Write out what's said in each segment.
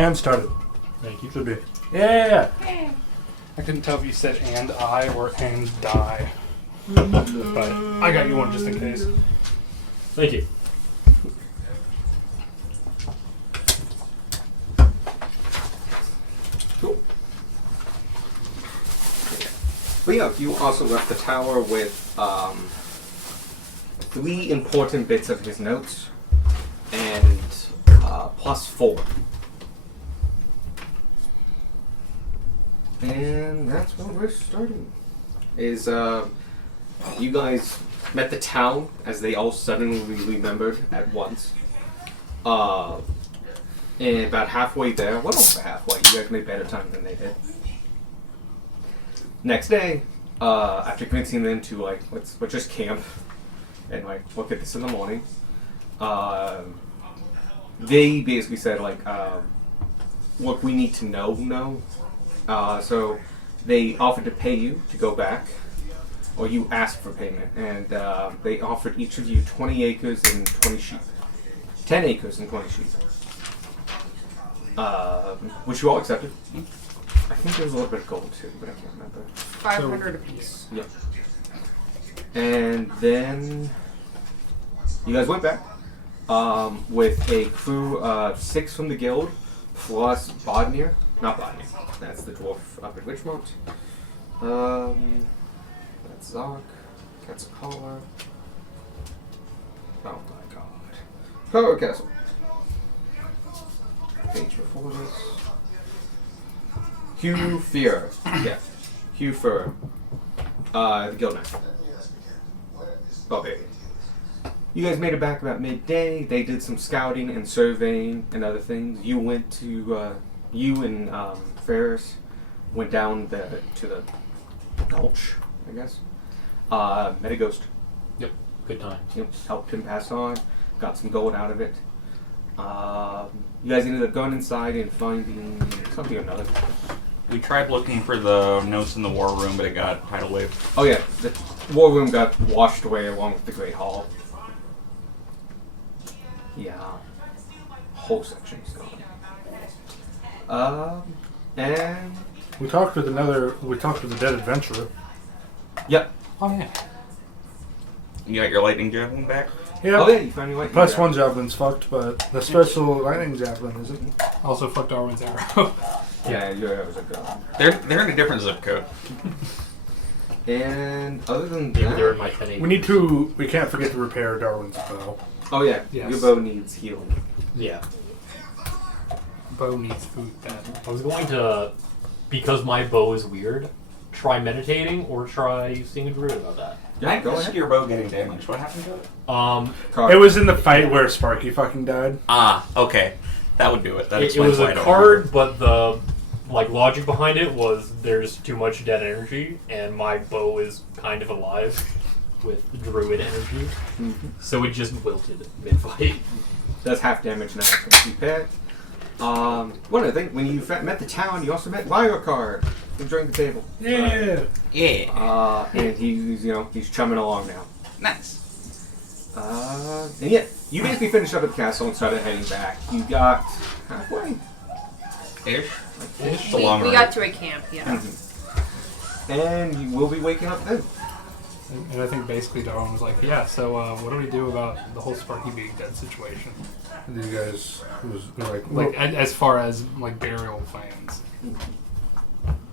And started. Thank you. Should be. Yeah. I couldn't tell if you said and I or and die. But I got you one just in case. Thank you. Cool. But yeah, you also left the tower with 3 important bits of his notes and +4. And that's where we're starting. Is you guys met the town as they all suddenly remembered at once. And about halfway there, well, over halfway, you guys made better time than they did. Next day, after convincing them to like let's just camp and like look at this in the morning, they basically said like, look, we need to know. So they offered to pay you to go back, or you asked for payment, and they offered each of you 20 acres and 20 sheep. 10 acres and 20 sheep. Which you all accepted. I think there was a little bit of gold too, but I can't remember. 500 apiece. Yep. And then you guys went back with a crew of 6 from the guild, plus Bodnir. Not Bodnir. That's the dwarf up at Richmond. That's Zark. Quetzalcoatl. Oh my god. Power Castle. Page before this. Hugh Fear. Yeah. Hugh Fur. The guild knight. Oh, baby. You guys made it back about midday. They did some scouting and surveying and other things. You went to, you and Ferris went down to the gulch, I guess. Met a ghost. Yep. Good time. Yep. Helped him pass on. Got some gold out of it. You guys ended up going inside and finding something or another. We tried looking for the notes in the war room, but it got tidal wave. Oh yeah, the war room got washed away along with the Great Hall. Yeah, whole section's gone. And We talked with the dead adventurer. yep. Oh yeah. You got your lightning javelin back? Yeah. Oh yeah, you found your way. Plus one javelin's fucked, but the special lightning javelin isn't. Also, fuck Darwin's arrow. Yeah, your arrows are gone. They're in a different zip code. And other than Maybe they're in that, my 10 acres. We can't forget to repair Darwin's bow. oh yeah, Yes. your bow needs healing. Yeah. Bo needs food bad. I was going to, because my bow is weird, try meditating or try seeing a druid about that. Yeah, go missed ahead. your bow getting damaged. What happened to it? Card. It was in the fight where Sparky fucking died. Ah, okay. That would do it. That It explains was why I a don't card, but the logic behind it was there's too much dead energy, and my bow is kind of alive with druid energy, so it just wilted mid-fight. Does half damage now, so keep it. One other thing, when you met the town, you also met Lyocard from during the table. Yeah. remember. Yeah. And he's chumming along now. Nice. And yeah, you basically finished up at the castle and started heading back. You got halfway. Ish. It's a We long ride. got to a camp, yeah. And you will be waking up then. And I think basically Darwin was like, yeah, so what do we do about the whole Sparky being dead situation? And you guys was like As far as, like, burial plans.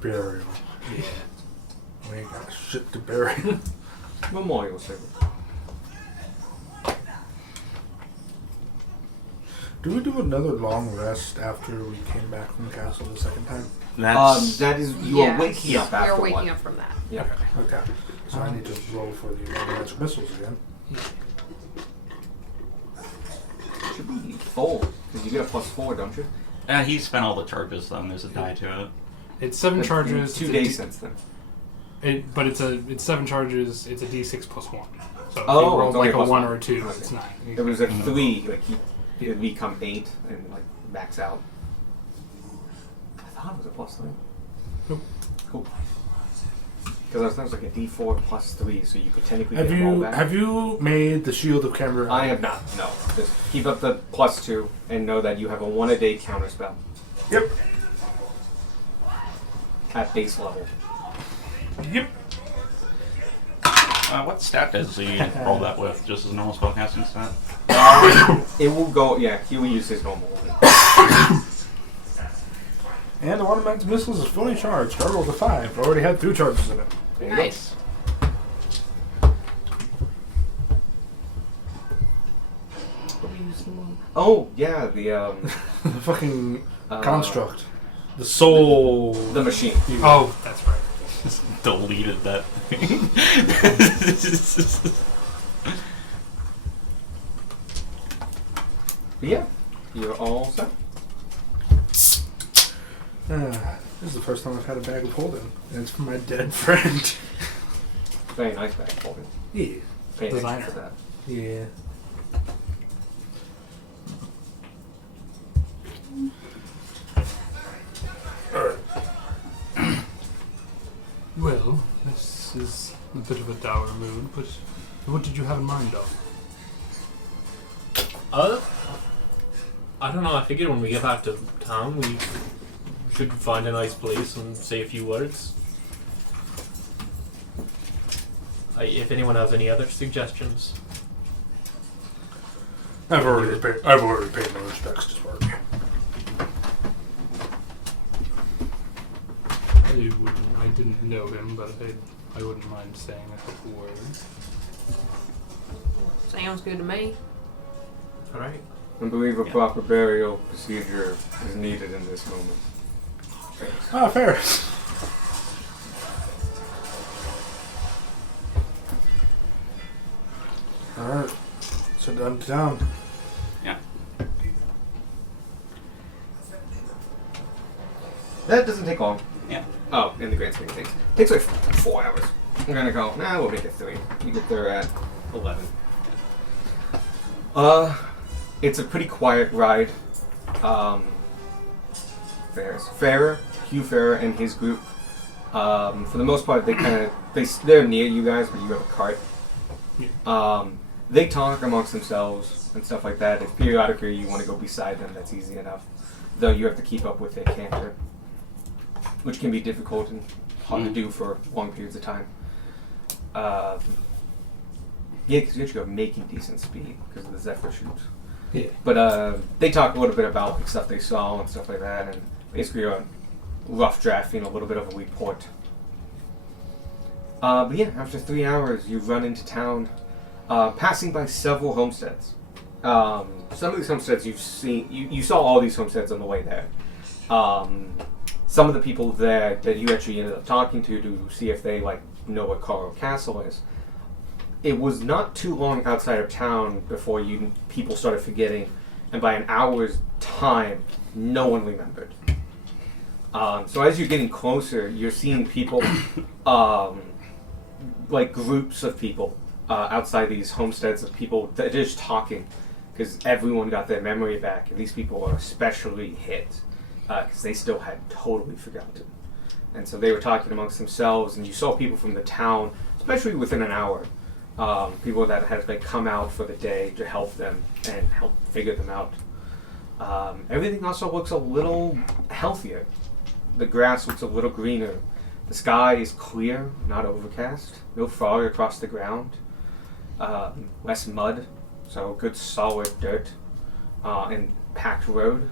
burial. Yeah. We ain't got shit to bury. Memorial service. Do we do another long rest after we came back from the castle the second time? That's That is, you are Yes. waking up after We are waking one. up from that. Yeah. Okay. So I need to roll for the magic missiles again. Should be full, because you get a +4, don't you? he spent all the charges though, and there's a die to it. It's 7 charges. 2 it's a days D- since then. But it's 7 charges. It's a D6 plus 1. So if Oh, you roll it's only like a plus 1 one. or a 2, Okay. it's 9. It was a 3, like it would become 8 and like max out. I thought it was a +3. Nope. Cool. Because that was like a D4 +3, so you could technically Have get a roll you back. have you made the shield of Canberra? I have not. No. Just keep up the +2 and know that you have a 1 a day counter spell. Yep. At base level. Yep. What stat does he roll that with? Just his normal spellcasting stat? It will go, yeah, he will use his normal one. And the automatic missiles is fully charged. Start rolled a 5. Already had 2 charges in it. There you go. Nice. Oh, yeah, the, The fucking uh, construct. The soul. the machine. Oh, that's right. Just deleted that thing. But yeah, you're all set. This is the first time I've had a bag of holding. And it's from my dead friend. Very nice bag holding. Yeah. Pay attention Designer. to that. Yeah. Well, this is a bit of a dour mood, but what did you have in mind, Doc? I don't know. I figured when we get back to town, we should find a nice place and say a few words. If anyone has any other suggestions. I've already paid my respects to Sparky. I didn't know him, but I wouldn't mind saying a couple words. Sounds good to me. All right. I believe a proper burial procedure is needed in this moment. Ah, fair. Alright. So down to town. Yeah. That doesn't take long. Yeah. Oh, in the grand scheme of things. Takes like 4 hours. I'm gonna go, we'll make it 3. You get there at 11. It's a pretty quiet ride. Hugh Farrer and his group, for the most part, they're near you guys, but you have a cart. They talk amongst themselves and stuff like that. If periodically you want to go beside them, that's easy enough. Though you have to keep up with their canter, which can be difficult and hard to do for long periods of time. Yeah, because you actually are making decent speed because of the Zephyr shoots. Yeah. But they talk a little bit about like, stuff they saw and stuff like that, and basically a rough drafting, a little bit of a report. But yeah, after 3 hours, you run into town, passing by several homesteads. Some of these homesteads you've seen, you saw all these homesteads on the way there. Some of the people there that you actually ended up talking to see if they like know what Carl Castle is. It was not too long outside of town before people started forgetting, and by an hour's time, no one remembered. So as you're getting closer, you're seeing people, like groups of people outside these homesteads of people that are just talking, because everyone got their memory back, and these people are especially hit, because they still had totally forgotten. And so they were talking amongst themselves, and you saw people from the town, especially within an hour, people that had like come out for the day to help them and help figure them out. Everything also looks a little healthier. The grass looks a little greener. The sky is clear, not overcast. No fog across the ground. Less mud, so good solid dirt and packed road.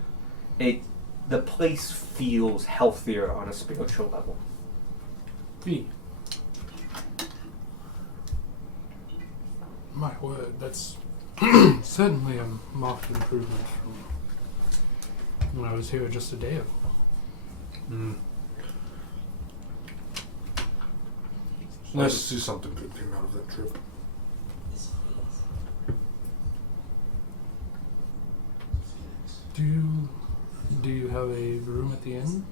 The place feels healthier on a spiritual level. My word, that's certainly a marked improvement from when I was here just a day ago. Nice to see something good came out of that trip. Do you have a room at the inn?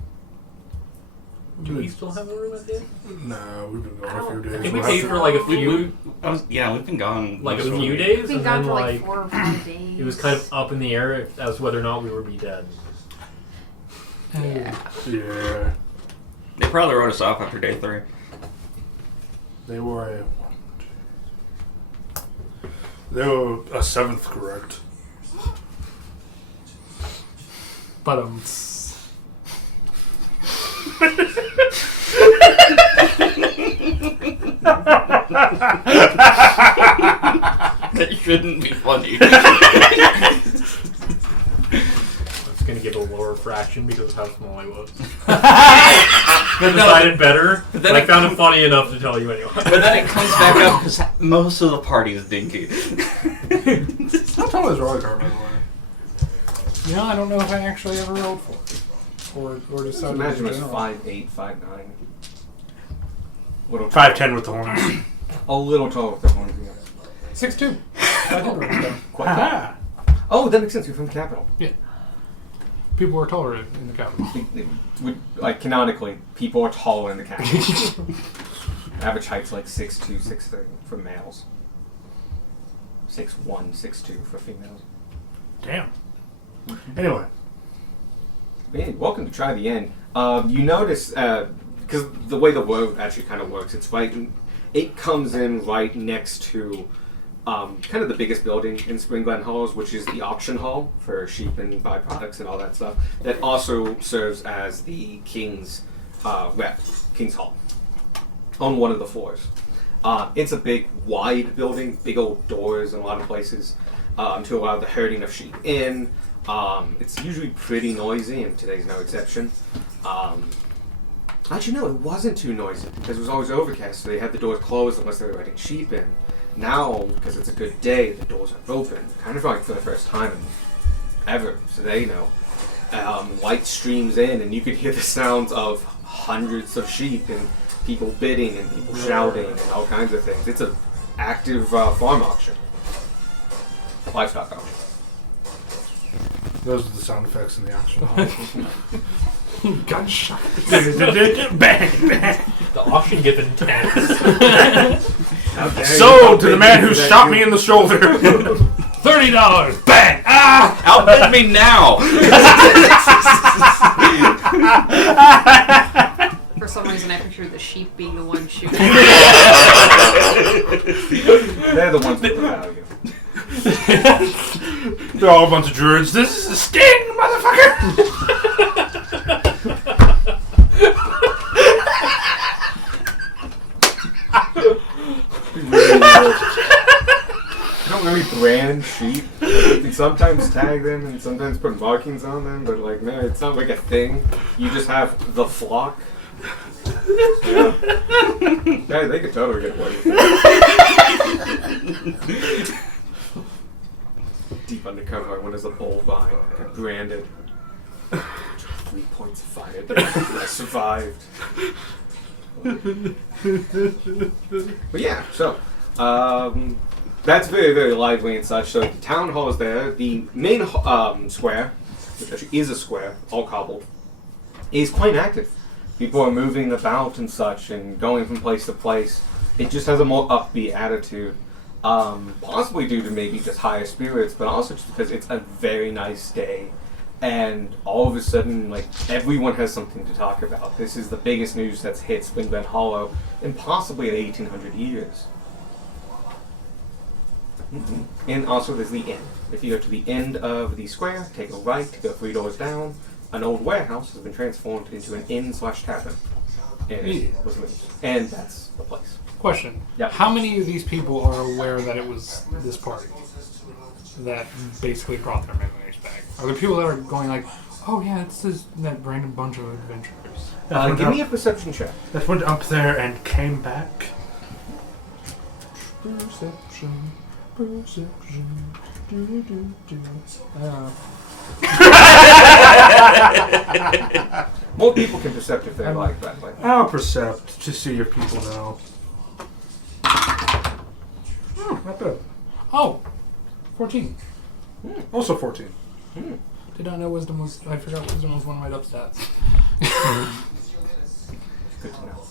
Do we still have a room at the inn? No, we've been going a few I days. think we We'll paid have for to- like a few, We've been gone. like most a of the few week. days, We've been and gone then for like like 4 or 5 days. it was kind of up in the air as whether or not we would be dead. Yeah. Yeah. They probably wrote us off after day 3. They were a 7th, correct? But That shouldn't be funny. It's gonna give a lower fraction because of how small I was. I decided better, but I found it funny enough to tell you anyway. But then it comes back up because most of the party is dinky. How tall is Roller Car, by the way? You know, I don't know if I actually ever rolled for it. Or I decided imagine it in was general. 5'8", 5'9". Little 5'10" with the horns. A little tall with the horns. Yeah. 6'2". I did roll it down. Quite tall. Haha. Oh, that makes sense. You're from the capital. People were taller in the capital. Like canonically, people are taller in the capital. Average height's like 6'2", 6'3" for males. 6'1", 6'2" for females. Damn. Anyway. Hey, welcome to Try the End. You notice, because the way the road actually kind of works, it comes in right next to kind of the biggest building in Spring Glen Halls, which is the auction hall for sheep and byproducts and all that stuff. That also serves as the King's King's Hall, on one of the floors. It's a big, wide building, big old doors in a lot of places to allow the herding of sheep in. It's usually pretty noisy, and today's no exception. Actually, no, it wasn't too noisy because it was always overcast, so they had the doors closed unless they were letting sheep in. Now, because it's a good day, the doors are open, kind of like for the first time ever, so they know. Light streams in, and you could hear the sounds of hundreds of sheep and people bidding and people shouting and all kinds of things. It's an active farm auction. Livestock auction. Those are the sound effects in the auction hall. Gunshot. Bang, bang. The auction gets intense. So, to the man who shot me in the shoulder. $30. Bang! Ah! Outbid me now! For some reason, I pictured the sheep being the one shooting. They're the ones with the value. They're all a bunch of druids. This is the sting, motherfucker! I don't really brand sheep. You can sometimes tag them and sometimes put markings on them, but like, man, it's not like a thing. You just have the flock. Yeah. Yeah, they could totally get away with it. Deep undercover, one is a bull vine, branded. 3 points of fire. I survived. But yeah, so that's very, very lively and such. So the town hall is there. The main square, which actually is a square, all cobbled, is quite active. People are moving about and such and going from place to place. It just has a more upbeat attitude. Possibly due to maybe just higher spirits, but also just because it's a very nice day. And all of a sudden, like, everyone has something to talk about. This is the biggest news that's hit Spring Glen Hollow in possibly in 1800 years. And also there's the inn. If you go to the end of the square, take a right, go 3 doors down, an old warehouse has been transformed into an inn/tavern. And that's the place. Question. Yeah. How many of these people are aware that it was this party that basically brought their memories back? Are there people that are going like, oh yeah, it's that random bunch of adventurers? Give me a perception check. That went up there and came back. Perception. More people can percept if they like that. Like, I'll percept to see if people know. Not bad. Oh, 14. Also 14. Did not know wisdom was. I forgot wisdom was one of my up stats. good to know.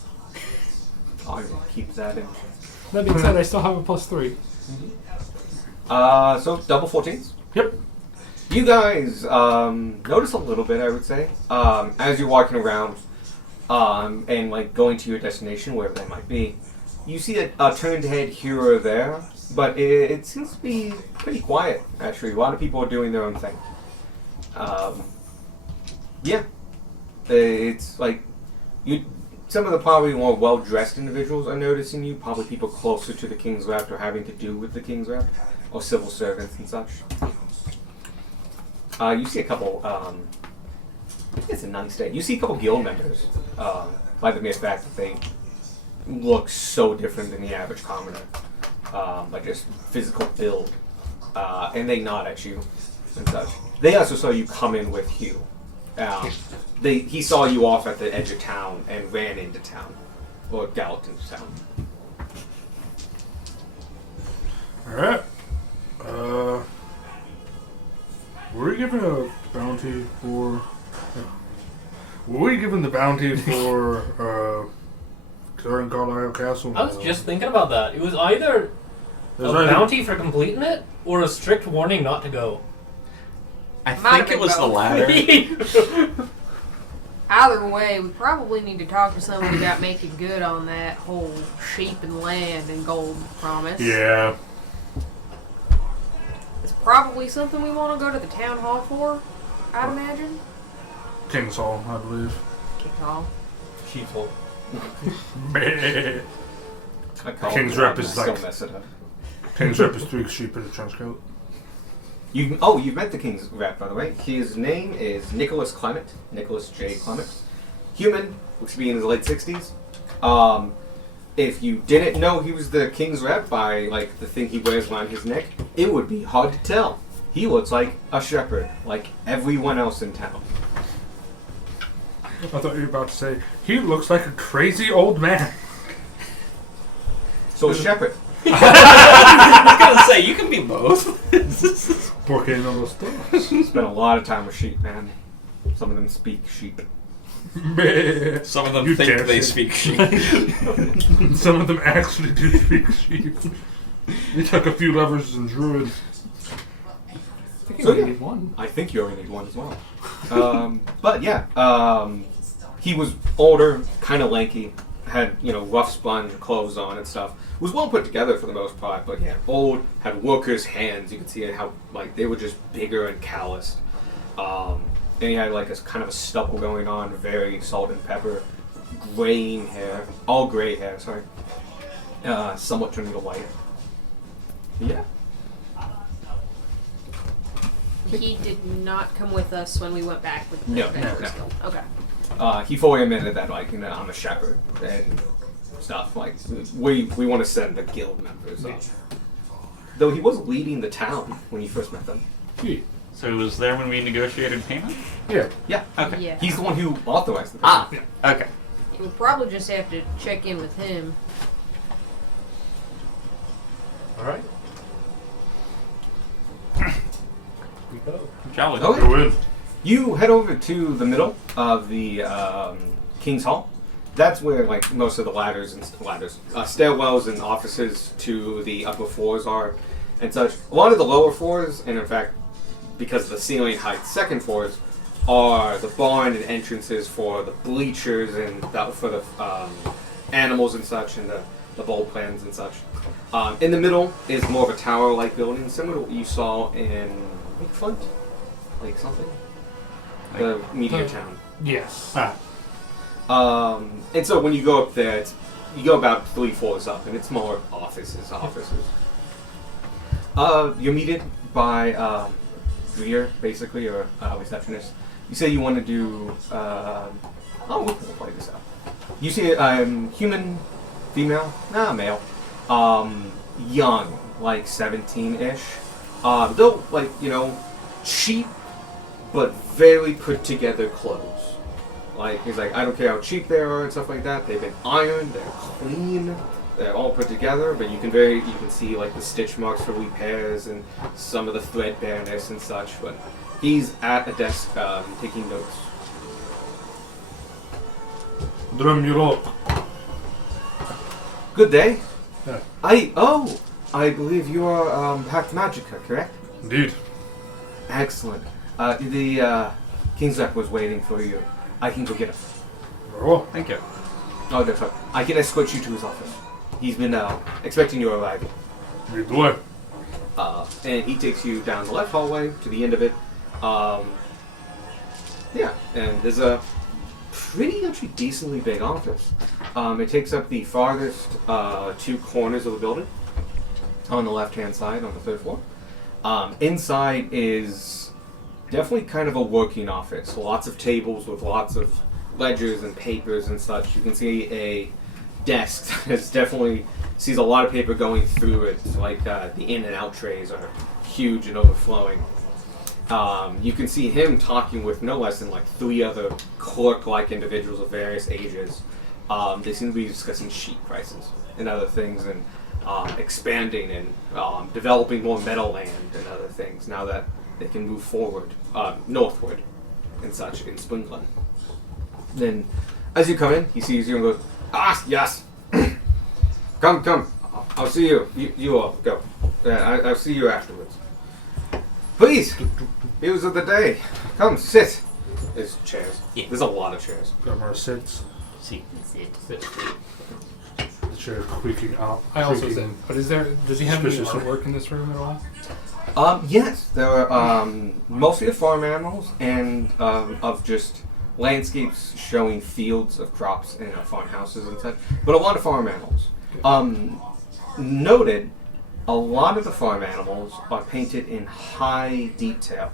I will keep that in. That being said, I still have a +3. So double 14s. Yep. You guys notice a little bit, I would say, as you're walking around and like going to your destination, wherever that might be. You see a turned head here or there, but it seems to be pretty quiet. Actually, a lot of people are doing their own thing. Yeah, it's like Some of the probably more well-dressed individuals are noticing you. Probably people closer to the King's Rep or having to do with the King's Rep, or civil servants and such. You see a couple. It's a nice day. You see a couple guild members. By the mere fact that they look so different than the average commoner, like just physical build, and they nod at you and such. They also saw you come in with Hugh. He saw you off at the edge of town and ran into town, or galloped into town. Alright. Were we given a bounty for... Were we given the bounty for, clearing Carlisle Castle? I was just thinking about that. It was either There's a either- bounty for completing it or a strict warning not to go. I Might have think it been was the both. latter. Either way, we probably need to talk to somebody about making good on that whole sheep and land and gold promise. Yeah. It's probably something we want to go to the town hall for, I'd imagine. King's Hall, I believe. King Hall. Sheep's hole. I call King's it, Rep I is still like- mess it up. King's Rep is 3 sheep in a trench coat. You've met the King's Rep, by the way. His name is Nicholas Clement. Nicholas J. Clement. Human, looks to be in his late 60s. If you didn't know he was the King's Rep by like the thing he wears around his neck, it would be hard to tell. He looks like a shepherd, like everyone else in town. I thought you were about to say, he looks like a crazy old man. So a shepherd. I was gonna say you can be both. Porque no lo estoy. Spent a lot of time with sheep, man. Some of them speak sheep. Some of them You think dare they say- speak sheep. Some of them actually do speak sheep. We took a few lovers and druids. I think you So, only yeah. need one. I think you only need one as well. But yeah, he was older, kind of lanky, had rough spun clothes on and stuff. Was well put together for the most part, but yeah, old, had workers' hands. You could see how like they were just bigger and calloused. And he had like a kind of a stubble going on, very salt and pepper, graying hair, all gray hair. Sorry, somewhat turning to white. Yeah. He did not come with us when we went back with the No, Adventurers no. Guild. Okay. He fully admitted that, like, I'm a shepherd and stuff. Like, we want to send the guild members up. Though he was leading the town when you first met them. So he was there when we negotiated payment? Yeah. Yeah. Okay. Yeah. He's the one who authorized the Ah, payment. okay. We'll probably just have to check in with him. Alright. We go. Jolly. Okay. Go in. You head over to the middle of the King's Hall. That's where, like, most of the stairwells and offices to the upper floors are and such. A lot of the lower floors, and in fact, because of the ceiling height, second floors, are the barn and entrances for the bleachers and for the animals and such, and the bowl plans and such. In the middle is more of a tower-like building, similar to what you saw in Lakefront? Like something? The meteor town. Yes. And so when you go up there, you go about 3 floors up, and it's more offices. You're meted by Greer, basically, or receptionist. You say you want to do. We'll play this out. You see human, female, male, young, like 17-ish. Though, like, cheap, but very put together clothes. Like, he's like, I don't care how cheap they are and stuff like that. They've been ironed, they're clean, they're all put together, but you can see like the stitch marks for repairs and some of the threadbareness and such. But he's at a desk taking notes. Drum you up. Good day. Yeah. I believe you are Pact Magica, correct? Indeed. Excellent. The King's Rep was waiting for you. I can go get him. Very well. Thank you. Oh, that's right. I can escort you to his office. He's been expecting your arrival. Lead the way. And he takes you down the left hallway to the end of it. Yeah, and there's pretty actually decently big office. It takes up the farthest 2 corners of the building on the left-hand side on the 3rd floor. Inside is definitely kind of a working office. Lots of tables with lots of ledgers and papers and such. You can see a desk that is definitely sees a lot of paper going through it. Like the in and out trays are huge and overflowing. You can see him talking with no less than like 3 other clerk-like individuals of various ages. They seem to be discussing sheep prices and other things, and expanding and developing more meadowland and other things now that they can move forward, northward and such in Spring Glen. Then, as you come in, he sees you and goes, "Ah, yes! Come. I'll see you. You all, go. I'll see you afterwards. Please, news of the day. Come, sit." There's chairs. Yeah. There's a lot of chairs. Grandma sits. See. Sit. The chair creaking out. I also creaking. said, but does he have any Suspiciously. artwork in this room at all? Yes, there are mostly of farm animals and of just landscapes showing fields of crops and farmhouses and such, but a lot of farm animals. Noted, a lot of the farm animals are painted in high detail.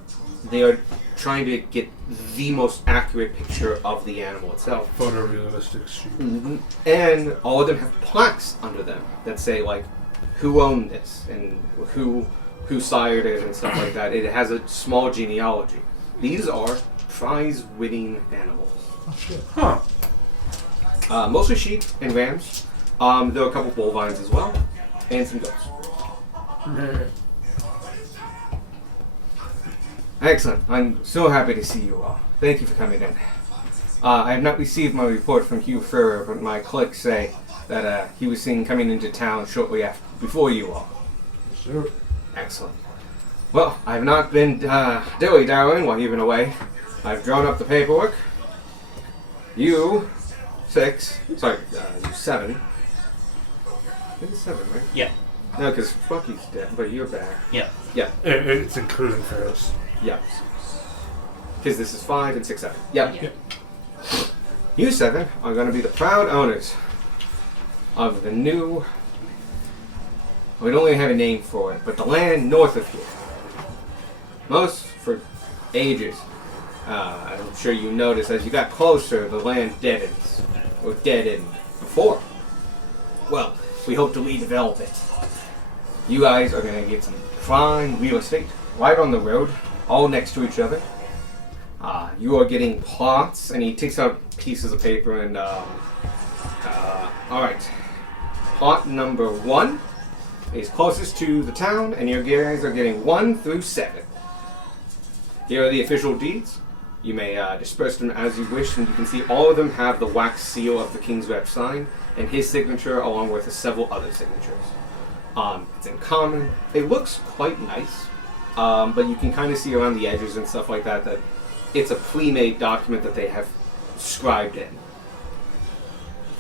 They are trying to get the most accurate picture of the animal itself. Photorealistic sheep. And all of them have plaques under them that say, like, who owned this and who sired it and stuff like that. It has a small genealogy. These are prize-winning animals. Oh shit. Huh. Mostly sheep and rams. There are a couple bovines as well, and some goats. Excellent. I'm so happy to see you all. Thank you for coming in. I have not received my report from Hugh Furrer, but my clerks say that he was seen coming into town shortly before you all. Sure. Excellent. Well, I've not been dilly-dallying while you've been away. I've drawn up the paperwork. You 6, sorry, you 7. It's 7, right? Yeah. No, because Bucky's dead, but you're back. Yeah. Yeah, It's including Ferris. yeah. Because this is 5 and 6, 7. Yep. Yeah. You 7 are going to be the proud owners of the new... We don't really have a name for it, but the land north of here. Most for ages. I'm sure you noticed as you got closer, the land deadens. Or deadened before. Well, we hope to redevelop it. You guys are going to get some prime real estate right on the road, all next to each other. You are getting plots, and he takes out pieces of paper and, alright. Plot number 1 is closest to the town, and your guys are getting 1 through 7. Here are the official deeds. You may disperse them as you wish, and you can see all of them have the wax seal of the King's Rep sign, and his signature along with several other signatures. It's in common. It looks quite nice, but you can kind of see around the edges and stuff like that that it's a pre-made document that they have scribed in.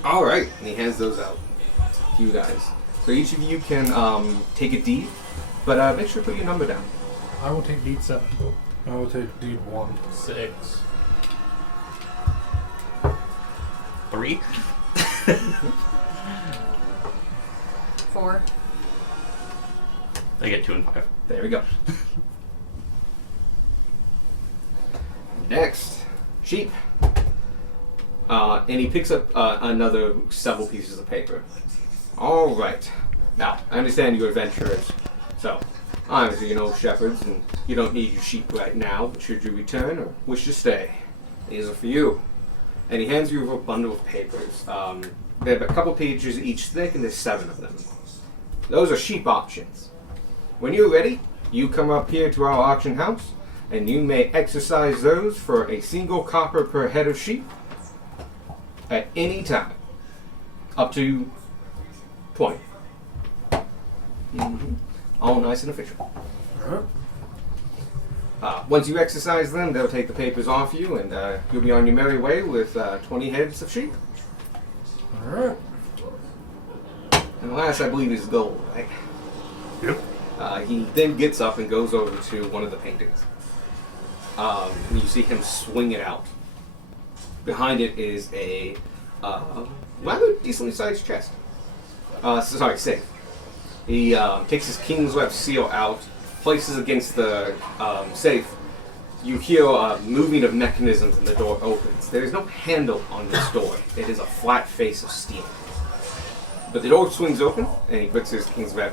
Alright, and he hands those out to you guys. So each of you can take a deed, but make sure to put your number down. I will take deed 7. I will take deed 1. 6. 3. 4. They get 2 and 5. There we go. Next, sheep. And he picks up another several pieces of paper. All right. Now, I understand you're adventurers, so obviously you know shepherds, and you don't need your sheep right now. But should you return or wish to stay, these are for you. And he hands you a bundle of papers. They have a couple pages each thick, and there's 7 of them. Those are sheep auctions. When you're ready, you come up here to our auction house, and you may exercise those for a single copper per head of sheep at any time, up to 20. All nice and official. Alright. Once you exercise them, they'll take the papers off you, and you'll be on your merry way with 20 heads of sheep. Alright. And the last, I believe, is gold, right? Yep. He then gets up and goes over to one of the paintings. And you see him swing it out. behind it is a rather decently sized chest. Safe. He takes his Kingsweb seal out, places against the safe. You hear moving of mechanisms and the door opens. There is no handle on this door. It is a flat face of steel. But the door swings open, and he puts his Kingsweb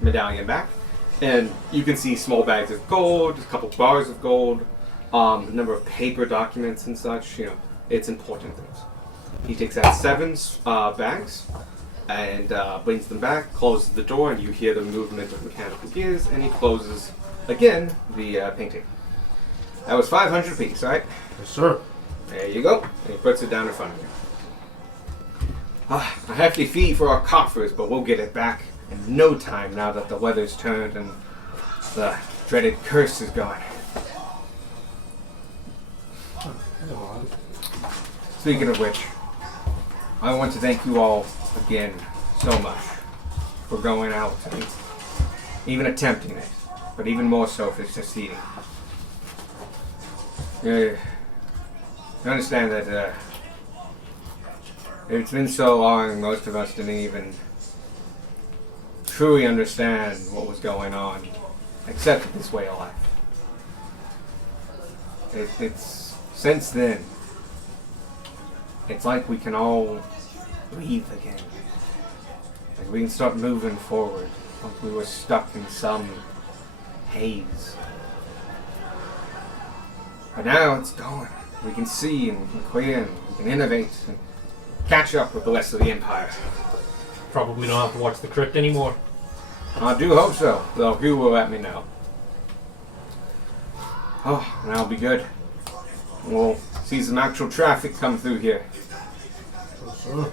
medallion back. And you can see small bags of gold, a couple bars of gold, a number of paper documents and such. You know, it's important things. He takes out 7 bags and brings them back, closes the door, and you hear the movement of mechanical gears, and he closes, again, the painting. That was 500 apiece, right? Yes, sir. There you go. And he puts it down in front of you. A hefty fee for our coffers, but we'll get it back in no time now that the weather's turned and the dreaded curse is gone. Speaking of which, I want to thank you all again so much for going out and even attempting it, but even more so for succeeding. You understand that it's been so long, most of us didn't even truly understand what was going on, accepted this way of life. It's since then, it's like we can all breathe again. Like we can start moving forward, like we were stuck in some haze. But now it's gone. We can see and we can clear and we can innovate and catch up with the rest of the Empire. Probably don't have to watch the crypt anymore. I do hope so, though Hugh will let me know. Oh, and that'll be good. We'll see some actual traffic come through here. Yes, sir.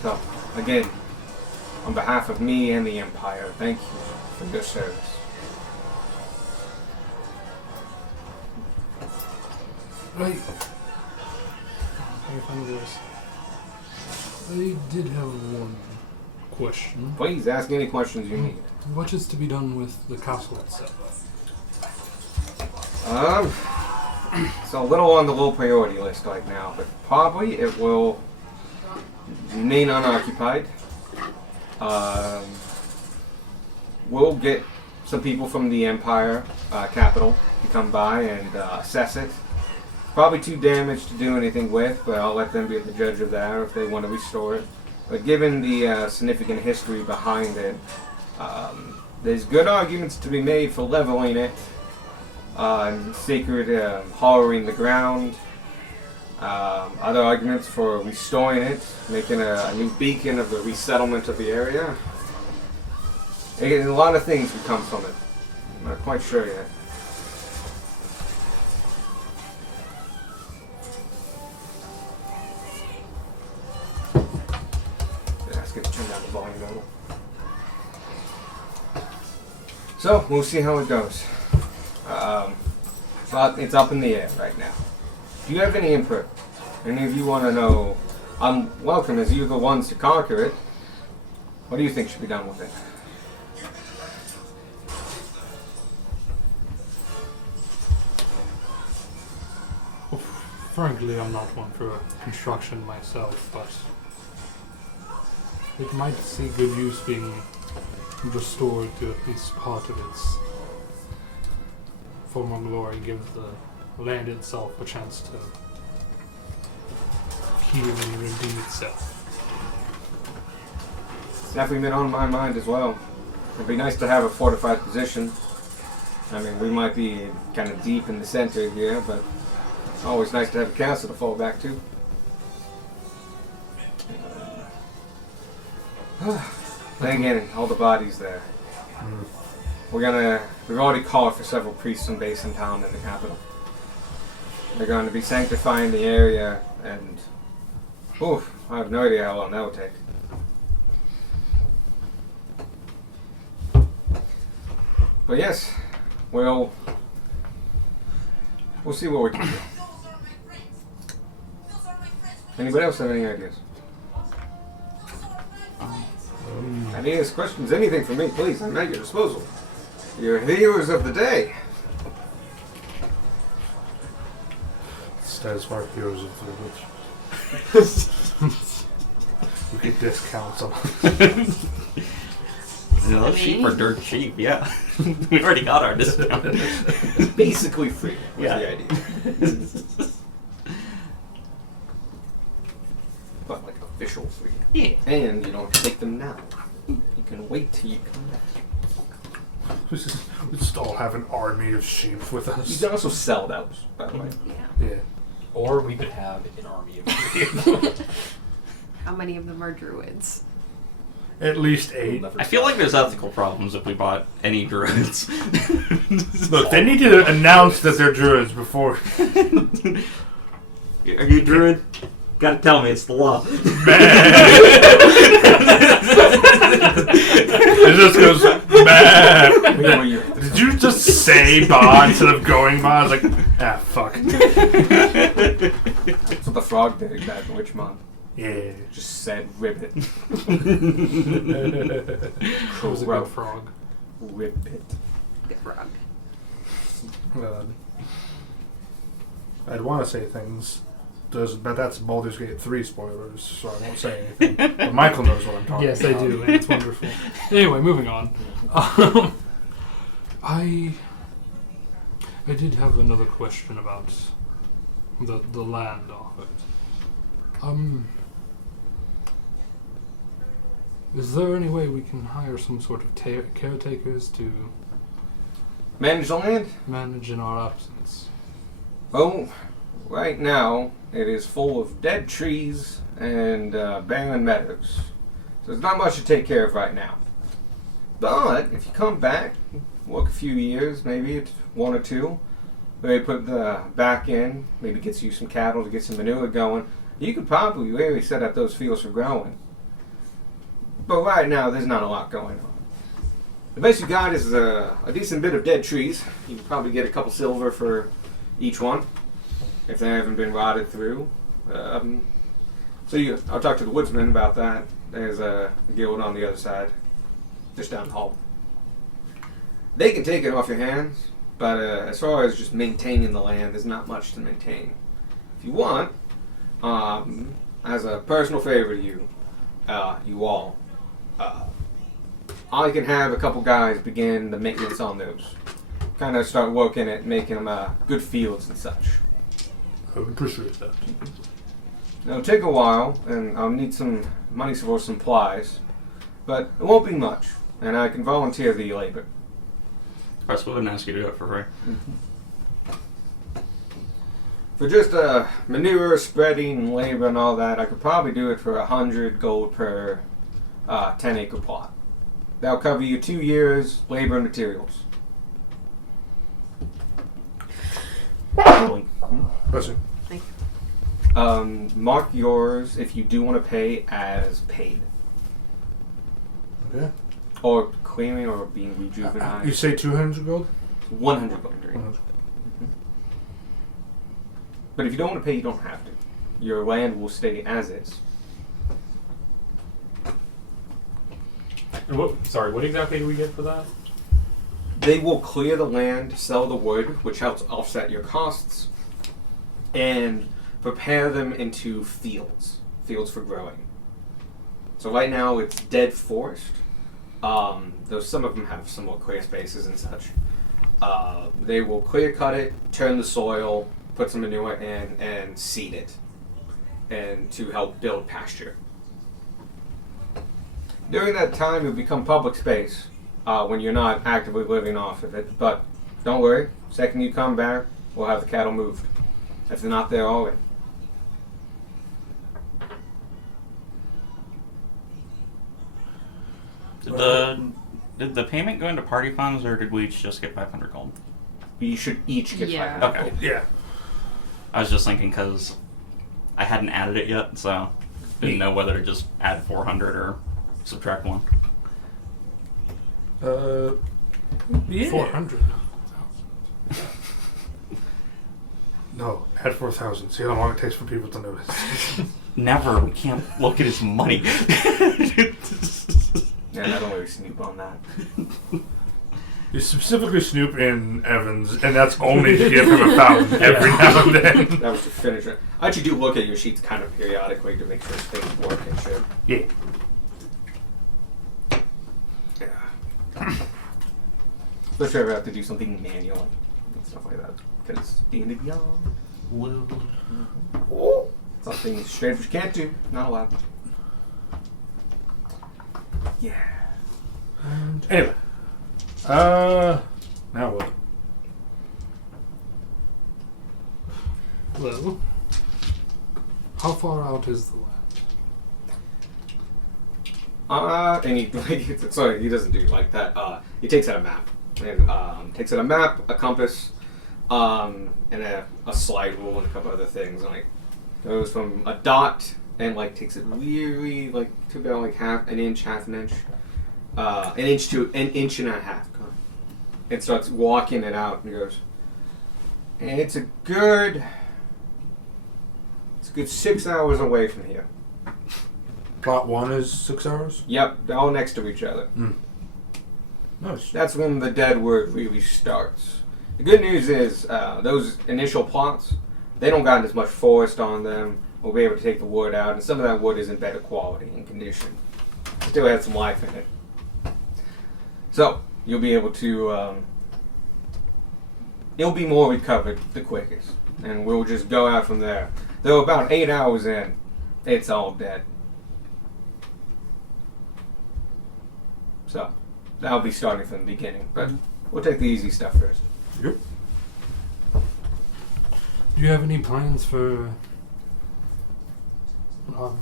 So, again, on behalf of me and the Empire, thank you for your service. Right. I did have one question. Please ask any questions you need. What is to be done with the castle itself? It's a little on the low priority list right now, but probably it will remain unoccupied. We'll get some people from the Empire capital to come by and assess it. Probably too damaged to do anything with, but I'll let them be the judge of that, or if they want to restore it. But given the significant history behind it, there's good arguments to be made for leveling it, sacred hollowing the ground, other arguments for restoring it, making a new beacon of the resettlement of the area. A lot of things would come from it. I'm not quite sure yet. Turn down the volume a little. So, we'll see how it goes. But it's up in the air right now. Do you have any input? Any of you want to know? I'm welcome as you're the ones to conquer it. What do you think should be done with it? Well, frankly, I'm not one for construction myself, but it might see good use being restored to at least part of its former glory, give the land itself a chance to heal and redeem itself. It's definitely been on my mind as well. It'd be nice to have a fortified position. I mean, we might be kind of deep in the center here, but it's always nice to have a castle to fall back to. Then again, all the bodies there. We've already called for several priests and base in town in the capital. They're going to be sanctifying the area, and I have no idea how long that will take. But yes, we'll see what we can do. Anybody else have any ideas? Ideas, questions, anything from me, please. I'm at your disposal. You're heroes of the day. list as our heroes of the village. We get discounts on Those sheep are dirt cheap, yeah. We already got our discount. Basically free was Yeah. the idea. But like official free. Yeah. And you don't take them now. You can wait till you come back. we just all have an army of sheep with You us. can also sell those, by the way. Yeah. Yeah. Or we could have an army of sheep. How many of them are druids? At least 8. I feel like there's ethical problems if we bought any druids. Look, they need to announce that they're druids before. Are you a druid? Gotta tell me, it's the law. It just goes, man. Wait till you- Did you just say ba instead of going ba? I was like, ah, fuck. That's what the frog did back in Witch Month. Yeah. Just said ribbit. It was a Crow. good frog. Ribbit. Good frog. I'd want to say things, but that's Baldur's Gate 3 spoilers, so I won't say anything. But Michael knows what I'm talking Yes, about. I do, and it's wonderful. Anyway, moving on. I did have another question about the land of it. Is there any way we can hire some sort of caretakers to Manage the land? manage in our absence? Oh, right now it is full of dead trees and barren meadows. So there's not much to take care of right now. But if you come back, work a few years, maybe 1 or 2, maybe put the back in, maybe gets you some cattle to get some manure going, you could probably really set up those fields for growing. But right now, there's not a lot going on. The best you got is a decent bit of dead trees. You can probably get a couple silver for each one, if they haven't been rotted through. I'll talk to the woodsman about that. There's a guild on the other side, just down the hall. They can take it off your hands, but as far as just maintaining the land, there's not much to maintain. If you want, as a personal favor to you, you all, I can have a couple guys begin the maintenance on those. Kind of start working at making them good fields and such. I would appreciate that. It'll take a while, and I'll need some money for supplies, but it won't be much, and I can volunteer the labor. Press wouldn't ask you to do it for free. For just manure, spreading, labor, and all that, I could probably do it for 100 gold per 10-acre plot. That'll cover you 2 years, labor and materials. Listen, Mark yours if you do want to pay as paid. okay. Or clearing or being You rejuvenated. say 200 gold? 100 gold. But if you don't want to pay, you don't have to. Your land will stay as is. What exactly do we get for that? They will clear the land, sell the wood, which helps offset your costs, and prepare them into fields for growing. So right now it's dead forest, though some of them have some more clear spaces and such. They will clear cut it, turn the soil, put some manure in, and seed it, and to help build pasture. During that time, it'll become public space when you're not actively living off of it. But don't worry, second you come back, we'll have the cattle moved. If they're not there already. Did the payment go into party funds, or did we each just get 500 gold? You should each get Yeah. 500 Okay. gold. Yeah. I was just thinking because I hadn't added it yet, so didn't know whether to just add 400 or subtract 1. Yeah. 400. No, add 4,000. See how long it takes for people to notice. Never. We can't look at his money. Yeah, I don't really snoop on that. You specifically snoop in Evans, and that's only to give him a fountain every now and then. That was to finish it. I actually do look at your sheets kind of periodically to make sure things work and shit. Yeah. Yeah. Especially if I have to do something manual and stuff like that. Because D&D Beyond. Something strangers can't do. Not allowed. Yeah. Anyway. Now what? Well, how far out is the land? And he sorry, he doesn't do like that. He takes out a map and takes out a map, a compass, and a slide rule and a couple other things. And like goes from a dot and like takes it really like to about like half an inch to an inch and a half. And starts walking it out and goes. And it's a good 6 hours away from here. Plot 1 is 6 hours? Yep, they're all next to each other. Nice. That's when the dead word really starts. The good news is those initial plots, they don't got as much forest on them. We'll be able to take the wood out, and some of that wood is in better quality and condition. Still has some life in it. So, you'll be able to, it'll be more recovered the quickest. And we'll just go out from there. Though about 8 hours in, it's all dead. So, that'll be starting from the beginning. But we'll take the easy stuff first. Yep. Do you have any plans for...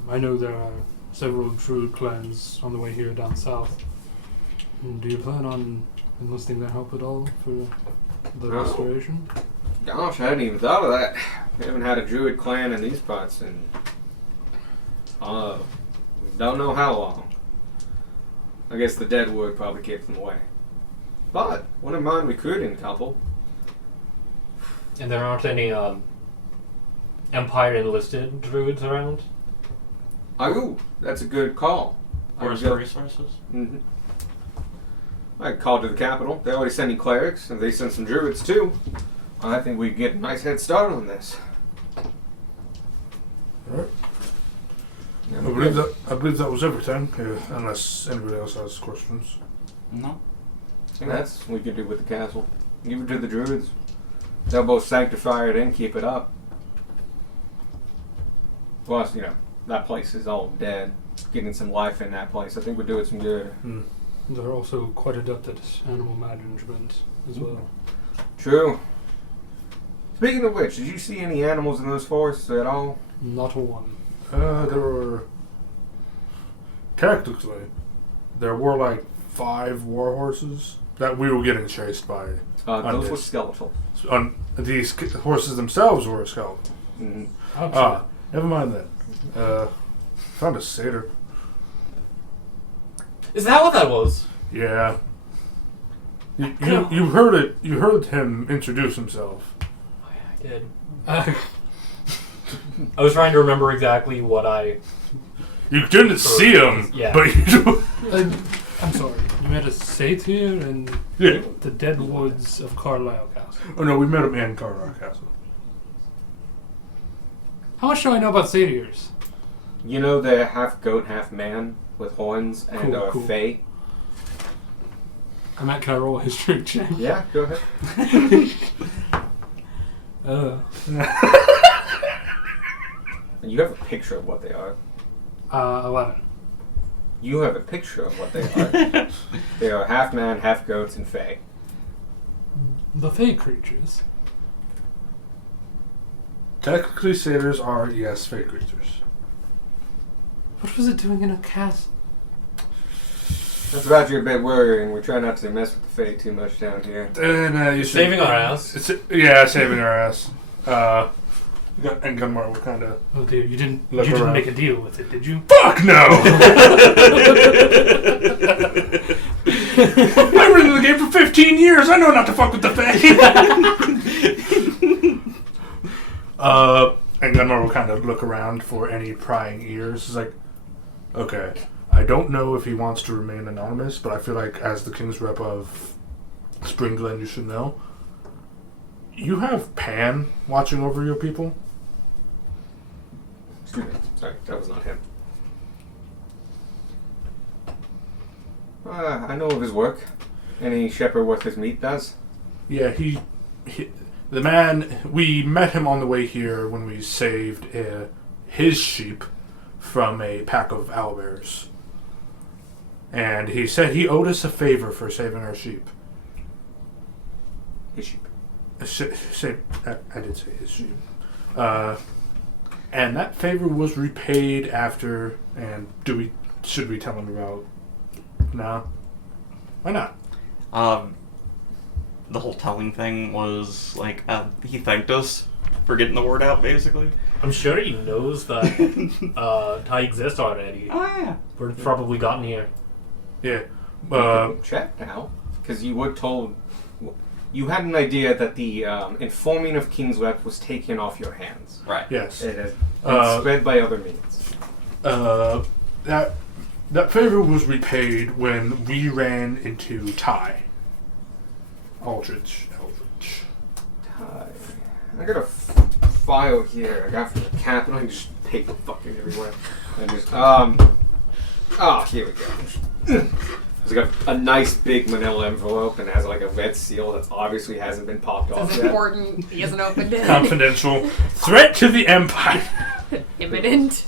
I know there are several Druid clans on the way here down south. Do you plan on enlisting their help at all for the No. restoration? Gosh, I hadn't even thought of that. We haven't had a druid clan in these parts in don't know how long. I guess the dead wood probably kept them away. But wouldn't mind recruiting a couple. And there aren't any Empire enlisted druids around? Oh, that's a good call. Where's the resources? Mm-hmm. I could call to the capital. They're already sending clerics, and they send some druids too. I think we get a nice head start on this. Alright. Yeah, I believe that was everything, unless anybody else has questions. No. And that's what we can do with the castle. Give it to the druids. They'll both sanctify it and keep it up. Plus, that place is all dead. Getting some life in that place, I think would do it some good. They're also quite adept at animal management as well. True. Speaking of which, did you see any animals in those forests at all? Not a one. There were... Technically, there were like 5 war horses that we were getting chased by. Those were skeletal. These horses themselves were skeletal. Mm-hmm. Never mind that. Found a satyr. Is that what that was? Yeah. You heard it. You heard him introduce himself. Oh, yeah, I did. I was trying to remember exactly what I... You didn't see him, Yeah. but you... I'm sorry. You met a satyr in Yeah. the dead woods of Carlisle Castle. Oh no, we met him in Carlisle Castle. How much do I know about satyrs? You know they're half goat, half man with horns and Cool, are cool. fae? Can I roll a history check? Yeah, go ahead. You have a picture of what they are. 11. You have a picture of what they are. They are half man, half goats, and fae. The Fey creatures. Technically, satyrs are, yes, fey creatures. What was it doing in a castle? That's about you a bit worrying. We try not to mess with the fae too much down here. And you Saving our ass. Saving our ass. And Gunmar will kind of... Oh dear, you didn't Look around. make a deal with it, did you? Fuck no! I've been in the game for 15 years. I know not to fuck with the fae. And Gunmar will kind of look around for any prying ears. He's like, okay, I don't know if he wants to remain anonymous, but I feel like as the king's rep of Spring Glen, you should know. You have Pan watching over your people? Excuse me. Sorry, that was not him. I know of his work. Any shepherd worth his meat does. Yeah, he the man, we met him on the way here when we saved his sheep from a pack of owlbears. And he said he owed us a favor for saving our sheep. His sheep. I did say his sheep. And that favor was repaid after, and should we tell him about? No? Why not? The whole telling thing was like he thanked us for getting the word out, basically. I'm sure he knows that I exist already. Oh yeah. We're probably gotten here. Yeah. Check now, because you were told. You had an idea that the informing of Kingsweb was taken off your hands. Right. Yes. It has been spread by other means. That favor was repaid when we ran into Ty. Eldritch. I got a file here I got from the captain. I can just paper fucking everywhere. And just here we go. It's got a nice big manila envelope and it has like a red seal that obviously hasn't been popped off It's yet. important. He hasn't opened it. Confidential. Threat to the Empire. Imminent.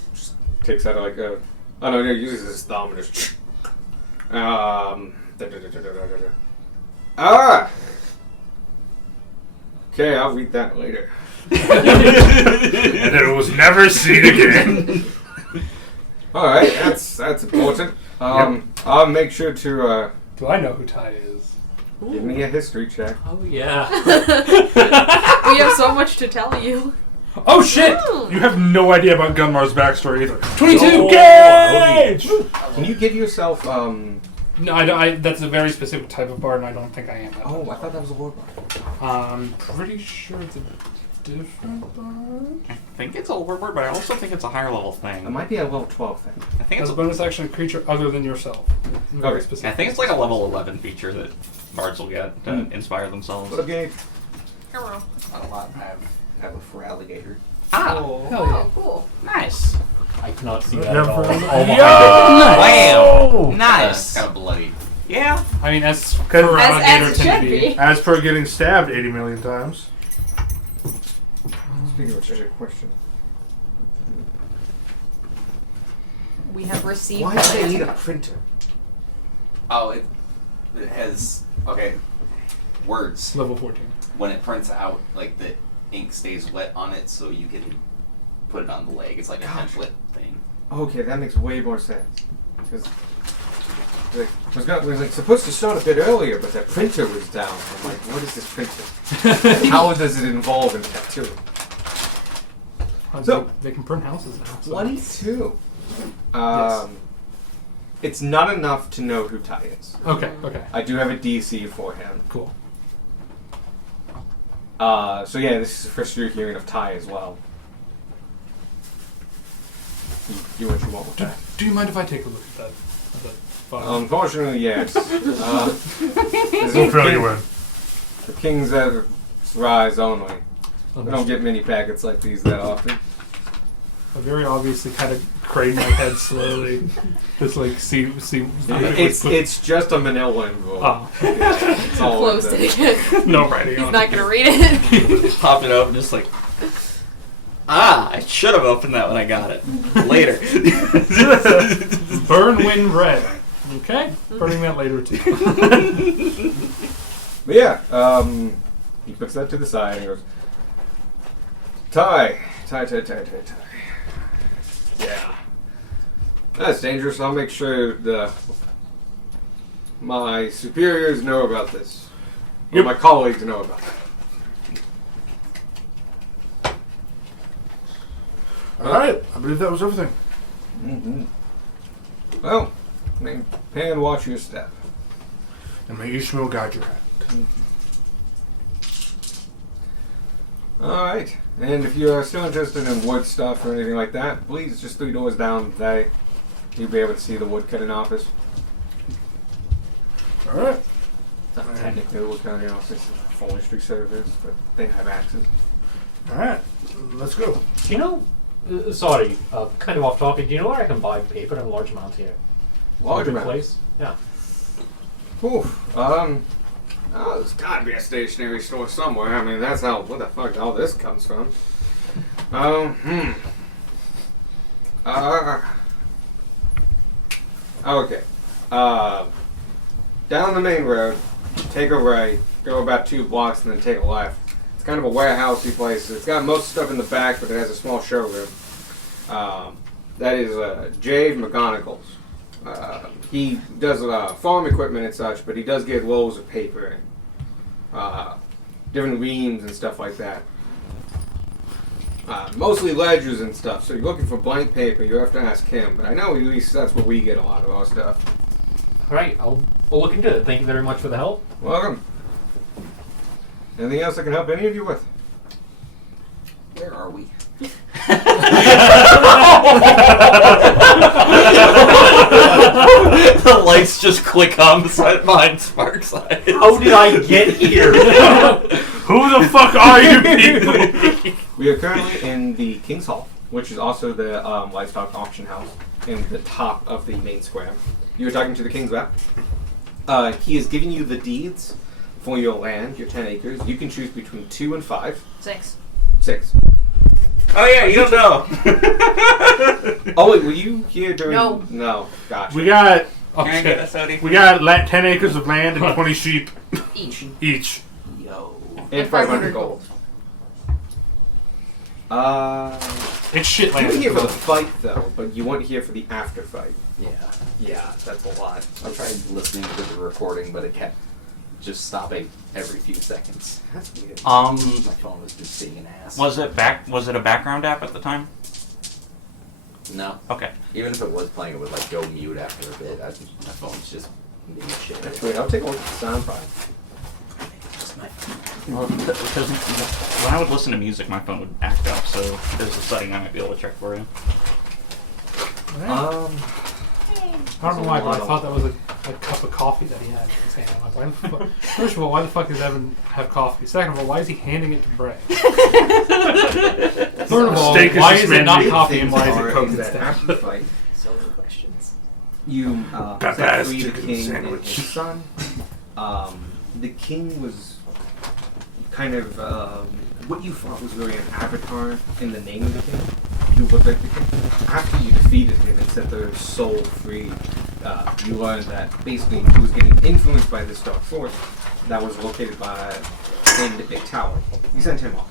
Takes out like a. Oh no, he uses his thumb and just. Okay, I'll read that later. And it was never seen again. Alright, that's important. I'll make sure to Do I know who Ty is? give me a history check. Oh yeah. We have so much to tell you. Oh shit! Ooh. You have no idea about Gunmar's backstory either. 22 Oh, gauge! Can you give yourself No, I that's a very specific type of bard, and I don't think I am. That Oh, I thought that was a war bard. I'm pretty sure it's a different bard. I think it's a overboard, but I also think it's a higher level thing. It might be a level 12 thing. I think As it's a bonus action, a creature other than yourself. Very Okay. specific. I think it's like a level 11 feature that bards will get to inspire themselves. What up, Gabe? Hello. Not a lot. I have a for alligator. Ah, Hell yeah. Oh, cool. nice. I cannot see that at Never- all. Yo! Wow, nice. Kind of bloody. Yeah. I mean, as As- per As alligator it tend should to be. be. As per getting stabbed 80 million times. Speaking of which, I have a question. We have received. Why do they need a printer? Oh, it has words. Level 14. When it prints out, like the ink stays wet on it, so you can put it on the leg. It's like a template thing. Okay, that makes way more sense. Because was like supposed to start a bit earlier, but that printer was down. I'm like, what is this printer? How does it involve in tattooing? So- they can print houses now. So. 22. Yes. It's not enough to know who Ty is. Okay, okay. I do have a DC for him. Cool. So yeah, this is the first you're hearing of Ty as well. You do what you want with that. Do you mind if I take a look at that? File? Unfortunately, yes. We'll fill you in. The king's rise only. We don't get many packets like these that often. I very obviously kind of crane my head slowly. Just like see. It's just a manila envelope. Oh. It's all Closed it it is. again. No writing He's on not it. gonna read it. Popped it up and just like, I should have opened that when I got it. Later. Burn Wind Red. Okay, burning that later too. But yeah, he puts that to the side and goes, Ty. Yeah. That's dangerous. I'll make sure my superiors know about this. Or Yep. my colleagues know about it. Alright, I believe that was everything. Mm-hmm. Well, pay and watch your step. And may Ishmael guide your hand. Alright. And if you are still interested in wood stuff or anything like that, please just 3 doors down today. You'll be able to see the woodcutting office. Alright. Not technically we're carrying out this forestry service, but they have access. Alright, let's go. Do you know? Sorry, kind of off topic. Do you know where I can buy paper in large amounts here? Large Good amount. place? Yeah. Oh, there's gotta be a stationery store somewhere. I mean, that's how, where the fuck all this comes from. Okay. Down the main road, take a right, go about 2 blocks, and then take a left. It's kind of a warehousey place. It's got most stuff in the back, but it has a small showroom. That is Jave McGonagall's. He does farm equipment and such, but he does get rolls of paper and different reams and stuff like that. Mostly ledgers and stuff, so you're looking for blank paper, you have to ask him, but I know at least that's where we get a lot of our stuff. Alright, I'll look into it. Thank you very much for the help. Welcome. Anything else I can help any of you with? Where are we? The lights just click on beside behind Spark's eyes. How did I get here? Who the fuck are you people? We are currently in the King's Hall, which is also the livestock auction house in the top of the main square. You were talking to the King's Rep. He is giving you the deeds for your land, your 10 acres. You can choose between 2 and 5. 6. 6. Oh yeah, you don't know. Oh wait, were you here during? No. No, gotcha. We got Can I get a soda? we got 10 acres of land and 20 sheep Each. each. Yo. and 500 gold. It's shit You land. were here for the fight though, but you weren't here for the after fight. Yeah. Yeah, that's a lot. I tried listening to the recording, but it kept just stopping every few seconds. That's weird. My phone was just being an ass. Was it a background app at the time? No. Okay. Even if it was playing, it would like go mute after a bit. My phone's just being shit. That's weird. I'll take a look at the sound file. Well, because when I would listen to music, my phone would act up. So there's a setting I might be able to check for you. I don't know why, but I thought that was a cup of coffee that he had in his hand. I'm like, why the fuck? First of all, why the fuck does Evan have coffee? Second of all, why is he handing it to Bray? Third of all, Steak is why is it not suspended. coffee and why is Are it Coke in that instead? after fight, So many questions. you Got set that free the chicken king sandwich. and his son. The king was kind of what you thought was really an avatar in the name of the king. Who looked like the king. After you defeated him and set their soul free, you learned that basically he was getting influenced by this dark force that was located in the big tower. You sent him off.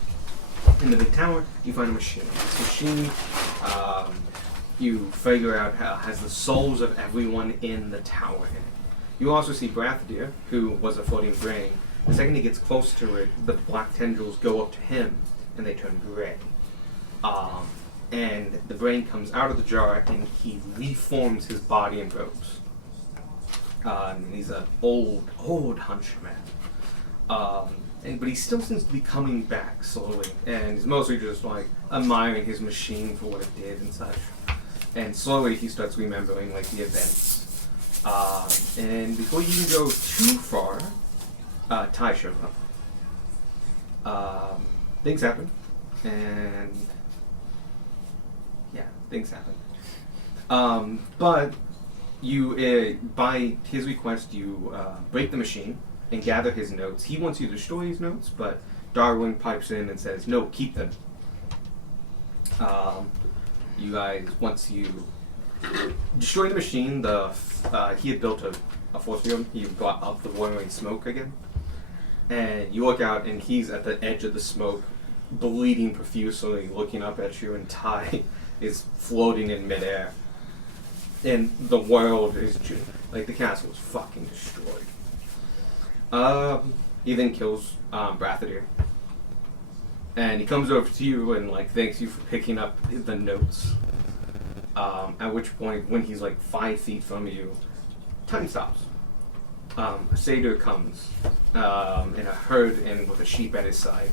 In the big tower, you find a machine. This machine, you figure out has the souls of everyone in the tower in it. You also see Brathadir, who was a floating brain. The second he gets close to it, the black tendrils go up to him, and they turn gray. And the brain comes out of the jar, and he reforms his body in robes. And he's an old hunchman. But he still seems to be coming back slowly, and he's mostly just like admiring his machine for what it did and such. And slowly he starts remembering like the events. And before you can go too far, Ty shows up. Things happen, and yeah, things happen. But you, by his request, you break the machine and gather his notes. He wants you to destroy his notes, but Darwin pipes in and says, "No, keep them." You guys, once you destroy the machine, he had built a force field. He got up the roaring smoke again, and you look out, and he's at the edge of the smoke, bleeding profusely, looking up at you, and Ty is floating in midair. And the world is just, like, the castle is fucking destroyed. He then kills Brathadir. And he comes over to you and, like, thanks you for picking up the notes. At which point, when he's, like, 5 feet from you, time stops. A satyr comes in a herd and with a sheep at his side.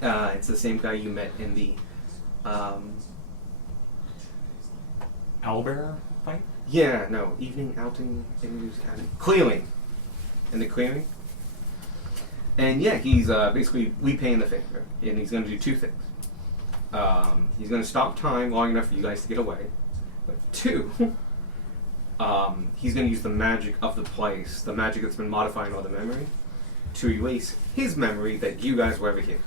It's the same guy you met in the Owlbear fight? evening outing clearing. In the clearing, And yeah, he's basically repaying the favor, and he's going to do two things. He's going to stop time long enough for you guys to get away. But two, he's going to use the magic of the place, the magic that's been modifying all the memory, to erase his memory that you guys were ever here.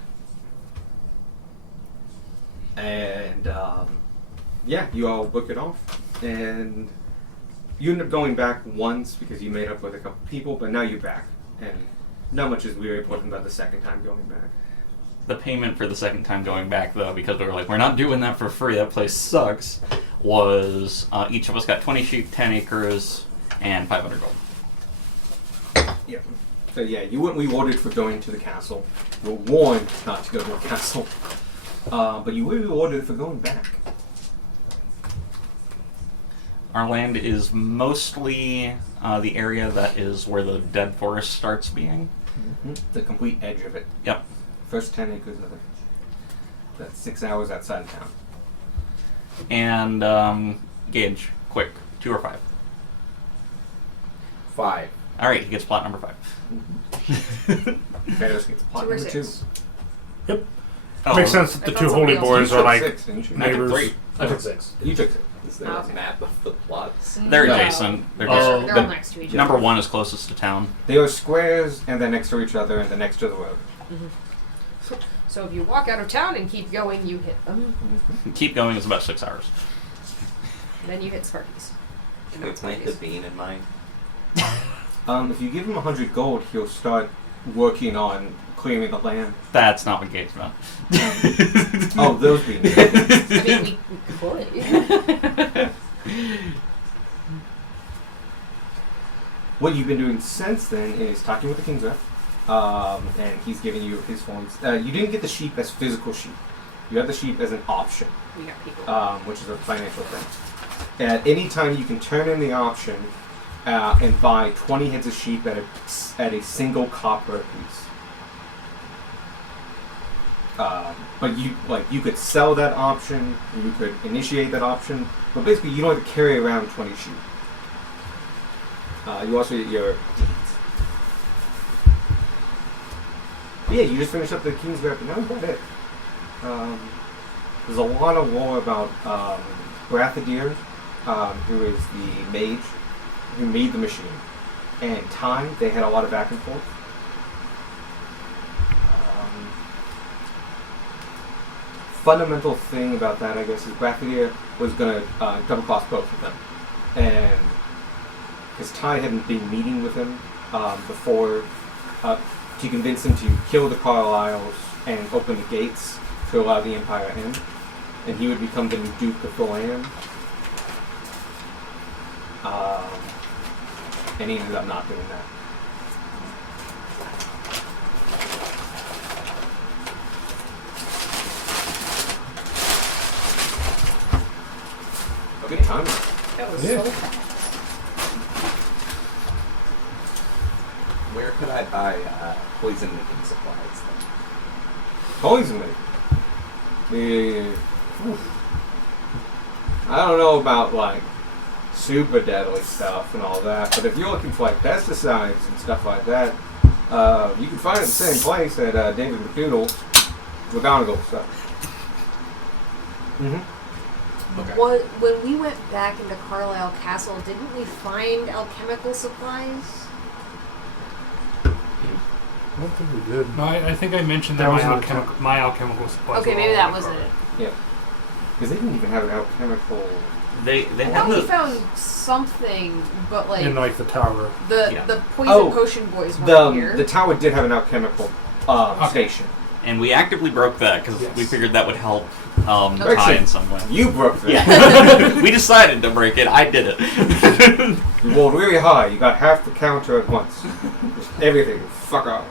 And yeah, you all book it off, and you end up going back once because you made up with a couple people, but now you're back, and not much is really important about the second time going back. The payment for the second time going back, though, because we were like, we're not doing that for free, that place sucks, was each of us got 20 sheep, 10 acres, and 500 gold. Yeah. So yeah, you weren't rewarded for going to the castle. You were warned not to go to the castle. But you were rewarded for going back. Our land is mostly the area that is where the dead forest starts being. The complete edge of it. Yep. First 10 acres of it. That's 6 hours outside of town. And Gage, quick, 2 or 5. 5. All right, he gets plot number 5. Pharos gets plot 2 or number 2. 6. Yep. Oh, Makes sense that I the thought two somebody holy else boys You are took like 6, didn't you? I took neighbors. 3. I took 6. You took 6. Is there Okay. a map of the plots? They're No. adjacent. They're Oh. just, They're all next to each other. number 1 is closest to town. They are squares, and they're next to each other, and they're next to the road. So if you walk out of town and keep going, you hit them. Keep going is about 6 hours. Then you hit Sparkies. Can we plant the bean in mine? If you give him 100 gold, he'll start working on clearing the land. That's not what Gage meant. Oh, those beans. I mean, we could. What you've been doing since then is talking with the King's Rep, and he's giving you his phones. You didn't get the sheep as physical sheep. You have the sheep as an option, We got people. which is a financial thing. At any time, you can turn in the option and buy 20 heads of sheep at a single copper piece. But you could sell that option, you could initiate that option, but basically you don't have to carry around 20 sheep. You also get your deeds. Yeah, you just finished up the King's Rep, and that was about it. There's a lot of lore about Brathadir, who is the mage who made the machine, and time. They had a lot of back and forth. Fundamental thing about that, I guess, is Brathadir was going to double cross both of them, and because Ty hadn't been meeting with him before to convince him to kill the Carlisles and open the gates to allow the Empire in, and he would become the new Duke of the land. And he ended up not doing that. Good time. That was Yeah. so fast. Where could I buy poison making supplies then? Poison I don't know about like super deadly stuff and all that, but if you're looking for like pesticides and stuff like that, you can find it in the same place at David McDoodle's McGonagall stuff. Mm-hmm. Okay. When we went back into Carlisle Castle, didn't we find alchemical supplies? I don't think we did. No, I think I mentioned That that was my in the alchemical, my alchemical supplies. Okay, were maybe all that in the wasn't car. it. Yeah. Because they didn't even have an alchemical. They I have thought we the, found something, but like In like the tower. Yeah. the poison Oh, potion boys weren't here. The tower did have an alchemical station. and we actively broke that because Yes. we figured that would help Okay. Ty in some way. You broke that. Yeah, we decided to break it. I did it. You rolled really high. You got half the counter at once. Just everything. Fuck off.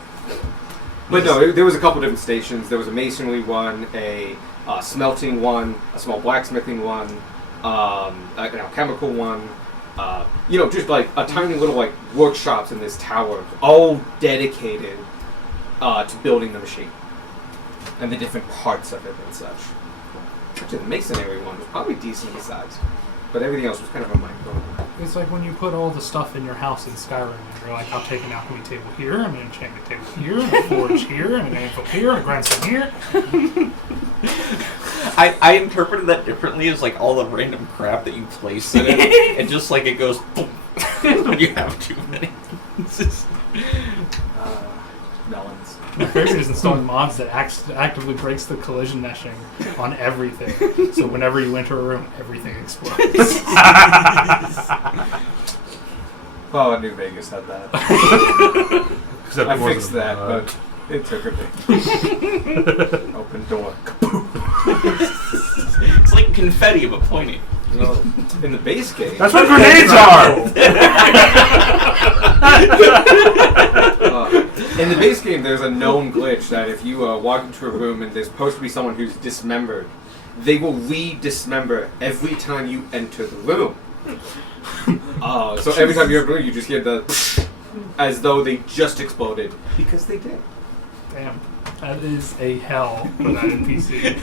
But no, there was a couple different stations. There was a masonry one, a smelting one, a small blacksmithing one, an alchemical one. Just like a tiny little like workshops in this tower, all dedicated to building the machine and the different parts of it and such. Actually, the masonry one was probably decently sized, but everything else was kind of a micro. It's like when you put all the stuff in your house in Skyrim, and you're like, I'll take an alchemy table here, and an enchantment table here, and a forge here, and an anvil here, and a grindstone here. I interpreted that differently as like all the random crap that you place in it, and just like it goes boom, when you have too many. It's just- Melons. My favorite is installing mods that actively breaks the collision meshing on everything. So whenever you enter a room, everything explodes. Well, New Vegas had that. Except I it wasn't fixed that, bad. but it took a bit. Open door. Kaboom. It's like confetti, but pointy. No. In the base game. That's what grenades are! In the base game, there's a known glitch that if you walk into a room and there's supposed to be someone who's dismembered, they will re-dismember every time you enter the room. So every time you enter the room, you just hear the as though they just exploded because they did. Damn. That is a hell for that NPC.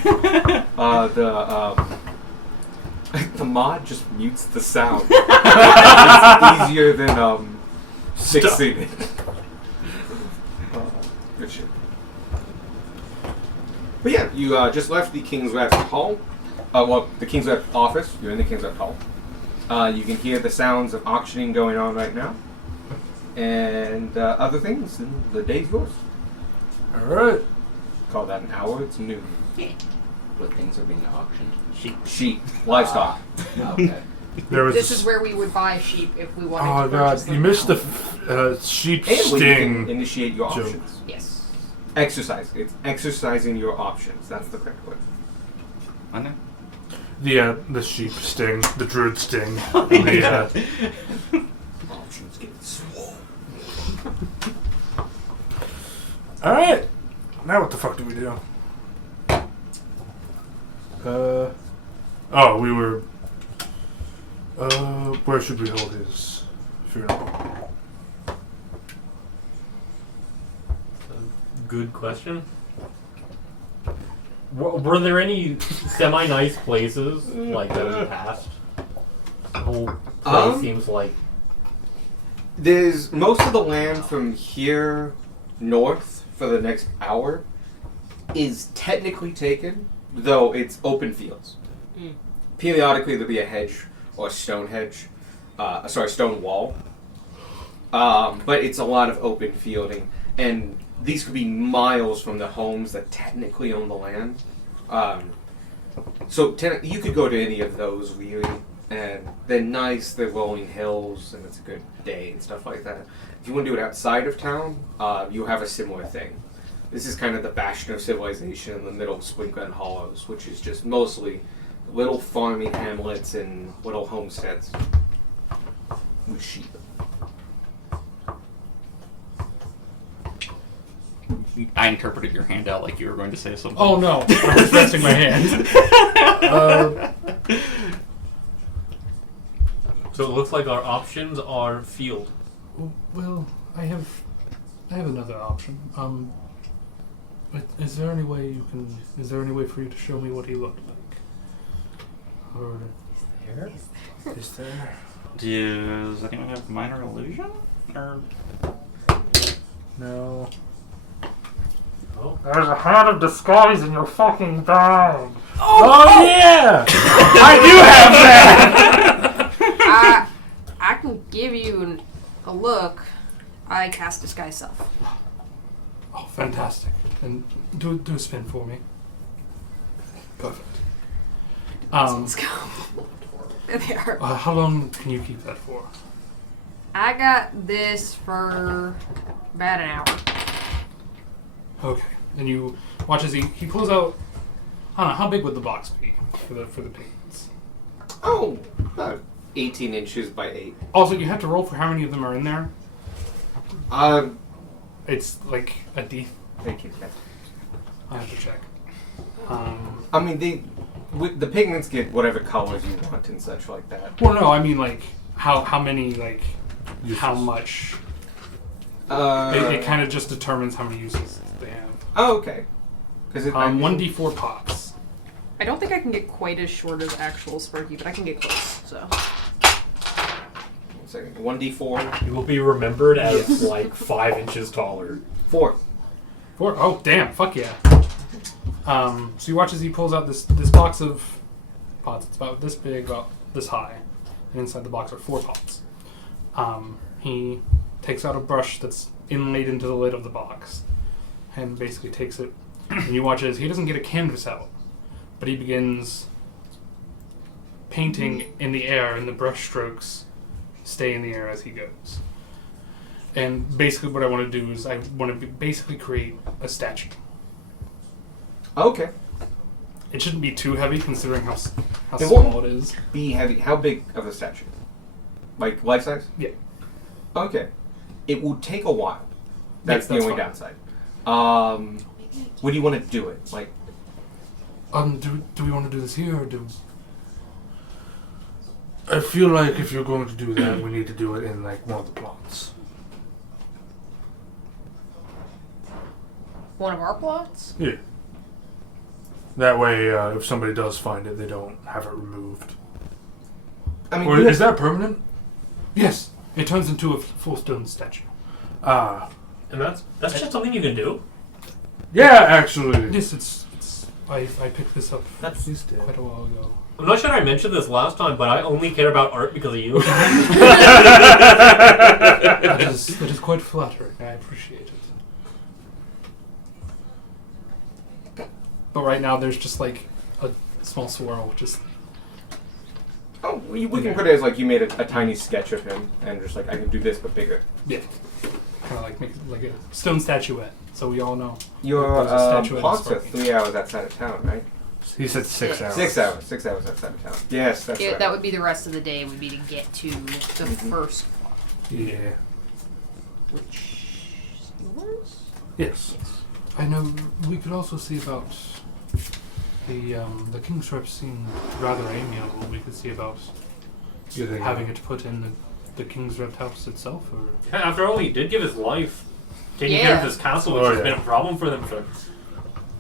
The mod just mutes the sound. It's easier than fixing it. Good shit. But yeah, you just left the King's Raft Hall. The King's Raft office. You're in the King's Raft Hall. You can hear the sounds of auctioning going on right now. And other things, and the day's yours. Alright. Call that an hour, it's noon. What things are being auctioned? Sheep, livestock. Okay. There was This is where we would buy sheep if we wanted Oh to purchase god, you them missed now. the sheep And when you can sting. initiate your joke. options. Yes. Exercise. It's exercising your options. That's the correct word. I know. The sheep sting, the druid sting. The, Options get swole. Alright. Now what the fuck do we do? We were... where should we hold his funeral? Good question. Were there any semi-nice places like that in the past? The whole place seems like There's most of the land from here north for the next hour is technically taken, though it's open fields. Periodically there'll be a hedge or a stone hedge, stone wall. But it's a lot of open fielding, and these could be miles from the homes that technically own the land. So you could go to any of those really, and they're nice. They're rolling hills, and it's a good day and stuff like that. If you want to do it outside of town, you have a similar thing. This is kind of the bastion of civilization in the middle of Sprinkland Hollows, which is just mostly little farming hamlets and little homesteads with sheep. I interpreted your handout like you were going to say something. Oh no, I'm just resting my hand. so. It looks like our options are field. Well, I have another option. But is there any way for you to show me what he looked like? Or Is there? Does anyone have minor illusion? Or No. Oh, there's a hand of disguise in your fucking bag. Oh yeah! I do have that! I can give you a look. I cast Disguise Self. Oh, fantastic! And do a spin for me. Perfect. Let's go. There they are. How long can you keep that for? I got this for about an hour. Okay. And you watch as he pulls out. I don't know, how big would the box be for the pigments? Oh, about 18 inches by 8. Also, you have to roll for how many of them are in there. It's like a D. Thank you. I have to check. I mean, the pigments get whatever colors you want and such like that. Well, no, I mean like how many like how much. It kind of just determines how many uses they have. Oh, okay. Because 1d4 pops. I don't think I can get quite as short as actual Sparky, but I can get close. So second. 1d4. You will be remembered as like 5 inches taller. 4. 4? Oh, damn. Fuck yeah. So you watch as he pulls out this box of pots. It's about this big, about this high. And inside the box are 4 pots. He takes out a brush that's inlaid into the lid of the box. And basically takes it. And you watch as he doesn't get a canvas out. But he begins painting in the air, and the brush strokes stay in the air as he goes. And basically what I want to do is I want to basically create a statue. Okay. It shouldn't be too heavy considering how It small won't. it is. Be heavy. How big of a statue? Like life size? Yeah. Okay. It will take a while. That's the that's only fine. downside. What do you want to do it? Like, Do we want to do this here or do... I feel like if you're going to do that, we need to do it in like one of the plots. One of our plots? Yeah. That way, if somebody does find it, they don't have it removed. I mean, Or you is that permanent? Yes. It turns into a full stone statue. Ah. And that's just something you can do. Yeah, actually. Yes, it's I picked this up That's quite a while ago. I'm not sure I mentioned this last time, but I only care about art because of you. That is quite flattering. I appreciate it. But right now there's just like a small swirl just... Oh, we can put it as like you made a tiny sketch of him, and just like I can do this but bigger. Yeah. Kind of like make it like a stone statuette, so we all know. Your There's a statuette plots are sparking. 3 hours outside of town, right? He said 6 hours. 6 hours. 6 hours outside of town. Yes, that's Yeah, right. that would be the rest of the day, would be to get to the first plot, Yeah. which is yours? Yes. I know we could also see about the King's Rep seemed rather amiable. We could see about You think having it put in the King's Rep house itself, or After all, he did give his life taking care Yeah. of this castle, which Oh, has yeah. been a problem for them for,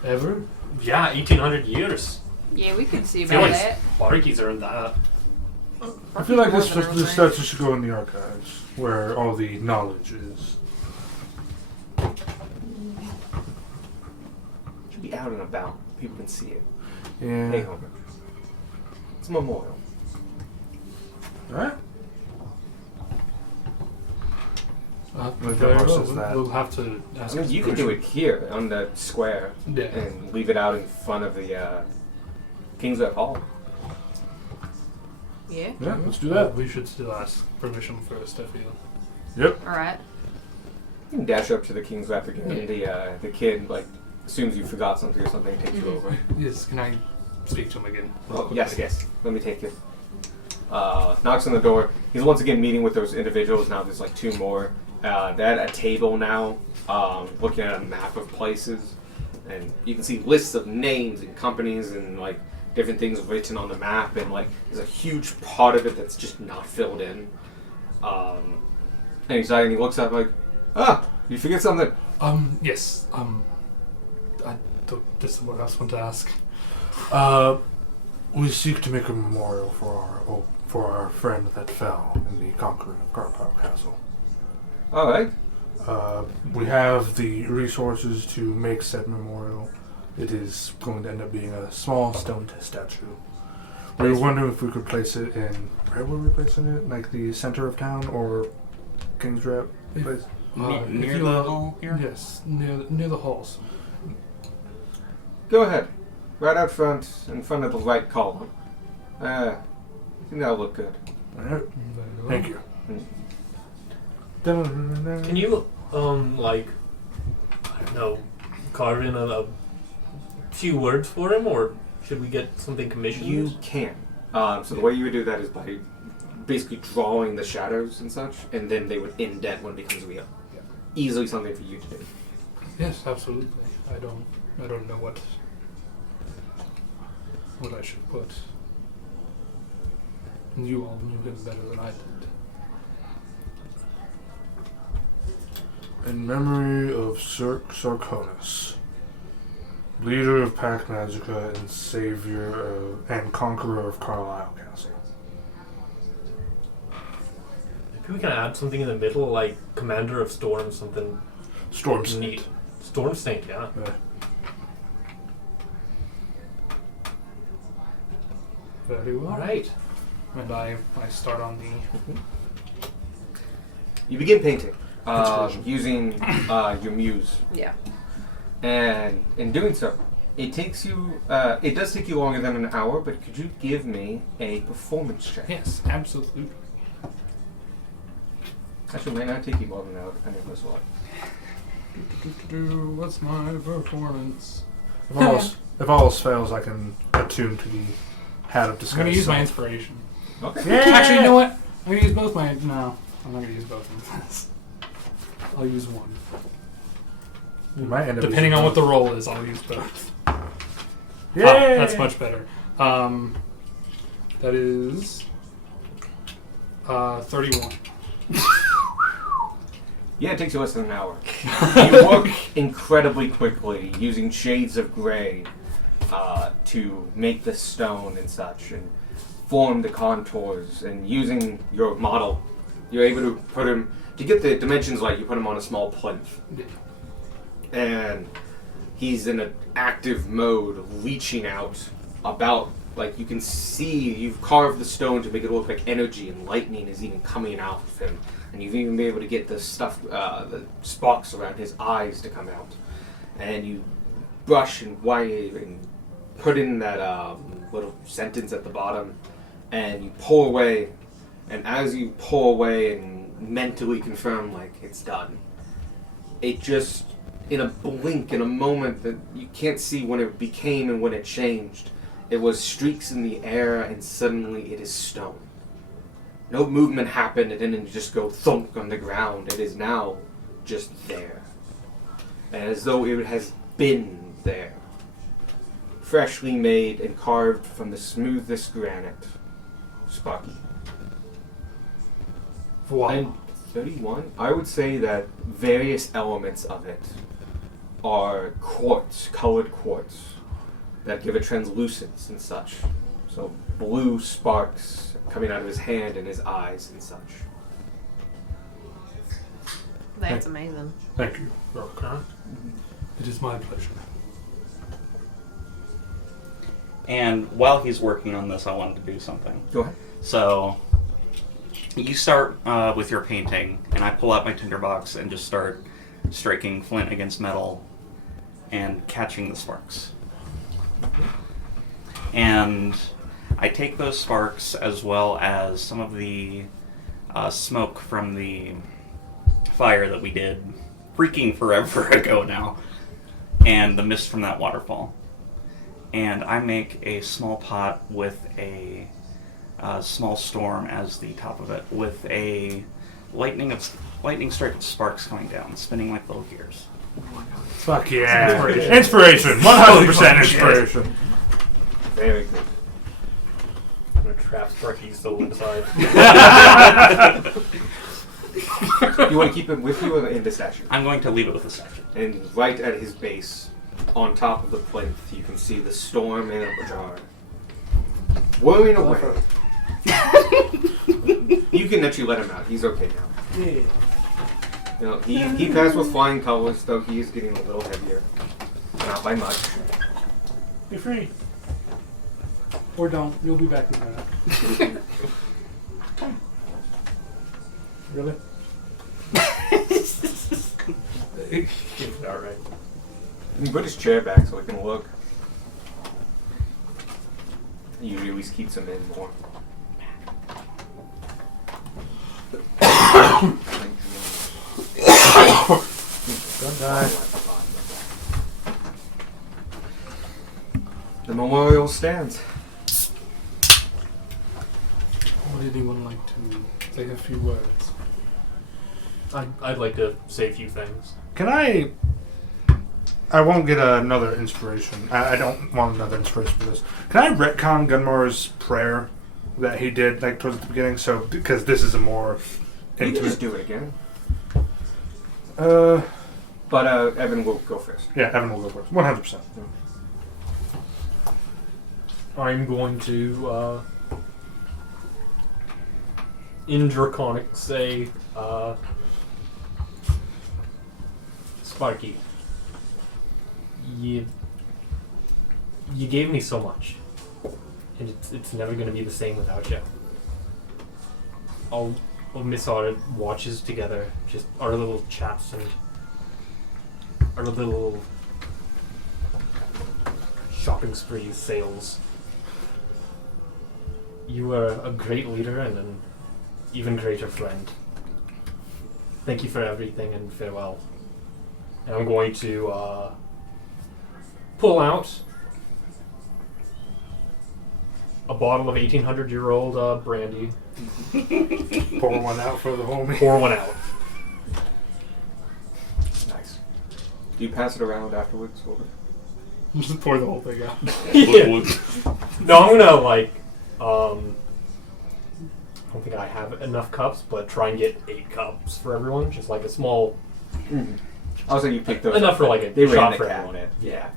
ever. 1800 years. Yeah, we could see I feel about like that. Sparky's earned that. I feel like this More than this statue should go in the archives, where all the knowledge is. Should be out and about. People can see it. Yeah. Hey, Homer. It's a memorial. Alright. When Very Demar well. says that. We'll have to ask. I mean, his you can do permission. it here on the square Yeah. and leave it out in front of the King's Rep Hall. Yeah. Yeah, let's do that. We should still ask permission first, I feel. Yep. Alright. You can dash up to the King's Rep again. The kid like assumes you forgot something or something, takes you over. Yes, can I speak to him again? real Oh, quickly? yes. Let me take you. Knocks on the door. He's once again meeting with those individuals. Now there's like 2 more. They're at a table now, looking at a map of places, and you can see lists of names and companies and like different things written on the map, and like there's a huge part of it that's just not filled in. And he's like, and he looks up like, you forget something. Yes. I don't. This is what I was going to ask. We seek to make a memorial for our friend that fell in the conquering of Carpow Castle. All right. We have the resources to make said memorial. It is going to end up being a small stone statue. We were wondering if we could place it in... Where were we placing it? Like the center of town or King's Rep? Place? If Near you- the hall here? Yes, near the halls. Go ahead. Right out front, in front of the right column. I think that'll look good. Alright. Thank you. Can you, like, I don't know, carve in a few words for him, or should we get something commissioned? You can. So the way you would do that is by basically drawing the shadows and such, and then they would indent when it becomes real. Easily something for you to do. Yes, absolutely. I don't know what I should put. You all knew him better than I did. In memory of Cirque Sarkonis, leader of Pac Magica and savior and conqueror of Carlisle Castle. we can add something in the middle, like Commander of Storm, something Storm neat. Sneak. Storm Saint, yeah. Very well. Alright. And I start on the. You begin painting Inspiration. using your muse, Yeah. and in doing so, it takes you. It does take you longer than an hour, but could you give me a performance check? Yes, absolutely. Actually, it might not take you more than an hour, depending on this one. What's my performance? If all else fails, I can attune to the hat of I'm disguise. gonna use my inspiration. Okay. Yeah. Actually, you know what? I'm gonna use both my. No, I'm not gonna use both of this. I'll use one. You might end up Depending on using what the roll is, I'll use both. Yeah, Ah, that's much better. That is 31. Yeah, it takes you less than an hour. You work incredibly quickly using shades of gray to make the stone and such, and form the contours. And using your model, you're able to put him to get the dimensions right. You put him on a small plinth, and he's in an active mode, reaching out about. Like you can see, you've carved the stone to make it look like energy and lightning is even coming out of him. And you've even been able to get the stuff, the sparks around his eyes to come out. And you brush and wipe and put in that little sentence at the bottom, and you pull away. And as you pull away and mentally confirm, like, it's done, it just, in a blink, in a moment that you can't see when it became and when it changed, it was streaks in the air, and suddenly it is stone. No movement happened, it didn't just go thunk on the ground. It is now just there. And as though it has been there. Freshly made and carved from the smoothest granite. Sparky. And 31, I would say that various elements of it are quartz, colored quartz, that give it translucence and such. So blue sparks coming out of his hand and his eyes and such. That's amazing. Thank you. Okay. It is my pleasure. And while he's working on this, I wanted to do something. Go ahead. So, you start with your painting, and I pull out my tinderbox and just start striking flint against metal and catching the sparks. And I take those sparks as well as some of the smoke from the fire that we did freaking forever ago now, and the mist from that waterfall. And I make a small pot with a small storm as the top of it, with a lightning strike of sparks coming down, spinning like little gears. Fuck yeah. Inspiration. 100% inspiration. Very good. I'm gonna trap Sparky's soul inside. You want to keep him with you or in the statue? I'm going to leave it with the statue. And right at his base, on top of the plinth, you can see the storm in a jar. Whirling away. You can actually let him out. He's okay now. Yeah. You know, he passed with flying colors, though he is getting a little heavier. Not by much. Be free. Or don't. You'll be back in a minute. Really? Alright. You can put his chair back so he can look. Usually at least keeps him in more. Don't die. The memorial stands. Would anyone like to say a few words? I'd like to say a few things. Can I won't get another inspiration. I don't want another inspiration for this. Can I retcon Gunmar's prayer that he did like towards the beginning? So because this is a more You can intimate. just do it again. Uh, But Evan will go first. yeah, Evan will go first. 100%. I'm going to in Draconic say, Sparky, you gave me so much, and it's never gonna be the same without you. I'll miss our watches together, just our little chats and our little shopping sprees, sales. You were a great leader and an even greater friend. Thank you for everything and farewell. And I'm going to pull out a bottle of 1800-year-old brandy. Pour one out for the homie. Pour one out. Nice. Do you pass it around afterwards? Or? Just pour the whole thing out. Yeah. No, I'm gonna I don't think I have enough cups, but try and get 8 cups for everyone, just like a small, I was saying you picked those enough up, for like a they ran shot the for cabinet. everyone. Yeah.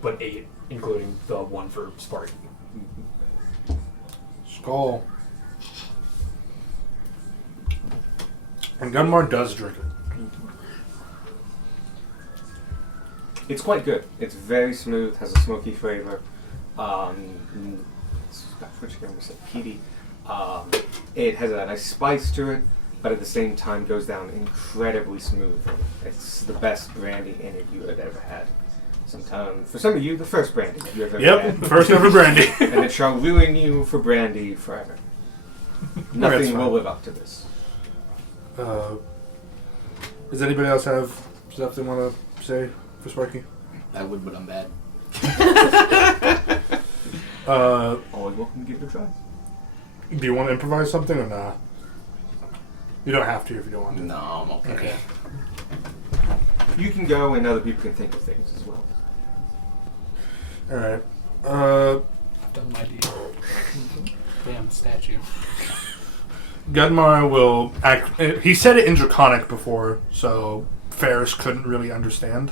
But 8, including the one for Sparky. Skull. And Gunmar does drink it. It's quite good. It's very smooth, has a smoky flavor. Which again we said peaty. It has a nice spice to it, but at the same time goes down incredibly smooth. It's the best brandy in it you had ever had. Sometimes, for some of you, the first brandy you have ever had. Yep, first ever brandy. And it shall ruin you for brandy forever. Nothing fine. will live up to this. Does anybody else have stuff they want to say for Sparky? I would, but I'm bad. Always welcome to give it a try. Do you want to improvise something or not? You don't have to if you don't want to. No, I'm okay. Okay. You can go and other people can think of things as well. Alright. I've done my deal. Damn statue. Gunmar will act. He said it in Draconic before, so Ferris couldn't really understand.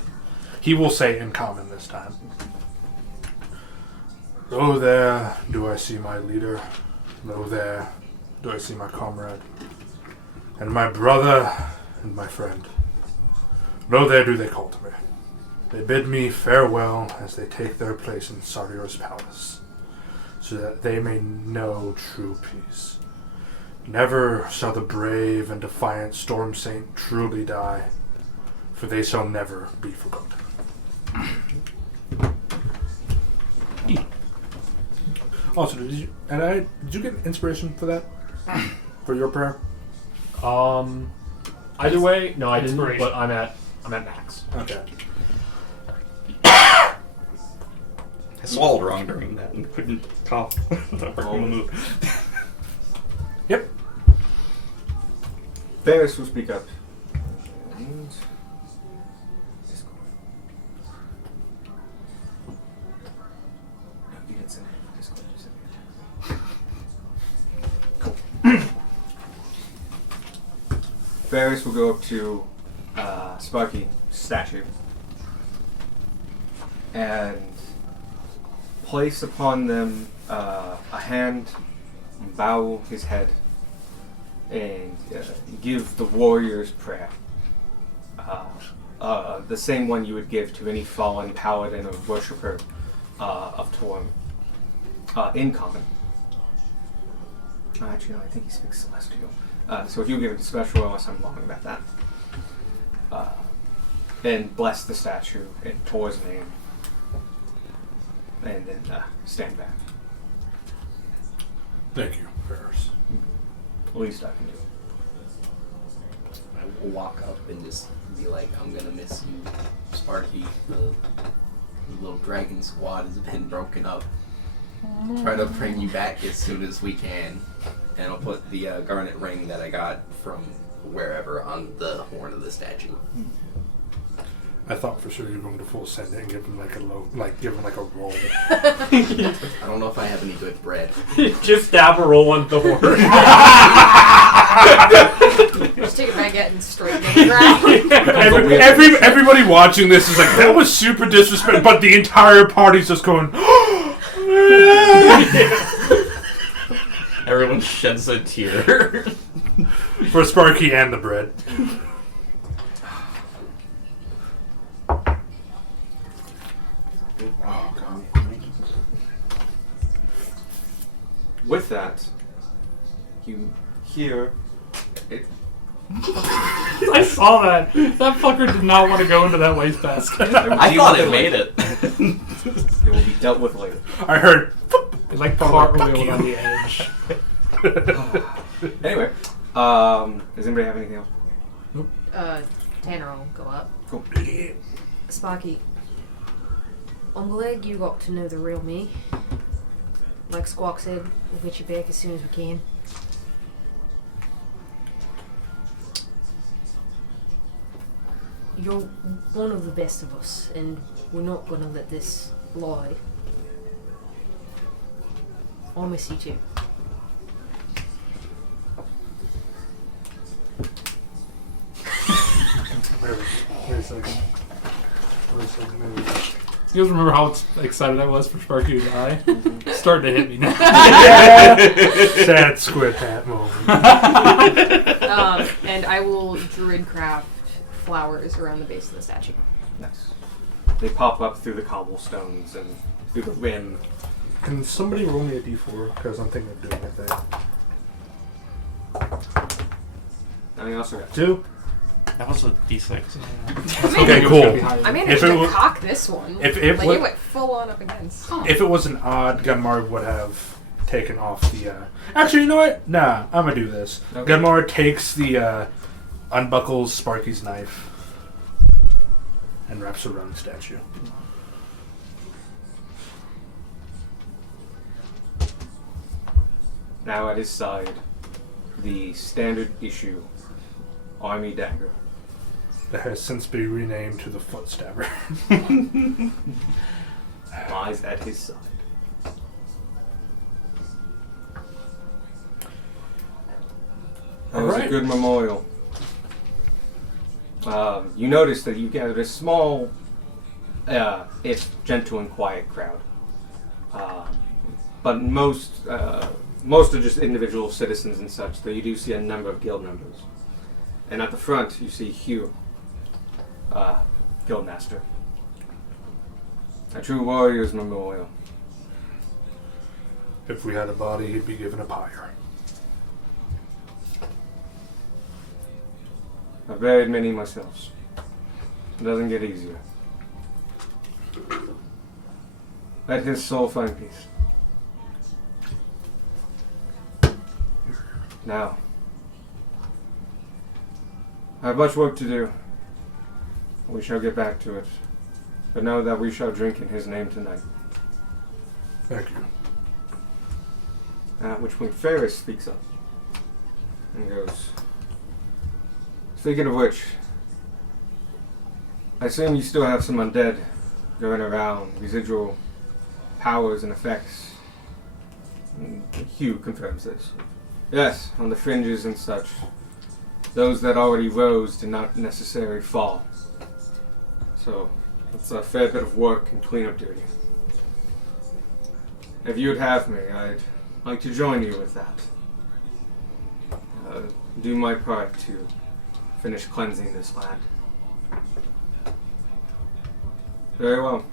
He will say it in common this time. Oh, there do I see my leader. Oh, there do I see my comrade. And my brother and my friend. Oh, there do they call to me. They bid me farewell as they take their place in Sarior's palace, so that they may know true peace. Never shall the brave and defiant Storm Saint truly die, for they shall never be forgotten. Also, did you get inspiration for that? For your prayer? Either way, no, I didn't. Inspiration. But I'm at max. Okay. I swallowed wrong during that and couldn't cough. Move. Yep. Ferris will speak up. And no, you didn't send it. Discord, you sent it. Cool. Ferris will go up to Sparky statue and place upon them a hand, bow his head, and give the warrior's prayer. The same one you would give to any fallen paladin or worshipper of Torm in common. Actually, no, I think he speaks Celestial. So if you give it to Special, unless I'm wrong about that. And bless the statue in Tor's name. And then stand back. Thank you, Ferris. Least I can do. I will walk up and just be like, I'm gonna miss you, Sparky. The little dragon squad has been broken up. Try to bring you back as soon as we can. And I'll put the garnet ring that I got from wherever on the horn of the statue. I thought for sure you were going to full send it and give him like a low, give him like a roll. I don't know if I have any good bread. Just stab a roll on the horn. Just take a baguette and straight to the ground. Everybody watching this is like, that was super disrespectful, but the entire party's just going, Everyone sheds a tear. For Sparky and the bread. With that, you hear it. I saw that. That fucker did not want to go into that wastebasket. I thought it made it. It will be dealt with later. I heard. It like cartwheeled on the edge. Anyway, does anybody have anything else? Tanner will go up. Cool. Sparky, I'm glad you got to know the real me. Like Squawk said, we'll get you back as soon as we can. You're one of the best of us, and we're not gonna let this lie. I'll miss you too. Wait a second. You guys remember how excited I was for Sparky to die? It's starting to hit me now. Sad squid hat moment. And I will druidcraft flowers around the base of the statue. Nice. They pop up through the cobblestones and through the rim. Can somebody roll me a d4? Because I'm thinking of doing a thing. Anything else? Okay. 2? That was a D6. Okay, cool. I managed If it to wa- cock this one. If Like, wa- it went full on up against. If it was an odd, Gunmar would have taken off the. Actually, you know what? Nah, I'm gonna do this. Okay. Gunmar takes the unbuckles Sparky's knife and wraps it around the statue. Now at his side, the standard issue army dagger. That has since been renamed to the Foot Stabber. Lies at his side. That was a Alright. good memorial. You notice that you gathered a small, if gentle and quiet crowd. But most are just individual citizens and such, though you do see a number of guild members. And at the front, you see Hugh, Guildmaster. A true warrior's memorial. If we had a body, he'd be given a pyre. I've buried many myself. It doesn't get easier. Let his soul find peace. Now, I have much work to do. We shall get back to it. But know that we shall drink in his name tonight. Thank you. At which point Ferris speaks up and goes, speaking of which, I assume you still have some undead going around, residual powers and effects. And Hugh confirms this. Yes, on the fringes and such. Those that already rose did not necessarily fall. So, it's a fair bit of work and cleanup duty. If you'd have me, I'd like to join you with that. Do my part to finish cleansing this land. Very well.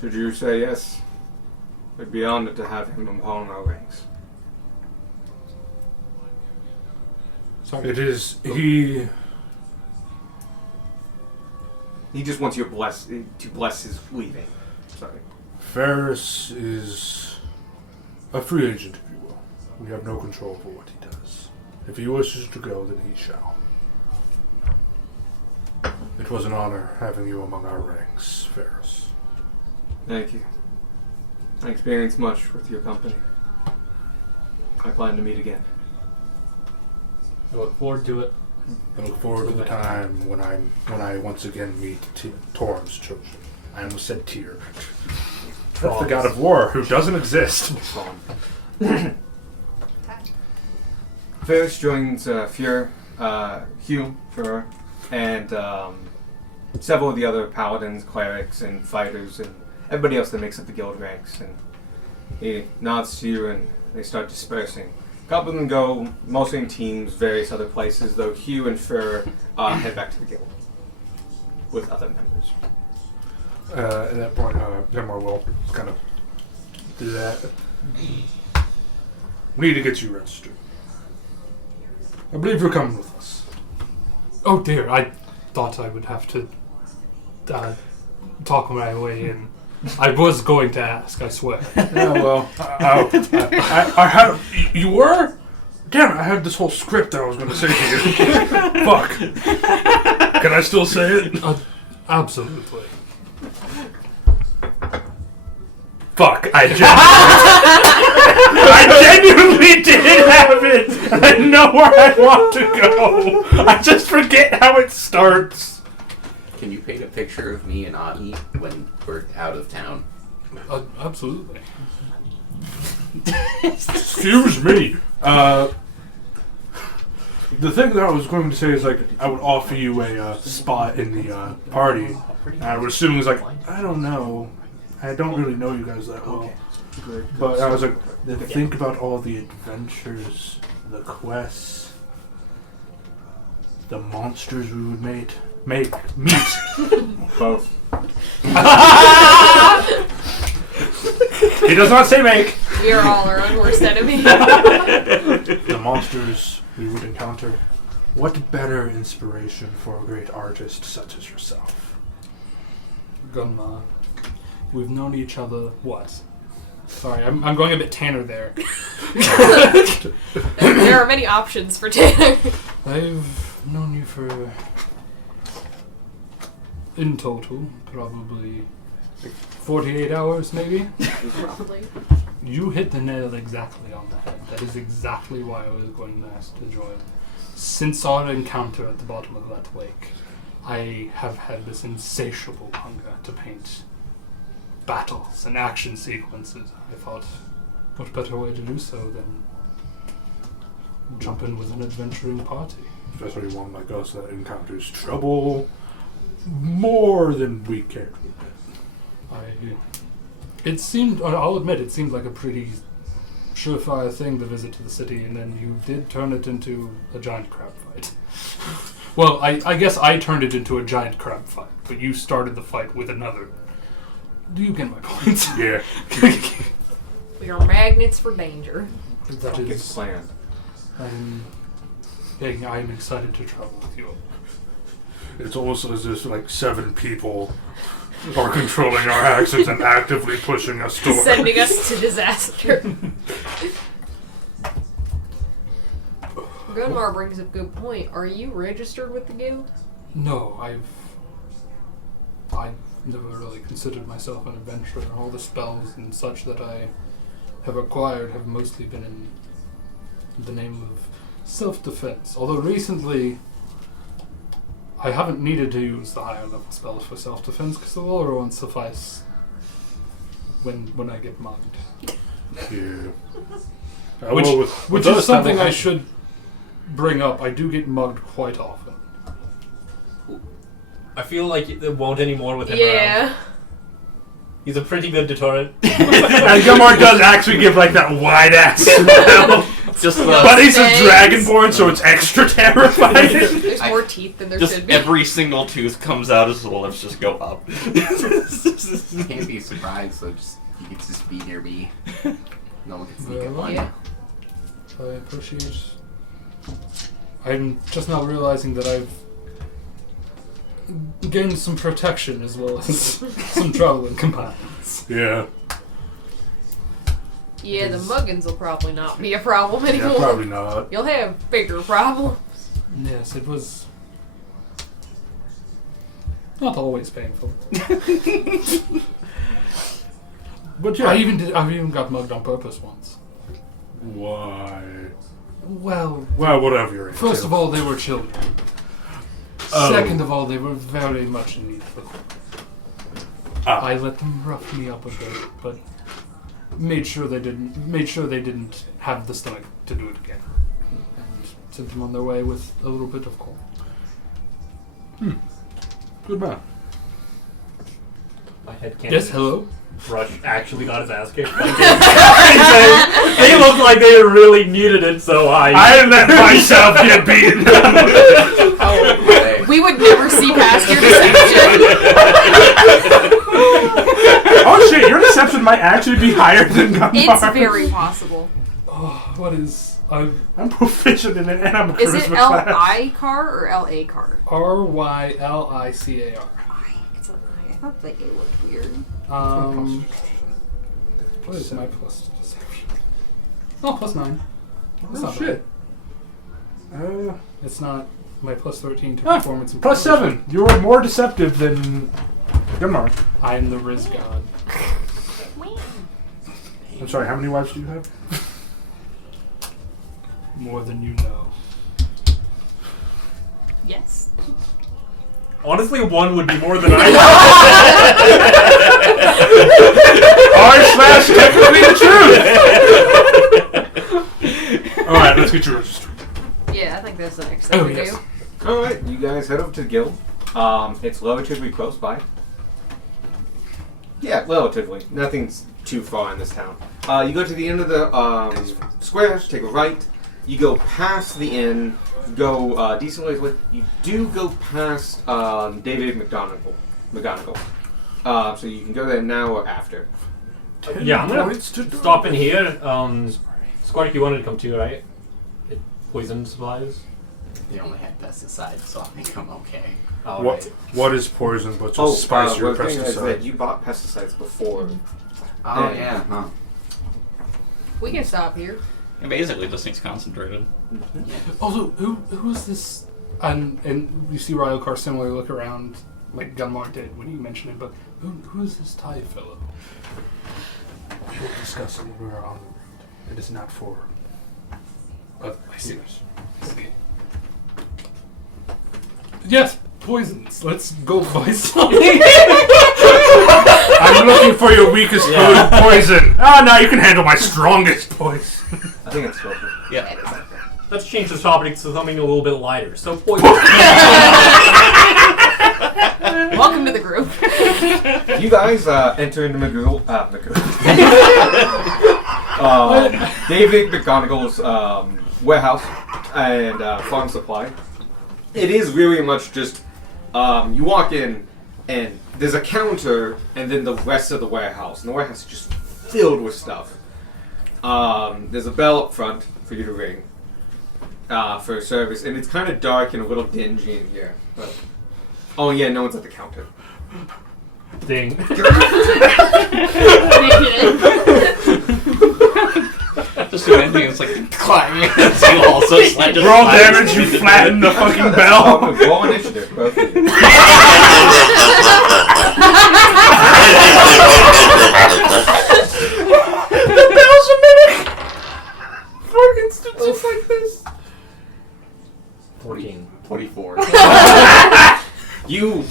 Should you say yes, we'd be honored to have him upon our ranks. It is he. He just wants you to bless his leaving. Sorry. Ferris is a free agent, if you will. We have no control over what he does. If he wishes to go, then he shall. It was an honor having you among our ranks, Ferris. Thank you. I experienced much with your company. I plan to meet again. I look forward to it. I look forward to the time when I once again meet Torm's children. I almost said Tyr. That's the god of war who doesn't exist. Ferris joins Hugh, and several of the other paladins, clerics, and fighters, and everybody else that makes up the guild ranks. And he nods to you, and they start dispersing. A couple of them go mostly in teams, various other places, though Hugh and Fur head back to the guild with other members. At that point, Denmar will kind of do that. We need to get you registered. I believe you're coming with us. Oh dear, I thought I would have to talk my way in. I was going to ask, I swear. Yeah, well, I had. You were? Damn it! I had this whole script that I was going to say to you. Fuck. Can I still say it? Absolutely. Fuck! I genuinely did have it. I know where I want to go. I just forget how it starts. Can you paint a picture of me and Ahi when we're out of town? Absolutely. Excuse me. The thing that I was going to say is, like, I would offer you a spot in the party. And I would assume it was like, I don't know. I don't really know you guys that well. But I was like, think about all the adventures, the quests, the monsters we would meet. Both. He does not say make. We are all our own worst enemy. The monsters we would encounter. What better inspiration for a great artist such as yourself? Gunma, we've known each other, what? Sorry, I'm going a bit Tanner there. There are many options for Tanner. I've known you for, in total, probably like 48 hours, maybe. Probably. You hit the nail exactly on the head. That is exactly why I was going to ask to join. Since our encounter at the bottom of that lake, I have had this insatiable hunger to paint battles and action sequences. I thought, what better way to do so than jump in with an adventuring party? Especially one like us that encounters trouble more than we care to admit. It seemed, I'll admit, it seemed like a pretty surefire thing to visit to the city, and then you did turn it into a giant crab fight. Well, I guess I turned it into a giant crab fight, but you started the fight with another. Do you get my point? Yeah. We are magnets for danger. That It's is, planned. I'm excited to travel with you. It's almost as if like 7 people are controlling our actions and actively pushing us towards. Sending us to disaster. Gunmar brings up a good point. Are you registered with the guild? No, I've never really considered myself an adventurer. All the spells and such that I have acquired have mostly been in the name of self-defense. Although recently, I haven't needed to use the higher level spells for self-defense because the lower ones suffice when I get mugged. Yeah. Which is something I should bring up. I do get mugged quite often. I feel like it won't anymore with him around. Yeah. He's a pretty good deterrent. And Gilmore does actually give like that wide ass smile. Just But he's a Thanks. dragonborn, so it's extra terrifying. There's more teeth than there Just should be. every single tooth comes out as the lips just go up. can't be surprised, so you can just be near me. No one can sneak up on Yeah. you. I appreciate. I'm just now realizing that I've gained some protection as well as some traveling companions. Yeah. Yeah, the muggins will probably not be a problem anymore. Yeah, probably not. You'll have bigger problems. Yes, it was not always painful. But yeah. I've even got mugged on purpose once. Why? Well, Well, whatever you're into. first of all, they were children. Oh. Second of all, they were very much in need of it. Ah. I let them rough me up a bit, but made sure they didn't have the stomach to do it again, and sent them on their way with a little bit of corn. Good man. I headcanon. Yes, hello. Rush actually got his ass kicked. They looked like they really needed it, so I let myself get beaten. Oh, We would never see past your deception. Oh shit, your deception might actually be higher than Gunbar. It's very possible. Oh, what is I'm proficient in it and I'm a Is it charisma class. L-I car or L-A car? RYLICAR? It's an I. I thought the A looked weird. What is my plus deception? Oh, plus 9. That's Oh not shit. bad. It's not my plus 13 to Ah, performance. And plus persuasion. 7. You are more deceptive than Gunnar. I am the Riz God. I'm sorry, how many wives do you have? More than you know. Yes. honestly, one would be more than I. R/ technically the truth. All right, let's get your registry. Yeah, I think that's the next thing Oh, we yes. do. Alright, you guys head over to the guild. It's relatively close by. Yeah, relatively. Nothing's too far in this town. You go to the end of the square, take a right. You go past the inn, go decent ways away. You do go past David McGonagall. So you can go there now or after. Yeah, I'm gonna Points to stop in here. Squark, you wanted to come too, right? It poison supplies. They only had pesticides, so I think I'm okay. What is poison but just spice your the thing is that pesticide? you bought pesticides before. Oh, yeah, huh. We can stop here. It basically just needs concentrated. Also, who is this? And you see Ryokar similarly look around like Gunmar did when you mentioned it, but who is this Thai fellow? We will discuss it when we are on the road. It is not for I see. Okay. Yes, poisons. Let's go buy some. I'm looking for your weakest food of poison. Ah, now you can handle my strongest poison. I think it's Scorpion. Yeah. Let's change the topic to something a little bit lighter. So poison. Welcome to the group. You guys enter into David McGonagall's warehouse and farm supply. It is really much just you walk in and there's a counter and then the rest of the warehouse. And the warehouse is just filled with stuff. There's a bell up front for you to ring for service. And it's kind of dark and a little dingy in here. But, oh yeah, no one's at the counter. Ding. Just do anything. It's like climbing. So you also slide. Roll damage, you flatten the fucking bell. Roll initiative, both of you. The bell's a minute for instances like this. 14. 24. You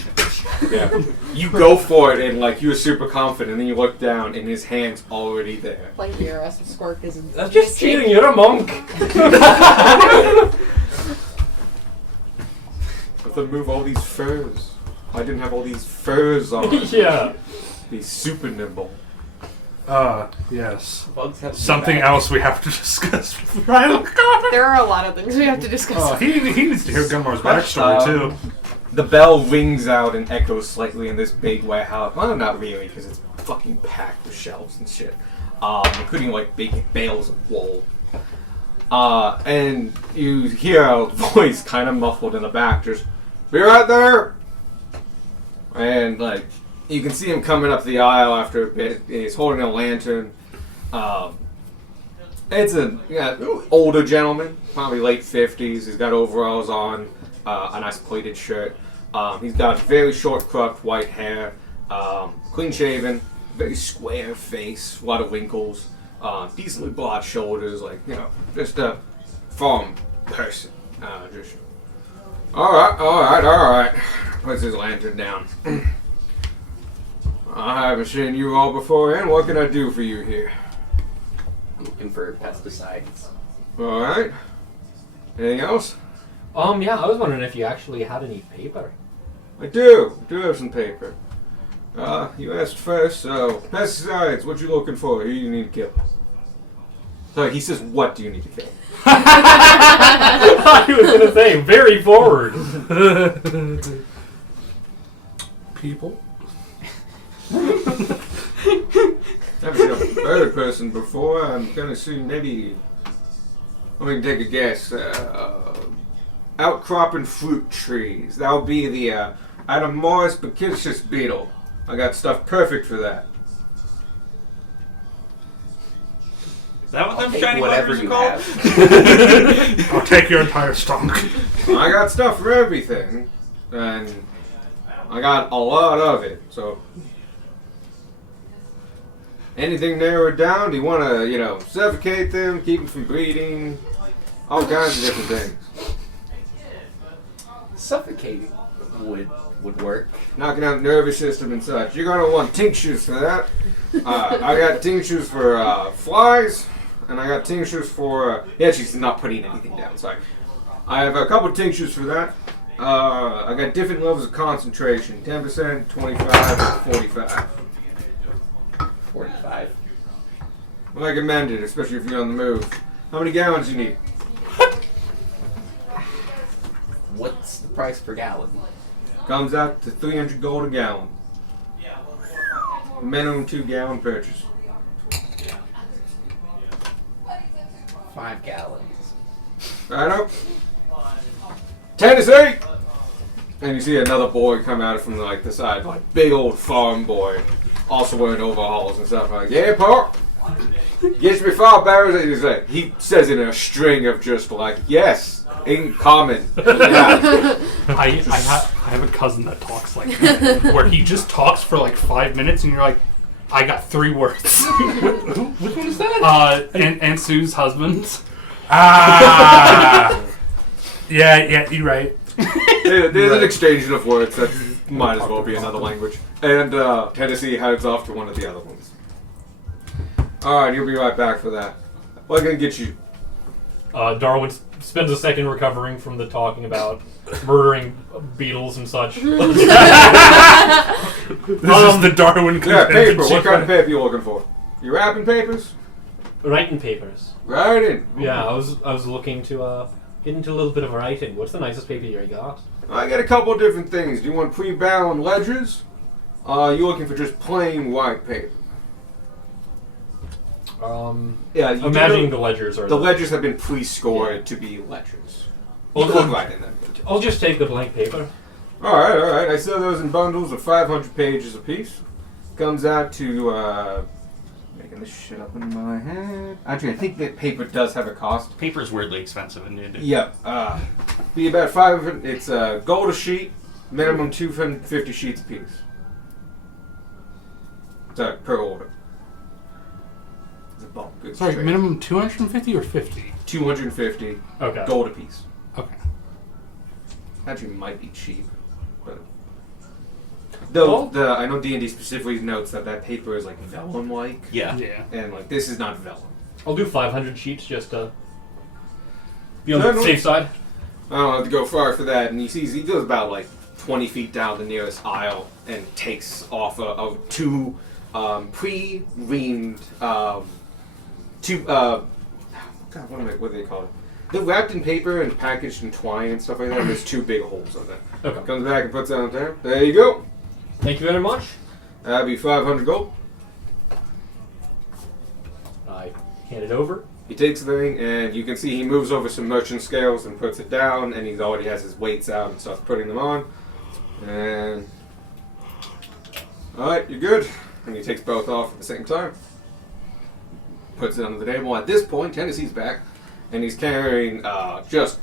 go for it and like you're super confident and then you look down and his hand's already there. Like your ass of Squark isn't. That's just cheating. You're a monk. But then move all these furs. I didn't have all these furs on. Yeah. He's super nimble. Yes. Bugs have Something back. else we have to discuss. Right? There are a lot of things we have to discuss. Oh, he needs to hear Gunmar's backstory too. The bell rings out and echoes slightly in this big warehouse. Well, not really, because it's fucking packed with shelves and shit. Including like big bales of wool. And you hear a voice kind of muffled in the back, just, "Be right there!" And like, you can see him coming up the aisle after a bit. He's holding a lantern. It's an older gentleman, probably late 50s. He's got overalls on, a nice pleated shirt. He's got very short, cropped white hair, clean shaven, very square face, a lot of wrinkles, decently broad shoulders, like, just a farm person. Just, all right. Puts his lantern down. I haven't seen you all before, and what can I do for you here? I'm looking for pesticides. All right. Anything else? Yeah, I was wondering if you actually had any paper. I do have some paper. You asked first, so pesticides, what you looking for? Who you need to kill? So he says, what do you need to kill? I was gonna say, very forward. People. Never seen a bird person before. I'm gonna assume maybe. Let me take a guess. Outcropping fruit trees. That'll be the Adamoris bacichus beetle. I got stuff perfect for that. Is that what I'll them take shiny whatever buggers are you called? have. I'll take your entire stock. I got stuff for everything, and I got a lot of it. So, anything narrowed down? Do you want to, suffocate them, keep them from bleeding, all kinds of different things. Suffocating would work. Knocking out the nervous system and such. You're gonna want tinctures for that. I got tinctures for flies, and I got tinctures for. She's not putting anything down. Sorry. I have a couple tinctures for that. I got different levels of concentration: 10%, 25, and 45. 45. Recommended, especially if you're on the move. How many gallons you need? What's the price per gallon? Comes out to 300 gold a gallon. Minimum 2-gallon purchase. 5 gallons. Right up. Tennessee! And you see another boy come out from the side, big old farm boy, also wearing overalls and stuff. Yeah, Pop. Gets me 5 barrels. He says in a string of just yes, in common. Yeah. I have a cousin that talks like that, where he just talks for 5 minutes, and you're like, I got 3 words. Which one is that? And Sue's husband. Ah. Yeah, you're right. There's an exchange of words that might as well be another language. And Tennessee heads off to one of the other ones. Alright, you'll be right back for that. What can get you? Darwin spends a second recovering from the talking about murdering beetles and such. This is the Darwin Yeah, paper. What contingency. kind of paper you looking for? You wrapping papers? Writing papers. Writing. Yeah, I was looking to get into a little bit of writing. What's the nicest paper you got? I got a couple different things. Do you want pre-bound ledgers? You looking for just plain white paper? Yeah, you Imagining the ledgers are the ledgers have been pre-scored to be ledgers. You Well, could write in them. I'll just take the blank paper. Alright. I sell those in bundles of 500 pages apiece. Comes out to, making this shit up in my head. Actually, I think that paper does have a cost. Paper's weirdly expensive in D&D. Yep. Be about 500. It's gold a sheet, minimum 250 sheets apiece. So, per order. It's a bulk goods Sorry, trade. minimum 250 or 50? 250 Okay. gold apiece. Okay. Actually, might be cheap, but Well- I know D&D specifically notes that paper is vellum-like, Yeah. Yeah. and this is not vellum. I'll do 500 sheets just to be on No, the no. safe side. I don't have to go far for that, and he goes about 20 feet down the nearest aisle and takes off of 2 pre-reamed God, what do they call it? They're wrapped in paper and packaged in twine and stuff like that. And there's 2 big holes on it. Okay. Comes back and puts it on there. There you go. Thank you very much. That'd be 500 gold. I hand it over. He takes the thing, and you can see he moves over some merchant scales and puts it down, and he already has his weights out and starts putting them on. And alright, you're good. And he takes both off at the same time. Puts it on the table. At this point, Tennessee's back, and he's carrying just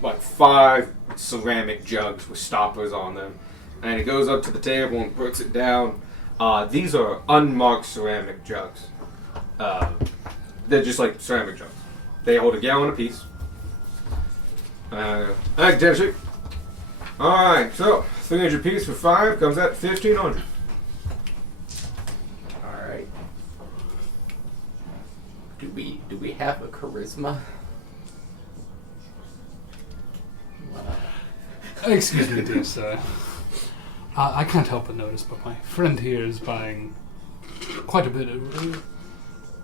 5 ceramic jugs with stoppers on them. And he goes up to the table and puts it down. These are unmarked ceramic jugs. They're just like ceramic jugs. They hold a gallon apiece. Alright, Tennessee. Alright, so 300 piece for 5 comes out 1,500. Alright. Do we have a charisma? Excuse me, dear sir. I can't help but notice, but my friend here is buying quite a bit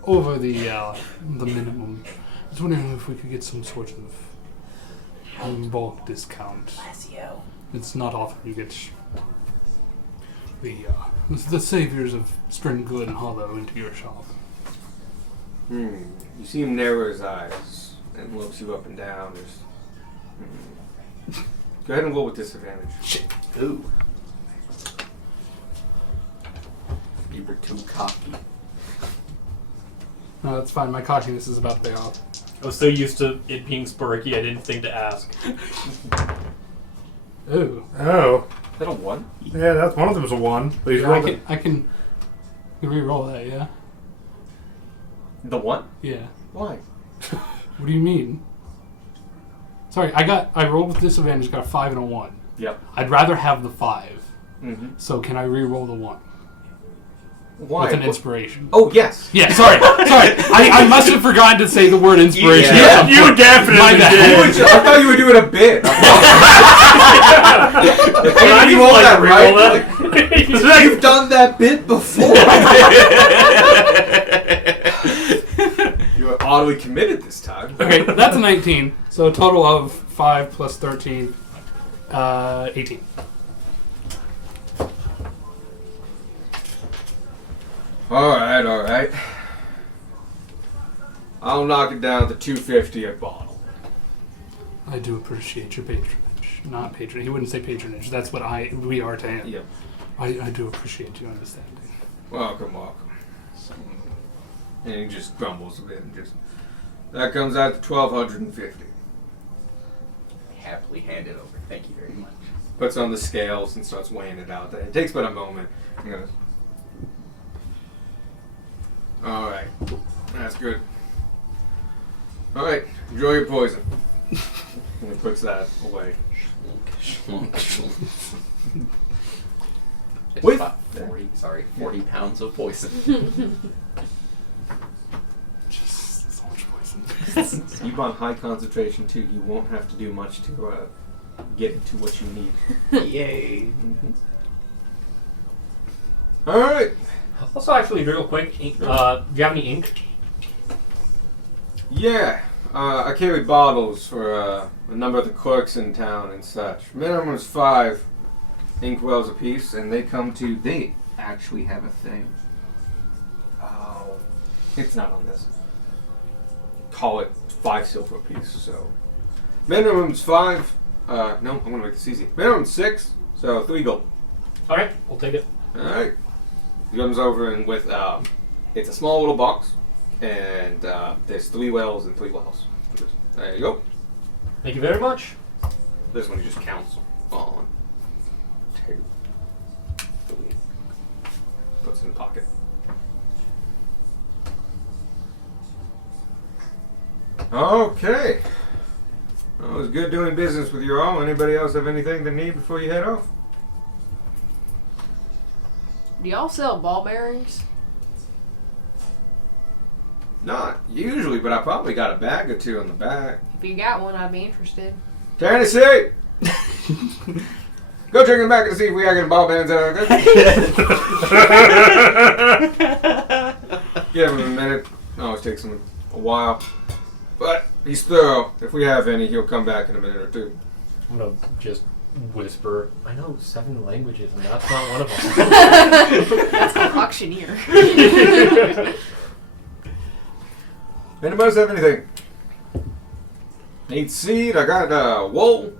over the minimum. I was wondering if we could get some sort of bulk discount. It's not often you get the saviors of Stringwood and Hollow into your shop. You see him narrow his eyes and looks you up and down. Go ahead and roll with disadvantage. Ooh. You were too cocky. No, that's fine. My cockiness is about to pay off. I was so used to it being Sparky, I didn't think to ask. Ooh. Oh. Is that a 1? Yeah, that's one of them is a 1. But he's Yeah, rolled it. I can re-roll that, yeah? The 1? Yeah. Why? What do you mean? Sorry, I rolled with disadvantage, got a 5 and a 1. Yep. I'd rather have the 5. Mm-hmm. So can I re-roll the 1? Why? With an inspiration. Oh, yes. Yeah, sorry. I must have forgotten to say the word inspiration. Yeah, at some you point. definitely My bad. did. I thought you were doing a bit. Can Hey, you roll that right? that? You've done that bit before. You were oddly committed this time. Okay, that's a 19. So a total of 5 plus 13, 18. Alright. I'll knock it down to $2.50 a bottle. I do appreciate your patronage. Not patronage. He wouldn't say patronage. That's what we are to him. Yep. I do appreciate your understanding. Welcome. And he just grumbles a bit and that comes out to $1,250. Happily hand it over. Thank you very much. Puts on the scales and starts weighing it out. It takes but a moment. He goes, alright. That's good. Alright, enjoy your poison. And he puts that away. Schlunk, schlunk. It's With about 40 pounds of poison. Just so much poison. You on high concentration too. You won't have to do much to get into what you need. Yay. Alright. Also, actually, real quick, do you have any ink? Yeah. I carry bottles for a number of the clerks in town and such. Minimum is 5 inkwells apiece, and they actually have a thing. Oh. It's not on this. Call it 5 silver apiece, so. Minimum's 5. No, I'm gonna make this easy. Minimum's 6, so 3 gold. Alright, we'll take it. Alright. He comes over and with, it's a small little box, and there's 3 wells and 3 wells. There you go. Thank you very much. This one he just counts. 1, 2, 3. Puts it in the pocket. Okay. Well, it was good doing business with you all. Anybody else have anything they need before you head off? Do y'all sell ball bearings? Not usually, but I probably got a bag or 2 in the back. If you got one, I'd be interested. Tennessee! Go check in the back and see if we are getting ball bands out of there. Give him a minute. It always takes him a while. But he's thorough. If we have any, he'll come back in a minute or 2. I'm gonna just whisper, I know 7 languages, and that's not one of them. That's called auctioneer. Anybody else have anything? Need seed? I got wool.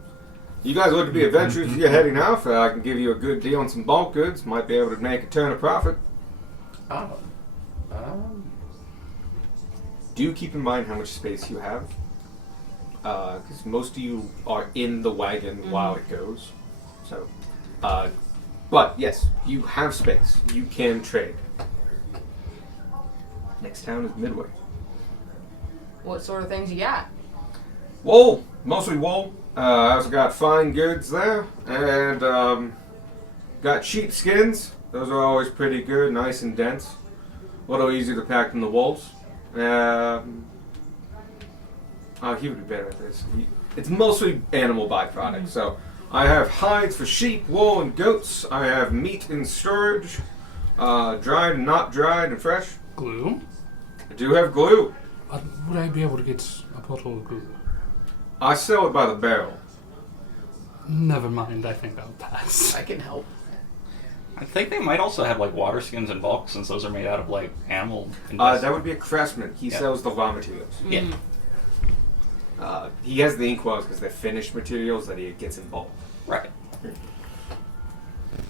You guys look to be adventurous if you're heading off. I can give you a good deal on some bulk goods. Might be able to make a turn of profit. Do keep in mind how much space you have. Because most of you are in the wagon while it goes. So, but yes, you have space. You can trade. Next town is Midway. What sort of things you got? Wool, mostly wool. I also got fine goods there, and got sheepskins. Those are always pretty good, nice and dense. A little easier to pack than the wools. He would be better at this. It's mostly animal byproducts, so I have hides for sheep, wool, and goats. I have meat in storage, dried and not dried and fresh. Glue? I do have glue. Would I be able to get a bottle of glue? I sell it by the barrel. Never mind, I think I'll pass. I can help. I think they might also have like water skins in bulk since those are made out of like animal. That would be a craftsman. He Yeah. sells the raw materials. Yeah. He has the inkwells because they're finished materials that he gets in bulk. Right.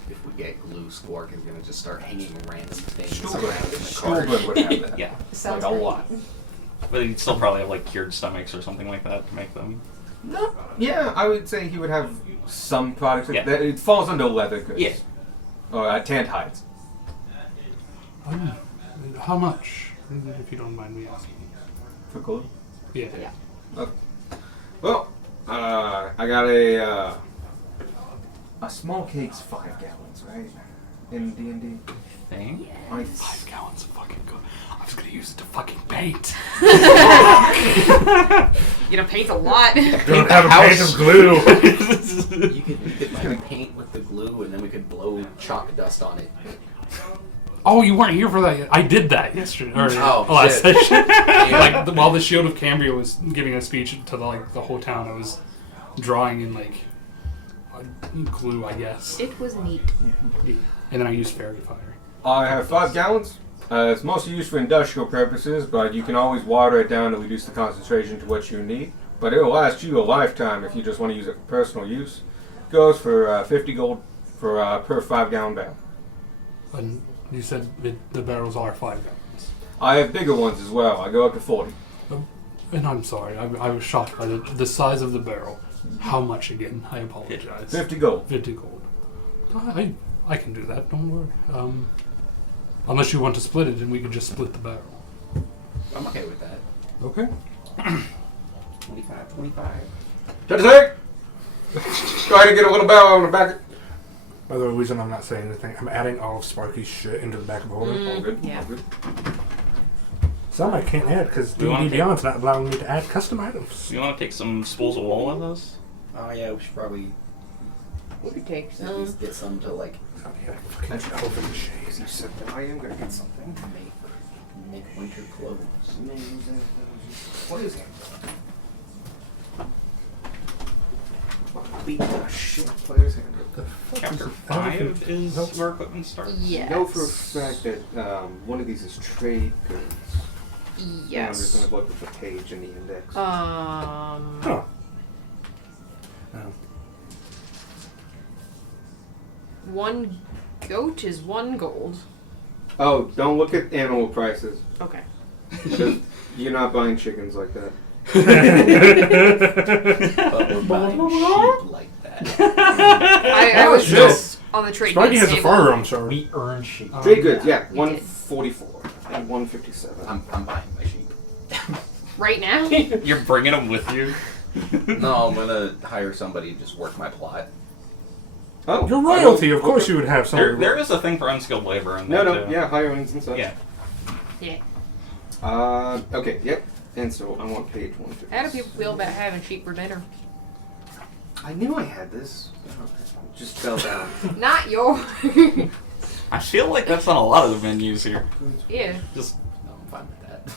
If we get glue, Squark is gonna just start hanging random things Stuhlgren around in the cart. Stuhlgren would have that. Yeah. Sounds Like a great. lot. But you'd still probably have like cured stomachs or something like that to make them. No. Yeah, I would say he would have some products. Yeah. It falls under leather goods. Yeah. Or tanned hides. How much? If you don't mind me asking. For glue? Yeah. Well, I got a small cake's 5 gallons, right? In D&D. Thing. I 5 gallons of fucking glue. I was gonna use it to fucking paint. You know, paint's a lot. Don't have a paint of glue. You could like paint with the glue, and then we could blow chalk dust on it. Oh, you weren't here for that yet. I did that yesterday. Or Oh, last shit. session. Yeah. While the Shield of Cambria was giving a speech to the whole town, I was drawing in glue, I guess. It was neat. And then I used fairy fire. I have 5 gallons. It's mostly used for industrial purposes, but you can always water it down to reduce the concentration to what you need. But it'll last you a lifetime if you just want to use it for personal use. Goes for 50 gold for per 5 gallon barrel. And you said the barrels are 5 gallons. I have bigger ones as well. I go up to 40. And I'm sorry, I was shocked by the size of the barrel. How much again? I apologize. 50 gold. 50 gold. I can do that, don't worry. Unless you want to split it, and we could just split the barrel. I'm okay with that. Okay. 25. Touch it! Go ahead and get a little barrel on the back. By the reason I'm not saying anything, I'm adding all of Sparky's shit into the back of the holder. All good. Yeah. All good. Some I can't add because We wanna D&D take- Beyond's not allowing me to add custom items. Do you want to take some spools of wool on those? Oh yeah, we should probably We could take at some. least get some to like Oh, yeah, fucking elephant shades. You said that I am going to get something. make winter clothes. What is it? Beat the shit player's handbook. Chapter 5 is where equipment starts. Yes. I know for a fact that one of these is trade goods. I'm just Yes. going to look at the page in the index. Huh. Oh. One goat is 1 gold. Oh, don't look at animal prices. Okay. Because you're not buying chickens like that. But we're buying sheep like that. I was shit. just on the trade Sparky goods has a table. firearm, sorry. We earn sheep. Trade goods, yeah. We did. 144 and 157. I'm buying my sheep. Right now? You're bringing them with you? No, I'm gonna hire somebody to just work my plot. Oh, Your royalty, of course you would have some. There is a thing for unskilled labor in No, there, no, too. yeah, hirings and such. Yeah. Yeah. Okay, yep. And so I'm on page 150. How do people feel about having sheep for dinner? I knew I had this. Just fell down. Not your. I feel like that's on a lot of the menus here. Yeah. Just No, I'm fine with that.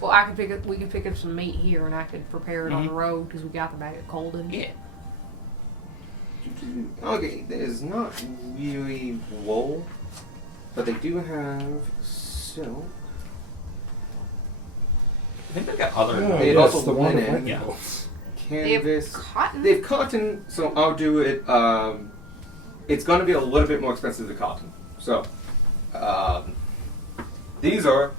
Well, I could pick up. We could pick up some meat here, and I could prepare it on the Mhm. road because we got the bag at Colden. yeah. Okay, there's not really wool, but they do have silk. I think they've got other. They yes, also the one with linen. lightning Yeah. bolts. They have Canvas. cotton. They have cotton, so I'll do it. It's going to be a little bit more expensive than cotton. So, these are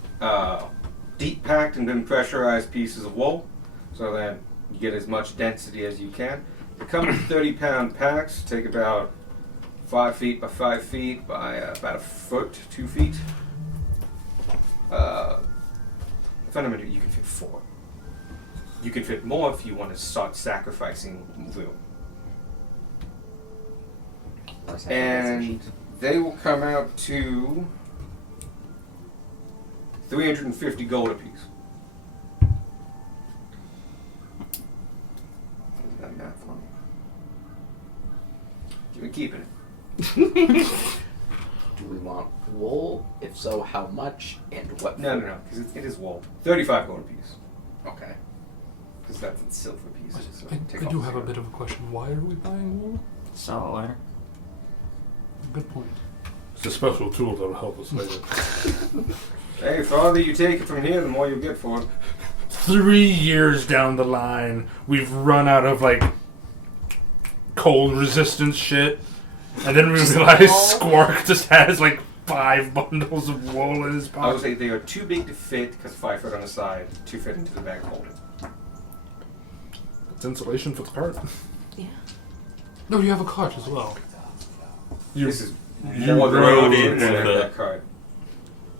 deep packed and then pressurized pieces of wool, so that you get as much density as you can. They come in 30-pound packs, take about 5 feet by 5 feet by about a foot, 2 feet. Fundamentally, you can fit 4. You can fit more if you want to start sacrificing room. And they will come out to 350 gold apiece. What is that math on? We're keeping it. Do we want wool? If so, how much and what? No, because it is wool. 35 gold apiece. Okay. Because that's in silver pieces. So take I off do the have a zero. bit of a question. Why are we buying wool? Sell it later. Good point. It's a special tool that'll help us later. Hey, the farther you take it from here, the more you get for it. 3 years down the line, we've run out of like cold resistance shit, and then we realize Squark just has like 5 bundles of wool in his I would pocket. say they are too big to fit because 5 foot on the side, 2 fit into the bag holding. It's insulation for the cart. Yeah. No, you have a cart as well. You, This is You more than rode enough to into insert the- that card.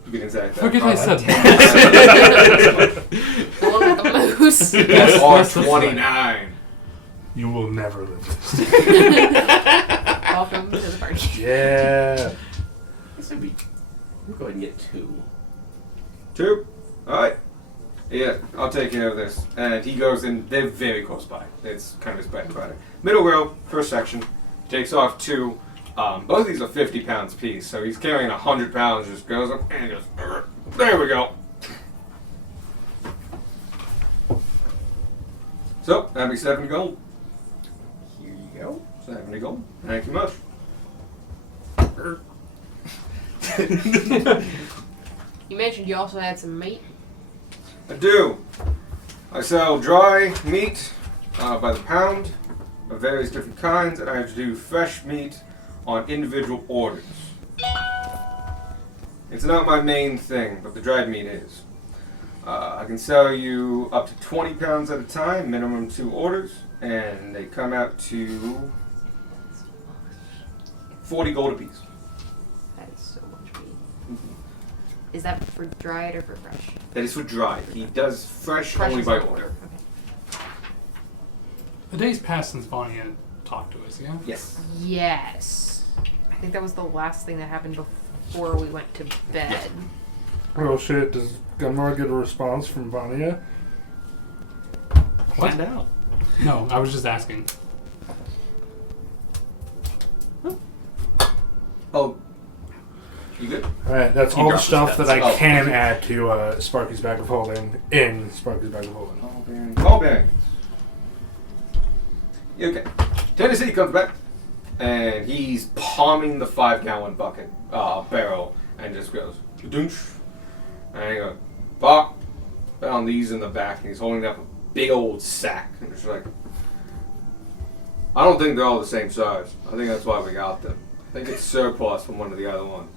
You can insert that Forget card. I said The one with the moose. That's That's the R29. you will never live this. Welcome to the party. Yeah. This would be. We'll go ahead and get 2. 2? Alright. Yeah, I'll take care of this. And he goes in, they're very close by. It's kind of his bread and butter. Middle row, first section. Takes off 2. Both of these are 50 pounds piece, so he's carrying 100 pounds, just goes up and just. There we go. So, that'd be 70 gold. Here you go. 70 gold. Thank you much. You mentioned you also had some meat. I do. I sell dry meat by the pound of various different kinds, and I have to do fresh meat on individual orders. It's not my main thing, but the dried meat is. I can sell you up to 20 pounds at a time, minimum 2 orders, and they come out to 40 gold apiece. That is so much meat. Is that for dried or for fresh? That is for dry. He does fresh Fresh only is by not- order. Okay. a day's passed since Bonnie had talked to us, yeah? Yes. Yes. I think that was the last thing that happened before we went to bed. Oh shit, does Gunmar get a response from Vanya? What? Find out. No, I was just asking. Oh, you good? Alright, that's He all the dropped his stuff that pets. I Oh. can add to Sparky's Bag of Holding in Sparky's Bag of Holding. Ball bearings. Ball bearings. Yeah, okay. Tennessee comes back, and he's palming the 5-gallon bucket barrel, and just goes doonch, and he goes, "Bach, found these in the back," and he's holding up a big old sack, and it's like, I don't think they're all the same size. I think that's why we got them. I think it's surplus from one of the other ones.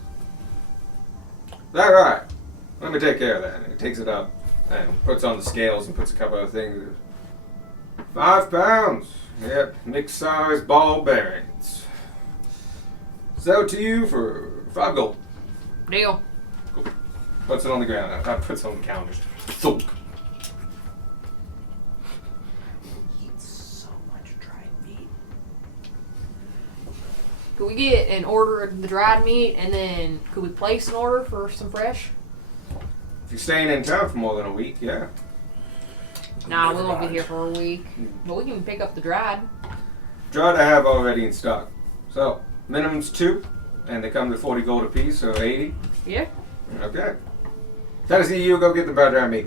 That right? Let me take care of that. And he takes it up and puts on the scales and puts a couple of things. 5 pounds. Yep, mixed size ball bearings. Sell to you for 5 gold. Deal. Puts it on the ground. I puts it on the counter. Thunk. Eat so much dried meat. Could we get an order of the dried meat and then could we place an order for some fresh? If you're staying in town for more than a week, yeah. Nah, we Never won't be mind. here for a week. But we can pick up the dried. Dried I have already in stock. So, minimum's 2, and they come to 40 gold apiece, so 80. Yeah. Okay. Tennessee, you go get the butter on me.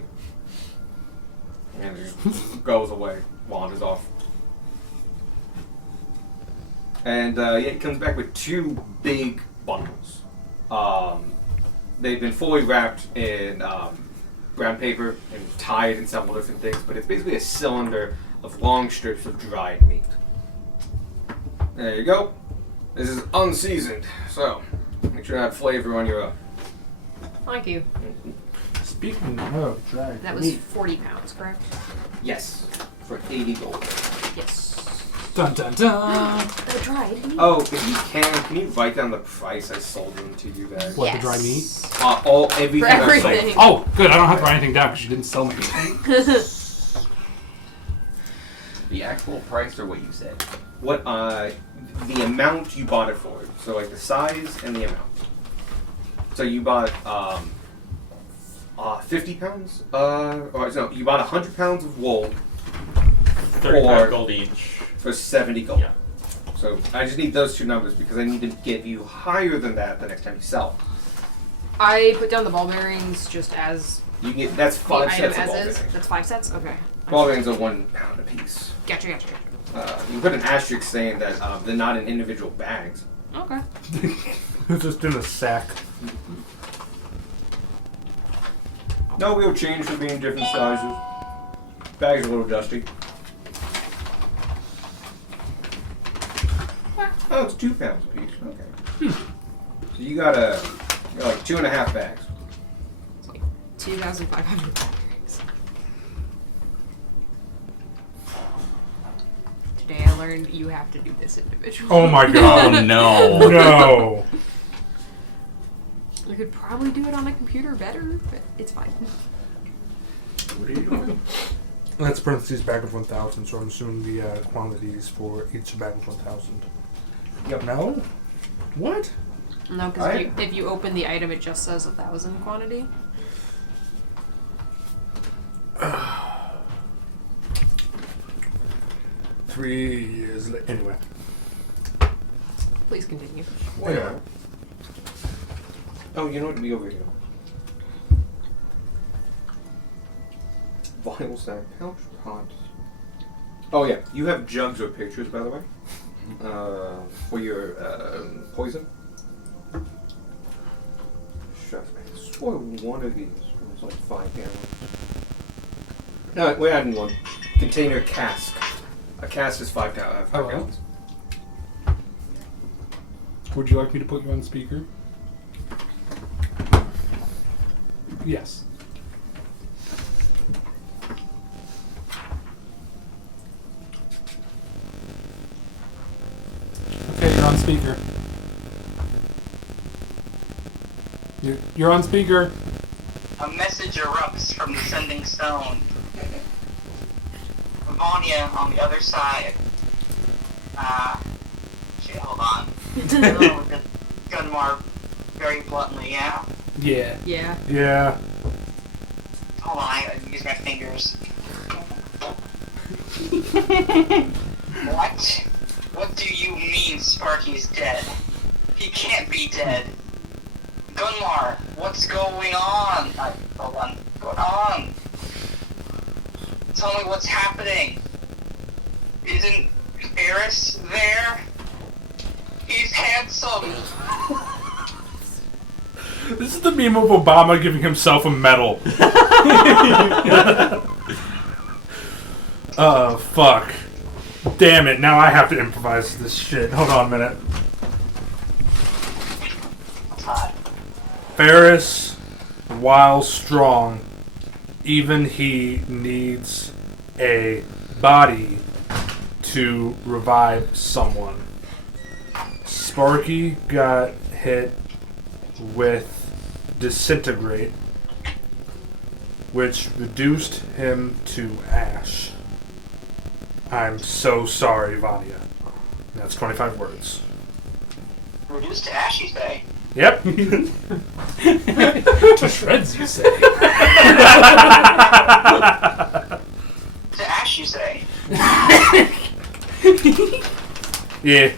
And he just goes away, wanders off. And yeah, he comes back with 2 big bundles. They've been fully wrapped in brown paper and tied in several different things, but it's basically a cylinder of long strips of dried meat. There you go. This is unseasoned, so make sure to have flavor on your own. Thank you. Speaking of dried That was meat, 40 pounds, correct? Yes, for 80 gold. Yes. Dun dun dun! The dried meat? Oh, if you can you write down the price I sold them to you guys? What, the dry meat? Everything For I sold. everything. Oh, good, I don't have to write anything down because you didn't sell me anything. The actual price or what you said? What the amount you bought it for. So like the size and the amount. So you bought 50 pounds? Or no, you bought 100 pounds of wool 35 Or- gold each. for 70 gold. Yeah. So I just need those two numbers because I need to get you higher than that the next time you sell. I put down the ball bearings just as You get that's the 5 item sets of as ball is. bearings. That's 5 sets? Okay. Ball bearings are 1 pound apiece. Gotcha. You put an asterisk saying that they're not in individual bags. Okay. Just in a sack. No real change for being different sizes. Bag's a little dusty. Oh, it's 2 pounds apiece. Okay. So you got like 2.5 bags. 2,500 ball bearings. Today I learned you have to do this individually. Oh my god. Oh no. No. I could probably do it on a computer better, but it's fine. What are you doing? That's parentheses bag of 1,000, so I'm assuming the quantities for each bag of 1,000. Yep. No? What? No, because if you open the item, it just says 1,000 quantity. 3 years later. Anyway. Please continue. Anyway. Oh, you know what to be over here. Vinyl sack, pouch, pot. Oh yeah, you have jugs with pictures, by the way, for your poison. Chef, I swore one of these was like 5 gallons. No, we're adding one. Container cask. A cask is 5 Hello? gallons. Would you like me to put you on speaker? Yes. Okay, you're on speaker. You're on speaker. A message erupts from the sending stone. Vanya on the other side. Shit, hold on. With the Gunmar very bluntly, yeah? Yeah. Yeah. Yeah. Hold on, I gotta use my fingers. What? What do you mean Sparky's dead? He can't be dead. Gunmar, what's going on? Hold on. Going on? Tell me what's happening. Isn't Eris there? He's handsome. This is the meme of Obama giving himself a medal. Oh, fuck. Damn it, now I have to improvise this shit. Hold on a minute. Ferris, while strong, even he needs a body to revive someone. Sparky got hit with disintegrate, which reduced him to ash. I'm so sorry, Vanya. That's 25 words. Reduced to ash, you say? Yep. To shreds, you say. To ash, you say? Yeah.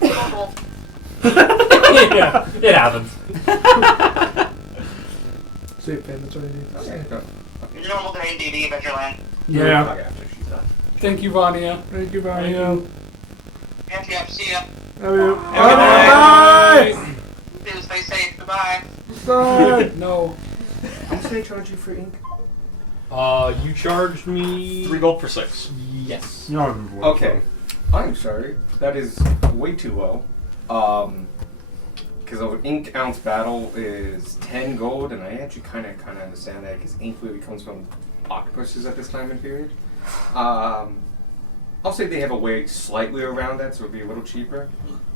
Well, Yeah, it happens. See it, that's what I need. Okay, go. normal day in DD, Adventureland. Yeah. Okay, after she's done. Thank you, Vanya. Thank you, Vanya. Yep, see ya. Love you. Bye. Do stay safe. Goodbye. Bye. No. How much do they charge you for ink? You charged me 3 gold for 6. Yes. No, I'm avoiding Okay. I'm sorry. That is way too low. Because an ink ounce battle is 10 gold, and I actually kind of understand that because ink really comes from octopuses at this time and period. I'll say they have a way slightly around that, so it'll be a little cheaper.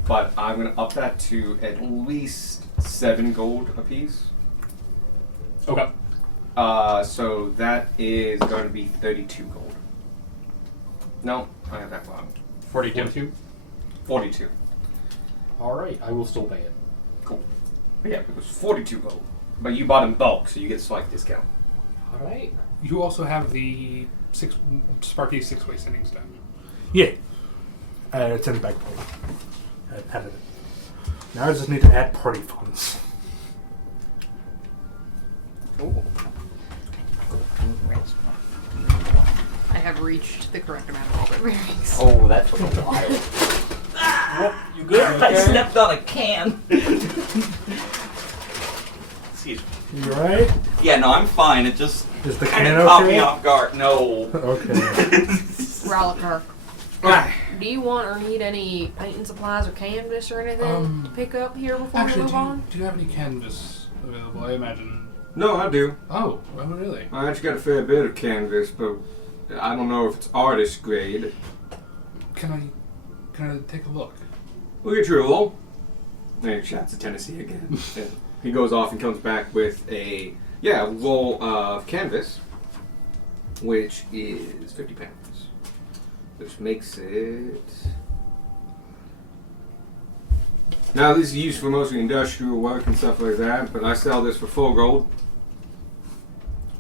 But I'm gonna up that to at least 7 gold a piece. Okay. So that is going to be 32 gold. No, I have that wrong. 42. 42. Alright, I will still pay it. Cool. But yeah, it was 42 gold. But you bought in bulk, so you get a slight discount. Alright. You also have the Sparky 6-way sending stone. Yeah. It's in the bag folder. I added it. Now I just need to add party funds. I have reached the correct amount of orbit bearings. Oh, that took a while. You good? I stepped on a can. Excuse me. You right? Yeah, no, I'm fine. It just Is the kind can of caught okay? me off guard. No. Okay. Rallicar, do you want or need any painting supplies or canvas or anything to pick up here before we Actually, move on? do you have any canvas available? I imagine. No, I do. Oh, really? I actually got a fair bit of canvas, but I don't know if it's artist grade. Can I take a look? Look at your roll. And he shouts at Tennessee again. And he goes off and comes back with a roll of canvas, which is 50 pounds, which makes it. Now this is used for mostly industrial work and stuff like that, but I sell this for 4 gold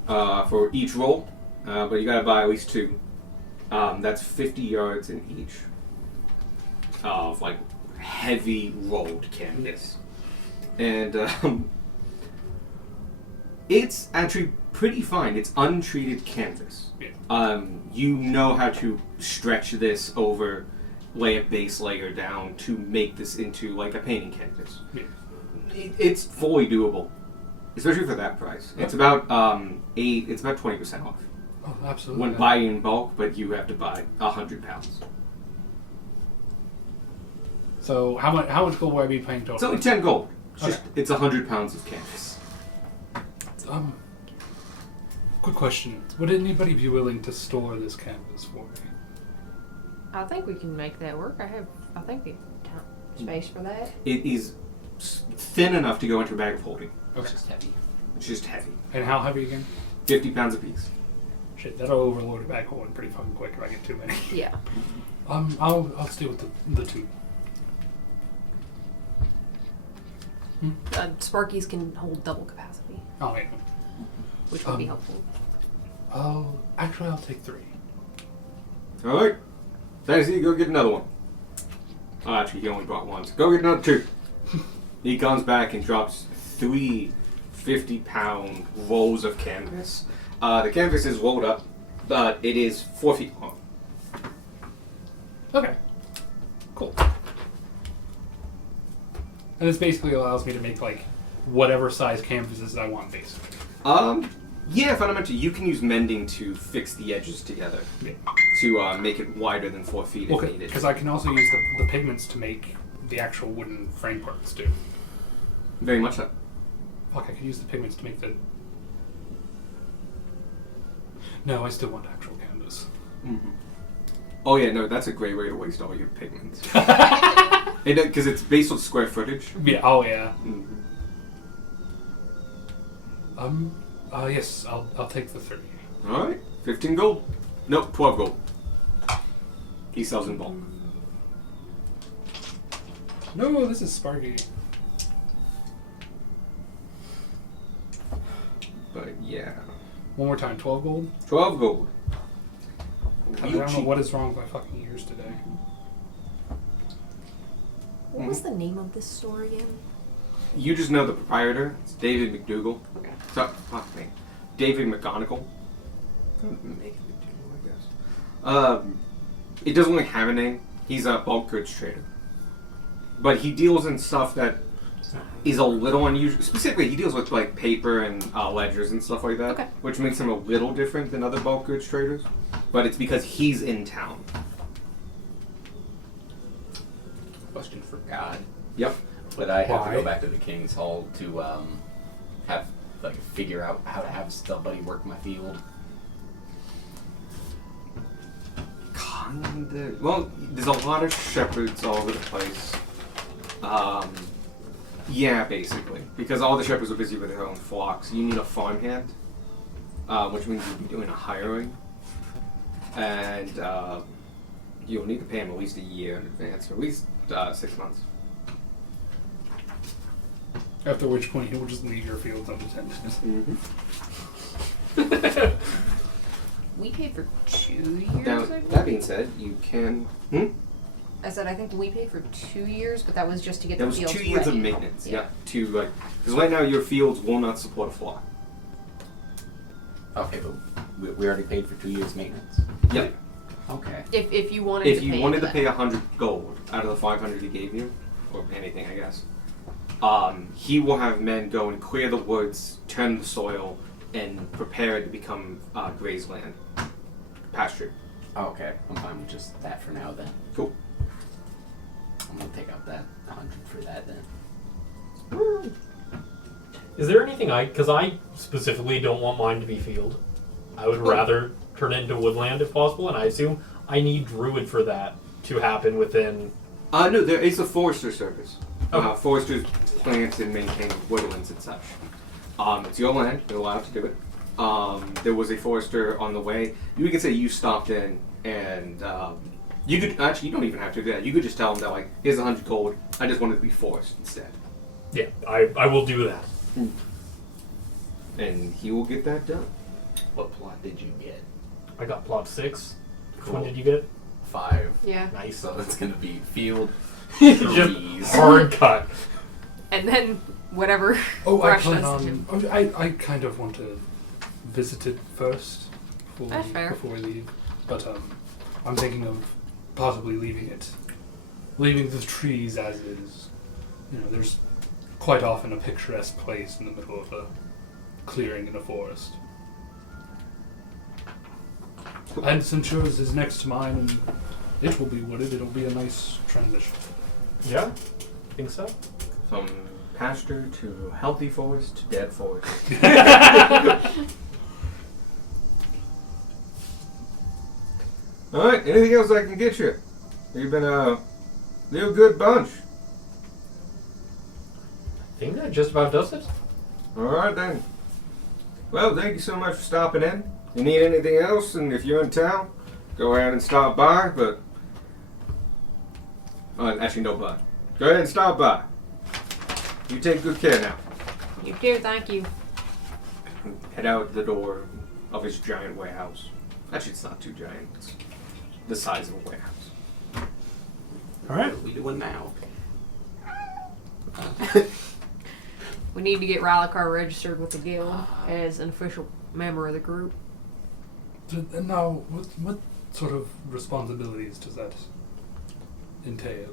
for each roll. But you gotta buy at least 2. That's 50 yards in each of like heavy rolled canvas, and it's actually pretty fine. It's untreated canvas. Yeah. You know how to stretch this over, lay a base layer down to make this into like a painting canvas. Yeah. It's fully doable, especially for that price. It's about it's about 20% off Oh, absolutely. when buying in bulk, but you have to buy 100 pounds. So how much gold will I be paying total? It's only 10 gold. It's Okay. just it's 100 pounds of canvas. Quick question: would anybody be willing to store this canvas for me? I think we can make that work. I think we have space for that. It is thin enough to go into a bag of holding. Okay. Just heavy. It's just heavy. And how heavy again? 50 pounds apiece. Shit, that'll overload a bag holding pretty fucking quick if I get too many. Yeah. I'll stay with the 2. Sparkies can hold double capacity, Oh yeah. which would be helpful. I'll take 3. Alright. Tennessee, go get another one. Oh, actually, he only brought 1. So go get another 2. He comes back and drops 3 50-pound rolls of canvas. The canvas is rolled up, but it is 4 feet long. Okay. Cool. And this basically allows me to make like whatever size canvases I want, basically. Yeah, fundamentally, you can use mending to fix the edges together Yeah. to make it wider than 4 feet if Okay, needed. because I can also use the pigments to make the actual wooden frame parts too. Very much so. Fuck, I could use the pigments to make the. No, I still want actual canvas. Mm-hmm. Oh yeah, no, that's a great way to waste all your pigments. Because it's based on square footage. Yeah. Oh yeah. Mm-hmm. Yes, I'll take the 30. All right, 15 gold. Nope, 12 gold. He sells in bulk. No, this is Sparky. But yeah, One more time, 12 gold. 12 gold. I don't know what is wrong with my fucking ears today. What was the name of this store again? You just know the proprietor. It's David McDougal. Okay. So, fuck me. David McGonigal. Make McDougal, I guess. It doesn't really have a name. He's a bulk goods trader. But he deals in stuff that is a little unusual. Specifically, he deals with like paper and ledgers and stuff like that. Okay. Which makes him a little different than other bulk goods traders. But it's because he's in town. Question for God. Yep. Would I have Why? to go back to the King's Hall to have figure out how to have somebody work my field? Kinda. Well, there's a lot of shepherds all over the place. Yeah, basically. Because all the shepherds are busy with their own flocks. You need a farmhand, which means you'll be doing a hiring. And you'll need to pay him at least a year in advance, or at least 6 months. After which point he will just leave your fields unattended. Mm-hmm. We paid for 2 years. Now, I believe? that being said, you can... I said I think we paid for 2 years, but that was just to get That the was fields 2 years of ready. maintenance. Yeah. Yeah. To like, because right now your fields will not support a flock. Okay, but we already paid for 2 years maintenance. Yep. Okay. If you wanted If to you pay wanted into to pay that. 100 gold out of the 500 he gave you, or anything, I guess, he will have men go and clear the woods, turn the soil, and prepare it to become grazeland, pasture. Oh, okay. I'm fine with just that for now then. Cool. I'm gonna take out that 100 for that then. Is there anything because I specifically don't want mine to be field. I would rather turn it into woodland if possible, and I assume I need druid for that to happen within. No, there is a forester service. Okay. Foresters plant and maintain woodlands and such. It's your land. You're allowed to do it. There was a forester on the way. You can say you stopped in and you could actually. You don't even have to do that. You could just tell them that like, here's 100 gold. I just want it to be forest instead, Yeah, I will do that. and he will get that done. What plot did you get? I got plot 6. Which one Cool. did you get? 5. Yeah. Nice. So it's gonna be field, Just trees. hard cut. And then whatever. Oh, I Rush plan us to on. Oh, I kind of want to visit it first That's fair. before we leave. But I'm thinking of possibly leaving the trees as is. You know, there's quite often a picturesque place in the middle of a clearing in a forest. And since yours is next to mine and it will be wooded, it'll be a nice transition. Yeah, think so. From pasture to healthy forest to dead forest. All right. Anything else I can get you? You've been a real good bunch. I think that just about does it. All right then. Well, thank you so much for stopping in. You need anything else, and if you're in town, go ahead and stop by. But actually, no but. Go ahead and stop by. You take good care now. You too, thank you. Head out the door of his giant warehouse. Actually, it's not too giant. It's the size of a warehouse. All right. What are we doing now? We need to get Rylikar registered with the guild as an official member of the group. And now, what sort of responsibilities does that entail?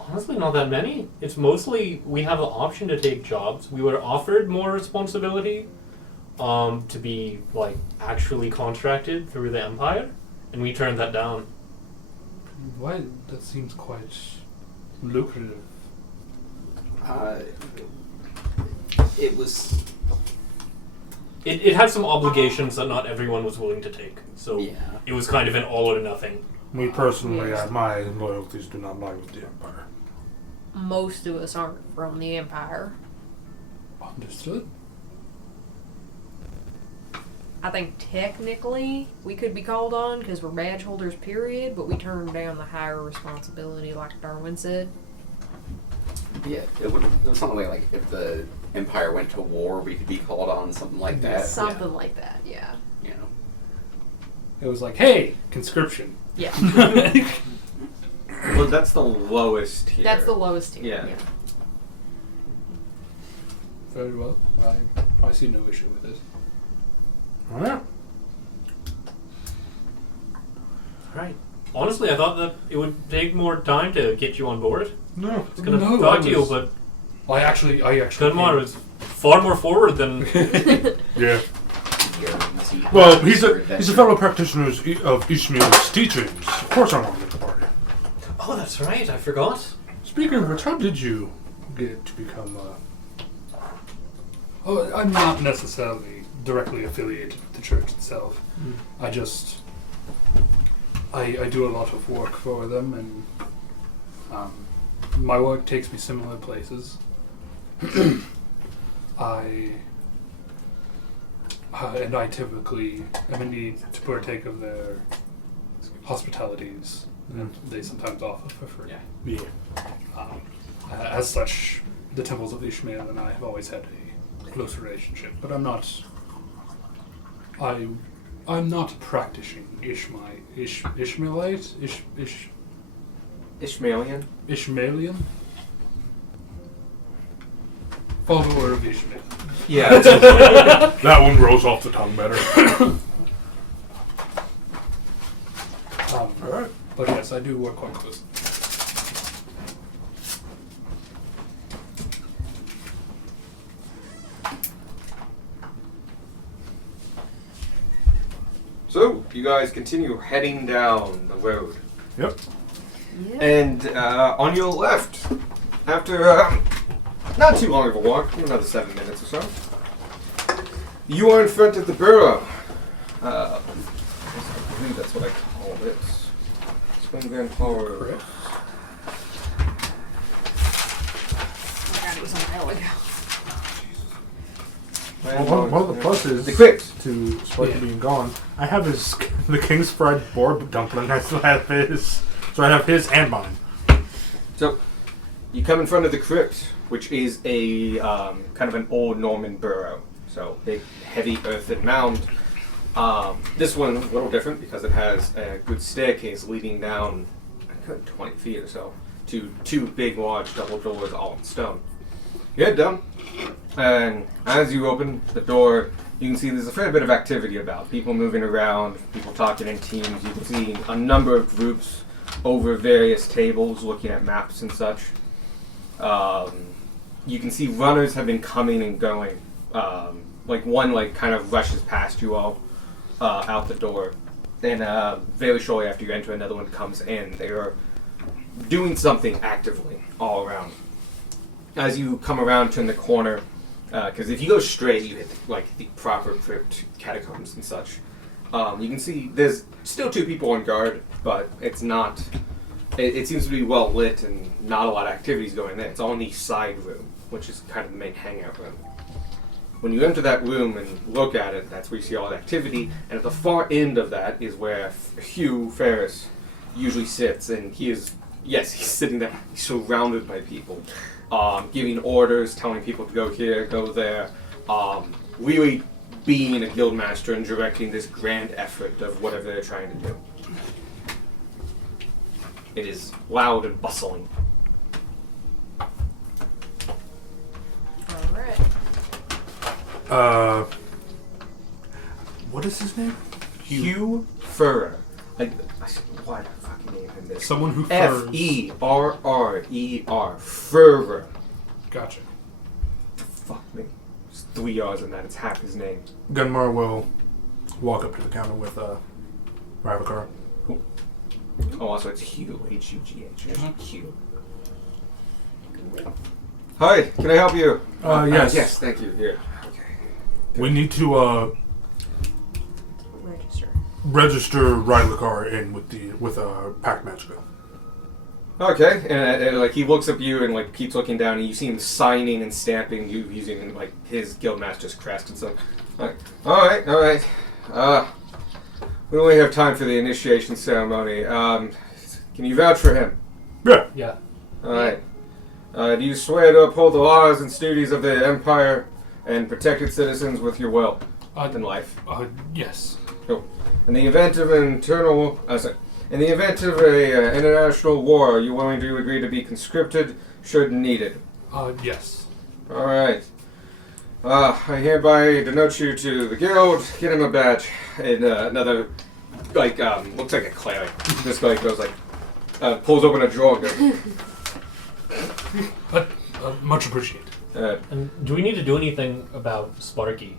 Honestly, not that many. It's mostly we have the option to take jobs. We were offered more responsibility to be like actually contracted through the Empire, and we turned that down. Why? That seems quite lucrative. It was. It had some obligations that not everyone was willing to take, so Yeah. it was kind of an all or nothing. Me personally, Yes. my loyalties do not lie with the Empire. Most of us aren't from the Empire. Understood. I think technically we could be called on because we're badge holders, period, but we turned down the higher responsibility, like Darwin said. Yeah, it was something like if the Empire went to war, we could be called on, something like that. Something like that, yeah. You know. It was like, hey, conscription. Yeah. Well, that's the lowest tier. That's the lowest tier. Yeah. Very well. I see no issue with it. All right. Right. Honestly, I thought that it would take more time to get you on board. No. I was gonna No, talk I to you, was- but I actually. Gunmar was far more forward than. Yeah. Guernsey. Well, he's a Adventure. fellow practitioner of Ishmael's teachings. Of course, I want to get the party. Oh, that's right. I forgot. Speaking of which, how did you get to become? Oh, I'm not necessarily directly affiliated with the church itself. I just. I do a lot of work for them, and my work takes me similar places. And I typically am in need to partake of their hospitalities, and they sometimes offer for free. Yeah. As such, the temples of Ishmael and I have always had a close relationship, but I'm not. I I'm not practicing Ishmaelite? Ishmaelian? Ishmaelian? Follower of Ishmael. Yeah. That one rolls off the tongue better. Alright. But yes, I do work quite closely. So, you guys continue heading down the road. Yep. Yeah. And on your left, after not too long of a walk, another 7 minutes or so, you are in front of the burrow. I believe that's what I call it. Springland Hall. Oh my god, it was a while ago. One of the pluses The crypt. to Sparky being gone, I have the King's Fried Boar Dumpling. I still have his. So I have his and mine. So, you come in front of the crypt, which is a kind of an old Norman burrow. So, big, heavy earthen mound. This one's a little different because it has a good staircase leading down a good 20 feet or so to two big, large double doors all in stone. You head down, and as you open the door, you can see there's a fair bit of activity about. People moving around, people talking in teams. You can see a number of groups over various tables looking at maps and such. You can see runners have been coming and going. Like one kind of rushes past you all out the door. And very shortly after you enter, another one comes in. They are doing something actively all around. As you come around, turn the corner, because if you go straight, you hit the proper crypt catacombs and such. You can see there's still two people on guard, but it's not. It seems to be well lit and not a lot of activities going there. It's all in the side room, which is kind of the main hangout room. When you enter that room and look at it, that's where you see all the activity. And at the far end of that is where Hugh Ferris usually sits, and he's sitting there. He's surrounded by people, giving orders, telling people to go here, go there. Really being a guildmaster and directing this grand effort of whatever they're trying to do. It is loud and bustling. Alright. What is his name? Hugh Ferrer. Why the fucking name him this? Someone who furs. Ferrer. Ferrer. Gotcha. Fuck me. There's 3 R's in that. It's half his name. Gunmar will walk up to the counter with Ravakar. Oh, also it's Hugh. H-U-G-H. Hugh. Good. Hi, can I help you? Yes. Yes, thank you. Here. Okay. We need to register Ravakar in with Pack Magica. Okay, and he looks up you and keeps looking down, and you see him signing and stamping you using his guildmaster's crest and stuff. All right. We only have time for the initiation ceremony. Can you vouch for him? Yeah. Yeah. All right. Do you swear to uphold the laws and duties of the Empire and protect its citizens with your will and life? Yes. Cool. In the event of an international war, are you willing to agree to be conscripted should needed? Yes. All right. I hereby denote you to the guild. Get him a badge. And another, looks like a cleric. This guy goes pulls open a drawer. And goes, Much appreciated. And do we need to do anything about Sparky?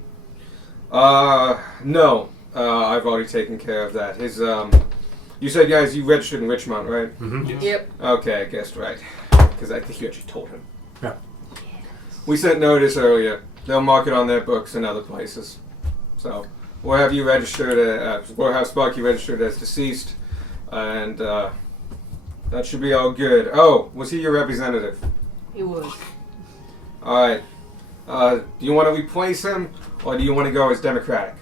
no. I've already taken care of that. His, you said, guys, you registered in Richmond, right? Mm-hmm. Yep. Okay, I guessed right. Because I think you actually told him. Yeah. We sent notice earlier. They'll mark it on their books in other places. So, we'll have you registered, we'll have Sparky registered as deceased, and, that should be all good. Oh, was he your representative? He was. Alright. Do you want to replace him, or do you want to go as Democratic?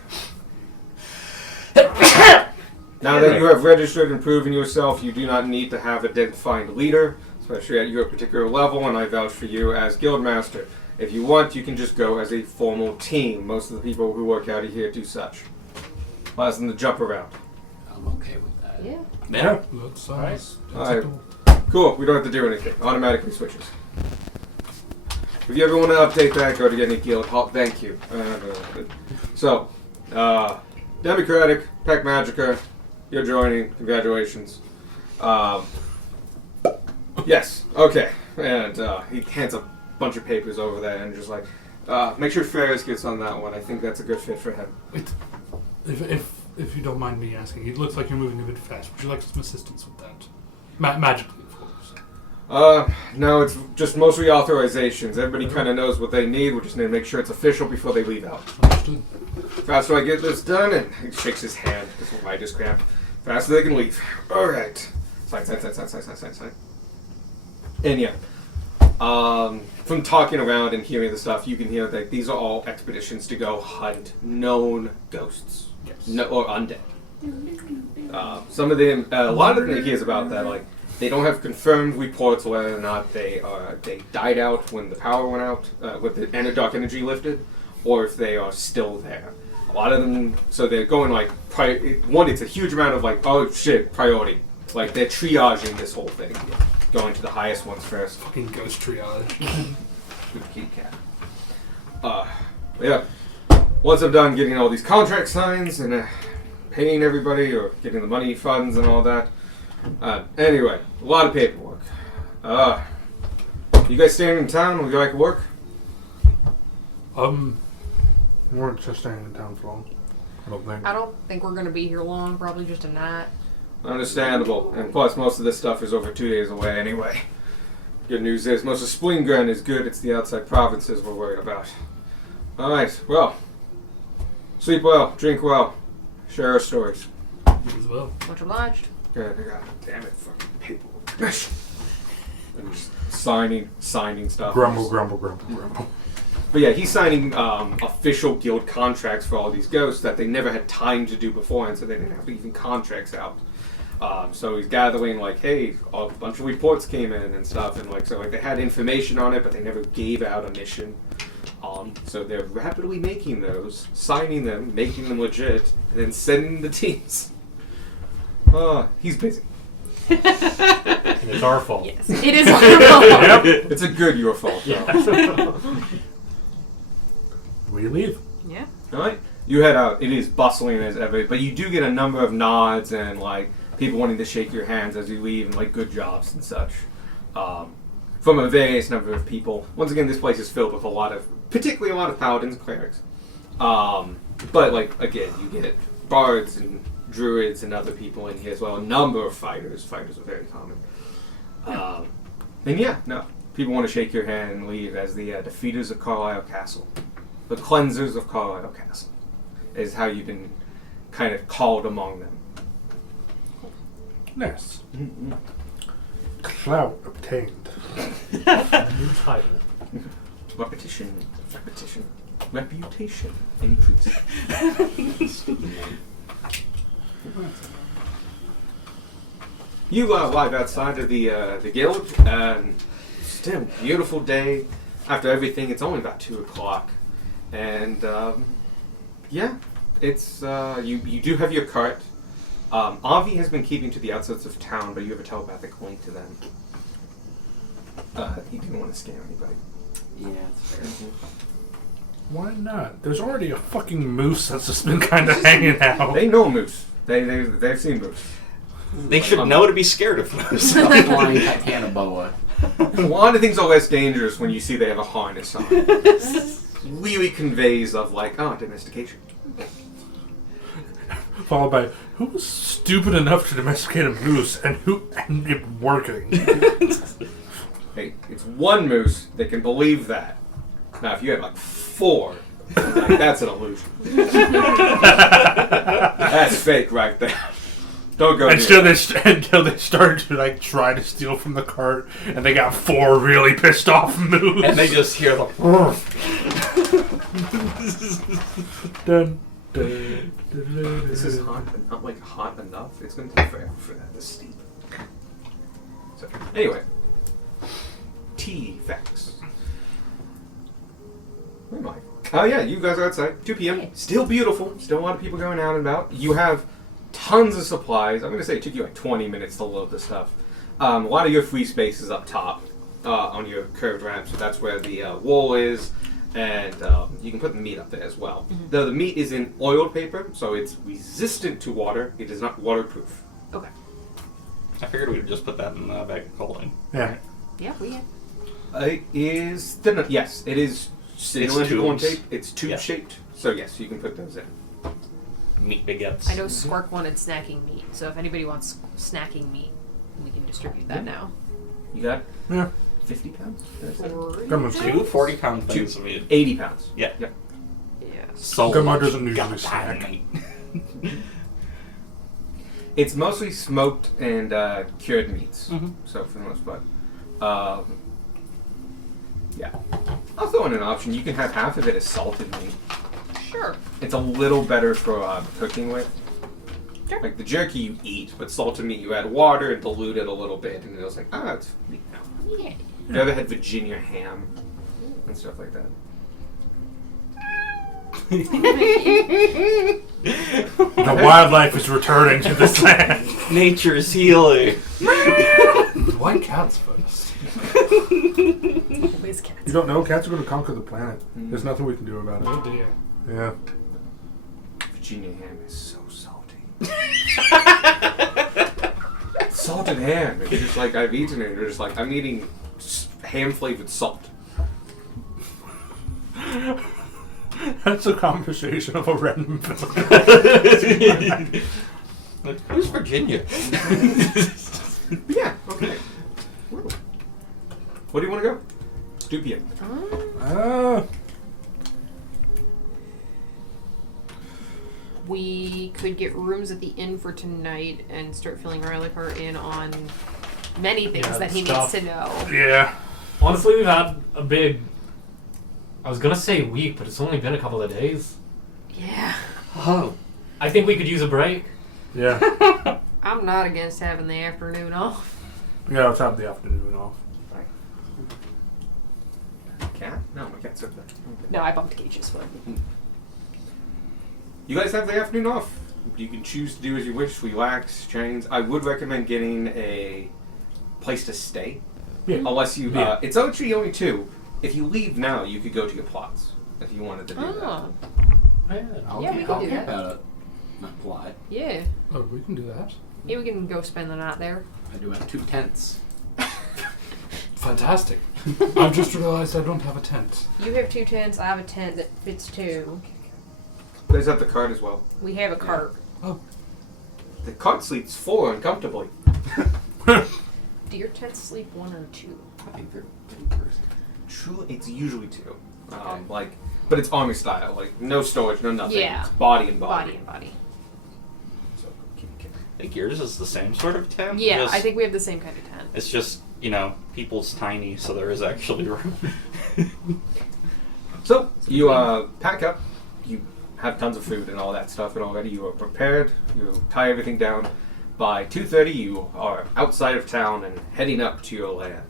Now that you have registered and proven yourself, you do not need to have a defined leader, especially at your particular level, and I vouch for you as Guildmaster. If you want, you can just go as a formal team. Most of the people who work out of here do such. allows them to jump around. I'm okay with that. Yeah. Yeah. That sounds Right. acceptable. Cool, we don't have to do anything. Automatically switches. If you ever want to update that, go to any guild. Thank you. So, Democratic, Pack Magica, you're joining. Congratulations. Yes, okay. And he hands a bunch of papers over there and just like, make sure Ferris gets on that one. I think that's a good fit for him. If you don't mind me asking, it looks like you're moving a bit fast. Would you like some assistance with that? Magically, of course. No, it's just mostly authorizations. Everybody kind of knows what they need. We just need to make sure it's official before they leave out. Understood. Faster I get this done, and he shakes his hand. This one I just grabbed. Faster they can leave. Alright. Sign. And yeah. From talking around and hearing the stuff, you can hear that these are all expeditions to go hunt known ghosts. Yes. Or undead. Some of them, a lot of them he hears about that, like, they don't have confirmed reports whether or not they died out when the power went out, with the dark energy lifted, or if they are still there. A lot of them, so they're going like, one, it's a huge amount of like, oh shit, priority. Like, they're triaging this whole thing. Going to the highest ones first. Fucking ghost triage. Good kitty cat. Yeah. Once I'm done getting all these contract signs and paying everybody or getting the money funds and all that. Anyway, a lot of paperwork. You guys staying in town? Would you like to work? We weren't just staying in town for long. I don't think. I don't think we're gonna be here long. Probably just a night. Understandable. And plus, most of this stuff is over 2 days away anyway. Good news is, most of Splingren is good. It's the outside provinces we're worried about. Alright, well. Sleep well, drink well, share our stories. You as well. Much obliged. God damn it, fucking paperwork. And just signing stuff. Grumble. But yeah, he's signing official guild contracts for all these ghosts that they never had time to do before, and so they didn't have even contracts out. So he's gathering like, hey, a bunch of reports came in and stuff, and like so like they had information on it, but they never gave out a mission. So they're rapidly making those, signing them, making them legit, and then sending the teams. He's busy. And it's our fault. Yes, it is our fault. It's a good your fault. Though. We leave. Yeah. Alright, you head out. It is bustling as ever, but you do get a number of nods and like people wanting to shake your hands as you leave and like good jobs and such. From a various number of people. Once again, this place is filled with particularly a lot of paladins and clerics. But like again, you get bards and druids and other people in here as well. A number of fighters. Fighters are very common. And yeah, no. People want to shake your hand and leave as the defeaters of Carlisle Castle. The cleansers of Carlisle Castle is how you've been kind of called among them. Nice. Mm-hmm. Clout obtained. New title. Repetition. Reputation increase. You arrive outside of the guild, and still beautiful day. After everything, it's only about 2 o'clock, and yeah, it's you do have your cart. Avi has been keeping to the outskirts of town, but you have a telepathic link to them. He didn't want to scare anybody. Yeah, it's fair. Why not? There's already a fucking moose that's just been kind of hanging out. They know moose. They've seen moose. They should know to be scared of those. A flying Titanoboa. A lot of things are less dangerous when you see they have a harness on. Really conveys of like, domestication. Followed by, who was stupid enough to domesticate a moose and it working? Hey, it's one moose that can believe that. Now, if you had like 4, like, that's an illusion. That's fake right there. Don't go Until near they started to like try to steal from the cart, and they got 4 really pissed off moose. And they just hear the... Dun, dun, it. This is hot, but not like hot enough. It's going to take forever for that to steep. So, anyway. T facts. Where am I? Oh yeah, you guys are outside. 2 p.m. Still beautiful. Still a lot of people going out and about. You have tons of supplies. I'm going to say it took you like 20 minutes to load the stuff. A lot of your free space is up top on your curved ramp, so that's where the wall is, and you can put the meat up there as well. Though the meat is in oiled paper, so it's resistant to water. It is not waterproof. Okay. I figured we'd just put that in the bag of holding. Yeah. Yeah, we can. It is thin. Yes, it is cylindrical in tubes. shape. It's tube Yeah. shaped, so yes, you can put those in. Meat baguettes. I know Squark wanted snacking meat, so if anybody wants snacking meat, we can distribute that now. You got Yeah. 50 pounds? Gunman's Two 40-pound things of meat. 80 pounds. Yeah. Yep. Yeah. So Gunmar much doesn't usually goddamn snack. meat. It's mostly smoked and cured meats. Mhm. So for the most part, yeah. I'll throw in an option. You can have half of it as salted meat. Sure. It's a little better for cooking with. Sure. Like the jerky you eat, but salted meat you add water and dilute it a little bit, and it was like, it's meat now. Yeah. You ever had Virginia ham and stuff like that? The wildlife is returning to this land. Nature's healing. Why cats first? Always cats. You don't know? Cats are going to conquer the planet. There's nothing we can do about Oh it. dear. Yeah. Virginia ham is so salty. Salted ham. It's just like I've eaten it. You're just like I'm eating ham flavored salt. That's a conversation of a random film. Like, who's Virginia? Yeah. Okay. Woo. What do you want to go? 2 p.m. We could get rooms at the inn for tonight and start filling Rylikar in on many things Yeah, that he stuff. needs to know. Yeah. Honestly, we've had a big. I was gonna say week, but it's only been a couple of days. Yeah. Oh. I think we could use a break. Yeah. I'm not against having the afternoon off. Yeah, let's have the afternoon off. Cat? No, my cat's up there. No, I bumped Gage's foot. You guys have the afternoon off. You can choose to do as you wish, relax, change. I would recommend getting a place to stay. Yeah. Unless you, Yeah. it's actually only 2. If you leave now, you could go to your plots. If you wanted to do Oh. Yeah, we I'll can do camp that. out at my plot. Yeah. Oh, we can do that. Yeah, we can go spend the night there. I do have 2 tents. Fantastic. I've just realized I don't have a tent. You have 2 tents, I have a tent that fits 2. that. There's up the cart as well. We have a cart. The cart sleeps 4 uncomfortably. Do your tents sleep 1 or 2? I think they're 2-person. True, it's usually 2. Okay. But it's army style. Like, no storage, no nothing. Yeah. It's body and body. Body and body. So, keep it. I think yours is the same sort of tent. Yeah, just- I think we have the same kind of tent. It's just, people's tiny, so there is actually room. So, you pack up. You have tons of food and all that stuff, and already you are prepared. You tie everything down. By 2:30, you are outside of town and heading up to your land.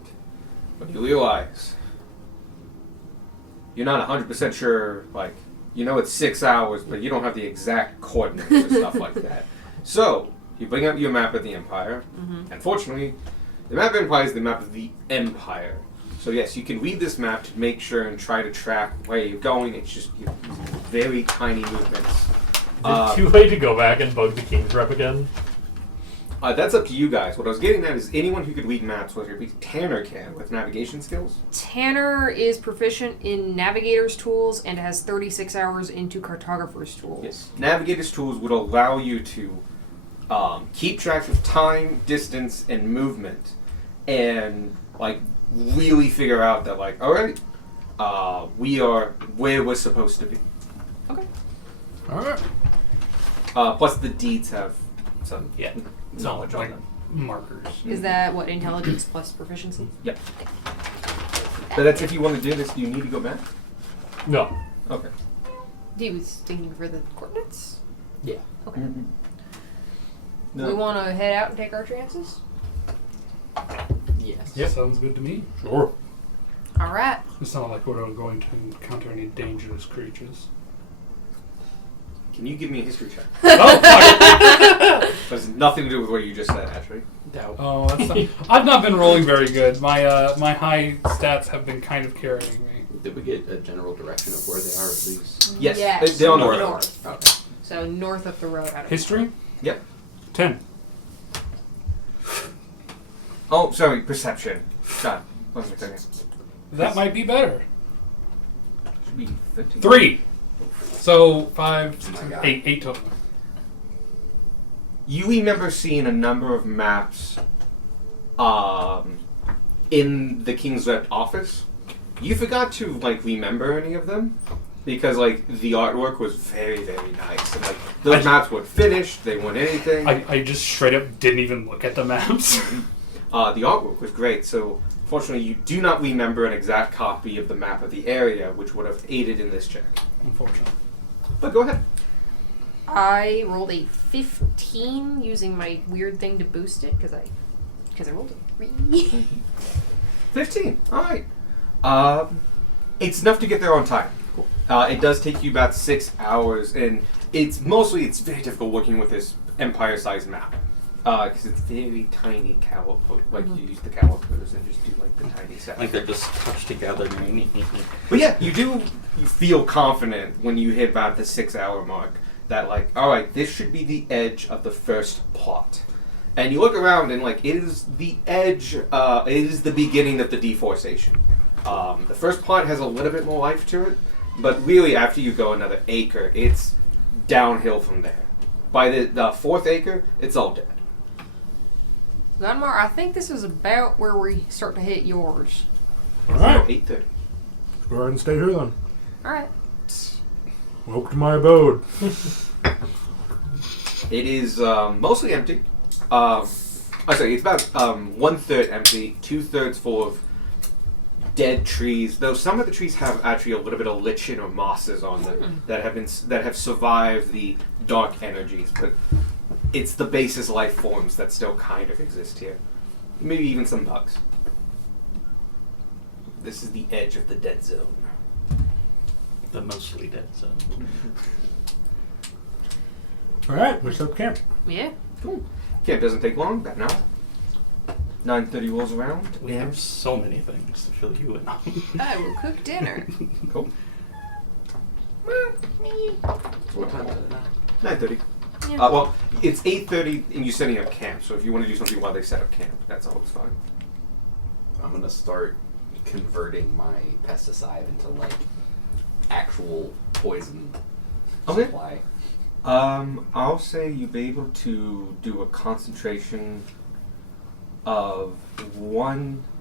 But you realize you're not 100% sure. Like, it's 6 hours, but you don't have the exact coordinates or stuff like that. So, you bring up your map of the Empire. Unfortunately, the map of the Empire is the map of the Empire. So yes, you can read this map to make sure and try to track where you're going. It's just very tiny movements. Is it too late to go back and bug the King's Rep again? That's up to you guys. What I was getting at is anyone who could read maps, whether it be Tanner can with navigation skills. Tanner is proficient in navigator's tools and has 36 hours into cartographer's tools. Yes. Navigator's tools would allow you to keep track of time, distance, and movement, and really figure out that all right, we are where we're supposed to be. Okay. Alright. Plus the deeds have some Yeah. knowledge on like them. markers. Is that what intelligence plus proficiency? Yep. But that's if you want to do this. Do you need to go back? No. Okay. He was thinking for the coordinates. Yeah. Okay. No. We want to head out and take our chances. Yes. Yep. Sounds good to me. Sure. All right. It's not like we're going to encounter any dangerous creatures. Can you give me a history check? Oh, fuck. Has nothing to do with what you just said, actually. Doubt. Oh, that's not, I've not been rolling very good. My high stats have been kind of carrying me. Did we get a general direction of where they are at least? Yes. Yes. They're on the North. road. North. Okay. So north of the road. I don't History? Yep. 10. Oh, sorry, perception. God, what am I thinking? That might be better. Should be 13. 3. So 5, Oh my God. 8 total. You remember seeing a number of maps in the King's Red office. You forgot to remember any of them because the artwork was very, very nice and those maps weren't finished. They weren't anything. I just straight up didn't even look at the maps. The artwork was great. So fortunately, you do not remember an exact copy of the map of the area, which would have aided in this check. Unfortunately. But go ahead. I rolled a 15 using my weird thing to boost it because I rolled a 3. 15. All right. It's enough to get there on time. Cool. It does take you about 6 hours, and it's very difficult working with this empire-sized map because it's very tiny caliper. You use the calipers and just do the tiny sections. Like they're just touched together. But yeah, you feel confident when you hit about the 6 hour mark that all right, this should be the edge of the first plot. And you look around and it is the edge, it is the beginning of the deforestation. The first plot has a little bit more life to it, but really after you go another acre, it's downhill from there. By the fourth acre, it's all dead. Gunmar, I think this is about where we start to hit yours. Alright. 8:30. Go ahead and stay here then. Alright. Welcome to my abode. It is mostly empty. I say it's about 1/3 empty, 2/3 full of dead trees. Though some of the trees have actually a little bit of lichen or mosses on them that have survived the dark energies, but it's the basis life forms that still kind of exist here. Maybe even some bugs. This is the edge of the dead zone. The mostly dead zone. Alright, we set up camp. Yeah. Cool. Camp doesn't take long, about an hour. 9:30 rolls around. We have so many things to fill you in on. I will cook dinner. Cool. What time is it now? 9:30. Yeah. Well, it's 8:30 and you're setting up camp, so if you want to do something while they set up camp, that's always fine. I'm gonna start converting my pesticide into actual poison Okay. supply. I'll say you'll be able to do a concentration of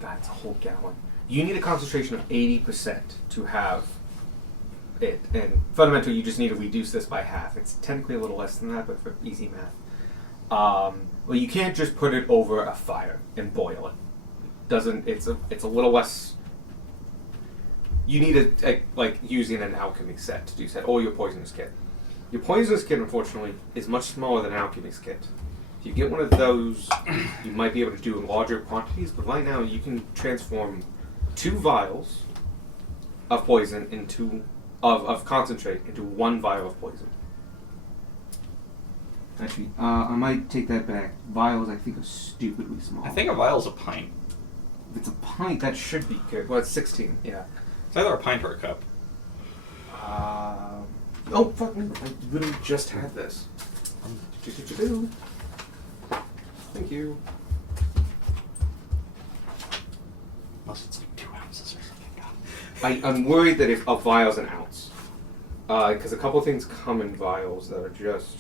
that's a whole gallon. You need a concentration of 80% to have it. And fundamentally, you just need to reduce this by half. It's technically a little less than that, but for easy math. Well, you can't just put it over a fire and boil it. It's a little less. You need using an alchemy set to do that, or your poisonous kit. Your poisonous kit, unfortunately, is much smaller than an alchemy's kit. If you get one of those, you might be able to do in larger quantities, but right now you can transform 2 vials of poison of concentrate into 1 vial of poison. Actually, I might take that back. Vials, I think, are stupidly small. I think a vial's a pint. If it's a pint, that should be good. Well, it's 16, yeah. It's either a pint or a cup. Oh, fuck me. I literally just had this. Thank you. Unless it's 2 ounces or something. I'm worried that if a vial's an ounce. Because a couple things come in vials that are just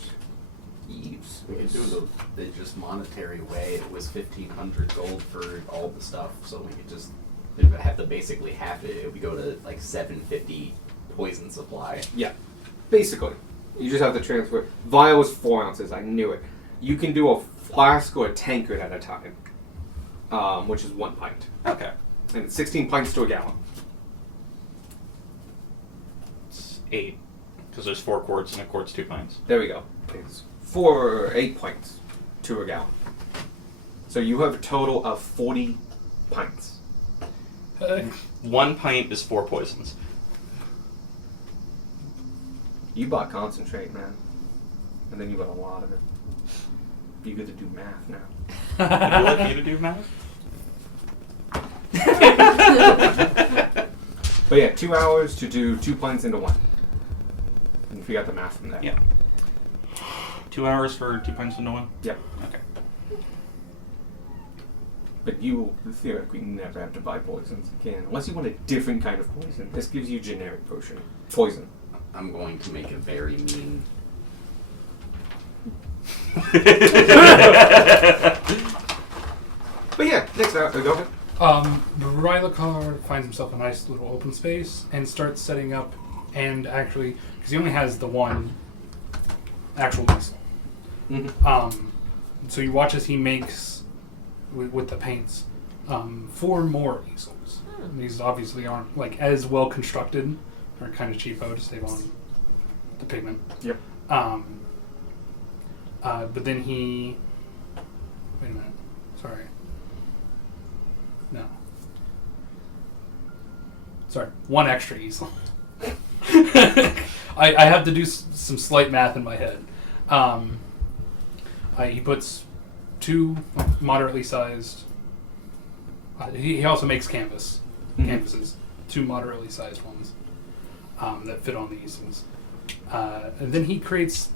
eaves. We could do the just monetary way. It was 1,500 gold for all the stuff, so we could just have to basically half it. If we go to 750 poison supply. Yeah. Basically. You just have to transfer. Vial is 4 ounces. I knew it. You can do a flask or a tankard at a time, which is 1 pint. Okay. And it's 16 pints to a gallon. It's 8. Because there's 4 quarts and a quart's 2 pints. There we go. It's 4 or 8 pints to a gallon. So you have a total of 40 pints. 1 pint is 4 poisons. You bought concentrate, man. And then you bought a lot of it. You get to do math now. Would you like me to do math? But yeah, 2 hours to do 2 pints into 1. And if you got the math from there. Yeah. 2 hours for 2 pints into 1? Yep. Okay. But you will theoretically never have to buy poisons again. Unless you want a different kind of poison. This gives you generic poison. I'm going to make a very mean. But yeah, next hour, go ahead. Rylakar finds himself a nice little open space and starts setting up, and actually, because he only has the one actual missile. Mm-hmm. So you watch as he makes, with the paints, 4 more easels. And these obviously aren't like as well constructed, or kind of cheapo to save on the pigment. Yep. But then he, wait a minute, sorry. No. Sorry, 1 extra easel. I have to do some slight math in my head. He puts 2 moderately sized. He also makes canvases, 2 moderately sized ones that fit on the easels. And then he creates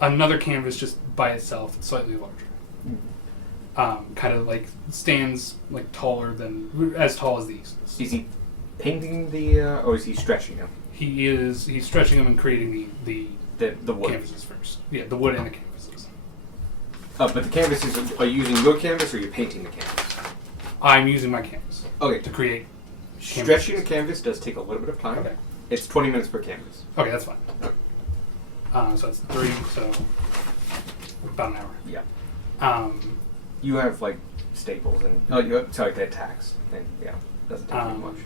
another canvas just by itself, slightly larger. Kind of like stands like taller than, as tall as the easels. Is he painting the, or is he stretching them? He's stretching them and creating the wood. canvases first. Yeah, the wood and the canvases. But the canvases, are you using your canvas or are you painting the canvas? I'm using my canvas Okay. to create Stretching a canvases. canvas does take a little bit of time. Okay. It's 20 minutes per canvas. Okay, that's fine. So that's 3, so about an hour. Yeah. You You have like staples and they're tacks. And yeah, doesn't take too much.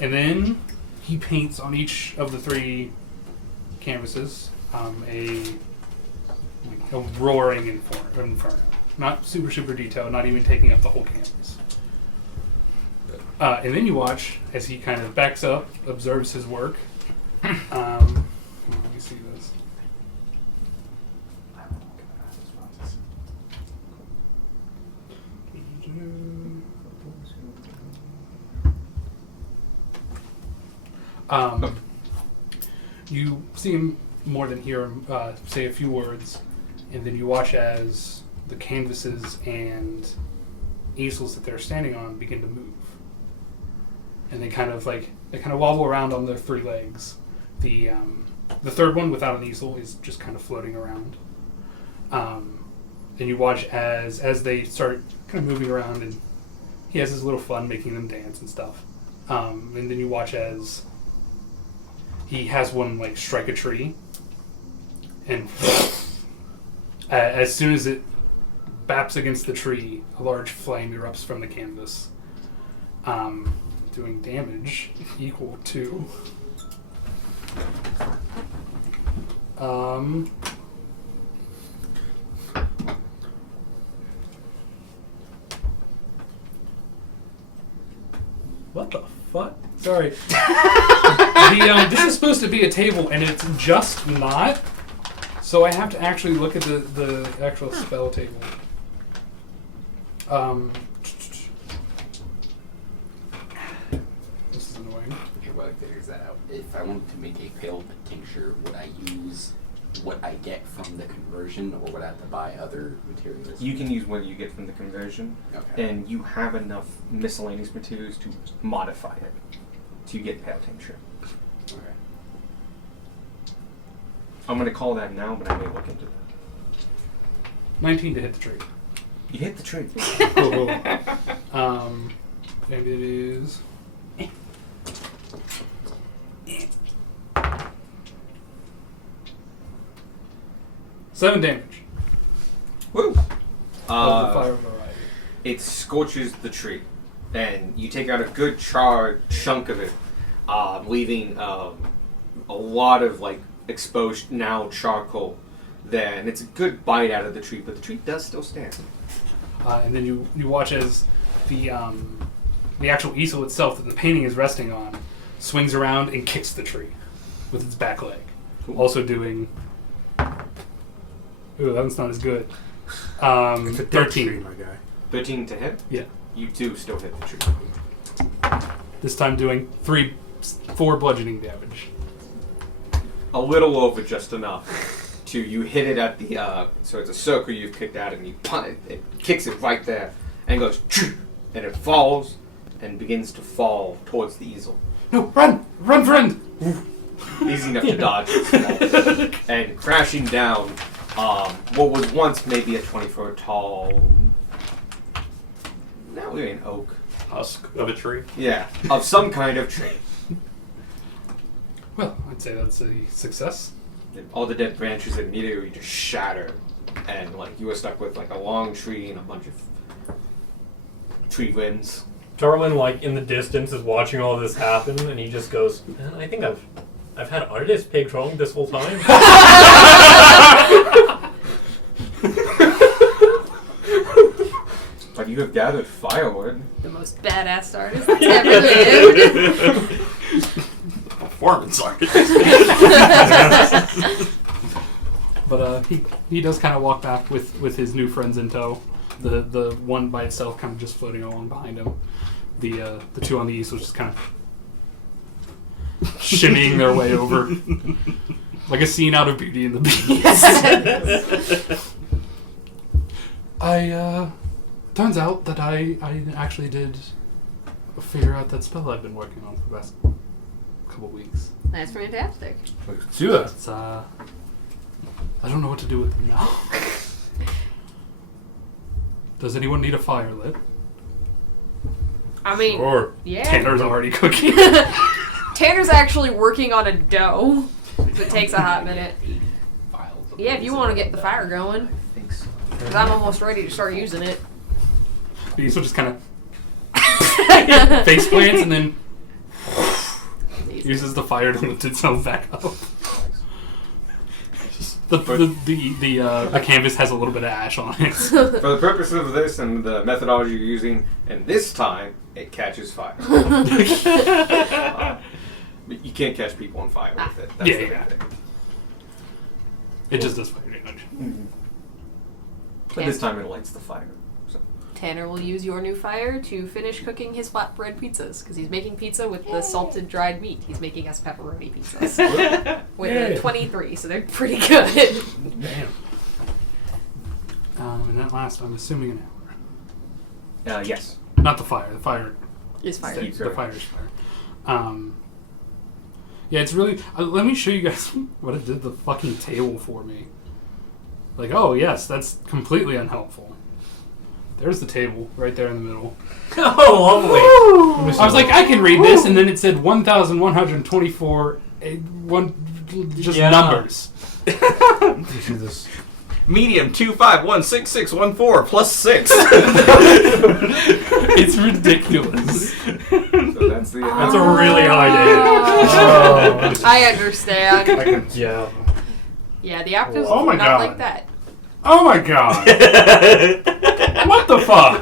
And then he paints on each of the 3 canvases a roaring inferno. Not super detailed, not even taking up the whole canvas. And then you watch as he kind of backs up, observes his work. Let me see this. You see him more than hear him say a few words, and then you watch as the canvases and easels that they're standing on begin to move, and they kind of wobble around on their 3 legs. The 3rd one without an easel is just kind of floating around, and you watch as they start kind of moving around, and he has his little fun making them dance and stuff. And then you watch as he has one like strike a tree, and as soon as it baps against the tree, a large flame erupts from the canvas, doing damage equal to what the fuck? Sorry. This is supposed to be a table, and it's just not. So I have to actually look at the actual spell table. This is annoying. Okay, well, I figures that out. If I wanted to make a pale tincture, would I use what I get from the conversion, or would I have to buy other materials? You can use what you get from the conversion, Okay. and you have enough miscellaneous materials to modify it to get pale tincture. Okay. I'm going to call that now, but I may look into that. 19 to hit the tree. You hit the tree. Cool. And it is. Seven damage. Woo! Of the fire variety. It scorches the tree, and you take out a good charred chunk of it, leaving a lot of like exposed now charcoal there, and it's a good bite out of the tree, but the tree does still stand. And then you watch as the actual easel itself that the painting is resting on swings around and kicks the tree with its back leg. Cool. Also doing... Ooh, that one's not as good. It's a dead 13. tree, my guy. 13 to hit? Yeah. You do still hit the tree. This time doing 4 bludgeoning damage. A little over just enough to you hit it at the so it's a circle you've kicked out and you punt it. It kicks it right there and goes "Choo!" and it falls and begins to fall towards the easel. No, run, friend. Easy enough to dodge and crashing down what was once maybe a 20-foot tall. Now we're in oak. Husk of a tree. Yeah, of some kind of tree. Well, I'd say that's a success. And all the dead branches immediately just shatter, and like you were stuck with like a long tree and a bunch of tree limbs. Darwin, like in the distance, is watching all this happen, and he just goes, "Man, I think I've had artist pigs wrong this whole time." But you have gathered firewood. The most badass artist that's ever lived. Performance art. But he does kind of walk back with his new friends in tow. The one by itself kind of just floating along behind him. The two on the east was just kind of shimmying their way over. Like a scene out of Beauty and the Beast. Turns out that I actually did figure out that spell I've been working on for the past couple weeks. That's fantastic. Let's do that. It's, I don't know what to do with them now. Does anyone need a fire lit? I mean, Or yeah. Tanner's already cooking. Tanner's actually working on a dough. So it takes a hot minute. Yeah, if you want to get the fire going. I think so. Because I'm almost ready to start using it. So just kind of face plants and then uses the fire to lift itself back up. The canvas has a little bit of ash on it. For the purpose of this and the methodology you're using, and this time, it catches fire. But you can't catch people on fire with it. That's Yeah, the yeah. bad thing. It just does fire damage. But this time it lights the fire. So. Tanner will use your new fire to finish cooking his flatbread pizzas. Because he's making pizza with the salted dried meat. He's making us pepperoni pizzas. With Yay. a 23, so they're pretty good. Damn. And that lasts, I'm assuming, an hour. Yes. Not the fire. The fire. It's fire. Keep The going. fire is fire. Yeah, it's really. Let me show you guys what it did the fucking table for me. Like, oh yes, that's completely unhelpful. There's the table right there in the middle. Oh, lovely. I was like, I can read this, and then it said 1,124. Just Yeah. numbers. you see this. Medium 2516614 plus 6. It's ridiculous. So that's the. That's a really high day. Oh. I understand. I can, Yeah. Yeah, the actors Oh my not God. like that. oh my god! What the fuck?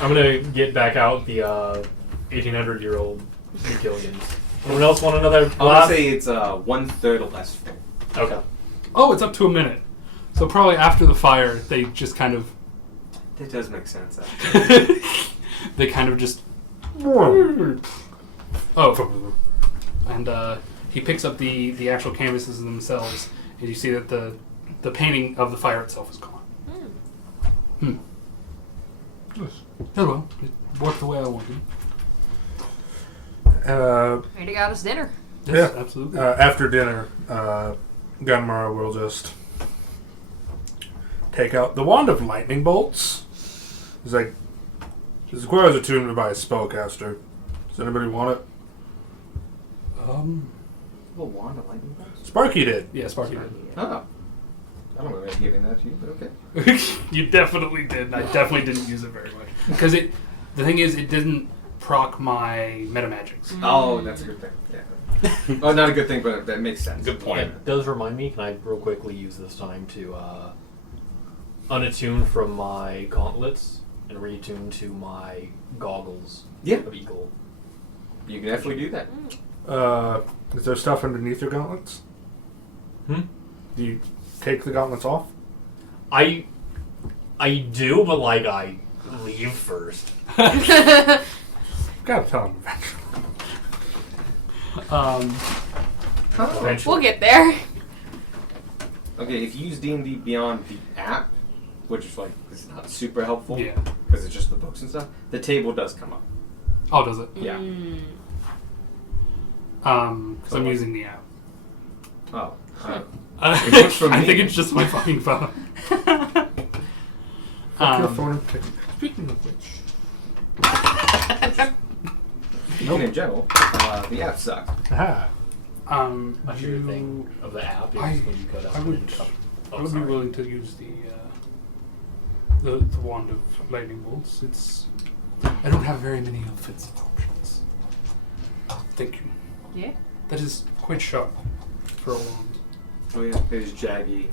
I'm gonna get back out the 1800-year-old Gilligan's. Anyone else want another I want glass? to say it's 1/3 less full. Okay. Oh, it's up to a minute. So probably after the fire, they just kind of. That does make sense. Actually. They kind of just. Oh. And he picks up the actual canvases themselves, and you see that the painting of the fire itself is gone. Oh well, it worked the way I wanted. Randy got us dinner. Yes, Yeah. absolutely. After dinner, Gunmara will just take out the wand of lightning bolts. He's like, this requires attunement by a spellcaster. Does anybody want it? A wand of lightning bolts? Sparky did. Yeah, Sparky did. Oh. I don't remember giving that to you, but okay. You definitely did, and I definitely didn't use it very much. Because the thing is, it didn't proc my meta magics. Oh, that's a good thing. Yeah. Oh, not a good thing, but that makes sense. Good point. It does remind me, can I real quickly use this time to unattune from my gauntlets and retune to my goggles Yeah. of eagle? You can definitely do that. Is there stuff underneath your gauntlets? Hmm? Do you take the gauntlets off? I do, but like I leave first. Gotta tell him eventually. Eventually. We'll get there. Okay, if you use D&D Beyond the app, which is like is not super helpful Yeah. because it's just the books and stuff, the table does come up. Oh, does it? Yeah. Because I'm using the app. Oh. I works for me. think it's just my fucking phone. Fuck your phone and pick. Speaking of which, Speaking in general, the app sucks. aha. My favorite thing of the app is I- when you go down I and would- come. I Oh, would be sorry. willing to use the wand of lightning bolts. It's I don't have very many offensive options. Thank you. Yeah. That is quite sharp for a wand. Oh yeah, there's Jaggy.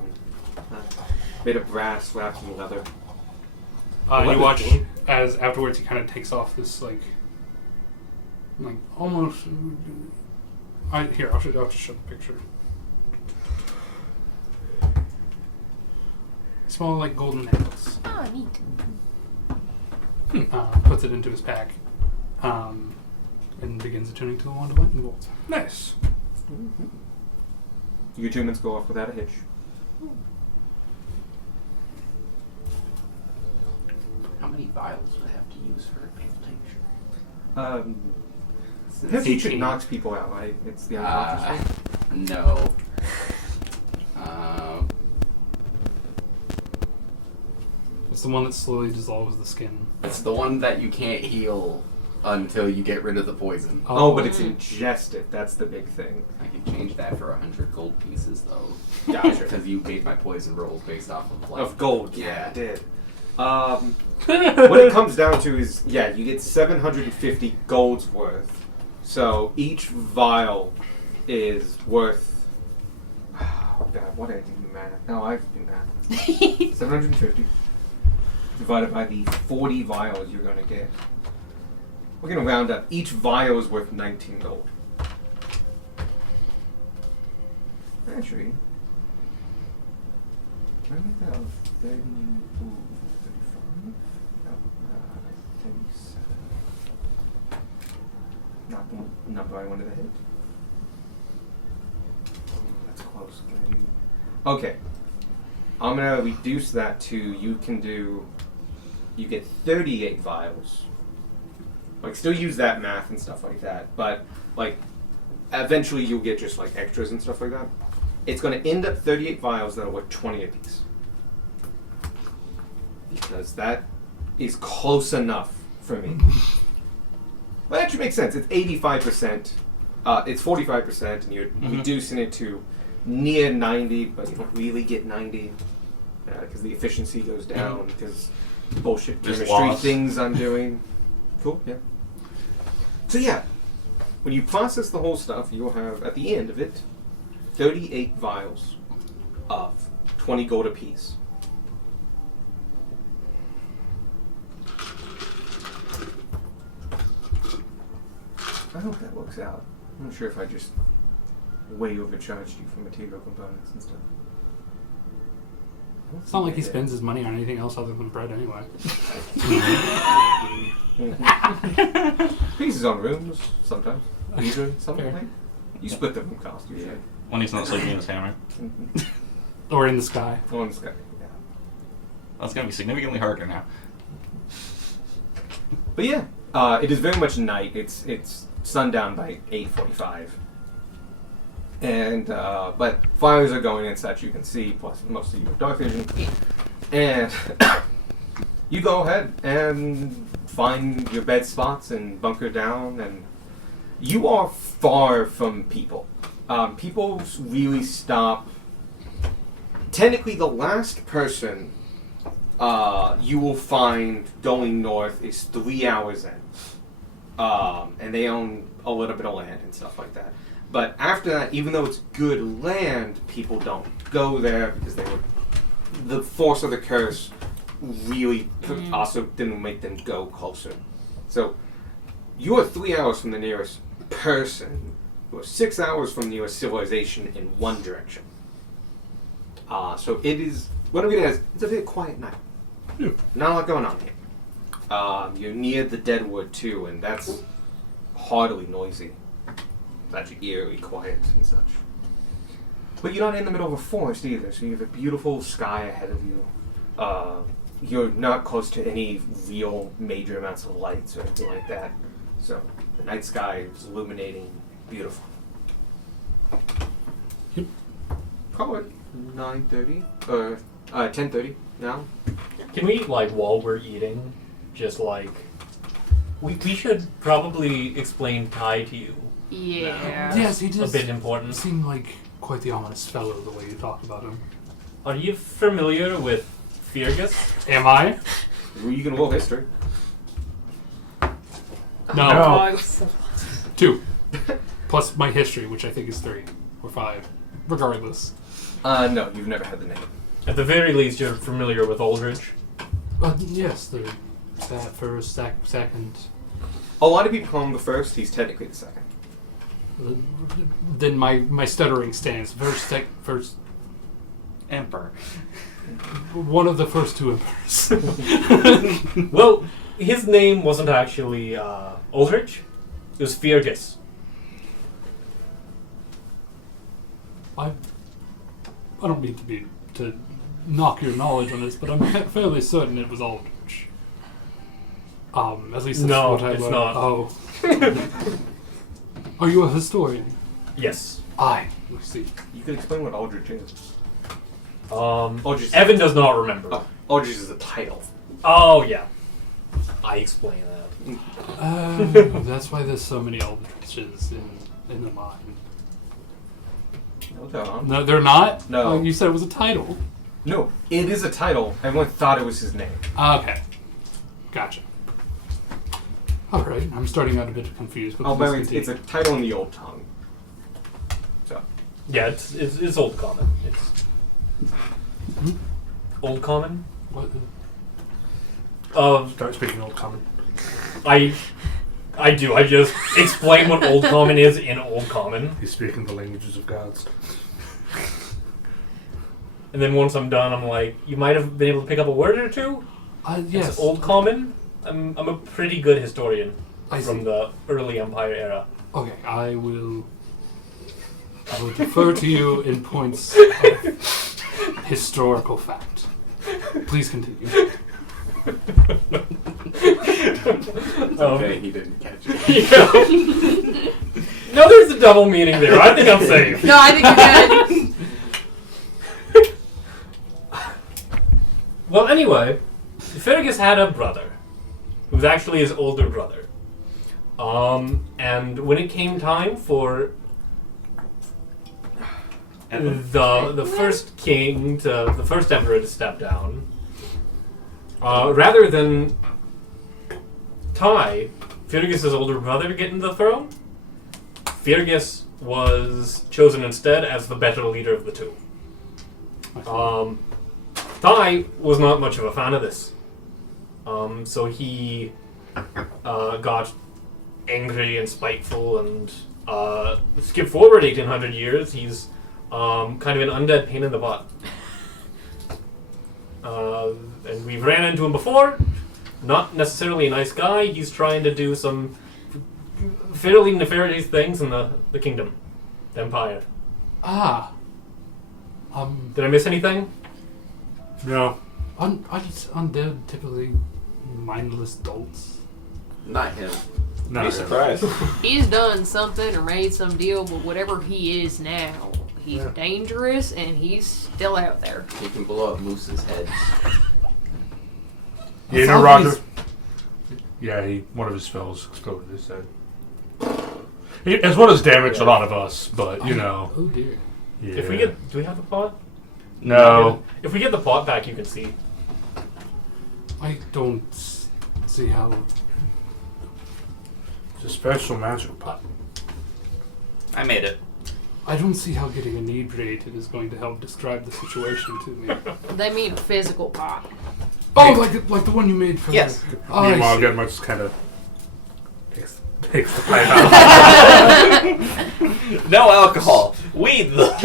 Made of brass wrapped in leather. You Leather's watch cool. as afterwards he kind of takes off this like almost. I'll just show the picture. Small like golden necklace. Oh, neat. Puts it into his pack, and begins attuning to the wand of lightning bolts. Nice. Your attunements go off without a hitch. How many vials would I have to use for a pale tincture? His teacher 18. knocks people out, right? It's the unconscious one. No. It's the one that slowly dissolves the skin. It's the one that you can't heal until you get rid of the poison. Oh, but it's ingested. That's the big thing. I can change that for 100 gold pieces, though. Gotcha. Because you made my poison rolls based off of like, Of gold, yeah, Yeah. I did. What it comes down to is, yeah, you get 750 gold's worth. So each vial is worth. Oh god, what did I do math? No, I've been math. 750 divided by the 40 vials you're gonna get. We're gonna round up. Each vial is worth 19 gold. Actually, I think that was 30, 35? No, 37. Not the number I wanted to hit. Oh, that's close. Can I do- Okay. I'm gonna reduce that to you get 38 vials. Like, still use that math and stuff like that, but, like, eventually you'll get just, like, extras and stuff like that. It's going to end up 38 vials that are worth 20 of these. Because that is close enough for me. But that actually makes sense. It's 85%. It's 45%, and you're reducing it to near 90, but you don't really get 90. Because the efficiency goes down, because bullshit Just chemistry loss. things I'm doing. Cool, yeah. So yeah, when you process the whole stuff, you'll have, at the end of it, 38 vials of 20 gold apiece. I hope that works out. I'm not sure if I just way overcharged you for material components and stuff. It's not like he spends his money on anything else other than bread anyway. Pieces on rooms, sometimes. Usually, something Fair. like that. You split the room cost usually. When he's not sleeping in his hammock. Or in the sky. On Sky, yeah. That's gonna be significantly harder now. But yeah, it is very much night. It's sundown by 8:45, and but fires are going and such. You can see, plus most of you have dark vision, and you go ahead and find your bed spots and bunker down, and you are far from people. People really stop. Technically, the last person you will find going north is 3 hours in. And they own a little bit of land and stuff like that. But after that, even though it's good land, people don't go there because the force of the curse really also didn't make them go closer. So you are 3 hours from the nearest person. You are 6 hours from the nearest civilization in one direction. So it is, whatever it is, it's a very quiet night. Yeah. Not a lot going on here. You're near the Deadwood too, and that's hardly noisy. It's actually eerily quiet and such. But you're not in the middle of a forest either, so you have a beautiful sky ahead of you. You're not close to any real major amounts of lights or anything like that. So the night sky is illuminating, beautiful. Yep. Call it 9:30 or 10:30 now. Can we, like, while we're eating, just like we should probably explain Ty to you. Yeah. Yes, he A does bit important. seem like quite the ominous fellow the way you talk about him. Are you familiar with Fergus? Am I? You can roll history. No. No. 2. Plus my history, which I think is 3 or 5. Regardless. No, you've never had the name. At the very least, you're familiar with Aldridge. Yes, the first, second. A lot of people call him the first. He's technically the second. Then my stuttering stands. First. Emperor. One of the first 2 emperors. Well, his name wasn't actually Aldridge. It was Fergus. I don't mean to knock your knowledge on this, but I'm fairly certain it was Aldrich. At least that's No, what I it's learned. not. Oh. Are you a historian? Yes. I see. You can explain what Aldrich is. Evan does not remember. Oh, Aldrich is a title. Oh, yeah. I explain that. That's why there's so many Aldriches in the mine. No, Tom. No, they're not? No. Oh, you said it was a title. No, it is a title. Everyone thought it was his name. Okay. Gotcha. Alright, I'm starting out a bit confused. But Oh, please but continue. it's a title in the old tongue. So, Yeah, it's Old Common. It's Old Common. What? Start speaking Old Common. I do. I just explain what Old Common is in Old Common, He's speaking the languages of gods. and then once I'm done, I'm like, you might have been able to pick up a word or two. Yes. It's Old Common. I'm a pretty good historian I from see. the early Empire era. Okay, I will defer to you in points of historical fact. Please continue. Okay, he didn't catch it. Yeah. No, there's a double meaning there. I think I'm safe. No, I think you're good. Well, anyway, Fergus had a brother, who was actually his older brother. And when it came time for the first king the first emperor to step down, rather than Ty, Fergus's older brother, getting the throne, Fergus was chosen instead as the better leader of the two. Ty was not much of a fan of this. So he got angry and spiteful and skip forward 1800 years. He's kind of an undead pain in the butt. And we've ran into him before. Not necessarily a nice guy. He's trying to do some fairly nefarious things in the kingdom, the empire. Did I miss anything? No. Undead typically mindless dolts. Not him. Not Be him. surprised. He's done something or made some deal, but whatever he is now, he's dangerous and he's still out there. He can blow up Moose's head. Yeah, no, Roger. Yeah, one of his spells exploded his head. As well as damage a lot of us, but you know. Oh dear. Yeah. If we get, do we have the pot? No. If we get the pot back, you can see. I don't see how. It's a special magical pot. I made it. I don't see how getting inebriated is going to help describe the situation to me. They mean physical pot. Oh, like the one you made for Yes. the... Oh, I Meanwhile, see. Genma just kind of takes the pipe out. No alcohol. Weed though.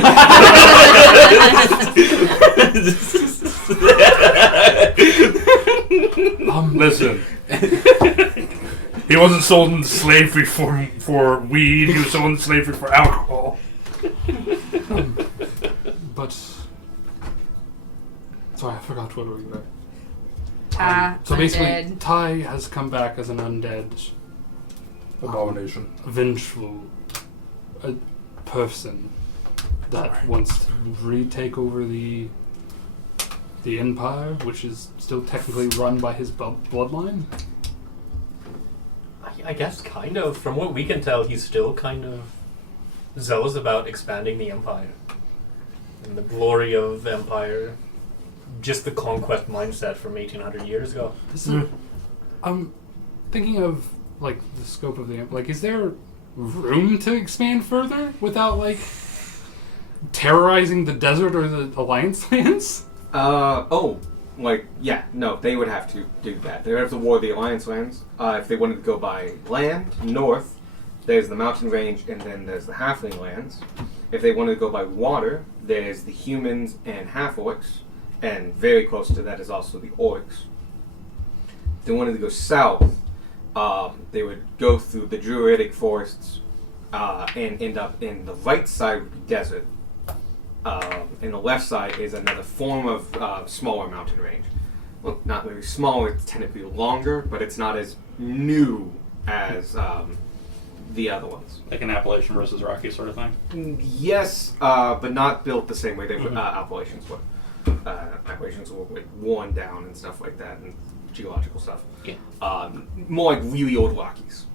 Listen. He wasn't sold into slavery for weed. He was sold into slavery for alcohol. But... Sorry, I forgot what we were... Ty, So basically, undead. Ty has come back as an undead, Abomination. vengeful person that Alright. wants to retake over the Empire, which is still technically run by his bloodline. I guess kind of. From what we can tell, he's still kind of zealous about expanding the Empire. And the glory of the Empire. Just the conquest mindset from 1800 years ago. I'm thinking of like the scope of the like. Is there room to expand further without like terrorizing the desert or the Alliance lands? No, they would have to do that. They would have to war the Alliance lands. If they wanted to go by land, north, there's the mountain range, and then there's the halfling lands. If they wanted to go by water, there's the humans and half-orcs, and very close to that is also the orcs. If they wanted to go south, they would go through the druidic forests and end up in the right side of the desert. And the left side is another form of smaller mountain range. Well, not really small, it's technically longer, but it's not as new as the other ones. Like an Appalachian versus Rocky sort of thing. Yes, but not built the same way they Appalachians were. Appalachians were like worn down and stuff like that, and geological stuff. Yeah. More like really old Rockies.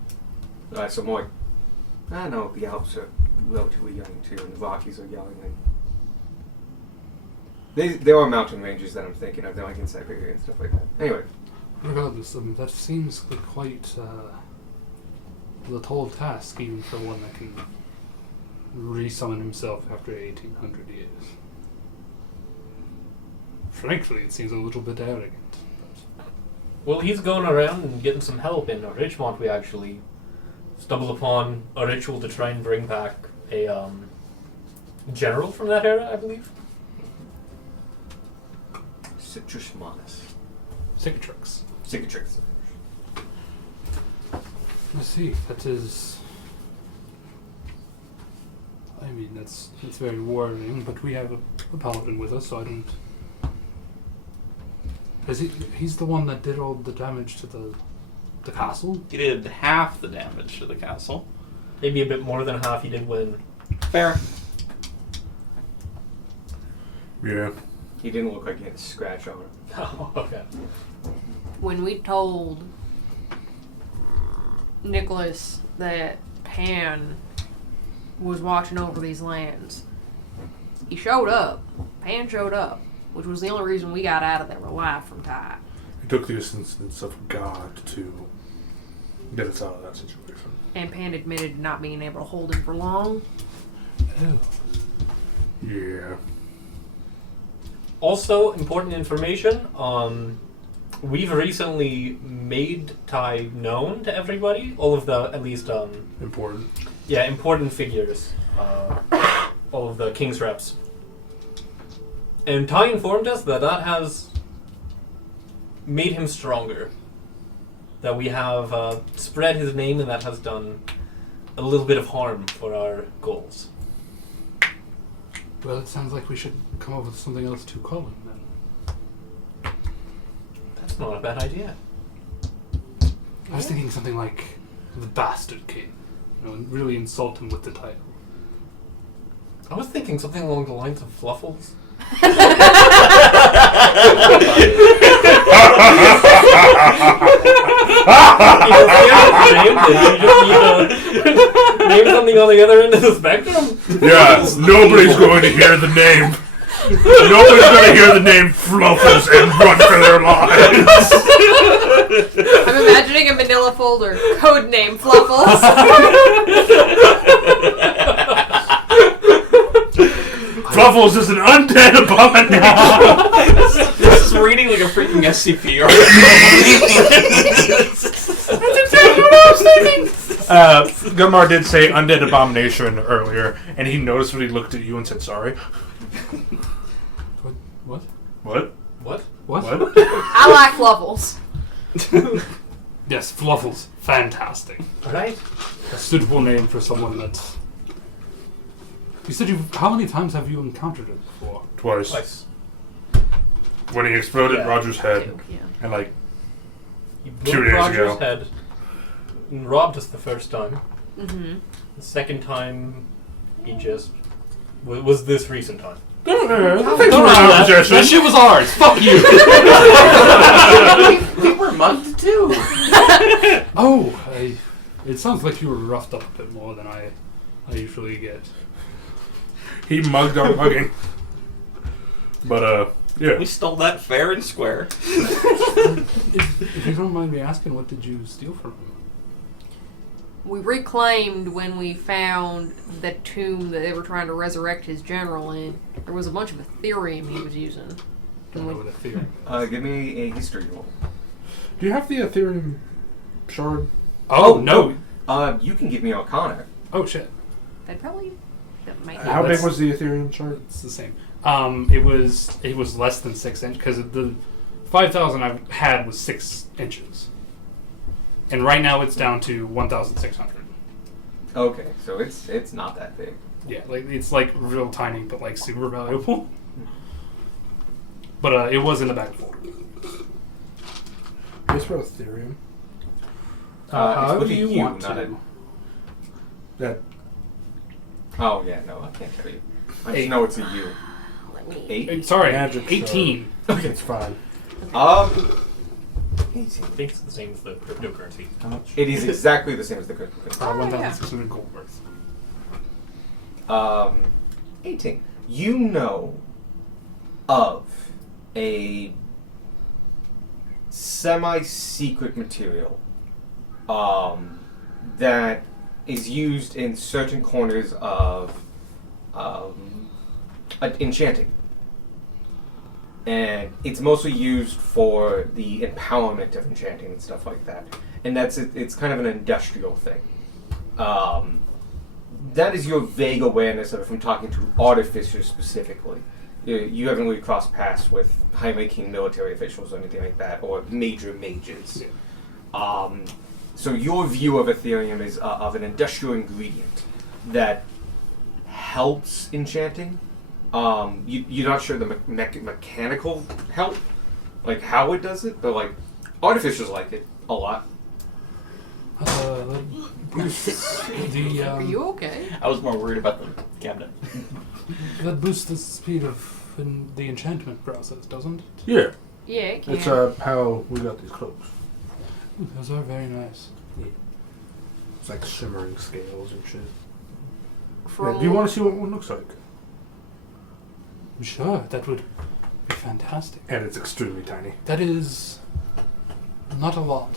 So more like, I don't know, the Alps are relatively young too, and the Rockies are young. And there are mountain ranges that I'm thinking of. They're like in Siberia and stuff like that. Anyway. Regardless, that seems like quite the tall task, even for one that can resummon himself after 1800 years. Frankly, it seems a little bit arrogant. Well, he's going around and getting some help. In Richmond, we actually stumbled upon a ritual to try and bring back a general from that era, I believe. Citrus Manus. Cicatrix. Cicatrix. I see. That is. I mean, that's very worrying. But we have a paladin with us, so I don't. Is he? He's the one that did all the damage to the castle. He did half the damage to the castle. Maybe a bit more than half he did win. Fair. Yeah. He didn't look like he had a scratch on him. Oh, okay. When we told Nicholas that Pan was watching over these lands, he showed up. Pan showed up, which was the only reason we got out of there alive from Ty. He took the assistance of God to get us out of that situation. And Pan admitted to not being able to hold him for long. Oh. Yeah. Also, important information, we've recently made Ty known to everybody. All of the, at least, Important. yeah, important figures. All of the King's reps. And Ty informed us that that has made him stronger. That we have spread his name, and that has done a little bit of harm for our goals. Well, it sounds like we should come up with something else to call him then. That's not a bad idea. I was thinking something like the Bastard King. You know, and really insult him with the title. I was thinking something along the lines of Fluffles. Name something on the other end of the spectrum. Yeah, nobody's going to hear the name. Nobody's going to hear the name Fluffles and run for their lives. I'm imagining a manila folder, codename Fluffles. Fluffles is an undead abomination. This is reading like a freaking SCP article. That's exactly what I was thinking. Gunmar did say undead abomination earlier, and he noticed when he looked at you and said sorry. What? What? What? What? What? I like Fluffles. Yes, Fluffles. Fantastic. Right? A suitable name for someone that's... You said you... How many times have you encountered it before? Twice. Twice. When he exploded Yeah. Roger's head, Yeah. and like, He 2 blew days Roger's ago. head and robbed us the first time. Mm-hmm. The second time, he just... was this recent time. thanks Don't for round that that. suggestion. That shit was ours. Fuck you. We were mugged too. Oh, it sounds like you were roughed up a bit more than I usually get. He mugged our mugging. But, yeah. We stole that fair and square. If you don't mind me asking, what did you steal from him? We reclaimed when we found the tomb that they were trying to resurrect his general in. There was a bunch of Ethereum he was using. Don't know what a theory is. Give me a history roll. Do you have the Ethereum shard? Oh, no. You can give me Arcana. Oh, shit. They probably that might How big that's- was the Ethereum shard? It's the same. It was less than 6 inches because the 5,000 I had was 6 inches, and right now it's down to 1,600. Okay, so it's not that big. Yeah, like it's like real tiny, but like super valuable. But it was in the bag of holding. Just for Ethereum. It's How with do a you U, want not to? That Oh yeah, no, I can't tell you. I just 8. know it's a U. let me. 8. Sorry, Magic 18. Okay, it's fine. 18. I think it's the same as the cryptocurrency. How much? It is exactly the same as the cryptocurrency. 1,600 gold worth. 18. You know of a semi-secret material that is used in certain corners of enchanting. And it's mostly used for the empowerment of enchanting and stuff like that. And that's it. It's kind of an industrial thing. That is your vague awareness of it from talking to artificers specifically. You haven't really crossed paths with high-ranking military officials or anything like that, or major mages. Yeah. So your view of Ethereum is of an industrial ingredient that helps enchanting. You're not sure the mechanical help, like how it does it, but like artificers like it a lot. Are you okay? I was more worried about the cabinet. That boosts the speed of the enchantment process, doesn't it? Yeah. Yeah, it can. It's how we got these clothes. Ooh, those are very nice. It's like shimmering scales and shit. From- Yeah, do you want to see what one looks like? Sure, that would be fantastic. And it's extremely tiny. That is not a lot.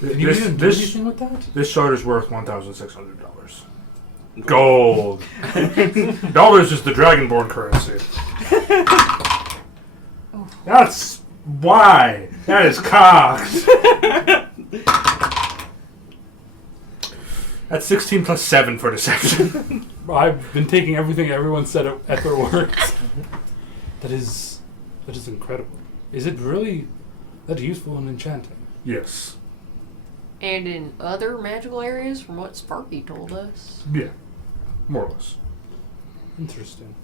Can you This even do this anything with that? this shard is worth $1,600. Gold. Dollars is the Dragonborn currency. That's why. That is cocked. That's 16 plus 7 for deception. I've been taking everything everyone said at their words. That is incredible. Is it really that useful in enchanting? Yes. And in other magical areas, from what Sparky told us, Yeah. More or less. Interesting.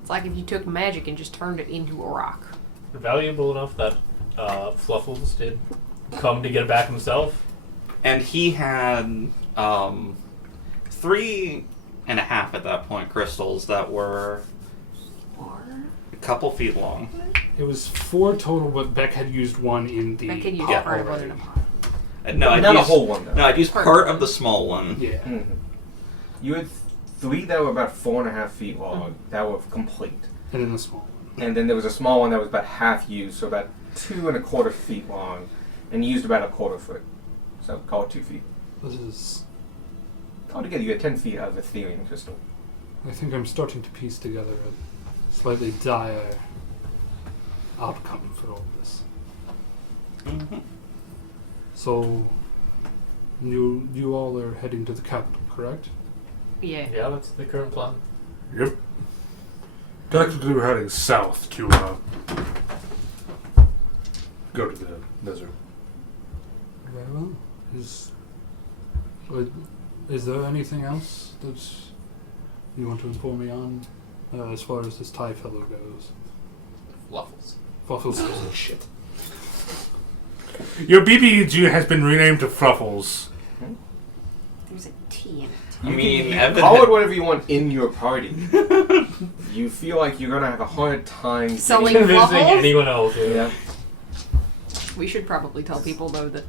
it's like if you took magic and just turned it into a rock. Valuable enough that Fluffles did come to get it back himself. And he had 3.5 at that point crystals that were a couple feet long. It was 4 total, but Beck had used one in the That could use pot part of it already. in a pot. No, I'd Not a used, whole one though. No, I'd used part of the small one. Yeah. Mhm. You had 3 that were about 4.5 feet long that were complete. And then the small one. And then there was a small one that was about half used, so about 2.25 feet long, and you used about a quarter foot. So call it 2 feet. This is... Altogether, you had 10 feet of Ethereum crystal. I think I'm starting to piece together slightly dire outcome for all this. Mhm. So, you all are heading to the capital, correct? Yeah. Yeah, that's the current plan. Yep. Technically, we're heading south to go to the desert. Very well. Is there anything else that you want to inform me on as far as this Thai fellow goes? Waffles. Waffles. Shit. Your BBG has been renamed to Fluffles. There's a T in it. I You mean, can Evan call had- it whatever you want in your party. You feel like you're gonna have a hard time Selling getting- Convincing Waffles? anyone else. Yeah. We should probably tell people though that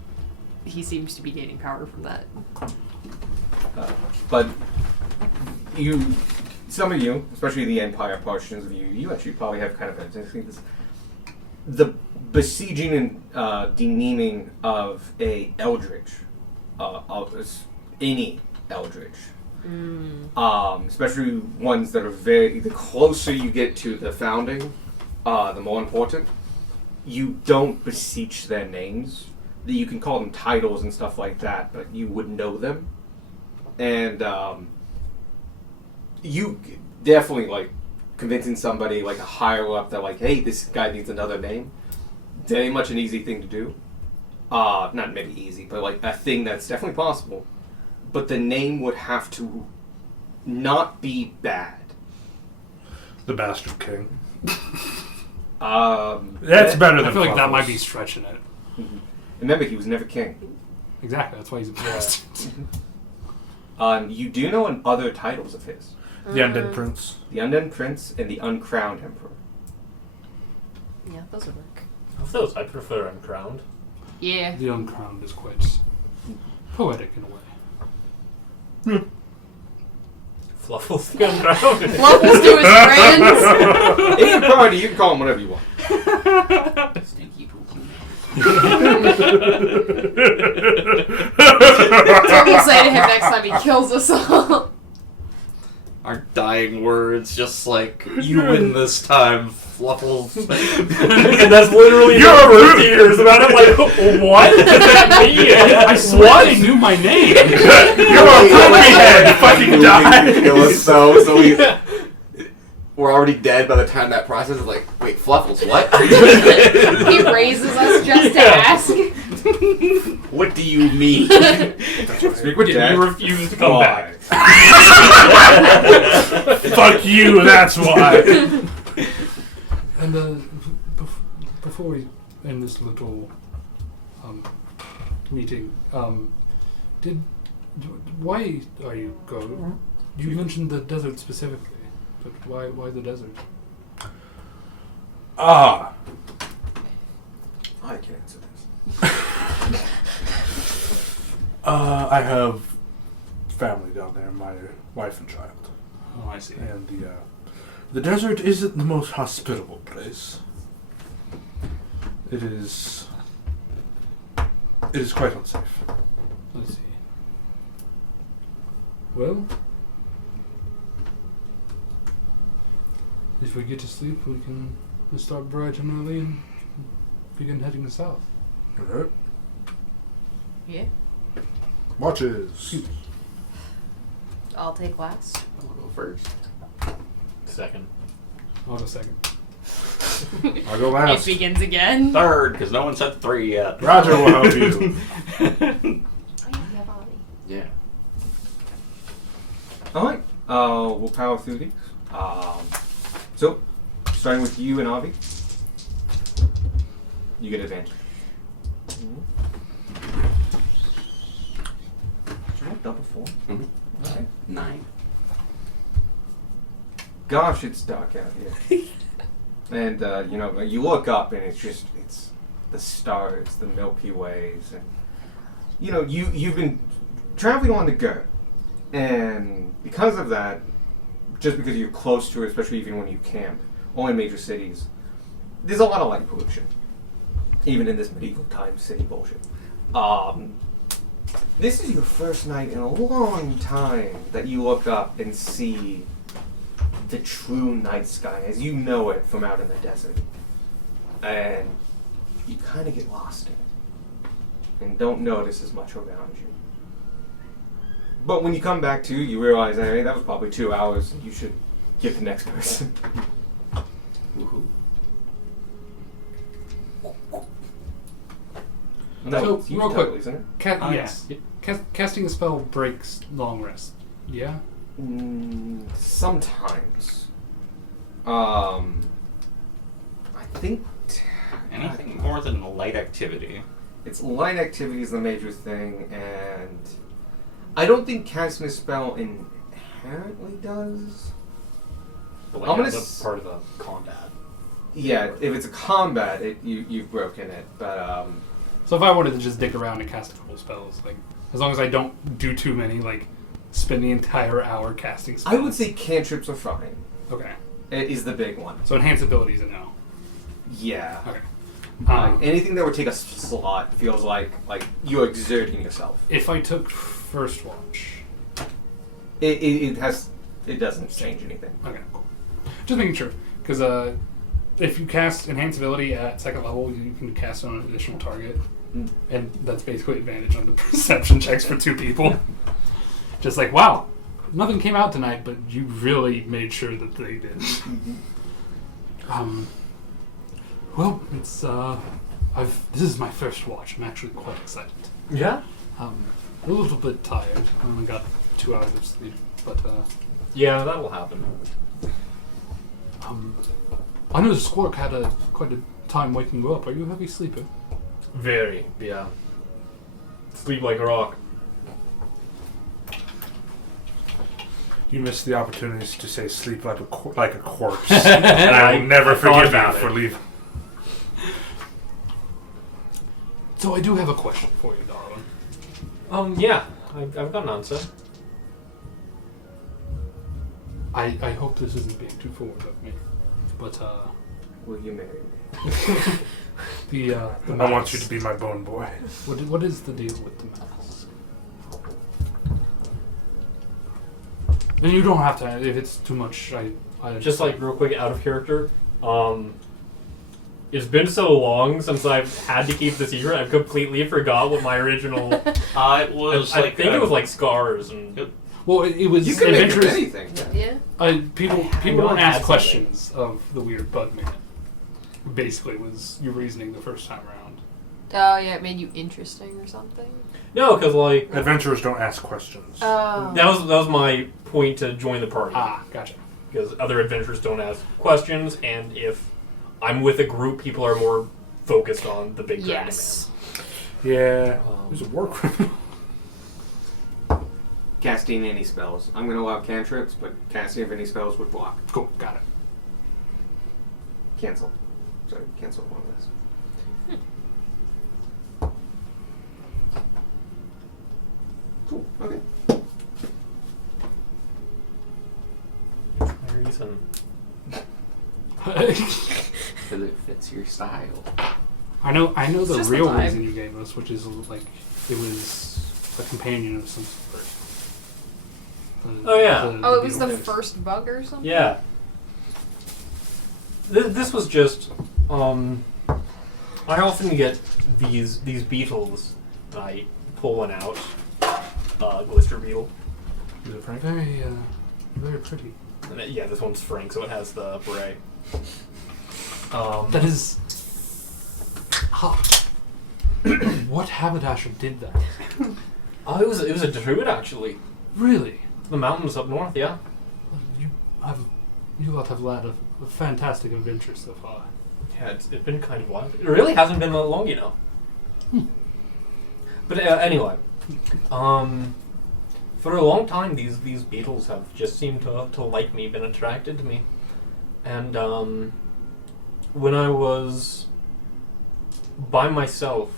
he seems to be gaining power from that. But some of you, especially the Empire portions of you actually probably have kind of the besieging and demeaning of a Eldritch, any Eldritch, especially ones that are the closer you get to the founding, the more important. You don't beseech their names. You can call them titles and stuff like that, but you wouldn't know them. And you definitely like convincing somebody like a higher up that like, hey, this guy needs another name. Very much an easy thing to do. Not maybe easy, but like a thing that's definitely possible. But the name would have to not be bad. The Bastard King. That's better than I feel like that Fluffles. might be stretching it. Remember, he was never king. Exactly, that's why he's a bastard. You do know other titles of his. The Undead Prince. The Undead Prince and the Uncrowned Emperor. Yeah, those would work. Of those, I prefer uncrowned. Yeah. The uncrowned is quite poetic in a way. Fluffles the uncrowned. Fluffles to his friends. In your party, you can call him whatever you want. Stinky pooky. That's what we'll say to him next time he kills us all. Our dying words, just like, you win this time, Fluffles. And that's literally You're the a first rude- years about it. Like, what does that mean? I swear they knew my name! You're a poopy head! Fucking die! Kill us so we're already dead by the time that process is like, wait, Fluffles, what? He raises us just to ask. What do you mean? Speak with Dad. You refuse to come back. Fuck you, that's why. And before we end this little meeting, why are you going? You mentioned the desert specifically, but why the desert? Ah. I can answer this. I have family down there, my wife and child. Oh, I see. And the desert isn't the most hospitable place. It is quite unsafe. Let's see. Well, if we get to sleep, we can start bright and early and begin heading south. Alright. Yeah. Watches. I'll take last. I'll go first. Second. I'll go second. I'll go It last. begins again. Third, because no one said 3 yet. Roger will help you. Oh, yeah, you have Ollie. Yeah. Alright, we'll power through these. So, starting with you and Avi, you get advantage. Should I have double 4? Mhm. Okay. 9. Gosh, it's dark out here. And, you look up and it's the stars, the Milky Ways, and, you've been traveling on the go. And because of that, just because you're close to it, especially even when you camp, only in major cities, there's a lot of light pollution. Even in this medieval time city bullshit. This is your first night in a long time that you look up and see the true night sky as you know it from out in the desert. And you kind of get lost in it. And don't notice as much around you. But when you come back to, you realize, hey, that was probably 2 hours. You should give the next person. Woohoo. No, So, it's you real totally, quick. isn't it? Yes. Casting a spell breaks long rest. Yeah? Sometimes. I think Anything more than light activity. it's light activity is the major thing, and I don't think casting a spell inherently does. But I'm like gonna that's a part of the combat. Yeah, if it's a combat, you've broken it, but So if I wanted to just dick around and cast a couple spells, like, as long as I don't do too many, like, spend the entire hour casting spells. I would say cantrips are fine. Okay. It is the big one. So enhance abilities a no. Yeah. Okay. Anything that would take a slot feels like you're exerting yourself. If I took First Watch. It doesn't change anything. Okay, cool. Just making sure. Because if you cast enhance ability at second level, you can cast it on an additional target. Mm. And that's basically advantage on the perception checks for 2 people. Just like, wow, nothing came out tonight, but you really made sure that they did. Well, it's this is my first watch. I'm actually quite excited. Yeah. A little bit tired. I only got 2 hours of sleep, but Yeah, that'll happen. I know Squark had quite a time waking you up. Are you a heavy sleeper? Very, yeah. Sleep like a rock. You missed the opportunities to say sleep like a corpse, and I will never thought forgive you about for it. leaving. So I do have a question for you, darling. Yeah, I've got an answer. I hope this isn't being too forward of me, but Will you marry me? the I mask. want you to be my bone boy. What is the deal with the mask? And you don't have to. If it's too much, I Just like real quick, out of character. It's been so long since I've had to keep the secret. I've completely forgot what my original. It was I like think it was like scars and. Well, it was You can make it adventurous. anything. Yeah. People know don't I ask had questions of the weird bug man. Basically, was your reasoning the first time around? Oh yeah, it made you interesting or something. No, because like Adventurers don't ask questions. Oh. that was my point to join the party. Gotcha. Because other adventurers don't ask questions, and if I'm with a group, people are more focused on the big dragon Yes. Yeah, man. it was a war criminal. Casting any spells. I'm going to allow cantrips, but casting of any spells would block. Cool. Got it. Cancel. Sorry, cancel one of this. Cool. Okay. Reason. Because it fits your style. I know the just the real vibe. reason you gave us, which is like it was a companion of some sort. Oh, yeah. Oh, it was the beetle. first bug or something. Yeah. This was just. I often get these beetles. And I pull one out. Glister beetle. Is it Frank? Very, very pretty. And yeah, this one's Frank, so it has the beret. That is. What haberdasher did that? Oh, it was a druid actually. Really? The mountains up north, yeah. You lot have led a fantastic adventure so far. Yeah, it's been kind of wild. It really hasn't been that long, you know. But anyway, for a long time, these beetles have just seemed to like me, been attracted to me, and when I was by myself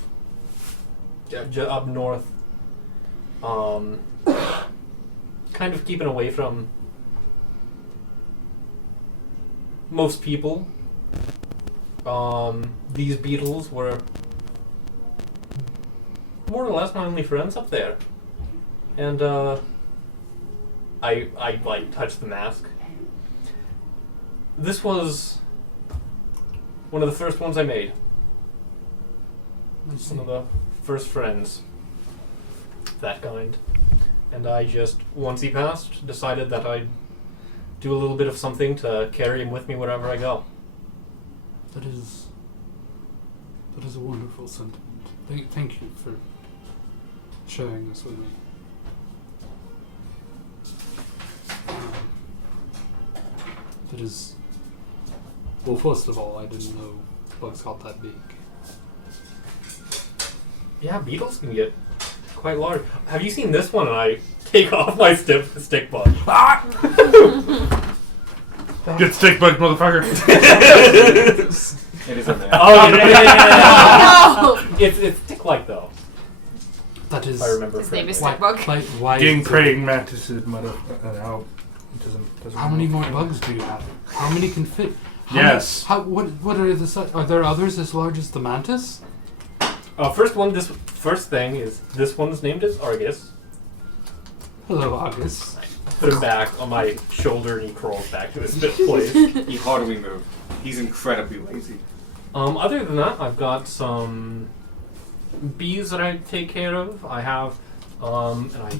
up north, kind of keeping away from most people. These beetles were more or less my only friends up there, and I like touched the mask, This was one of the first ones I made. I see. One of the first friends. That kind. And I just, once he passed, decided that I'd do a little bit of something to carry him with me wherever I go. That is a wonderful sentiment. Thank you for sharing this with me. That is... Well, first of all, I didn't know bugs got that big. Yeah, beetles can get quite large. Have you seen this one? And I take off my stick bug. Get stick bug, motherfucker. It is in there. Oh, yeah. Oh! It's stick-like, though, That is... if I remember His name is correctly. Stickbug. Why Getting is it- praying mantises, motherfucker. Doesn't. How many more bugs do you have? How many can fit? Yes. What are the size? Are there others as large as the mantis? First thing is, this one's named as Argus. Hello, August. Put him back on my shoulder and he crawls back to his fifth place. He hardly moved. He's incredibly lazy. Other than that, I've got some bees that I take care of. I have, and I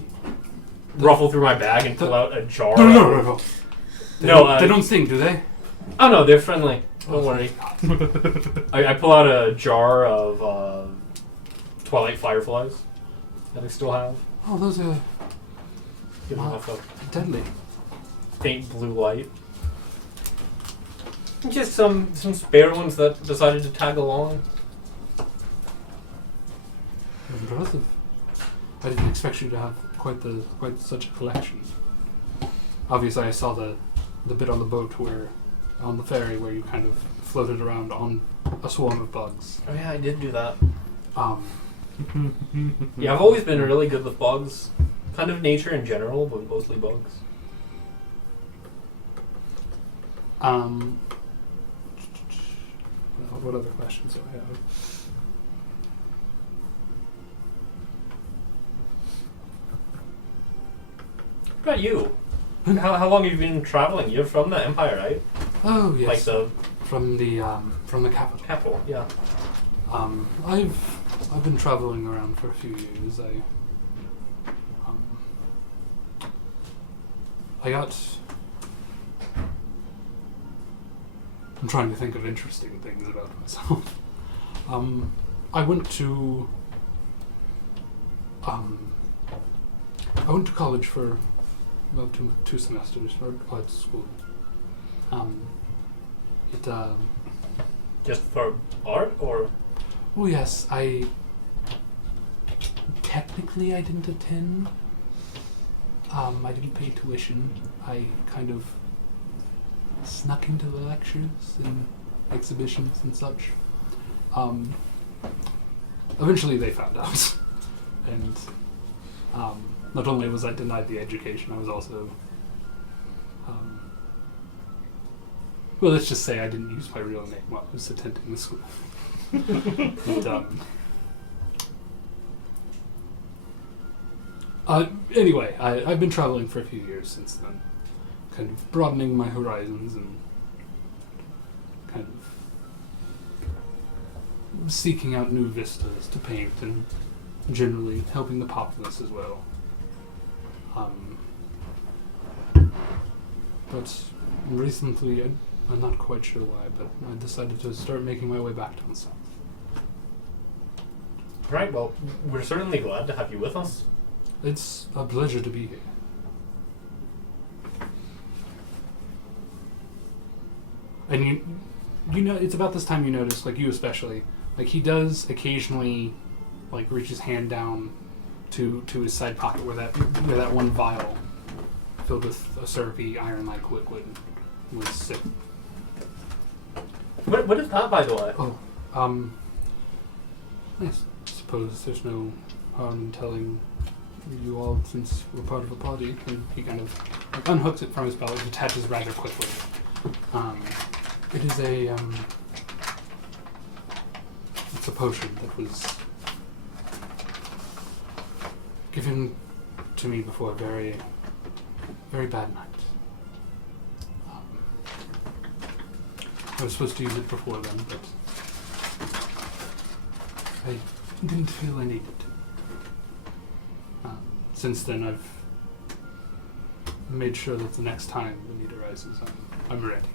ruffle through my bag and pull out a jar. No. No, They don't sting, do they? Oh no, they're friendly. Don't worry. I pull out a jar of Twilight Fireflies that I still have. Oh, those are Give them off a deadly. faint blue light. Just some spare ones that decided to tag along. Impressive. I didn't expect you to have quite such a collection. Obviously, I saw the bit on the boat where, on the ferry, where you kind of floated around on a swarm of bugs. Oh yeah, I did do that. Yeah, I've always been really good with bugs. Kind of nature in general, but mostly bugs. What other questions do I have? What about you? How long have you been traveling? You're from the Empire, right? Oh Like yes, the from the capital. capital, yeah. I've been traveling around for a few years. I'm trying to think of interesting things about myself. I went to college for about two semesters, or art school. Just for art, or Oh yes, technically I didn't attend. I didn't pay tuition. I kind of snuck into the lectures and exhibitions and such. Eventually they found out. And not only was I denied the education, I was also... well, let's just say I didn't use my real name while I was attending the school. Anyway, I've been traveling for a few years since then, kind of broadening my horizons and kind of seeking out new vistas to paint and generally helping the populace as well. But recently, I'm not quite sure why, but I decided to start making my way back down south. right. Well, we're certainly glad to have you with us. It's a pleasure to be here. And you know, it's about this time you notice, like you especially, like he does occasionally, like reach his hand down to his side pocket where that one vial filled with a syrupy iron-like liquid was sitting. What is that, by the way? Oh, I suppose there's no harm in telling you all since we're part of a party. And he kind of like, unhooks it from his belt, which attaches rather quickly. It is it's a potion that was given to me before a very, very bad night. I was supposed to use it before then, but I didn't feel I needed to. Since then, I've made sure that the next time the need arises, I'm ready.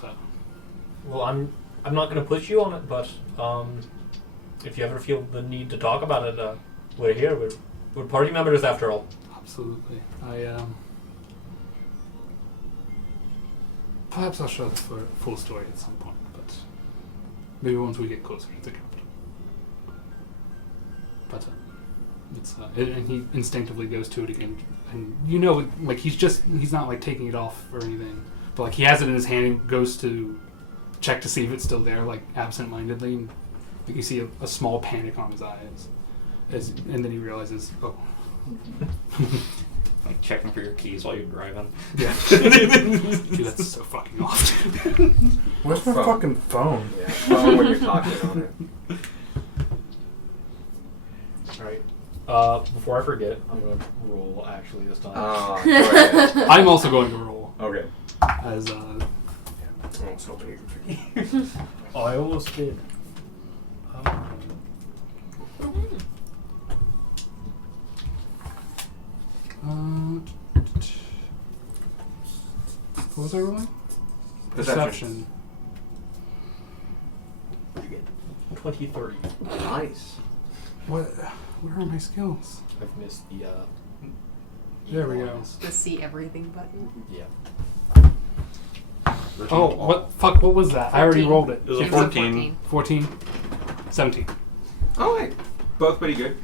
But Well, I'm not going to push you on it, but if you ever feel the need to talk about it, we're here. We're party members after all. absolutely, perhaps I'll share the full story at some point, but maybe once we get closer to the capital. But it's and he instinctively goes to it again, and you know, like he's not like taking it off or anything, but like he has it in his hand and goes to check to see if it's still there, like absent-mindedly. And, like you see a small panic on his eyes, and then he realizes, oh. Like checking for your keys while you're driving. Yeah. Dude, that's so fucking off. Where's my fucking phone? Yeah, phone when you're talking on it. Alright. Before I forget, I'm going to roll actually this time. Go ahead. I'm also going to roll Okay. as I was hoping you could tricky. I almost did. what was I rolling? Perception. Pretty good. 2030. Nice. Where are my skills? I've missed the There we go. The see everything button. Yeah. Oh, what? Fuck, what was that? I already 14. rolled it. It was a It was a 14. 14? 17. Alright. Both pretty good.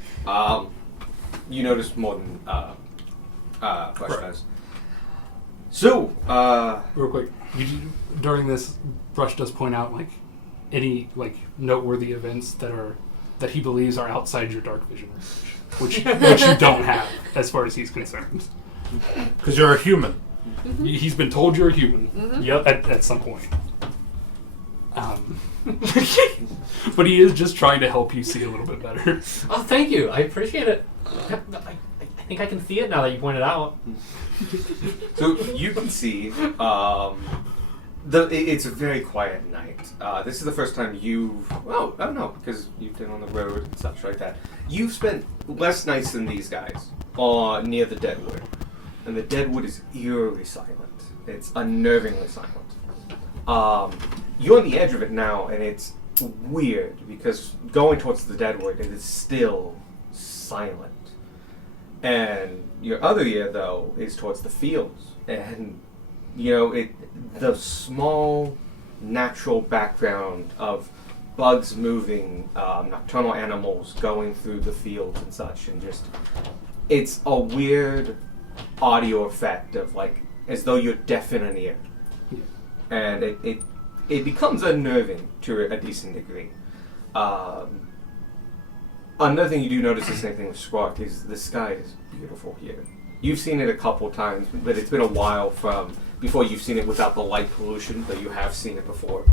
You notice more than Flesh Right. does. So, Real quick, during this, Brush does point out like any like noteworthy events that he believes are outside your dark vision range, which you don't have as far as he's concerned. Because you're a human. He's been told you're a human. Yep. At some point. But he is just trying to help you see a little bit better. Oh, thank you. I appreciate it. I think I can see it now that you pointed out. so you can see, it's a very quiet night. This is the first time I don't know, because you've been on the road and such like that. You've spent less nights than these guys near the Deadwood. And the Deadwood is eerily silent. It's unnervingly silent. You're on the edge of it now, and it's weird, because going towards the Deadwood, it is still silent. And your other ear, though, is towards the fields. And, the small, natural background of bugs moving, nocturnal animals going through the fields and such, and just, it's a weird audio effect of, like, as though you're deaf in an ear. And it becomes unnerving to a decent degree. Another thing you do notice the same thing with Squawk is the sky is beautiful here. You've seen it a couple times, but it's been a while from before you've seen it without the light pollution, but you have seen it before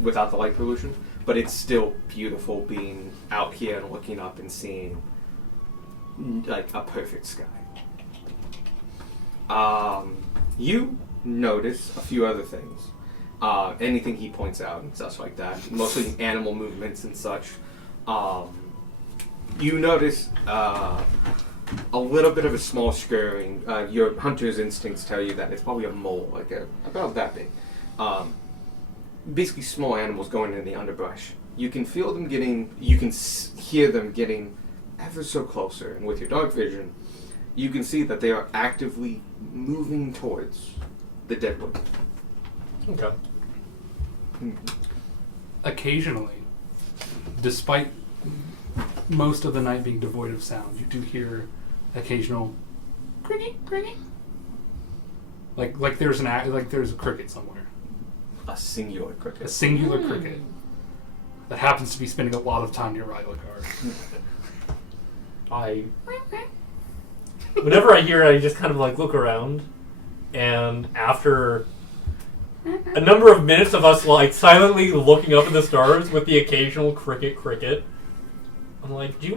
without the light pollution. But it's still beautiful being out here and looking up and seeing like a perfect sky. You notice a few other things. Anything he points out and such like that, mostly animal movements and such. You notice a little bit of a small scurrying. Your hunter's instincts tell you that it's probably a mole, like about that big. Basically, small animals going in the underbrush. You can feel them getting. You can hear them getting ever so closer, and with your dark vision, you can see that they are actively moving towards the Deadwood. Okay. Occasionally, despite most of the night being devoid of sound, you do hear occasional cricket, cricket. Like there's there's a cricket somewhere. A singular cricket. A singular cricket that happens to be spending a lot of time near Rylogar. Whenever I hear it, I just kind of like look around, and after a number of minutes of us like silently looking up at the stars with the occasional cricket, I'm like, do you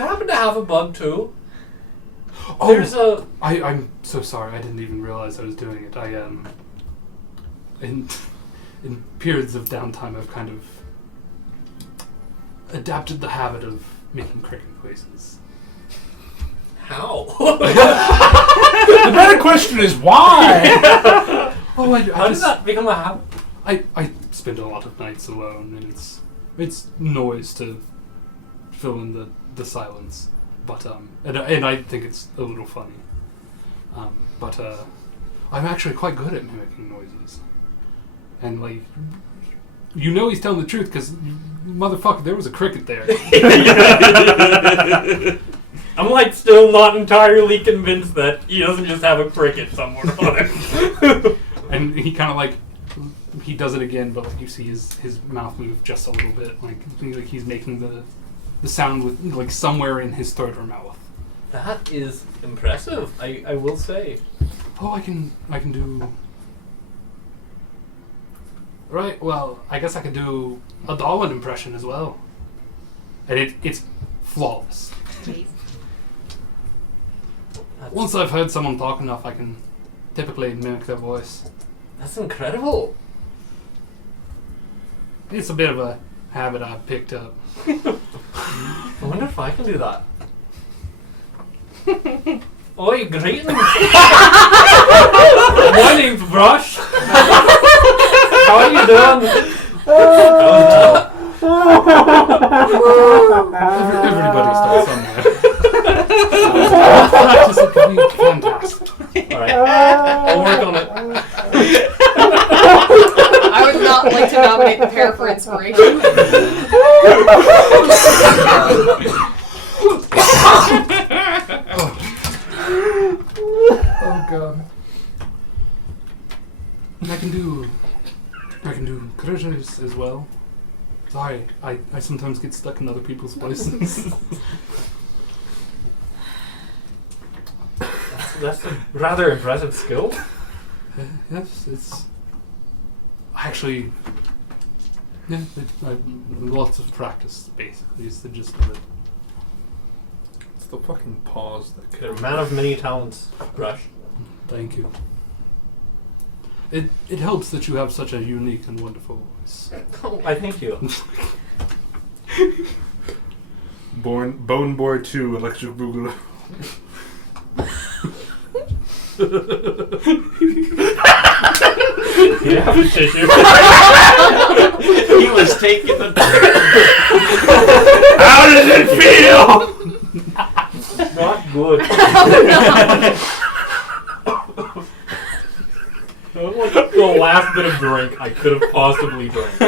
happen to have a bug too? Oh, There's a. I'm so sorry. I didn't even realize I was doing it. In periods of downtime, I've kind of adapted the habit of making cricket noises. How? the better question is why? Oh, How does that become a habit? I spend a lot of nights alone, and it's noise to fill in the silence. But and I think it's a little funny. But I'm actually quite good at mimicking noises. And like, he's telling the truth because, motherfucker, there was a cricket there. I'm like still not entirely convinced that he doesn't just have a cricket somewhere on him. And he kind of like, he does it again, but like you see his mouth move just a little bit, like he's making the sound with like somewhere in his throat or mouth. That is impressive, I will say. Oh, I can do. Right. Well, I guess I could do a Darwin impression as well, and it's flawless. Jeez. Once I've heard someone talk enough, I can typically mimic their voice. That's incredible. It's a bit of a habit I've picked up. I wonder if I can do that. Oi, greetings! My name's Brush. How are you doing? Everybody starts somewhere. Practice it could be fantastic. Alright, I'll work on it. I would not like to nominate the pair for inspiration. Oh god. And I can do critters as well. Sorry, I sometimes get stuck in other people's voices. That's a rather impressive skill. Yes, it's actually lots of practice. Basically, is the gist of it. It's the fucking pause that You're a man of many talents, Brush. Thank you. It helps that you have such a unique and wonderful voice. Oh, I thank you. Bone Boy 2, Electric Boogaloo. You have a tissue. He was taking the. How does it feel? Not good. That was like the last bit of drink I could have possibly drank.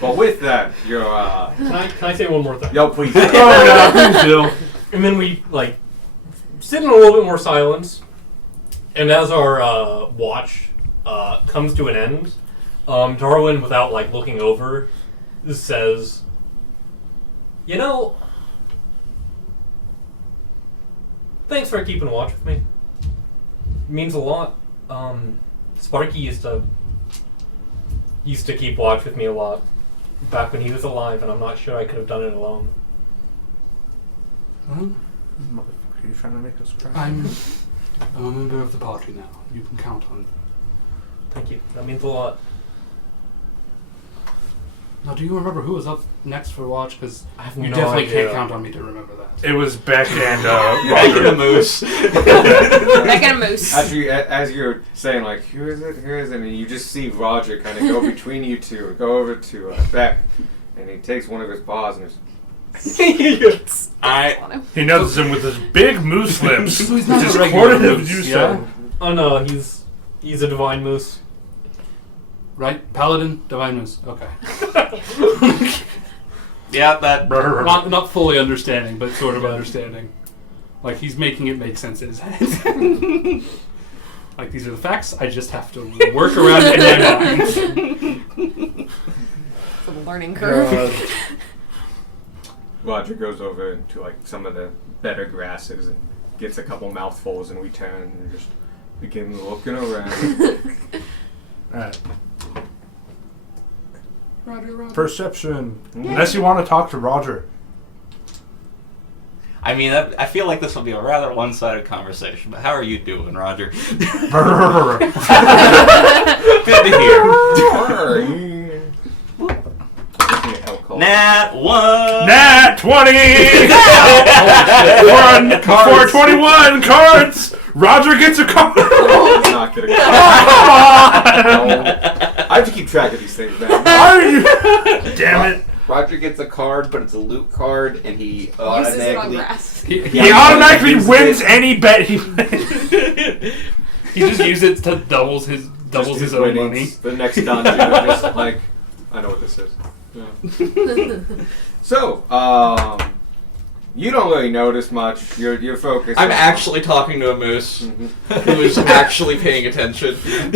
But with that, you're Can I say one more thing? yo, please. And then we like sit in a little bit more silence, and as our watch comes to an end, Darwin, without like looking over, says, "You know, thanks for keeping watch with me. It means a lot. Sparky used to keep watch with me a lot back when he was alive, and I'm not sure I could have done it alone." Motherfucker, you trying to make us cry? I'm a member of the party now. You can count on it. Thank you. That means a lot. Now, do you remember who was up next for watch? Because I have you no definitely idea. can't count on me to remember that. It was Beck and Making a Roger. moose. Making a moose. As you're saying, like, who is it, and you just see Roger kind of go between you two and go over to Beck, and he takes one of his paws and just... He nudges him with his big moose lips. So he's not Just a regular recorded moose, you yeah? said. Oh no, he's a divine moose. Right? Paladin, Divine Moose. Okay. Yeah, that. Not fully understanding, but sort of understanding. Like, he's making it make sense in his head. Like, these are the facts, I just have to work around it in my mind. It's a learning curve. Roger goes over into, like, some of the better grasses and gets a couple mouthfuls, and we turn and just begin looking around. Alright. Roger. Perception. Unless you want to talk to Roger. I mean, I feel like this will be a rather one-sided conversation, but how are you doing, Roger? Good to hear. Nat 1! Nat 20! for 21 cards! Roger gets a card! Not gonna go. I have to keep track of these things, man. Are you? Damn it. Roger gets a card, but it's a loot card, and he Uses it on automatically. grass. He automatically wins any bet he He just uses it to doubles his own money. The next dungeon, I'm just like, I know what this is. Yeah. So, you don't really notice much. You're focused. I'm on- actually talking to a moose Mhm. who's actually paying attention. And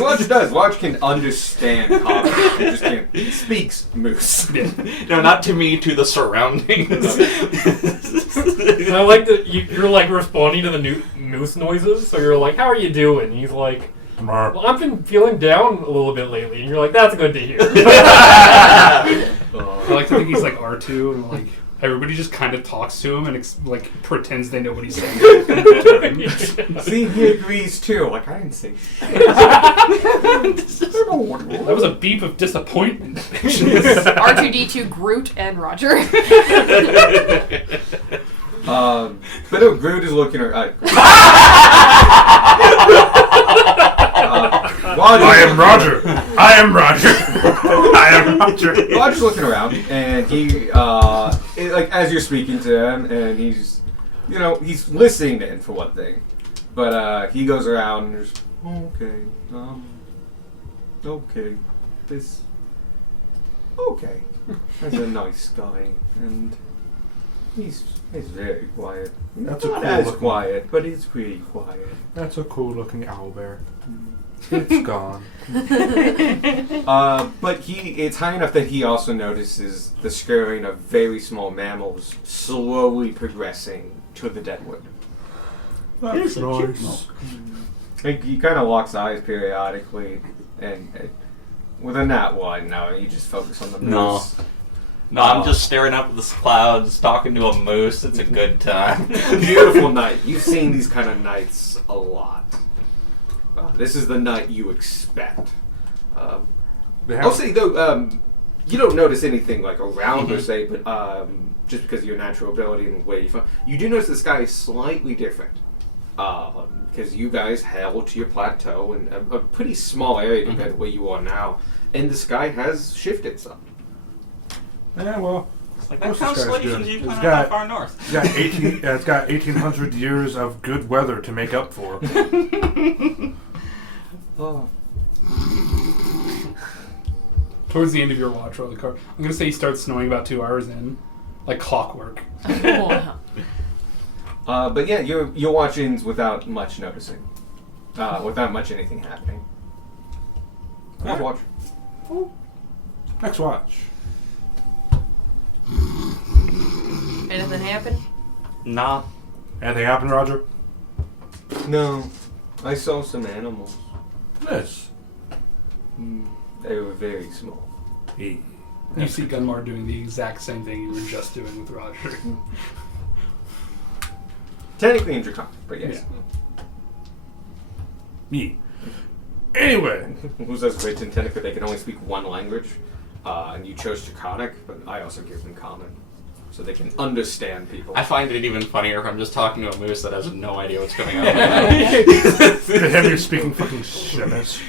Watch does. Watch can understand common. He just can't. He speaks moose. No, not to me, to the surroundings. I like that you're like responding to the moose noises. So you're like, "How are you doing?" And he's like, "Well, I've been feeling down a little bit lately." And you're like, "That's good to hear." I like to think he's like R2 and like everybody just kind of talks to him and like pretends they know what he's saying. See, he agrees too. Like I didn't say shit. That was a beep of disappointment. R2D2, Groot, and Roger. But no, Groot is looking around. I am Roger. I am Roger. I am Roger. Roger's looking around, and he, like, as you're speaking to him, and he's, he's listening in for one thing, but he goes around and just, okay, that's a nice guy, and he's very quiet. That's a Not cool as looking- quiet, but he's pretty quiet. That's a cool looking owlbear. It's gone. But it's high enough that he also notices the scurrying of very small mammals slowly progressing to the deadwood. That's nice. He kind of locks eyes periodically, and with a nat one, no, you just focus on the No. moose. No, I'm just staring up at the clouds, talking to a moose. It's a good time. Beautiful night. You've seen these kind of nights a lot. This is the night you expect. I'll say though, you don't notice anything like around per se, but just because of your natural ability and the way you do notice the sky is slightly different. Because you guys held to your plateau in a pretty small area compared to where you are now, and the sky has shifted some. Yeah, well, It's like Of that course this guy's constellation's good. usually It's not got- that far north. it's got 1800 years of good weather to make up for. Oh. Towards the end of your watch, roll the card. I'm gonna say he starts snowing about 2 hours in, like clockwork. Wow. But yeah, you're watching without much noticing, without much anything happening. Next watch. Next watch. Anything happen? Nah. Anything happen, Roger? No, I saw some animals. Yes. They were very small. E. You see Gunmar doing the exact same thing you were just doing with Roger. Technically in Draconic, but yes. Me. Anyway, Who says written technically they can only speak one language? And you chose Draconic, but I also give them Common. So they can understand people. I find it even funnier if I'm just talking to a moose that has no idea what's going on. to him you're speaking fucking Shemish.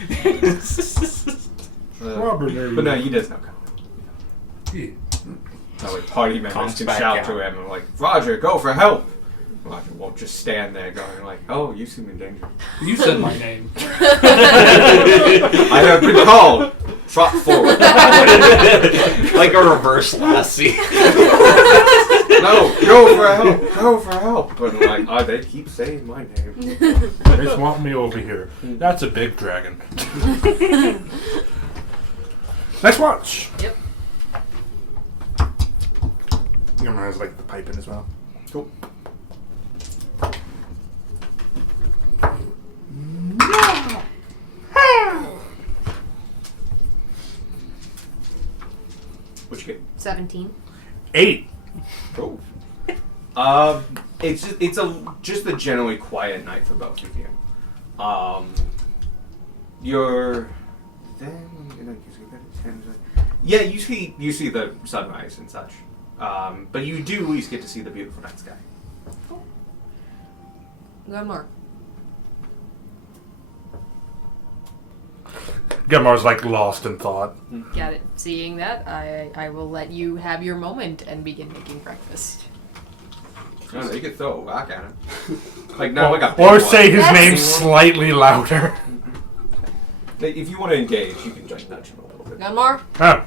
Robert, there But no, you he does know Common. E. That way party members Comes can back shout out. to him and like, Roger, go for help! Roger won't just stand there going like, oh, you seem in danger. You said my name. I have been called! Trot forward. Like a reverse Lassie. No, go for help! Go for help! But like, oh, they keep saying my name. They just want me over here. That's a big dragon. Next watch. Yep. Your man has like the pipe in his mouth. Cool. 17. 8. Oh. It's just a generally quiet night for both of you. You're yeah, you see the sunrise and such. But you do at least get to see the beautiful night sky. Gunmar. Gunmar's like lost in thought. Got it. Seeing that, I will let you have your moment and begin making breakfast. I don't know, you could throw a rock at him. Like now, like a big Or one. say his That's- name slightly louder. If you want to engage, you can just nudge him a little bit. Gunmar, Huh.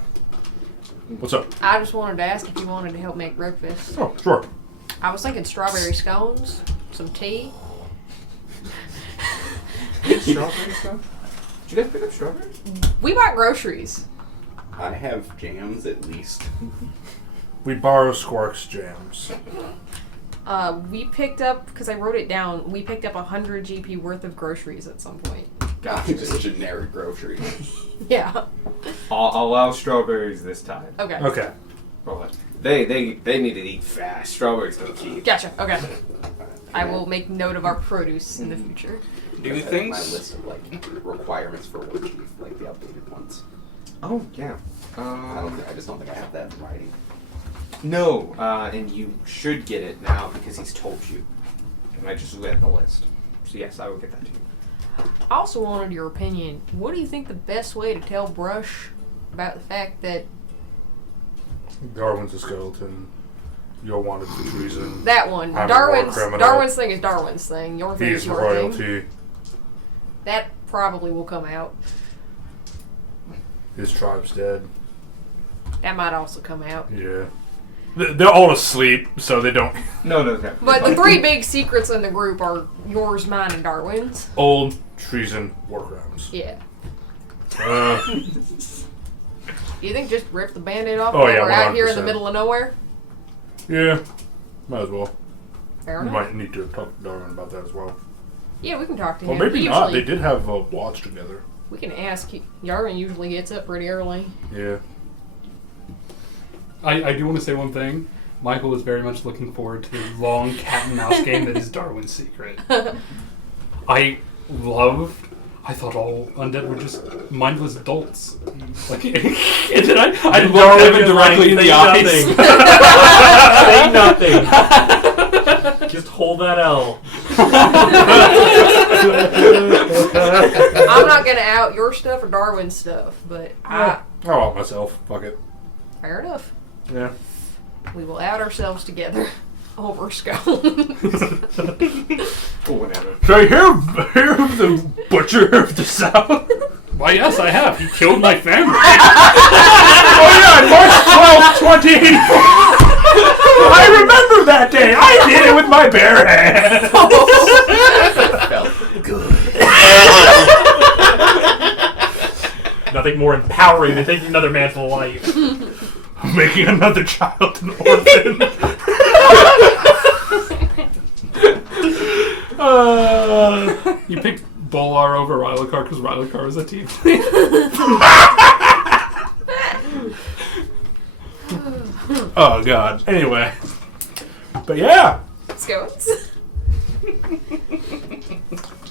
What's up? I just wanted to ask if you wanted to help make breakfast. Oh, sure. I was thinking strawberry scones, some tea. Strawberry stuff? Did you guys pick up strawberries? We bought groceries. I have jams at least. We borrow Squark's jams. We picked up, because I wrote it down, we picked up 100 GP worth of groceries at some point. Gotcha, just generic groceries. Yeah. I'll allow strawberries this time. Okay. Okay. But they need to eat fast. Strawberries don't cheat. Gotcha. Okay. I will make note of our produce in the future. Do My things? list of like requirements for War Chief, like the updated ones. Oh yeah. I just don't think I have that in writing. No, and you should get it now because he's told you. And I just read the list. So yes, I will get that to you. I also wanted your opinion. What do you think the best way to tell Brush about the fact that Darwin's a skeleton. You're wanted for treason. that one, I'm a war Darwin's criminal. thing is Darwin's thing. Your thing He's is your thing. royalty. That probably will come out. His tribe's dead. That might also come out. Yeah. They're all asleep, so they don't. No. But the three big secrets in the group are yours, mine, and Darwin's. Old treason war crimes. Yeah. Uh, You think just rip the band-aid off Oh, while yeah, we're out here in the 100%. middle of nowhere? yeah. Might as well. Fair We enough. might need to talk to Darwin about that as well. Yeah, we can talk to Well, him. maybe We not. usually- They did have a watch together. We can ask. Darwin usually gets up pretty early. Yeah. I do want to say one thing. Michael is very much looking forward to the long cat and mouse game that is Darwin's secret. I thought all undead were just mindless adults. Like, and then I looked Evan directly in the eyes. Say nothing. Just hold that L. I'm not gonna out your stuff or Darwin's stuff, but I'll out myself. Fuck it. fair enough. Yeah. We will out ourselves together over scones. Or whatever. So hear of the butcher of the south? Why, yes, I have. He killed my family. Oh yeah, March 12th, 2084. I remember that day. I did it with my bare hands. Felt good. Nothing more empowering than taking another man's life. Making another child an orphan. You picked Bolar over Rylakar because Rylakar was a team. Oh god. Anyway. But yeah. Scones.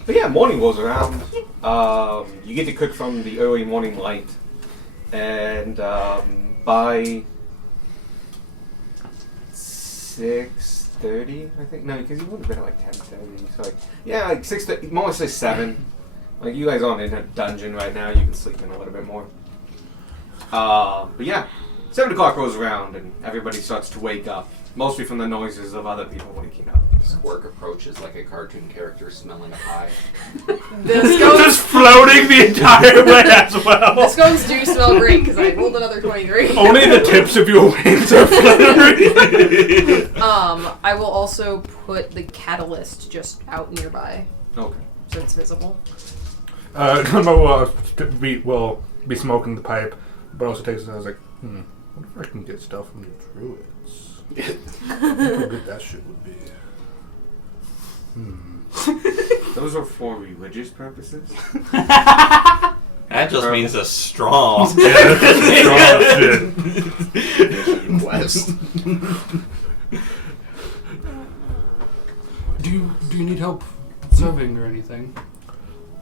But yeah, morning rolls around. You get to cook from the early morning light, and by 6:30, I think. No, because you would have been at like 10:30. So like, yeah, like 6:30, more say 7. Like you guys aren't in a dungeon right now. You can sleep in a little bit more. But yeah, 7 o'clock rolls around, and everybody starts to wake up, mostly from the noises of other people waking up. Squirk approaches like a cartoon character smelling a pie. The scones, Just floating the entire way as the well. scones do smell great because I rolled another 23. Only the tips of your wings are fluttering. I will also put the catalyst just out nearby Okay. so it's visible. Gumbo will be smoking the pipe, but also takes it. I was like, what if I can get stuff from the druids? How good that shit would be. Those are for religious purposes. That just means a strong. Yeah, that's strong shit. West. Do you need help serving or anything?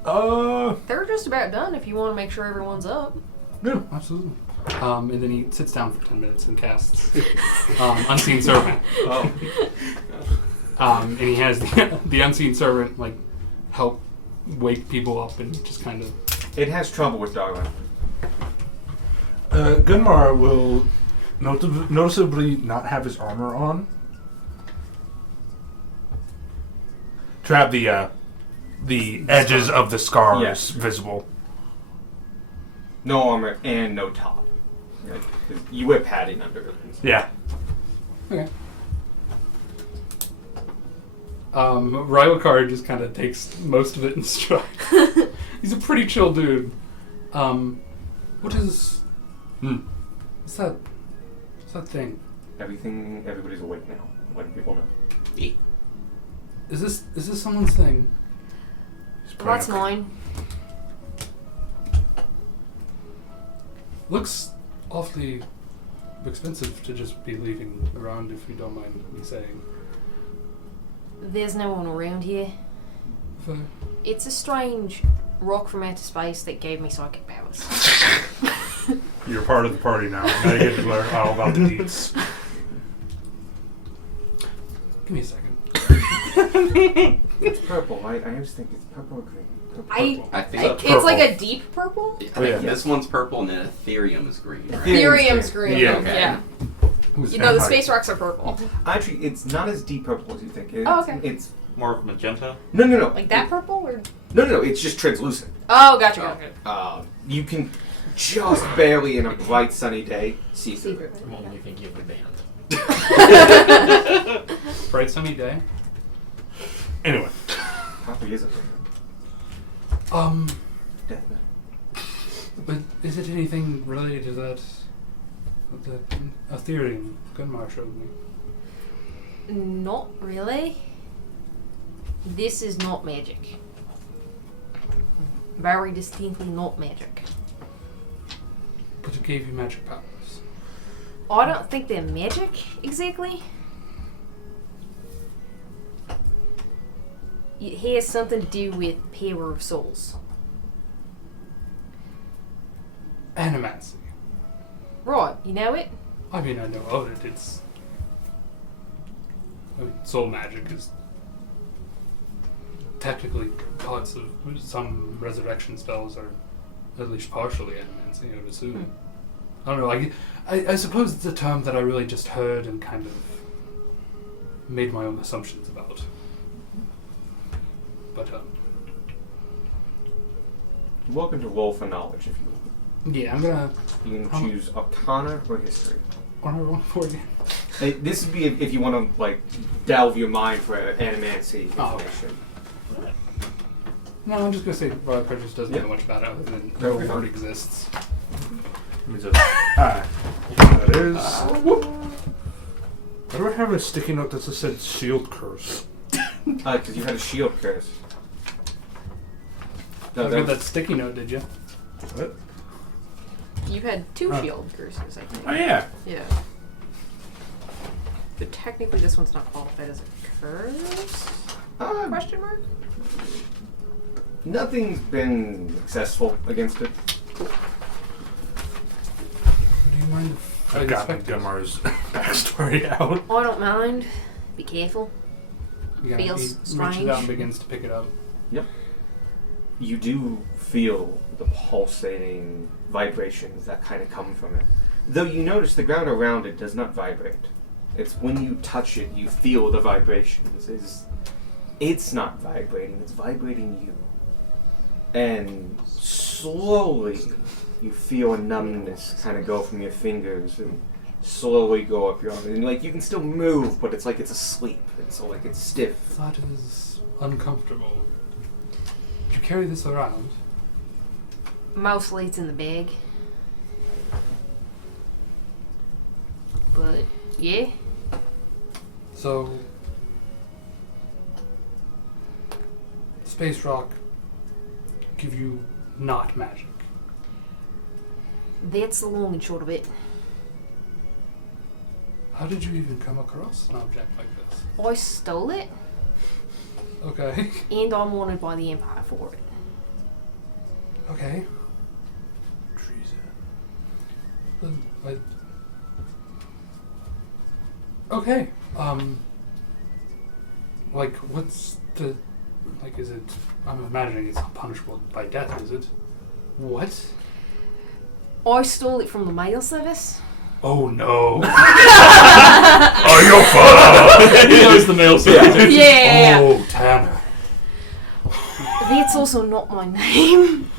They're just about done if you want to make sure everyone's up. Yeah. Absolutely. And then he sits down for 10 minutes and casts Unseen Servant. Oh. And he has the Unseen Servant like help wake people up and just kind of. It has trouble with Darwin. Gunmar will noticeably not have his armor on. To have the edges of the scars Yes. visible. No armor and no top. Like, you wear padding under it. Yeah. Okay. Rylakar just kind of takes most of it in stride. He's a pretty chill dude. What is? What's that? What's that thing? Everybody's awake now. Letting people know. Is this someone's thing? Well, that's mine. Looks awfully expensive to just be leaving around, if you don't mind me saying. There's no one around here. Fair. It's a strange rock from outer space that gave me psychic powers. You're part of the party now. Now you get to learn all about the deeds. Give me a second. It's purple. I just think it's purple or green. I think It's like a deep purple? I think yeah. this one's purple and then Ethereum is green, right? Ethereum's green. Yeah. Okay. Yeah. Who's You know, the vampire? space rocks are purple. Actually, it's not as deep purple as you think. It's, Oh, okay. It's More of magenta. no. Like that purple? Or? No. It's just translucent. Oh, gotcha. You can just barely, in a bright sunny day, see through it. I'm only thinking of the band. Bright sunny day. Anyway. Probably isn't. Definitely. But is it anything related to that? The Ethereum Gunmar showed me. Not really. This is not magic. Very distinctly not magic. But it gave you magic powers. I don't think they're magic, exactly. It has something to do with power of souls. Animancy. Right, you know it? I mean, I know of it. It's. I mean, soul magic is technically parts of some resurrection spells are at least partially animancy, I would assume. I don't know. I suppose it's a term that I really just heard and kind of made my own assumptions about. But Welcome to roll for knowledge, if you will. yeah, I'm gonna. You can choose Arcana or History. What am I rolling for again? This would be if you want to like delve your mind for animancy Oh, okay. information. No, I'm just gonna say Rylakar just doesn't Yeah. know much about it other than No, the we're word fine. exists. Let me just. That is. Whoop. Why do I have a sticky note that just said shield curse? Because you had a shield curse. No, You that got was, that sticky note, did you? What? You've had two Oh. shield curses, I think. Oh, yeah. Yeah. But technically this one's not qualified as a curse? Question mark? nothing's been successful against it. Do you mind if I I've gotten inspect it? Gunmar's backstory out. I don't mind. Be careful. Yeah, Feels he reaches strange. out and begins to pick it up. You do feel the pulsating vibrations that kind of come from it. Though you notice the ground around it does not vibrate. It's when you touch it, you feel the vibrations. It's not vibrating, it's vibrating you. And slowly, you feel a numbness kind of go from your fingers and slowly go up your arm. And like you can still move, but it's like it's asleep. And so like it's stiff. That is uncomfortable. Did you carry this around? Mostly it's in the bag. But, yeah. So, space rock give you not magic. That's the long and short of it. How did you even come across an object like this? I stole it, Okay. and I'm wanted by the Empire for it. Okay. Treason. Okay. Like, what's the... Like, is it... I'm imagining it's not punishable by death, is it? What? I stole it from the mail service. Oh no. Oh, your father! He knows the mail service. Yeah. Oh, Tanner. That's also not my name.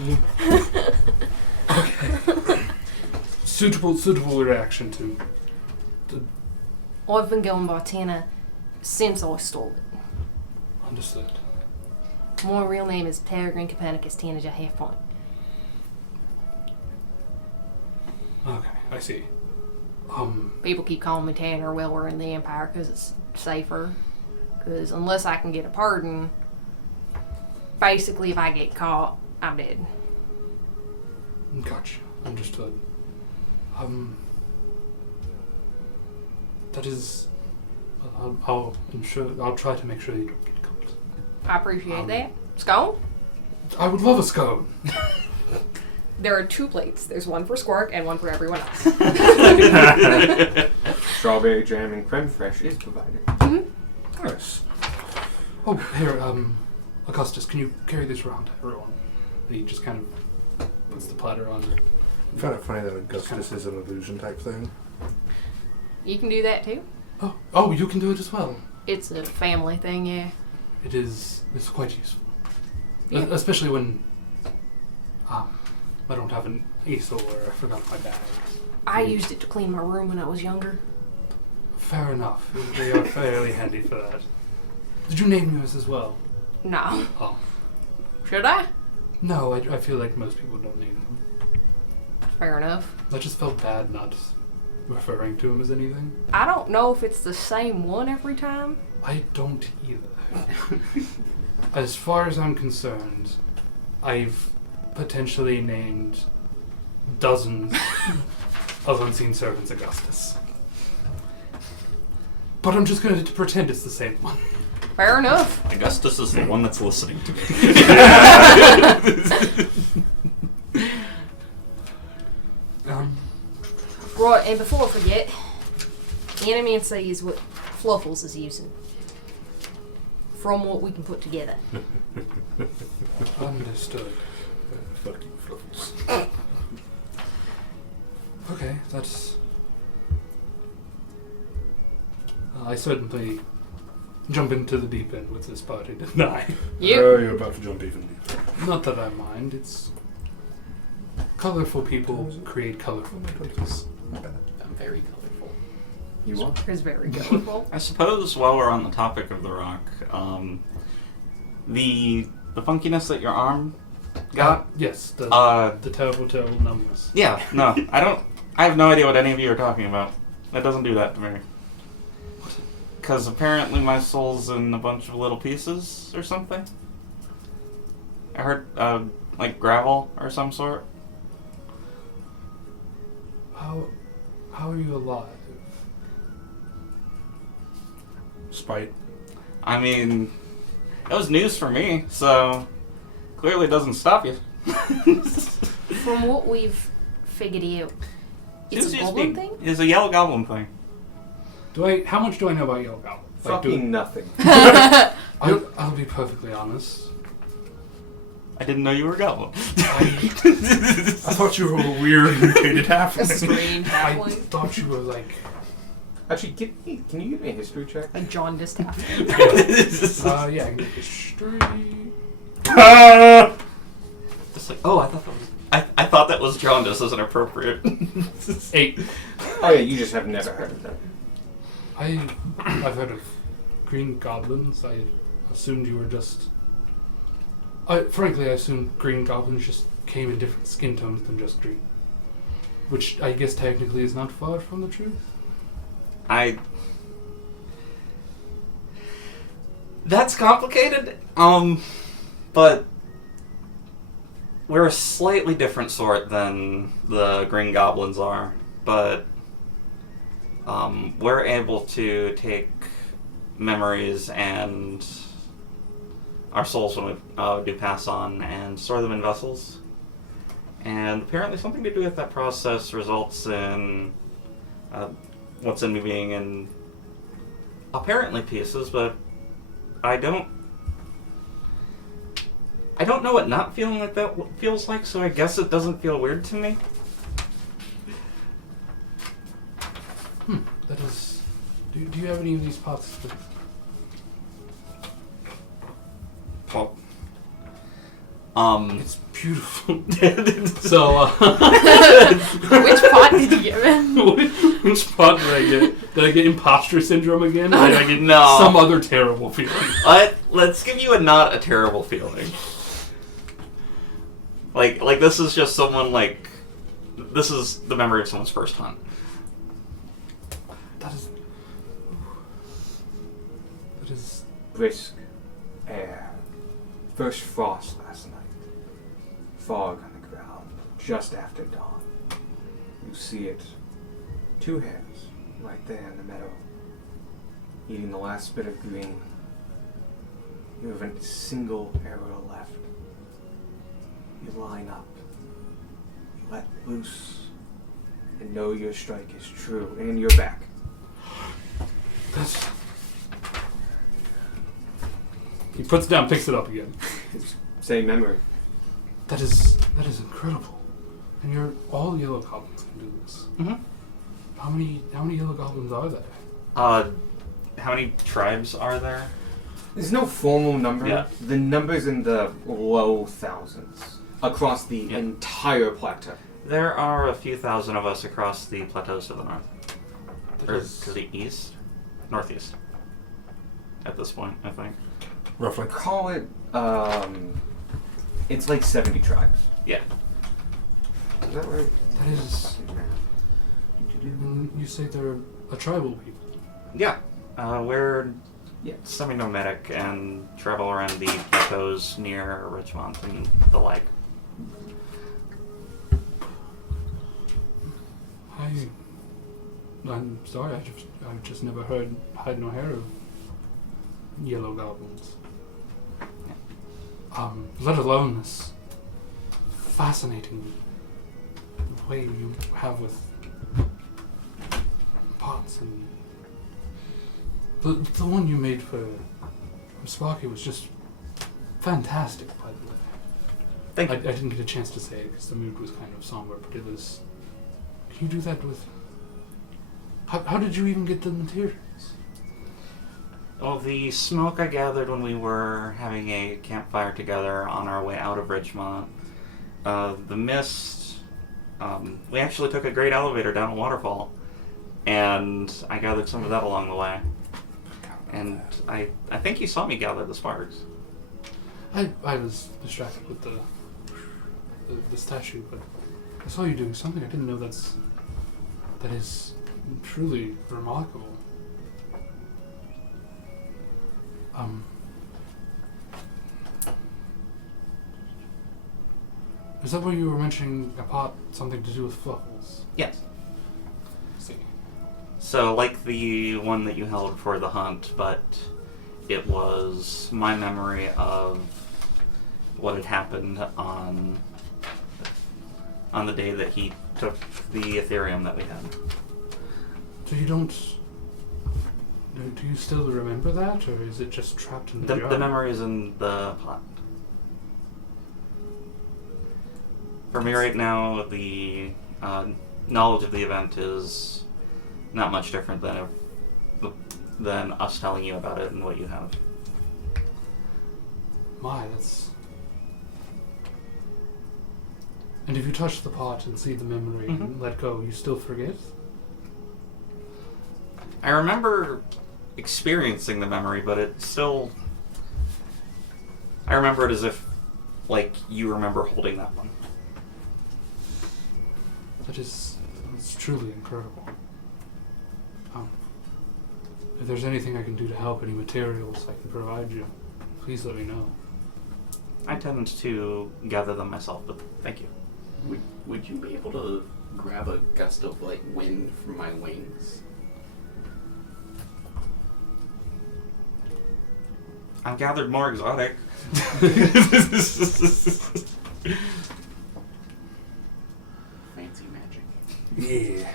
Suitable reaction to... I've been going by Tanner since I stole it. Understood. My real name is Peregrine Copernicus Tanager Halfpoint. Okay, I see. People keep calling me Tanner while we're in the Empire because it's safer. Because unless I can get a pardon, basically if I get caught, I'm dead. Gotcha. Understood. That is... I'll try to make sure you don't get caught. I appreciate that. Scone? I would love a scone. There are 2 plates. There's one for Squark and one for everyone else. Strawberry jam and creme fraiche is provided. Nice. Oh, here, Augustus, can you carry this around to everyone? And he just kind of puts the platter on. I found it funny that Augustus is an illusion type thing. You can do that too. Oh, you can do it as well. It's a family thing, yeah. It's quite useful. Yeah. Especially when I don't have an easel or I forgot my bag. I used it to clean my room when I was younger. Fair enough. They are fairly handy for that. Did you name yours as well? No. Oh. Should I? No, I feel like most people don't name them. Fair enough. I just felt bad not referring to him as anything. I don't know if it's the same one every time. I don't either. As far as I'm concerned, I've potentially named dozens of Unseen Servants Augustus. But I'm just going to pretend it's the same one. Fair enough. Augustus is the one that's listening to me. Right, and before I forget, Animancy is what Fluffles is using. From what we can put together. Understood. Fuck you, Fluffles. Okay, that's... I certainly jump into the deep end with this party, didn't I? You're about to jump even deeper. Not that I mind, it's... Colorful people create colorful things. I'm very colorful. You are? It's very colorful. I suppose while we're on the topic of the rock, the funkiness that your arm got. Yes, the terrible numbness. Yeah, no, I have no idea what any of you are talking about. That doesn't do that to me. Because apparently my soul's in a bunch of little pieces or something. I heard, like gravel or some sort. How are you alive? Spite. I mean, it was news for me, so clearly it doesn't stop you. From what we've figured out, it's a goblin thing? It's a yellow goblin thing. How much do I know about Yellow Goblin? Fucking nothing. I'll be perfectly honest. I didn't know you were a goblin. I thought you were a weird mutated A halfling. strange I halfling. thought you were like... Actually, can you give me a history check? A jaundiced halfling. yeah, I can get history. Just like, oh, I thought that was... I thought that was jaundice as an appropriate. 8. Oh yeah, you just have never heard of them. I've heard of green goblins. I assumed you were just... frankly, I assumed green goblins just came in different skin tones than just green. Which I guess technically is not far from the truth. That's complicated, but we're a slightly different sort than the Green Goblins are, but we're able to take memories and our souls when we do pass on and store them in vessels. And apparently something to do with that process results in what's in me being in apparently pieces, but I don't know what not feeling like that feels like, so I guess it doesn't feel weird to me. That is. Do you have any of these pots? Pop. It's beautiful. So, Which pot did you give him? which pot did I get? Did I get imposter syndrome again? Or did I get No. some other terrible feeling? Let's give you a not a terrible feeling. Like this is just someone this is the memory of someone's first hunt. That is. Brisk air. First frost last night. Fog on the ground. Just after dawn. You see it. 2 hares right there in the meadow. Eating the last bit of green. You have a single arrow left. You line up. You let loose. And know your strike is true. And you're back. That's. He puts it down, picks it up again. Same memory. That is incredible. And all yellow goblins can do this. Mm-hmm. How many yellow goblins are there? How many tribes are there? There's no formal number. Yeah. The number's in the low thousands across the entire plateau. There are a few thousand of us across the plateaus to the north. That Or is- to the east? Northeast. At this point, I think. Roughly. Call it, it's like 70 tribes. Yeah. Is that right? That is. You say they're a tribal people. Yeah. We're Yeah. semi-nomadic and travel around the plateaus near Richmond and the like. I'm sorry, I've just never heard hide nor hair of yellow goblins. Let alone this fascinating way you have with pots and the one you made for Sparky was just fantastic, by the way. Thank I you. didn't get a chance to say it because the mood was kind of somber, but it was. Can you do that with? How did you even get the materials? Well, the smoke I gathered when we were having a campfire together on our way out of Ridgemont. The mist. We actually took a great elevator down a waterfall, and I gathered some of that along the way. And I think you saw me gather the sparks. I was distracted with the statue, but I saw you doing something. I didn't know that is truly remarkable. Is that where you were mentioning a pot, something to do with fluffles? Yes. See. So, like the one that you held for the hunt, but it was my memory of what had happened on the day that he took the Ethereum that we had. So you don't. Do you still remember that, or is it just trapped in the jar? The memory is in the pot. For me right now, the knowledge of the event is not much different than us telling you about it and what you have. My, that's. And if you touch the pot and see the memory and let go, you still forget? I remember experiencing the memory, but it's still... I remember it as if, like, you remember holding that one. It's truly incredible. If there's anything I can do to help, any materials I can provide you, please let me know. I tend to gather them myself, but thank you. Would you be able to grab a gust of like wind from my wings I've gathered more exotic. Fancy magic. Yeah.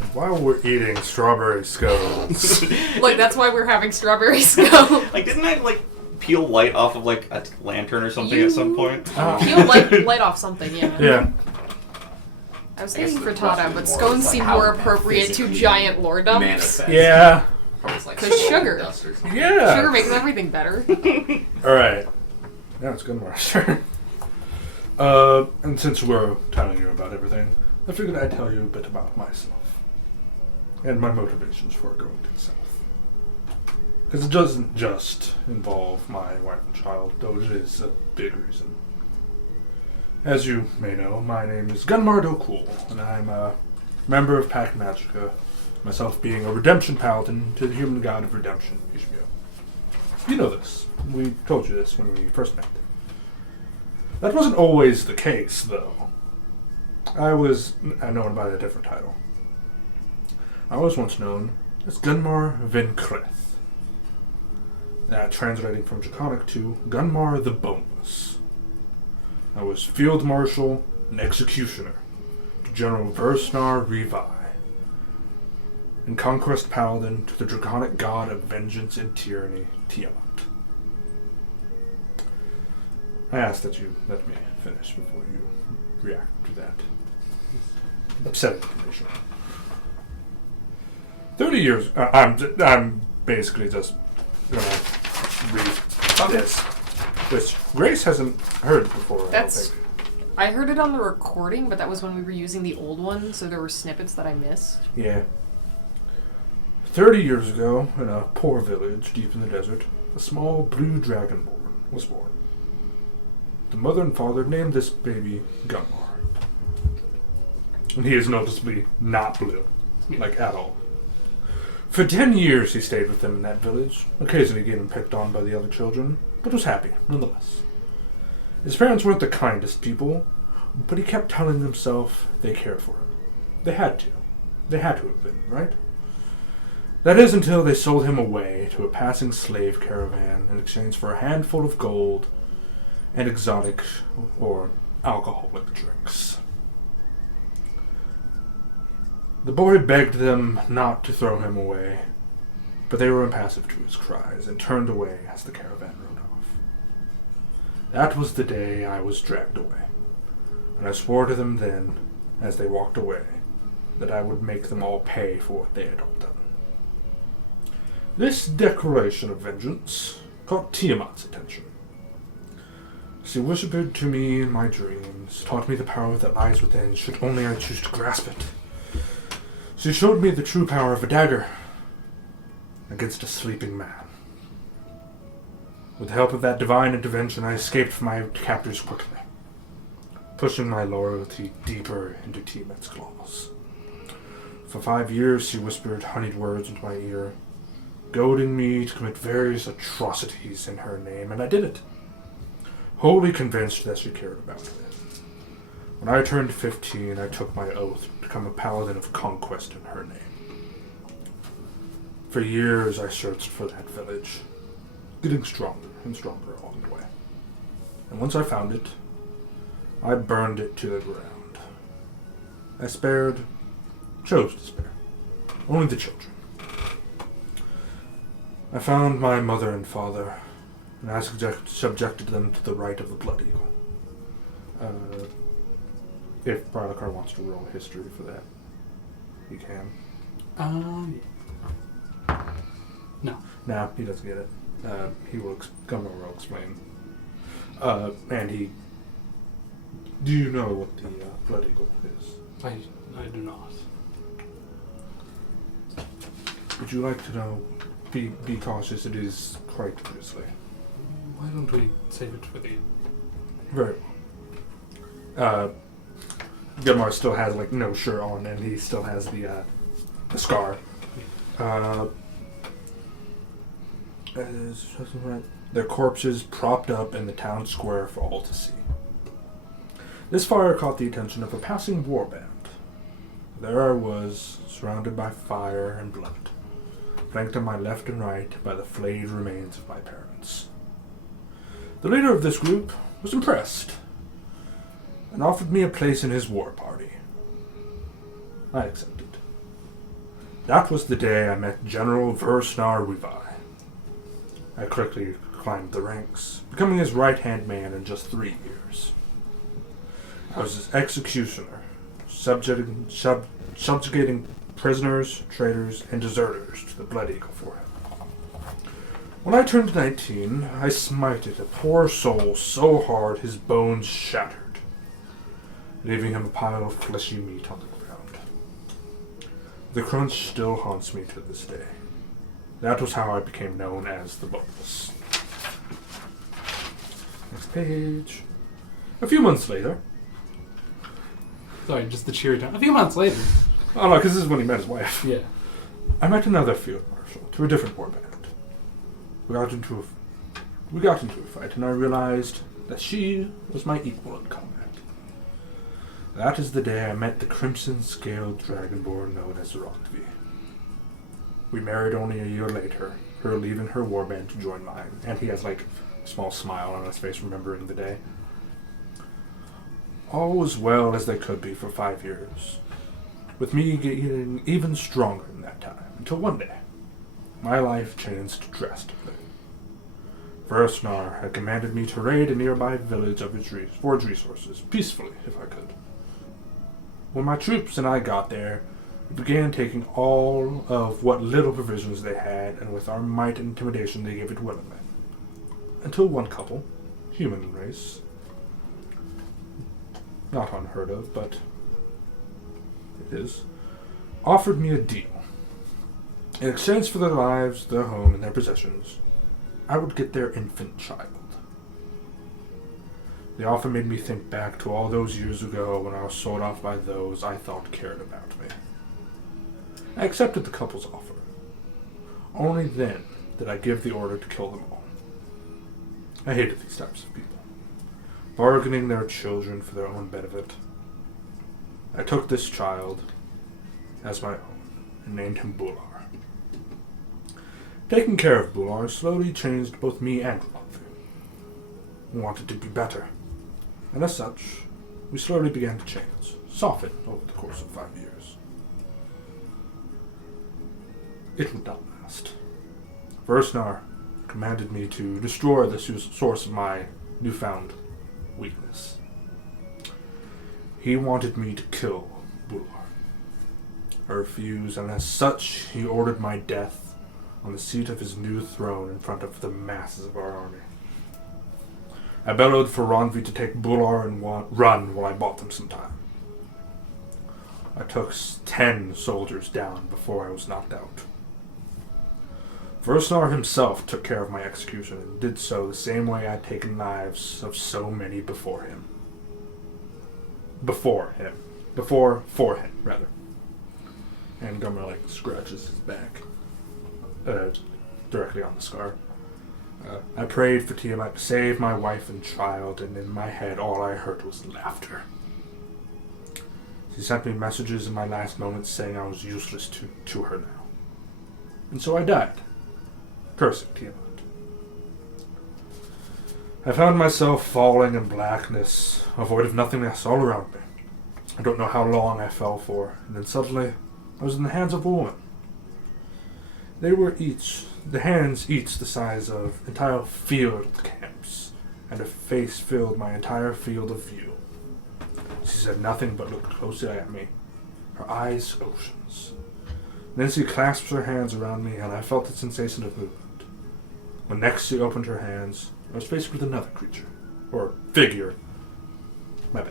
And while we're eating strawberry scones, Look, that's why we're having strawberry scone. Like, didn't I, like, peel light off of, like, a lantern or something You- at some point? Peel light off something, yeah. yeah. I was I guess thinking the frittata, question but is more scones like seem how more that appropriate to physically giant lore dumps. manifests. Yeah. Probably like 'Cause soap sugar. dust or something. Yeah. Sugar makes everything better. Alright. Now it's Gunmar's turn. And since we're telling you about everything, I figured I'd tell you a bit about myself. And my motivations for going to the south. Because it doesn't just involve my wife and child, though it is a big reason. As you may know, my name is Gunmar O'Cool, and I'm a member of Pact Magica, myself being a redemption paladin to the human god of redemption, Ishmael. You know this. We told you this when we first met. That wasn't always the case, though. I was known by a different title. I was once known as Gunmar Vinkreth. That translating from Draconic to Gunmar the Boneless. I was Field Marshal and Executioner to General Versnar Revi, and Conquest Paladin to the Draconic God of Vengeance and Tyranny, Tiamat. I ask that you let me finish before you react to that upsetting information. 30 years... I'm basically just gonna read this, which Grace hasn't heard before, I don't think. I heard it on the recording, but that was when we were using the old one, so there were snippets that I missed. Yeah. 30 years ago, in a poor village deep in the desert, a small blue dragonborn was born. The mother and father named this baby Gunmar. And he is noticeably not blue, like at all. For 10 years he stayed with them in that village, occasionally getting picked on by the other children, but was happy, nonetheless. His parents weren't the kindest people, but he kept telling himself they cared for him. They had to. They had to have been, right? That is until they sold him away to a passing slave caravan in exchange for a handful of gold and exotic or alcoholic drinks. The boy begged them not to throw him away, but they were impassive to his cries and turned away as the caravan rode off. That was the day I was dragged away, and I swore to them then, as they walked away, that I would make them all pay for what they had all done. This declaration of vengeance caught Tiamat's attention. She whispered to me in my dreams, taught me the power that lies within should only I choose to grasp it. She showed me the true power of a dagger against a sleeping man. With the help of that divine intervention, I escaped from my captors quickly, pushing my loyalty deeper into Tiamat's claws. For 5 years, she whispered honeyed words into my ear, goading me to commit various atrocities in her name, and I did it, wholly convinced that she cared about me. When I turned 15, I took my oath to become a paladin of conquest in her name. For years, I searched for that village, getting stronger and stronger along the way. And once I found it, I burned it to the ground. I chose to spare, only the children. I found my mother and father, and I subjected them to the rite of the Blood Eagle. If Brodakar wants to roll history for that, he can. No. No, he doesn't get it. Gummo will explain. And he... Do you know what the Blood Eagle is? I do not. Would you like to know? Be cautious, it is quite grisly. Why don't we save it for the... Very well. Gunmar still has, no shirt on, and he still has the scar. Their corpses propped up in the town square for all to see. This fire caught the attention of a passing warband. There I was, surrounded by fire and blood, flanked on my left and right by the flayed remains of my parents. The leader of this group was impressed and offered me a place in his war party. I accepted. That was the day I met General Versnar Rivi. I quickly climbed the ranks, becoming his right-hand man in just 3 years. I was his executioner, subjugating prisoners, traitors, and deserters to the Blood Eagle for him. When I turned 19, I smited a poor soul so hard his bones shattered, leaving him a pile of fleshy meat on the ground. The crunch still haunts me to this day. That was how I became known as the Boneless. Next page. A few months later. Sorry, just the cheery tone. A few months later. Oh no, because this is when he met his wife. Yeah. I met another field marshal to a different war band. We got into a fight, and I realized that she was my equal in combat. That is the day I met the crimson-scaled dragonborn known as Rondvi. We married only a year later, her leaving her warband to join mine, and he has like a small smile on his face remembering the day. All was well as they could be for 5 years, with me getting even stronger in that time, until one day, my life changed drastically. Versnar had commanded me to raid a nearby village of its forge resources, peacefully, if I could. When my troops and I got there, we began taking all of what little provisions they had, and with our might and intimidation they gave it willingly. Until one couple, human race, not unheard of, but it is, offered me a deal. In exchange for their lives, their home, and their possessions, I would get their infant child. The offer made me think back to all those years ago when I was sold off by those I thought cared about me. I accepted the couple's offer. Only then did I give the order to kill them all. I hated these types of people, bargaining their children for their own benefit. I took this child as my own and named him Bular. Taking care of Bular slowly changed both me and Rondvi. We wanted to be better, and as such, we slowly began to change, soften over the course of 5 years. It would not last. Versnar commanded me to destroy the source of my newfound weakness. He wanted me to kill Bular. I refused, and as such, he ordered my death on the seat of his new throne in front of the masses of our army. I bellowed for Rondvi to take Bular and run while I bought them some time. I took 10 soldiers down before I was knocked out. Versnar himself took care of my execution and did so the same way I'd taken lives of so many before him. For him, rather. And Gummer, scratches his back. Directly on the scar. I prayed for Tiamat to save my wife and child, and in my head all I heard was laughter. She sent me messages in my last moments saying I was useless to her now. And so I died, cursing Tiamat. I found myself falling in blackness, a void of nothingness all around me. I don't know how long I fell for, and then suddenly I was in the hands of a woman. The hands each the size of entire field camps, and her face filled my entire field of view. She said nothing but looked closely at me, her eyes oceans. Then she clasped her hands around me, and I felt the sensation of movement. When next she opened her hands, I was faced with another creature, or figure. My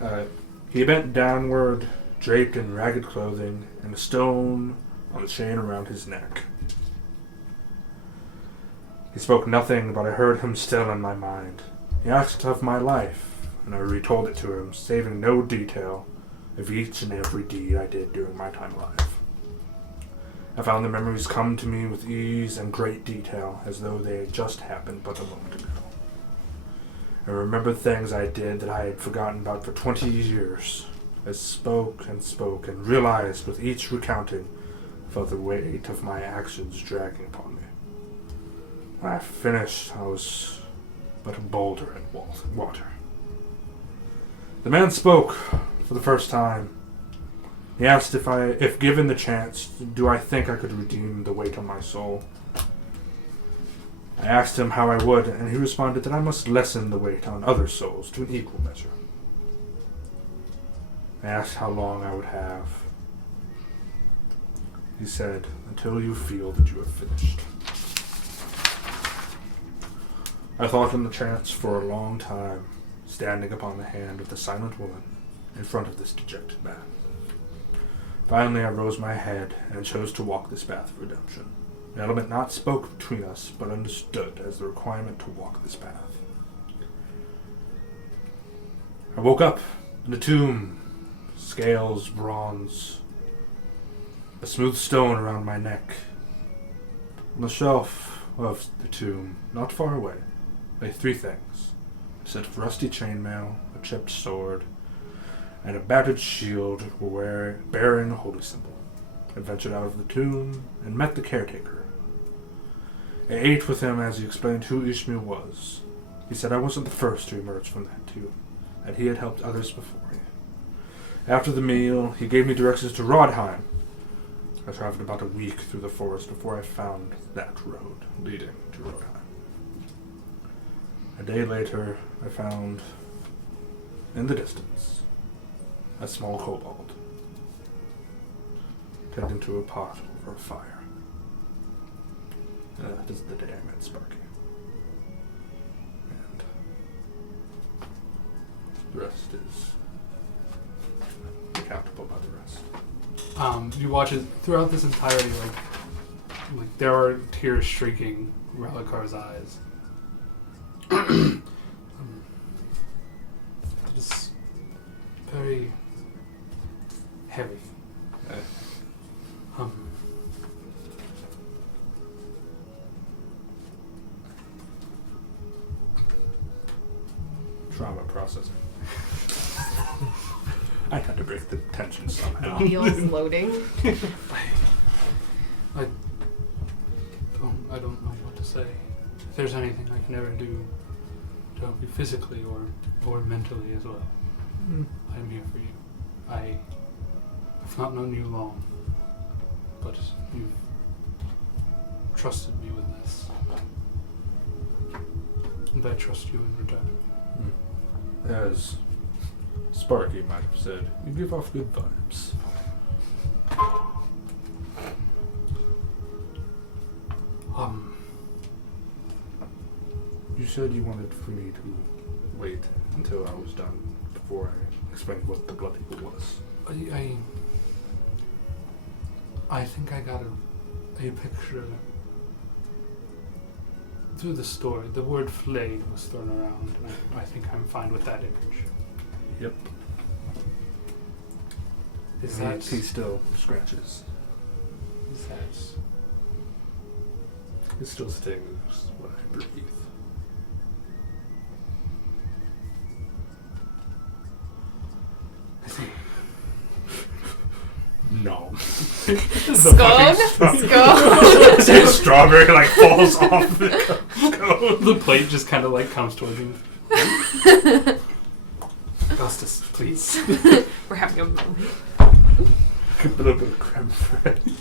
bad. He bent downward, draped in ragged clothing, and a stone on the chain around his neck. He spoke nothing, but I heard him still in my mind. He asked of my life, and I retold it to him, saving no detail of each and every deed I did during my time alive. I found the memories come to me with ease and great detail, as though they had just happened but a moment ago. I remembered things I did that I had forgotten about for 20 years. I spoke and realized with each recounting felt the weight of my actions dragging upon me. When I finished, I was but a boulder in water. The man spoke for the first time. He asked if given the chance, do I think I could redeem the weight on my soul? I asked him how I would, and he responded that I must lessen the weight on other souls to an equal measure. I asked how long I would have. He said, until you feel that you have finished. I thought on the chance for a long time, standing upon the hand of the silent woman in front of this dejected man. Finally, I rose my head and chose to walk this path of redemption. The element not spoke between us, but understood as the requirement to walk this path. I woke up in a tomb, scales, bronze, a smooth stone around my neck. On the shelf of the tomb, not far away, lay three things: a set of rusty chainmail, a chipped sword, and a battered shield bearing a holy symbol. I ventured out of the tomb and met the caretaker. I ate with him as he explained who Ishmael was. He said I wasn't the first to emerge from that tomb, that he had helped others before me. After the meal, he gave me directions to Rodheim. I traveled about a week through the forest before I found that road leading to Rodheim. A day later, I found, in the distance, a small kobold, tending to a pot over a fire. That is the day I met Sparky. And the rest is accountable by the rest. You watch it throughout this entirety, like there are tears streaking Relicar's eyes. It is very heavy. Trauma processing. I had to break the tension somehow. Feels loading. I don't know what to say. If there's anything I can ever do to help you physically or mentally as well, I am here for you. I have not known you long, but you've trusted me with this. And I trust you in return. As Sparky might have said, you give off good vibes. You said you wanted for me to wait until I was done before I explained what the Blood Eagle was. I think I got a picture through the story. The word flayed was thrown around, and I think I'm fine with that image. Yep. Is And that he still scratches. Is that It still stings when I breathe. No. Scone? Scone? Strawberry like falls off the cone. the plate just kind of like comes towards you? Augustus, please. We're having a moment. A little bit of creme fraiche.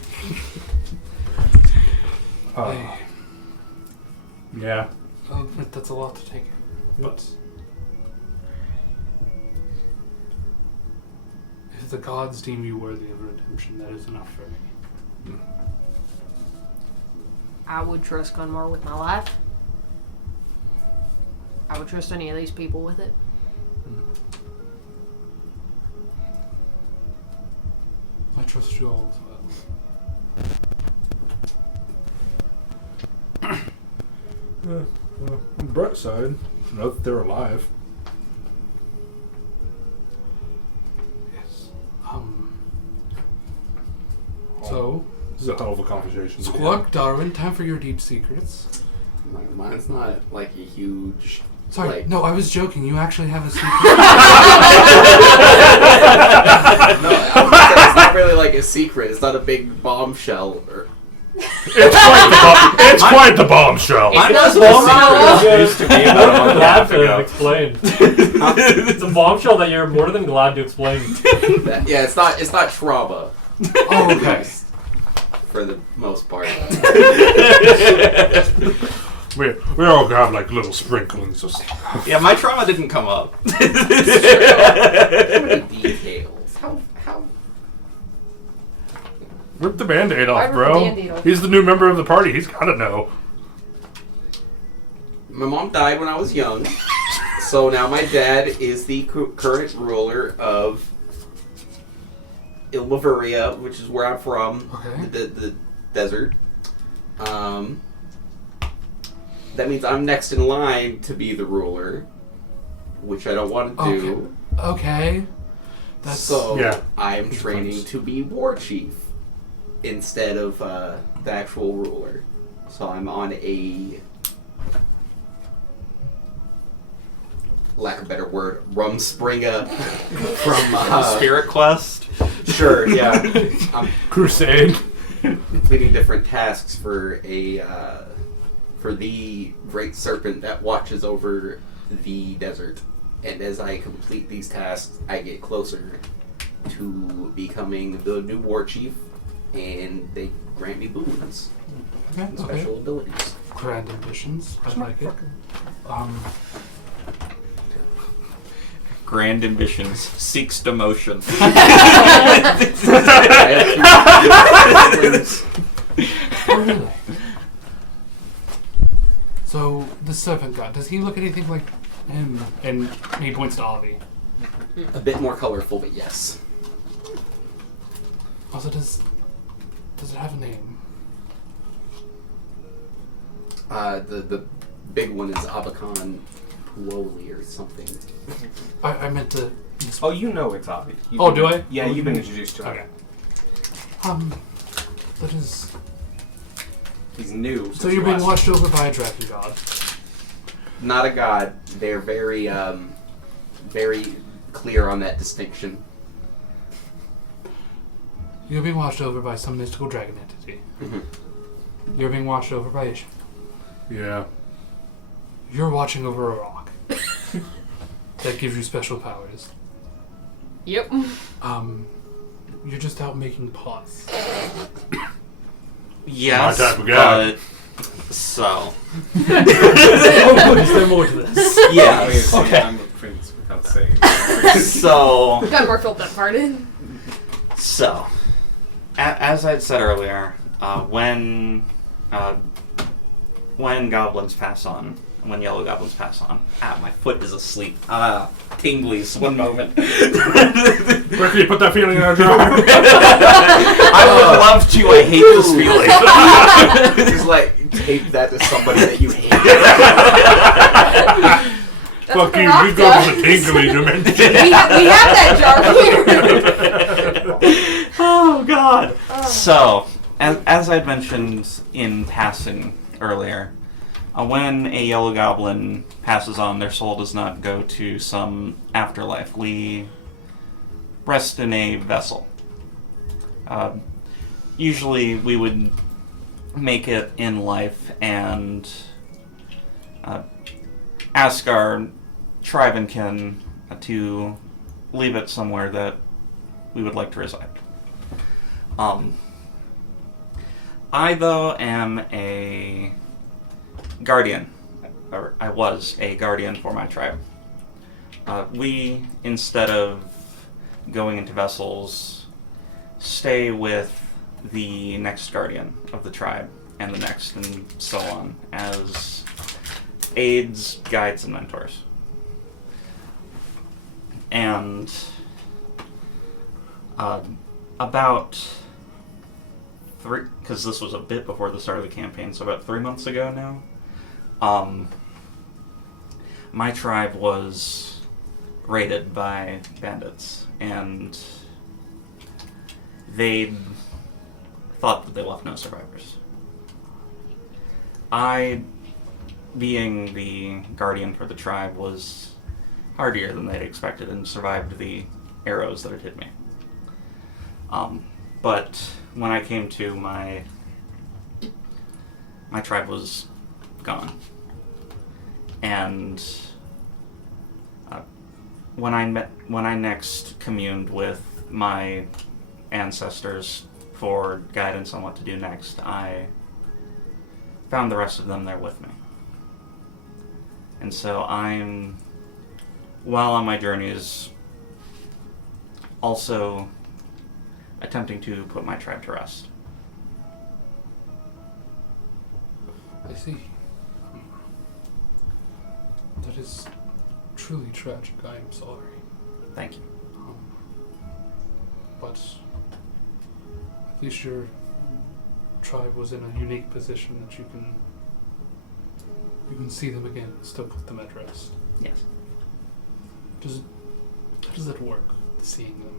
Yeah. I'll admit that's a lot to take in, but if the gods deem you worthy of redemption, that is enough for me. I would trust Gunmar with my life. I would trust any of these people with it. I trust you all as well. Well, on the bright side, know that they're alive. Yes. So, This is a hell of a conversation. Squawk Darwin, time for your deep secrets. Mine's not like a huge Sorry, Like- no, I was joking. You actually have a secret. No, I'm just saying it's not really like a secret. It's not a big bombshell. Or It's quite the bombshell. It's not bombshell. Used to be about a month and a Glad half to ago. explain. It's a bombshell that you're more than glad to explain. yeah, it's not trauma. Oh, okay. For the most part. We all got like little sprinklings of stuff. Yeah, my trauma didn't come up. How many details? How? Rip the band-aid Why off, rip bro. the Band-Aid off? He's the new member of the party. He's gotta know. My mom died when I was young, so now my dad is the current ruler of Ilmaveria, which is where I'm from, Okay. the desert. That means I'm next in line to be the ruler, which I don't want to do. Okay. That's So Yeah. I am training to be war chief instead of the actual ruler. So I'm on a, lack of a better word, Rumspringa from Spirit Quest. Sure, yeah. I'm Crusade. completing different tasks for for the great serpent that watches over the desert. And as I complete these tasks, I get closer to becoming the new war chief, and they grant me boons okay. and Okay. special abilities. Grand ambitions. I like it. Grand ambitions seeks demotion. Oh, really? So the serpent god, does he look anything like him? And he points to Avi. A bit more colorful, but yes. Also, does it have a name? The big one is Abakan Puoli or something. I meant to. Oh, you know it's Avi. Oh, do I? Yeah, you've been introduced to him. Okay. That is. He's new. So since you're you being last- watched over by a dragon god. Not a god. They're very, very clear on that distinction. You're being watched over by some mystical dragon entity. You're being watched over by Isha. Yeah. You're watching over a rock. That gives you special powers. Yep. You're just out making pots. Yes, My type of guy. but so Is there more to this? yeah, Okay. I'm a prince without saying. so Got more filled that part in. So, as I'd said earlier, when goblins pass on, when yellow goblins pass on, my foot is asleep. Tinglies. One moment. Quickly, put that feeling in our jar. I would love to. I hate this feeling. Just like tape that to somebody that you hate. That's Fuck what you, the rock you go to the does. tingly dimension. we have that jar here. Oh God. So, as I'd mentioned in passing earlier, when a yellow goblin passes on, their soul does not go to some afterlife. We rest in a vessel. Usually we would make it in life and ask our tribe and kin to leave it somewhere that we would like to reside. I, though, am a guardian, or I was a guardian for my tribe. We, instead of going into vessels, stay with the next guardian of the tribe, and the next, and so on, as aides, guides, and mentors. And about because this was a bit before the start of the campaign, so about 3 months ago now, my tribe was raided by bandits, and they thought that they left no survivors. I being the guardian for the tribe was hardier than they'd expected and survived the arrows that had hit me. But when I came to, my tribe was gone. And when I next communed with my ancestors for guidance on what to do next, I found the rest of them there with me. And so I'm, while on my journeys, also attempting to put my tribe to rest. I see. That is truly tragic. I am sorry. Thank you. But at least your tribe was in a unique position that you can see them again and still put them at rest. Yes. How does that work, seeing them?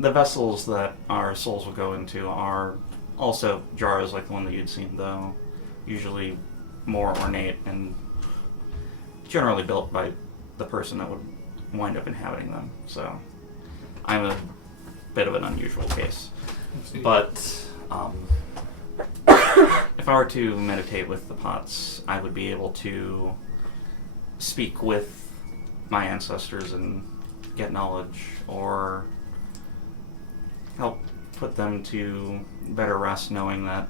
The vessels that our souls will go into are also jars like the one that you'd seen, though usually more ornate and generally built by the person that would wind up inhabiting them. So I'm a bit of an unusual case. But if I were to meditate with the pots, I would be able to speak with my ancestors and get knowledge, or help put them to better rest, knowing that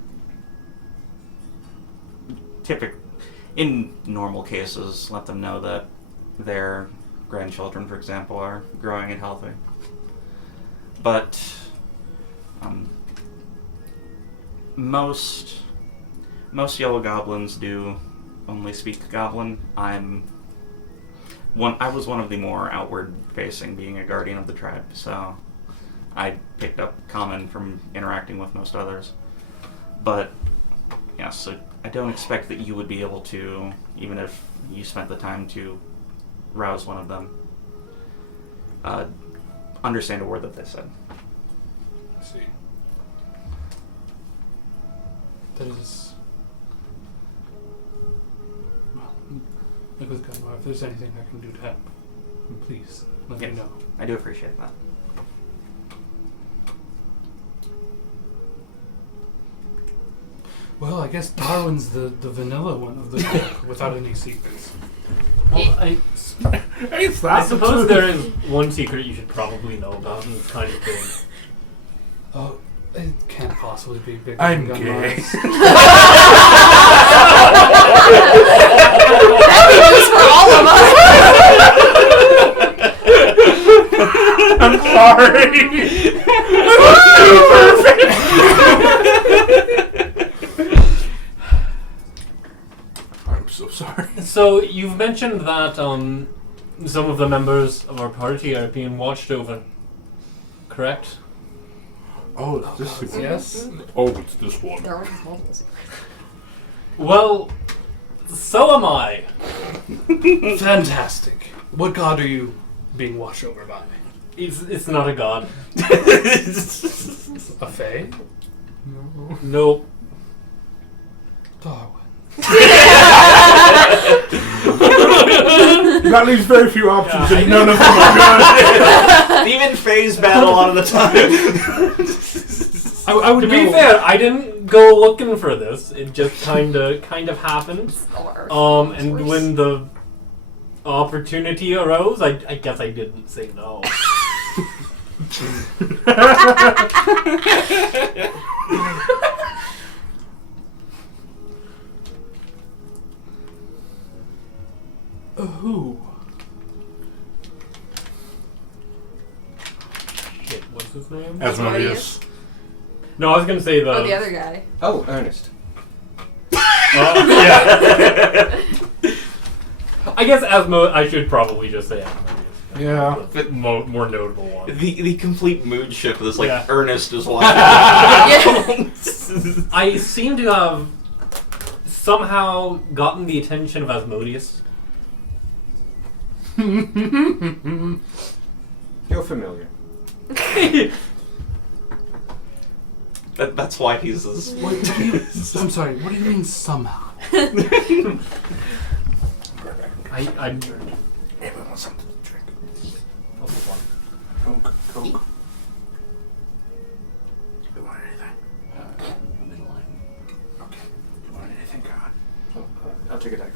in normal cases, let them know that their grandchildren, for example, are growing and healthy. But most yellow goblins do only speak Goblin. I was one of the more outward-facing, being a guardian of the tribe, so I picked up Common from interacting with most others. But, yeah, so I don't expect that you would be able to, even if you spent the time to rouse one of them, understand a word that they said. I see. That is... Well, like with Gunmar, if there's anything I can do to help, please let me know. I do appreciate that. Well, I guess Darwin's the vanilla one of the book, without any secrets. Well, I suppose there is one secret you should probably know about, and it's kind of big. Oh, it can't possibly be bigger I'm than gay. Gunmar's. Happy news for all of us. I'm sorry. I'm so sorry. So, you've mentioned that some of the members of our party are being watched over, correct? Oh, it's this one. Yes? Oh, it's this one. There are multiple secrets. Well, so am I. Fantastic. What god are you being watched over by? It's not a god. A fae? No. Darwin. That leaves very few options, Yeah. and none of them are good. Even phase battle a lot of the time. I would To be go- fair, I didn't go looking for this. It just kind of happened. And when the opportunity arose, I guess I didn't say no. Who? Shit, what's his name? Asmodeus. No, I was gonna say the. Oh, the other guy. Oh, Ernest. Yeah. I guess I should probably just say Asmodeus. Yeah. The more notable one. The complete mood shift is like Yeah. Ernest is watching. I seem to have somehow gotten the attention of Asmodeus. You're familiar. That's why he's this. What do you, I'm sorry, what do you mean somehow? Perfect. I Anyone want something to drink? I'll put one. Coke. You want anything? I'm in line. Okay. You want anything, God? I'll take a dagger.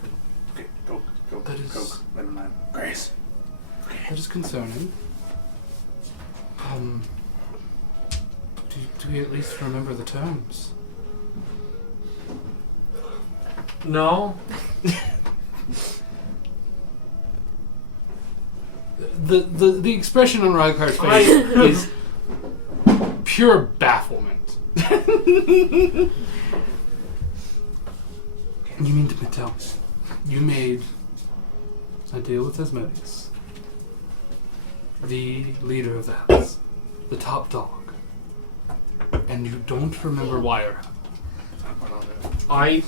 Okay, Coke, That is- Coke, lemon lime. Grace. That is concerning. Do we at least remember the terms? No. The expression on Rykar's face is pure bafflement. You mean to tell me you made a deal with Asmodeus, the leader of the house, the top dog, and you don't remember why or how? I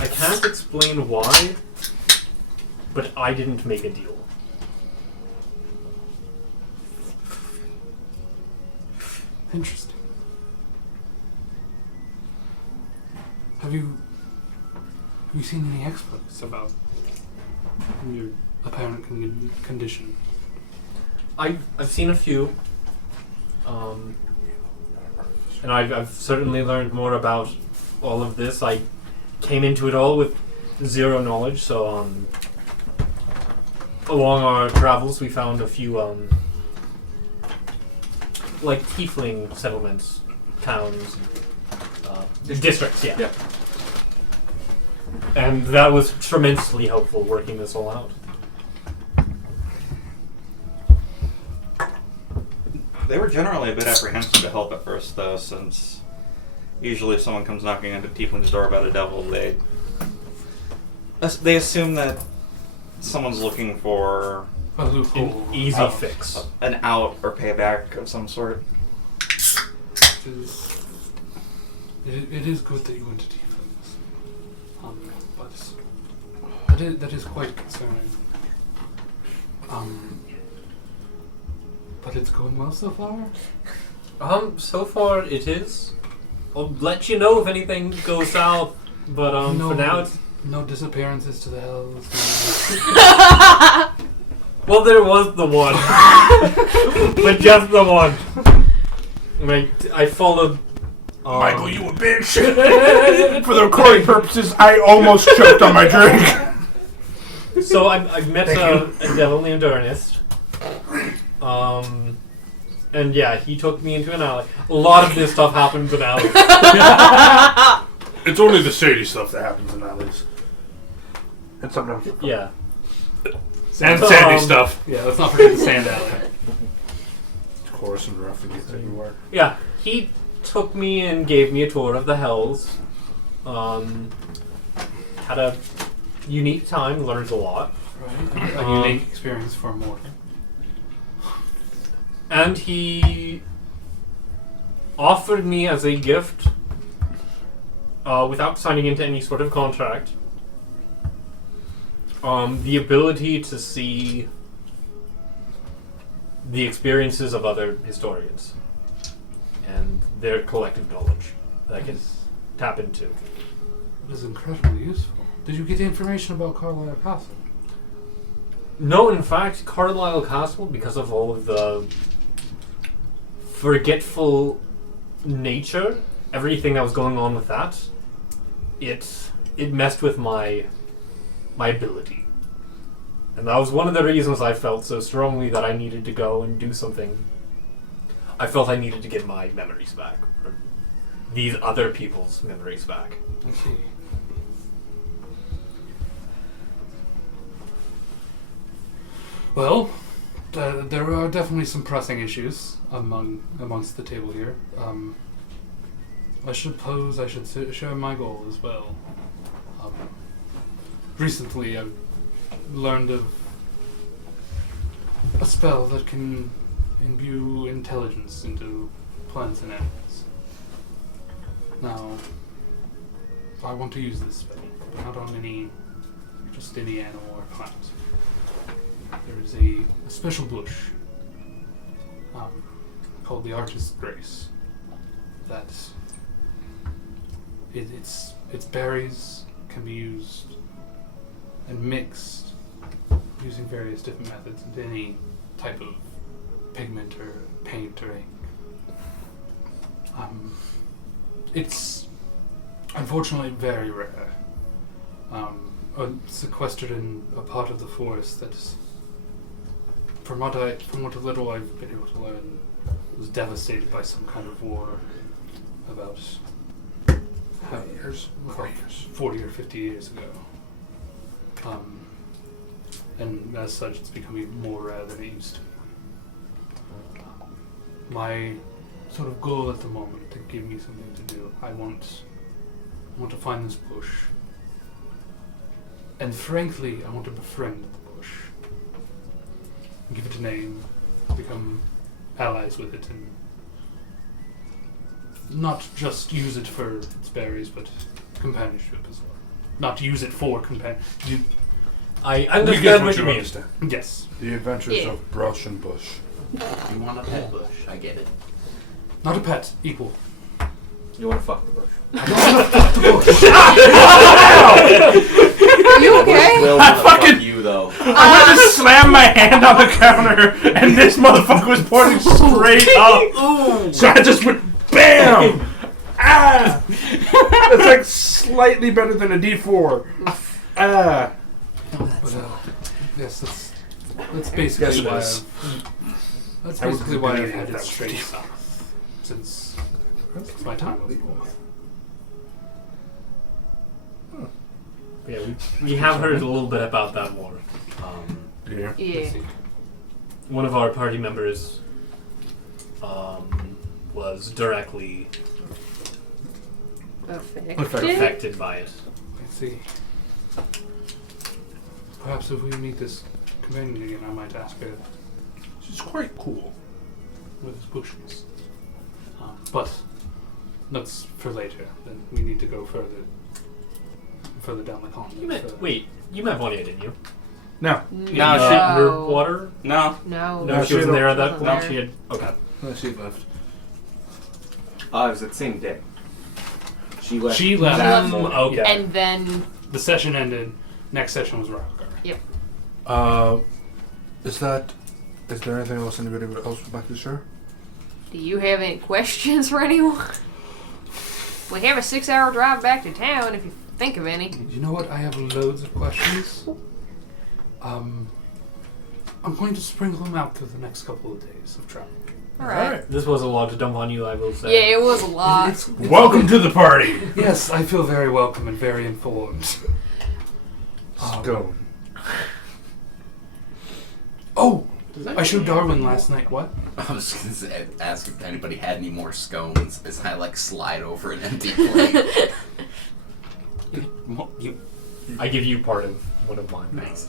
can't explain why, but I didn't make a deal. Interesting. Have you seen any experts about your apparent condition? I've seen a few, and I've certainly learned more about all of this. I came into it all with zero knowledge, so along our travels we found a few like tiefling settlements, towns, districts, yeah. And that was tremendously helpful working this all out. They were generally a bit apprehensive to help at first, though, since usually if someone comes knocking on the tiefling's door about a devil, they assume that someone's looking for A loophole. An easy fix. an out or payback of some sort. It is good that you went to tieflings, but that is quite concerning. But it's going well so far. So far it is. I'll let you know if anything goes south, but for now it's... No disappearances to the hells. Well, there was the one. But just the one. I followed... Michael, you a bitch! For the recording purposes, I almost choked on my drink. So I met a devil named Ernest. And yeah, he took me into an alley. A lot of this stuff happens in alleys. It's only the shady stuff that happens in alleys. And sometimes. Yeah. And sandy stuff. Yeah, let's not forget the sand alley. Chorus and rough and gets everywhere. Yeah, he took me and gave me a tour of the hells. Had a unique time, learned a lot. Right. A unique experience for a mortal. And he offered me as a gift, without signing into any sort of contract, the ability to see the experiences of other historians and their collective knowledge that I can tap into. It is incredibly useful. Did you get information about Carlisle Castle? No, in fact, Carlisle Castle, because of all of the forgetful nature, everything that was going on with that, it messed with my ability. And that was one of the reasons I felt so strongly that I needed to go and do something. I felt I needed to get my memories back. Or these other people's memories back. I see. Well, there are definitely some pressing issues amongst the table here. I suppose I should share my goal as well. Recently, I've learned of a spell that can imbue intelligence into plants and animals. Now, I want to use this spell, but not on just any animal or plant. There is a special bush called the Artist's Grace. That its berries can be used and mixed using various different methods into any type of pigment or paint or ink. It's unfortunately very rare. Sequestered in a part of the forest that, from what little I've been able to learn, was devastated by some kind of war about 40 or 50 years ago. And as such, it's becoming more rare than it used to be. My sort of goal at the moment, to give me something to do, I want to find this bush. And frankly, I want to befriend the bush. Give it a name, become allies with it, and not just use it for its berries, but companionship as well. Not use it for companionship. I understand what you mean. understand. Yes. The adventures Yeah. of Brush and Bush. You want a pet bush? I get it. Not a pet, equal. You want to fuck the bush? Are you okay? Will I wanna fucking- fuck you though. I went to slam my hand on the counter, and this motherfucker was pointing straight up. So I just went BAM! Ah! That's like slightly better than a D4. Ah. But, yes, that's basically Yes, it why is. that's I would basically why I've believe headed that was straight deep. south since my time was north. Yeah, we have heard a little bit about that war. Yeah. Yeah. One of our party members was directly affected by it. I see. Perhaps if we meet this companion again, I might ask her She's quite cool. with his bushes. But that's for later. Then we need to go further down the continent. You met you met Vanya, didn't you? No. No, Underwater? No. No. No, she wasn't there at that Wasn't point. there. She had okay. No, she left. It was the same day. She left. She left. that She left. morning. Okay. And then The session ended. Next session was Rockgar. Is there anything else anybody else would like to share? do you have any questions for anyone? We have a 6-hour drive back to town if you think of any. You know what? I have loads of questions. I'm going to sprinkle them out through the next couple of days of travel. Alright. This was a lot to dump on you, I will say. Yeah, it was a lot. Welcome to the party. Yes, I feel very welcome and very informed. Scone. Oh, I showed Darwin last night. What? I was gonna say, ask if anybody had any more scones as I like slide over an empty plate. I give you part of one of mine. Nice.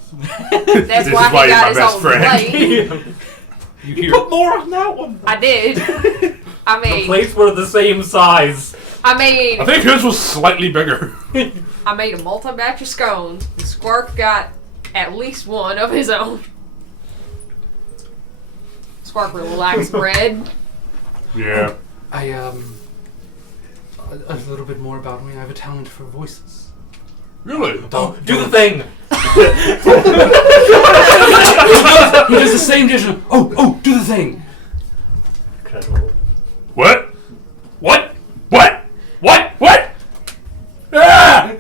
That's This why is why he you're got my his best own friend. plate. You hear? Put more on that one. I did. I The made. plates were the same size. I made. I think his was slightly bigger. I made a multi-batch of scones. And Squirk got at least one of his own. Squirk really likes bread. Yeah. I a little bit more about me. I have a talent for voices. Really? Oh, do the thing. He does the same dish. Oh, do the thing. Incredible. What? What? What? What? What? Ah! And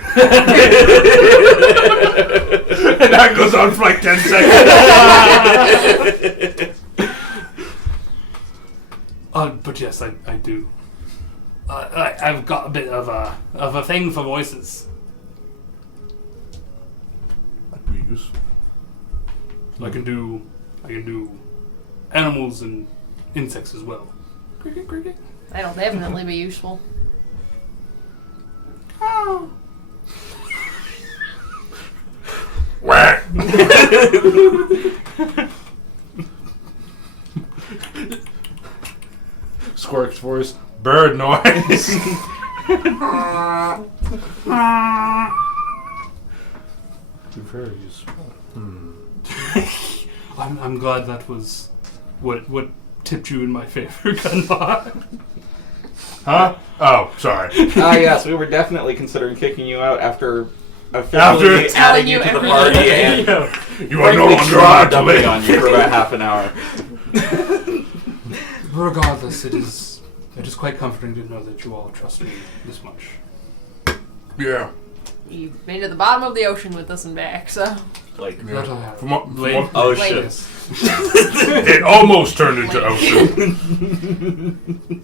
that goes on for like 10 seconds. But yes, I do. I've got a bit of a thing for voices. That'd be useful. I can do animals and insects as well. That'll definitely be useful. Whack. Squirk's voice. Bird noise. Very useful. I'm glad that was what tipped you in my favor, Gunbar. Huh? Oh, sorry. Yes, we were definitely considering kicking you out after officially Telling adding you you to the everything. party and You are no frankly longer allowed to dumping live. on you for about half an hour. Regardless, it is quite comforting to know that you all trust me this much. Yeah. You've been to the bottom of the ocean with us and back, so. Like, That I have. From what, Oh Wait. shit. it almost turned into Wait. ocean.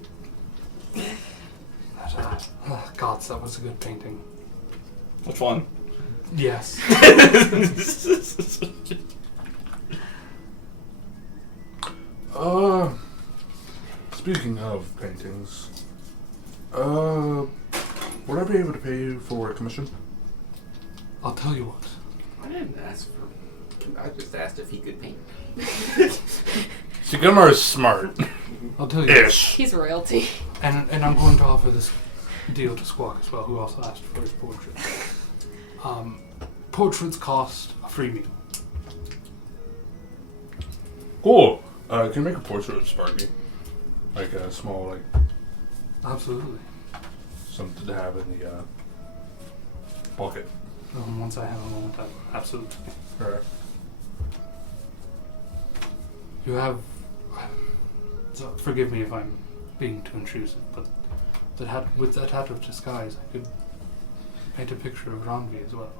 Gods, that was a good painting. Which one? Yes. Speaking of paintings, would I be able to pay you for a commission? I'll tell you what. I didn't ask for. I just asked if he could paint. See, Gunmar is smart. I'll tell you. Ish. He's royalty. And I'm going to offer this deal to Squawk as well, who also asked for his portrait. Portraits cost a free meal. Cool. Can you make a portrait of Sparky? Like a small, like, Absolutely. something to have in the, pocket. Once I have a moment, absolutely. Alright. You have. So forgive me if I'm being too intrusive, but with that hat of disguise, I could paint a picture of Ranvi as well.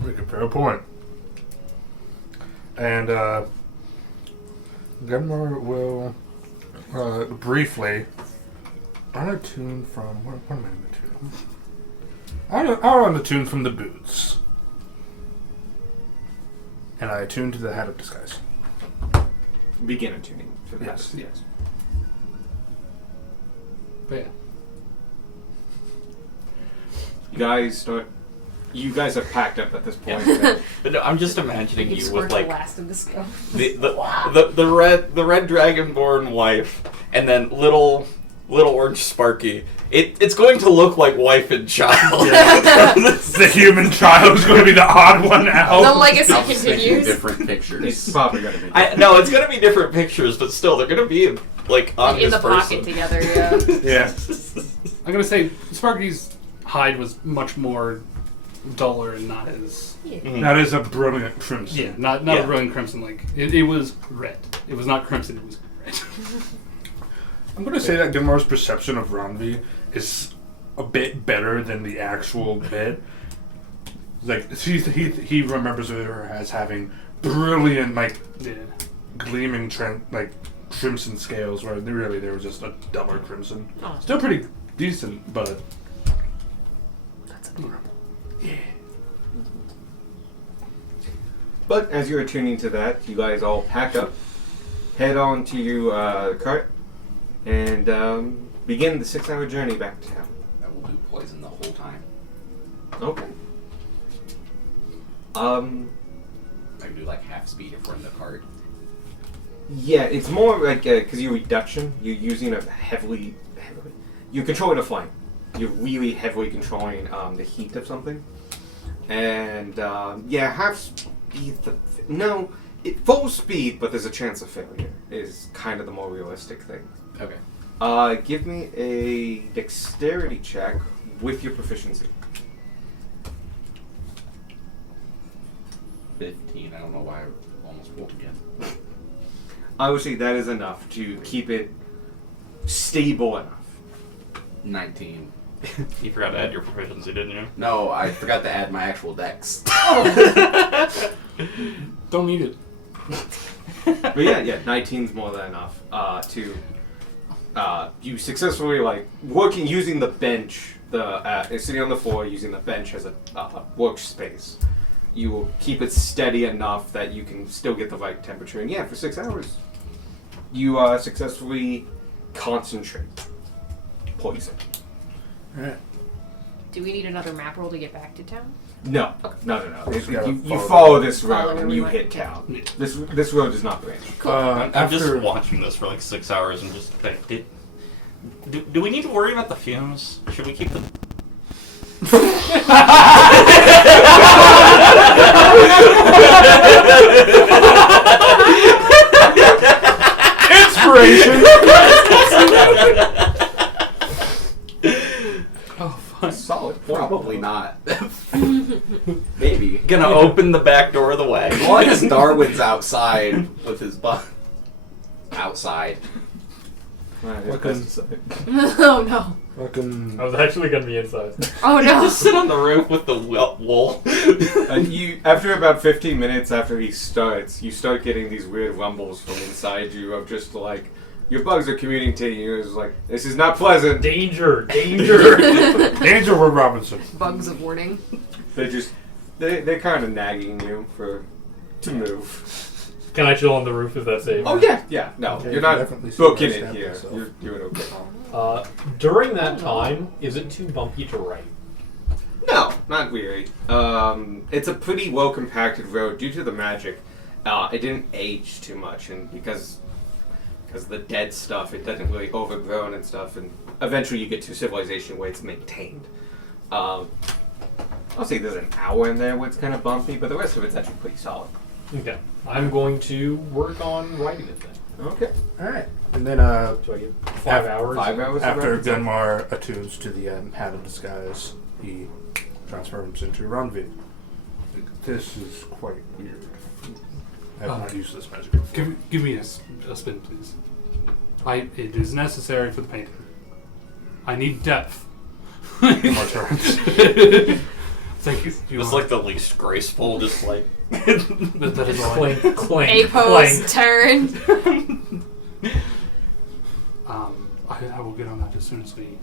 Make a fair point. And, Gunmar will, briefly, on a tune from, what am I on the tune? I'm on the tune from the Boots. And I tune to the Hat of Disguise. beginner tuning for the Yes. yes. But yeah. You guys have packed up at this point. But no, I'm just imagining You you squirt with the like last of the scum. the red dragonborn wife, and then little orange Sparky. It's going to look like wife and child. The human child is going to be the odd one out. The legacy I was thinking continues. different pictures. It's probably going to be. No, it's going to be different pictures, but still, they're going to be like on Like in this the person. pocket together, yeah. Yeah. I'm gonna say Sparky's hide was much more duller and not as Mhm. That is a brilliant crimson. not Yeah. a brilliant crimson. Like it was red. It was not crimson. It was red. I'm going to say that Gunmar's perception of Ranvi is a bit better than the actual bit. Like, he remembers her as having brilliant, like, Yeah. gleaming, crimson scales, where really they were just a duller crimson. Oh. Still pretty decent, but That's adorable. But as you're attuning to that, you guys all pack up, head on to the cart, and begin the 6-hour journey back to town. I will do poison the whole time. Okay. I can do like half speed if we're in the cart. Yeah, it's more like because your reduction, you're using a heavily, you're controlling a flame. You're really heavily controlling the heat of something, and half speed. Full speed, but there's a chance of failure. Is kind of the more realistic thing. Okay. Give me a dexterity check with your proficiency. 15. I don't know why I almost rolled again. I would say that is enough to keep it stable enough. 19. You forgot to add your proficiency, didn't you? No, I forgot to add my actual dex. Don't need it. But yeah, 19's more than enough to you successfully using the bench, sitting on the floor using the bench as a workspace. You will keep it steady enough that you can still get the right temperature. And yeah, for 6 hours, you successfully concentrate poison. Alright. Do we need another map roll to get back to town? No. Just gotta You follow follow this Follow road where and we you went. hit town. This road does not branch. I'm just watching this for like 6 hours and just think, do we need to worry about the fumes? Should we keep them? gonna open the back door of the wagon. Well, I guess Darwin's outside with his butt. Outside. Oh no. Fucking. I was actually gonna be inside. Oh no. Just sit on the roof with the wool. You, after about 15 minutes after he starts, you start getting these weird rumbles from inside you of just like, your bugs are communicating to you. It's like, this is not pleasant. Danger! Danger! Danger, Will Robinson. Bugs of warning. They're kind of nagging you to move. Can I chill on the roof if that's safe? Oh yeah. No, Okay, you're not definitely see booking where I it stab here. myself. You're doing okay. During that time, is it too bumpy to write? No, not really. It's a pretty well compacted road due to the magic. It didn't age too much, and because the dead stuff, it doesn't really overgrown and stuff. And eventually, you get to civilization where it's maintained. I'll say there's an hour in there where it's kind of bumpy, but the rest of it's actually pretty solid. Okay. I'm going to work on writing it then. Okay. Alright. And then, So I get 5 hours? 5 hours. after around? Gunmar attunes to the hat of disguise, he transforms into Ronvi. This is quite weird. I have not used this magic before. Give me a spin, please. It is necessary for the painting. I need depth. More turns. Thank you. You It's want- like the least graceful, just like. that is all I Clink, clink, A-pose clink. turn. I will get on that as soon as we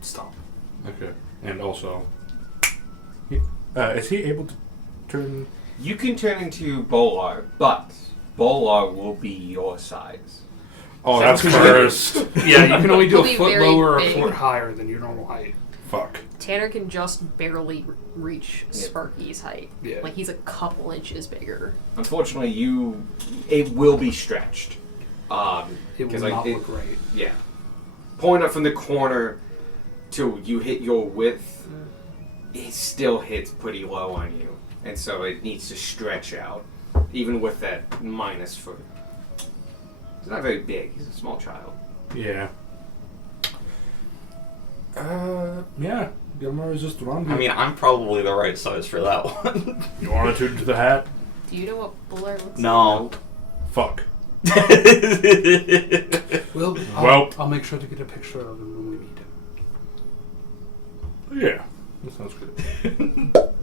stop. Okay. And also, is he able to turn? You can turn into Bolar, but Bolar will be your size. Oh, that's first. Yeah, you can only do He'll a be foot very lower or a big. foot higher than your normal height. Fuck. Tanner can just barely reach Yeah. Sparky's height. Yeah. Like he's a couple inches bigger. Unfortunately, it will be stretched. It will 'cause, not look right. Yeah. Pulling up from the corner till you hit your width, it still hits pretty low on you. And so it needs to stretch out, even with that minus foot. He's not very big. He's a small child. Yeah. Yeah. Gunmar is just Ronvi. I mean, I'm probably the right size for that one. you want to tune to the hat? Do you know what Buller looks No. Fuck. Well, Well- I'll make sure to get a picture of him when we meet him. Yeah. That sounds good.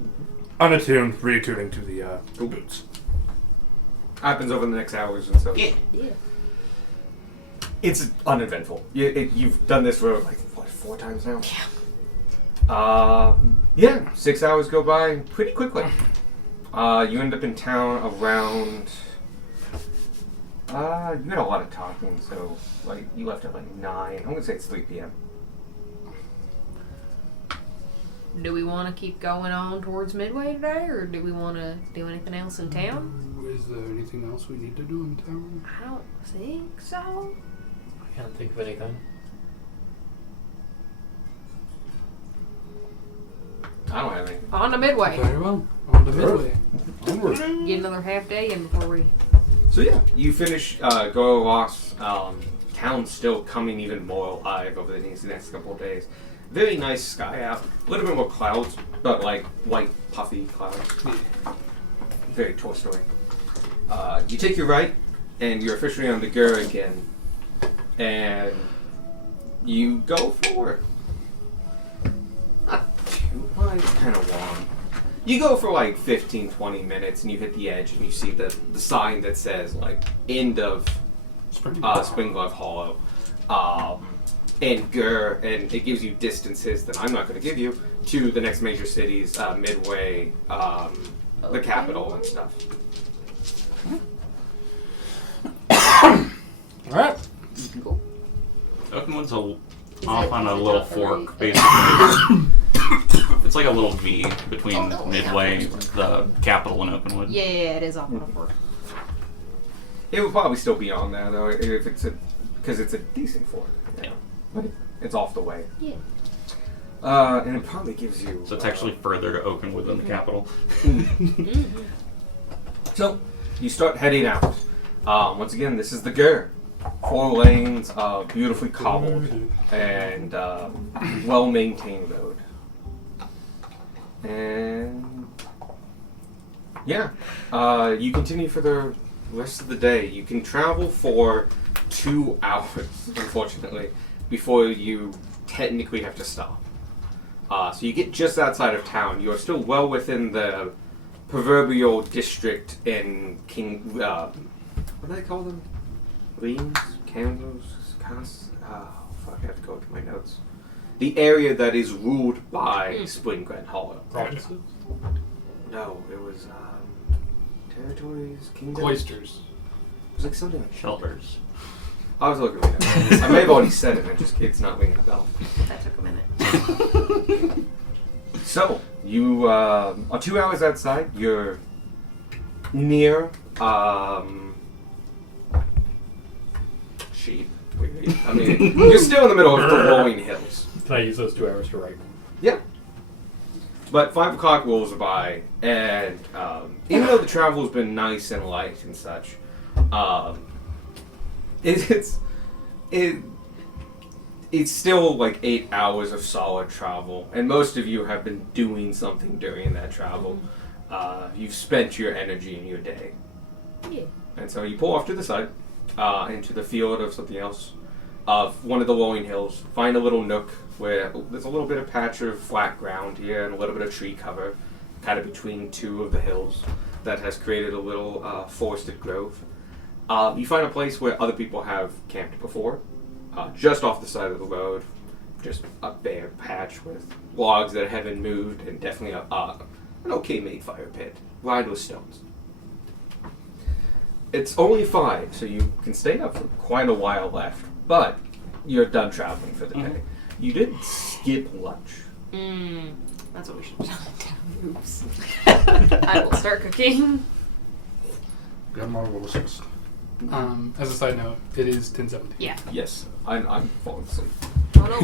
Unattuned, reattuning to the boots. Happens over the next hours and so. Yeah. like? Yeah. It's uneventful. You've done this road like, what, 4 times now? Yeah. 6 hours go by pretty quickly. You end up in town around. You had a lot of talking, so like you left at like 9. I'm gonna say it's 3 p.m. Do we want to keep going on towards Midway today, or do we want to do anything else in town? Is there anything else we need to do in town? I don't think so. I can't think of anything. I don't have anything. On to Midway. Very well. On to Midway. Onward. Get another half day in before we. So yeah, you finish Go Lost. Town's still coming even more alive over the next couple of days. Very nice sky out. A little bit more clouds, but like white puffy clouds. Very Toy Story. You take your right, and you're officially on the Gur again, and you go for not too much, kind of long. You go for like 15, 20 minutes, and you hit the edge, and you see the sign that says like end of Springglove Hollow, and Gur, and it gives you distances that I'm not going to give you to the next major cities, Midway, the capital, and stuff. Alright. Cool. Oakenwood's Is off it- on a is it little not fork, really- basically. It's like a little V between Oh, no, Midway, yeah. the capital, and Oakenwood. Yeah, it is off on a fork. It would probably still be on there though, if it's because it's a decent fork. Yeah. But it's off the way. Yeah. And it probably gives you. So it's actually further to Oakenwood than the capital. Mm-hmm. So you start heading out. Once again, this is the Gur. 4 lanes, beautifully cobbled and well maintained road. And yeah, you continue for the rest of the day. You can travel for 2 hours, unfortunately, before you technically have to stop. So you get just outside of town. You are still well within the proverbial district in King. What do they call them? Leans? Candles? Oh, fuck, I have to go look at my notes. The area that is ruled by Spring Grand Hollow. Provinces? No, it was territories, kingdoms. Cloisters. It was like something like Shelters. I was looking at it. I may have already said it, and it's not ringing a bell. That took a minute. So, you are 2 hours outside. You're near sheep. I mean, you're still in the middle of the rolling hills. Can I use those 2 hours to write? Yeah. But 5 o'clock rolls by, and even though the travel has been nice and light and such, it's still like 8 hours of solid travel, and most of you have been doing something during that travel. You've spent your energy in your day. Yeah. And so you pull off to the side, into the field of something else, of one of the rolling hills. Find a little nook where there's a little bit of patch of flat ground here and a little bit of tree cover, kind of between 2 of the hills, that has created a little forested grove. You find a place where other people have camped before, just off the side of the road, just a bare patch with logs that haven't moved, and definitely an okay made fire pit, lined with stones. It's only 5, so you can stay up for quite a while left, but you're done traveling for the day. You did skip lunch. That's what we should have done. Oops. I will start cooking. Gunmar will assist. As a side note, it is 10:17. Yeah. Yes, I'm falling asleep. Oh no.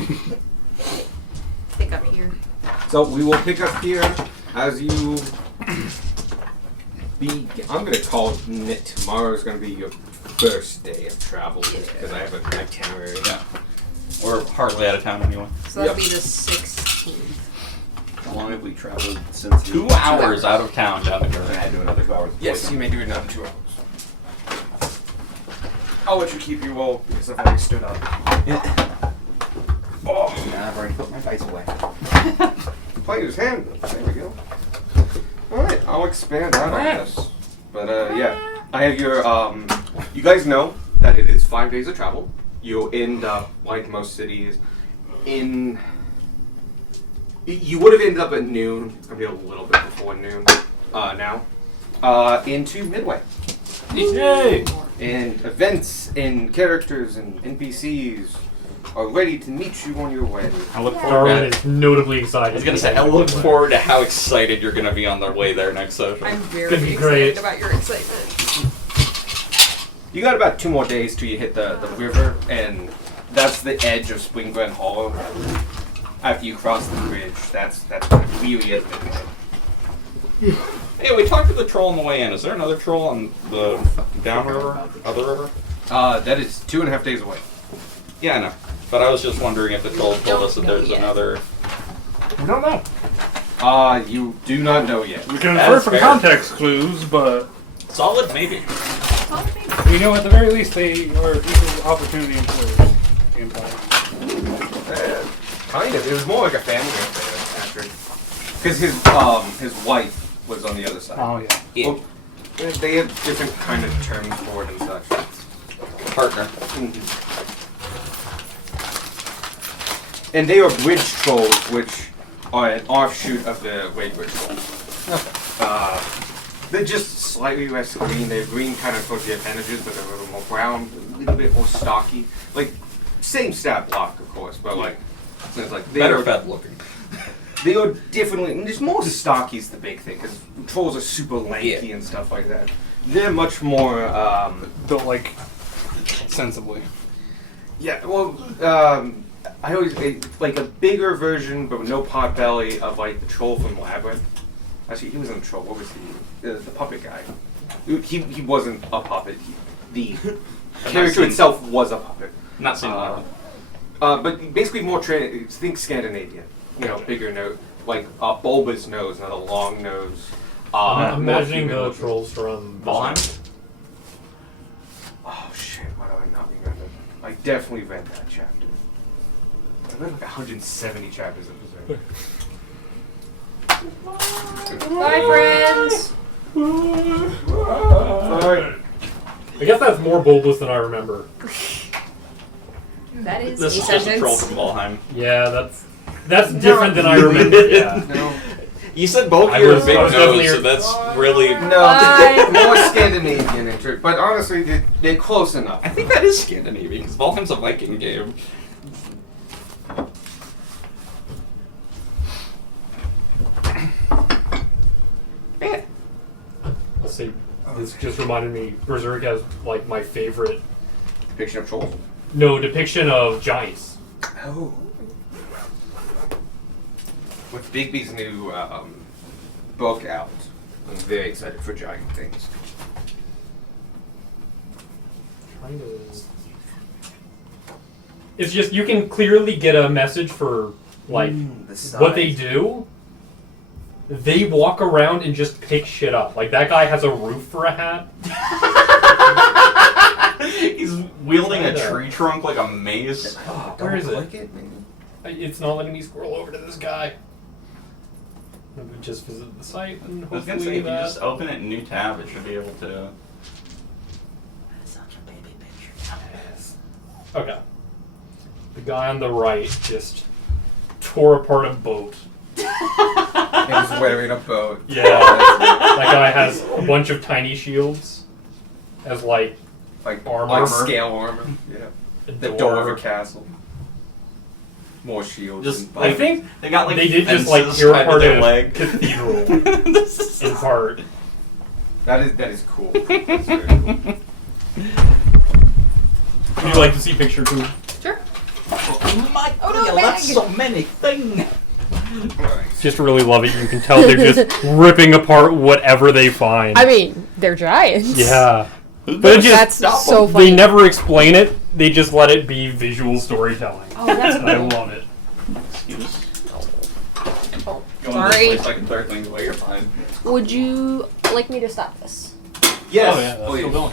Pick up here. So we will pick up here as you I'm going to call it tomorrow is going to be your first day of travel because I have an itinerary. Yeah. We're hardly out of town anyway. So that'll be the 16th. How long have we traveled since? 2 hours out of town down the Can I road. do another 2 hours? Yes, you may do it another 2 hours. I'll let you keep your roll because I've already stood up. Oh, nah, I've already put my dice away. Player's handbook. There we go. Alright, I'll expand out on this. But yeah, I have your, you guys know that it is 5 days of travel. You'll end up, like most cities, you would have ended up at noon. It's going to be a little bit before noon now. Into Midway. Yay! And events and characters and NPCs are ready to meet you on your way. I look forward Darwin to is notably excited. I was gonna say, I look forward to how excited you're gonna be on their way there next session. I'm very Gonna be excited great. about your excitement. You got about 2 more days till you hit the river, and that's the edge of Spring Glen Hollow. After you cross the bridge, that's really at midnight. Hey, we talked to the troll on the way in. Is there another troll on the downriver? Other river? That is 2.5 days away. Yeah, I know. But I was just wondering if the troll told us that there's yet. another. We don't know. You do not know yet. We can That's infer from fair. context clues, but Solid, maybe. We know at the very least they are equal opportunity employers. Kind of. It was more like a family affair, after. Because his wife was on the other side. Oh yeah. Yeah. Well, they have different kind of terms for it and such. Partner. And they are bridge trolls, which are an offshoot of the Waybridge trolls. They're just slightly less green. They're green kind of towards the appendages, but they're a little more brown, a little bit more stocky. Like, same stat block, of course, but like, it's like they Better are, fed looking. They are definitely, and just more stocky is the big thing, because trolls are super lanky and stuff like that. They're much more, Built like sensibly. yeah, well, I always like a bigger version, but with no pot belly of like the troll from Labyrinth. Actually, he wasn't a troll. What was he? The puppet guy. He wasn't a puppet. The character seen- itself was a puppet. Not seen a lot. But basically more think Scandinavian. You know, bigger note. like a bulbous nose, not a long nose. I'm more imagining the humanoid. trolls from Valheim? Oh shit! Why do I not remember? I definitely read that chapter. I read like 170 chapters of Berserk. Bye, friends. Alright. I guess that's more bulbous than I remember. That is This a is just a sentence. troll from Valheim. Yeah, that's different than I remember. Yeah. No. You said both I your was- big I was nose, definitely- so that's really. No, Bye. more Scandinavian interest, but honestly, they're close enough. I think that is Scandinavian because Valheim's a Viking game. Let's see. This just reminded me. Berserk has like my favorite Depiction of trolls. depiction of giants. Oh. With Bigby's new book out, I'm very excited for giant things. Trying to. It's just you can clearly get a message for like what they do. They walk around and just pick shit up. Like that guy has a roof for a hat. He's wielding a Kinda. tree trunk like a mace. Where is it? Click it, maybe? It's not letting me scroll over to this guy. Let me just visit the site and I was gonna hopefully say, if you that. just open it in a new tab, it should be able to. Yes. Okay. The guy on the right just tore apart a boat. He was wearing a boat. Yeah. That guy has a bunch of tiny shields as like Like Armor. like scale armor. Yeah. a The door of a castle. More shields. Just and I think They got like they did just like fences tear tied to apart their a leg. cathedral This is in part. that is cool. That's very cool. Would you like to see picture two? Sure. My Oh, no, God, bag. that's so many things. Just really love it. You can tell they're just ripping apart whatever they find. I mean, they're giants. Yeah. Who's But it gonna just That's stop so them? funny. they never explain it. They just let it be visual storytelling. Oh, that's And I cool. love it. Excuse. Oh, Go in sorry. this place, I can throw things away. You're fine. Would you like me to stop this? Yes, Oh, yeah, that's please. still going.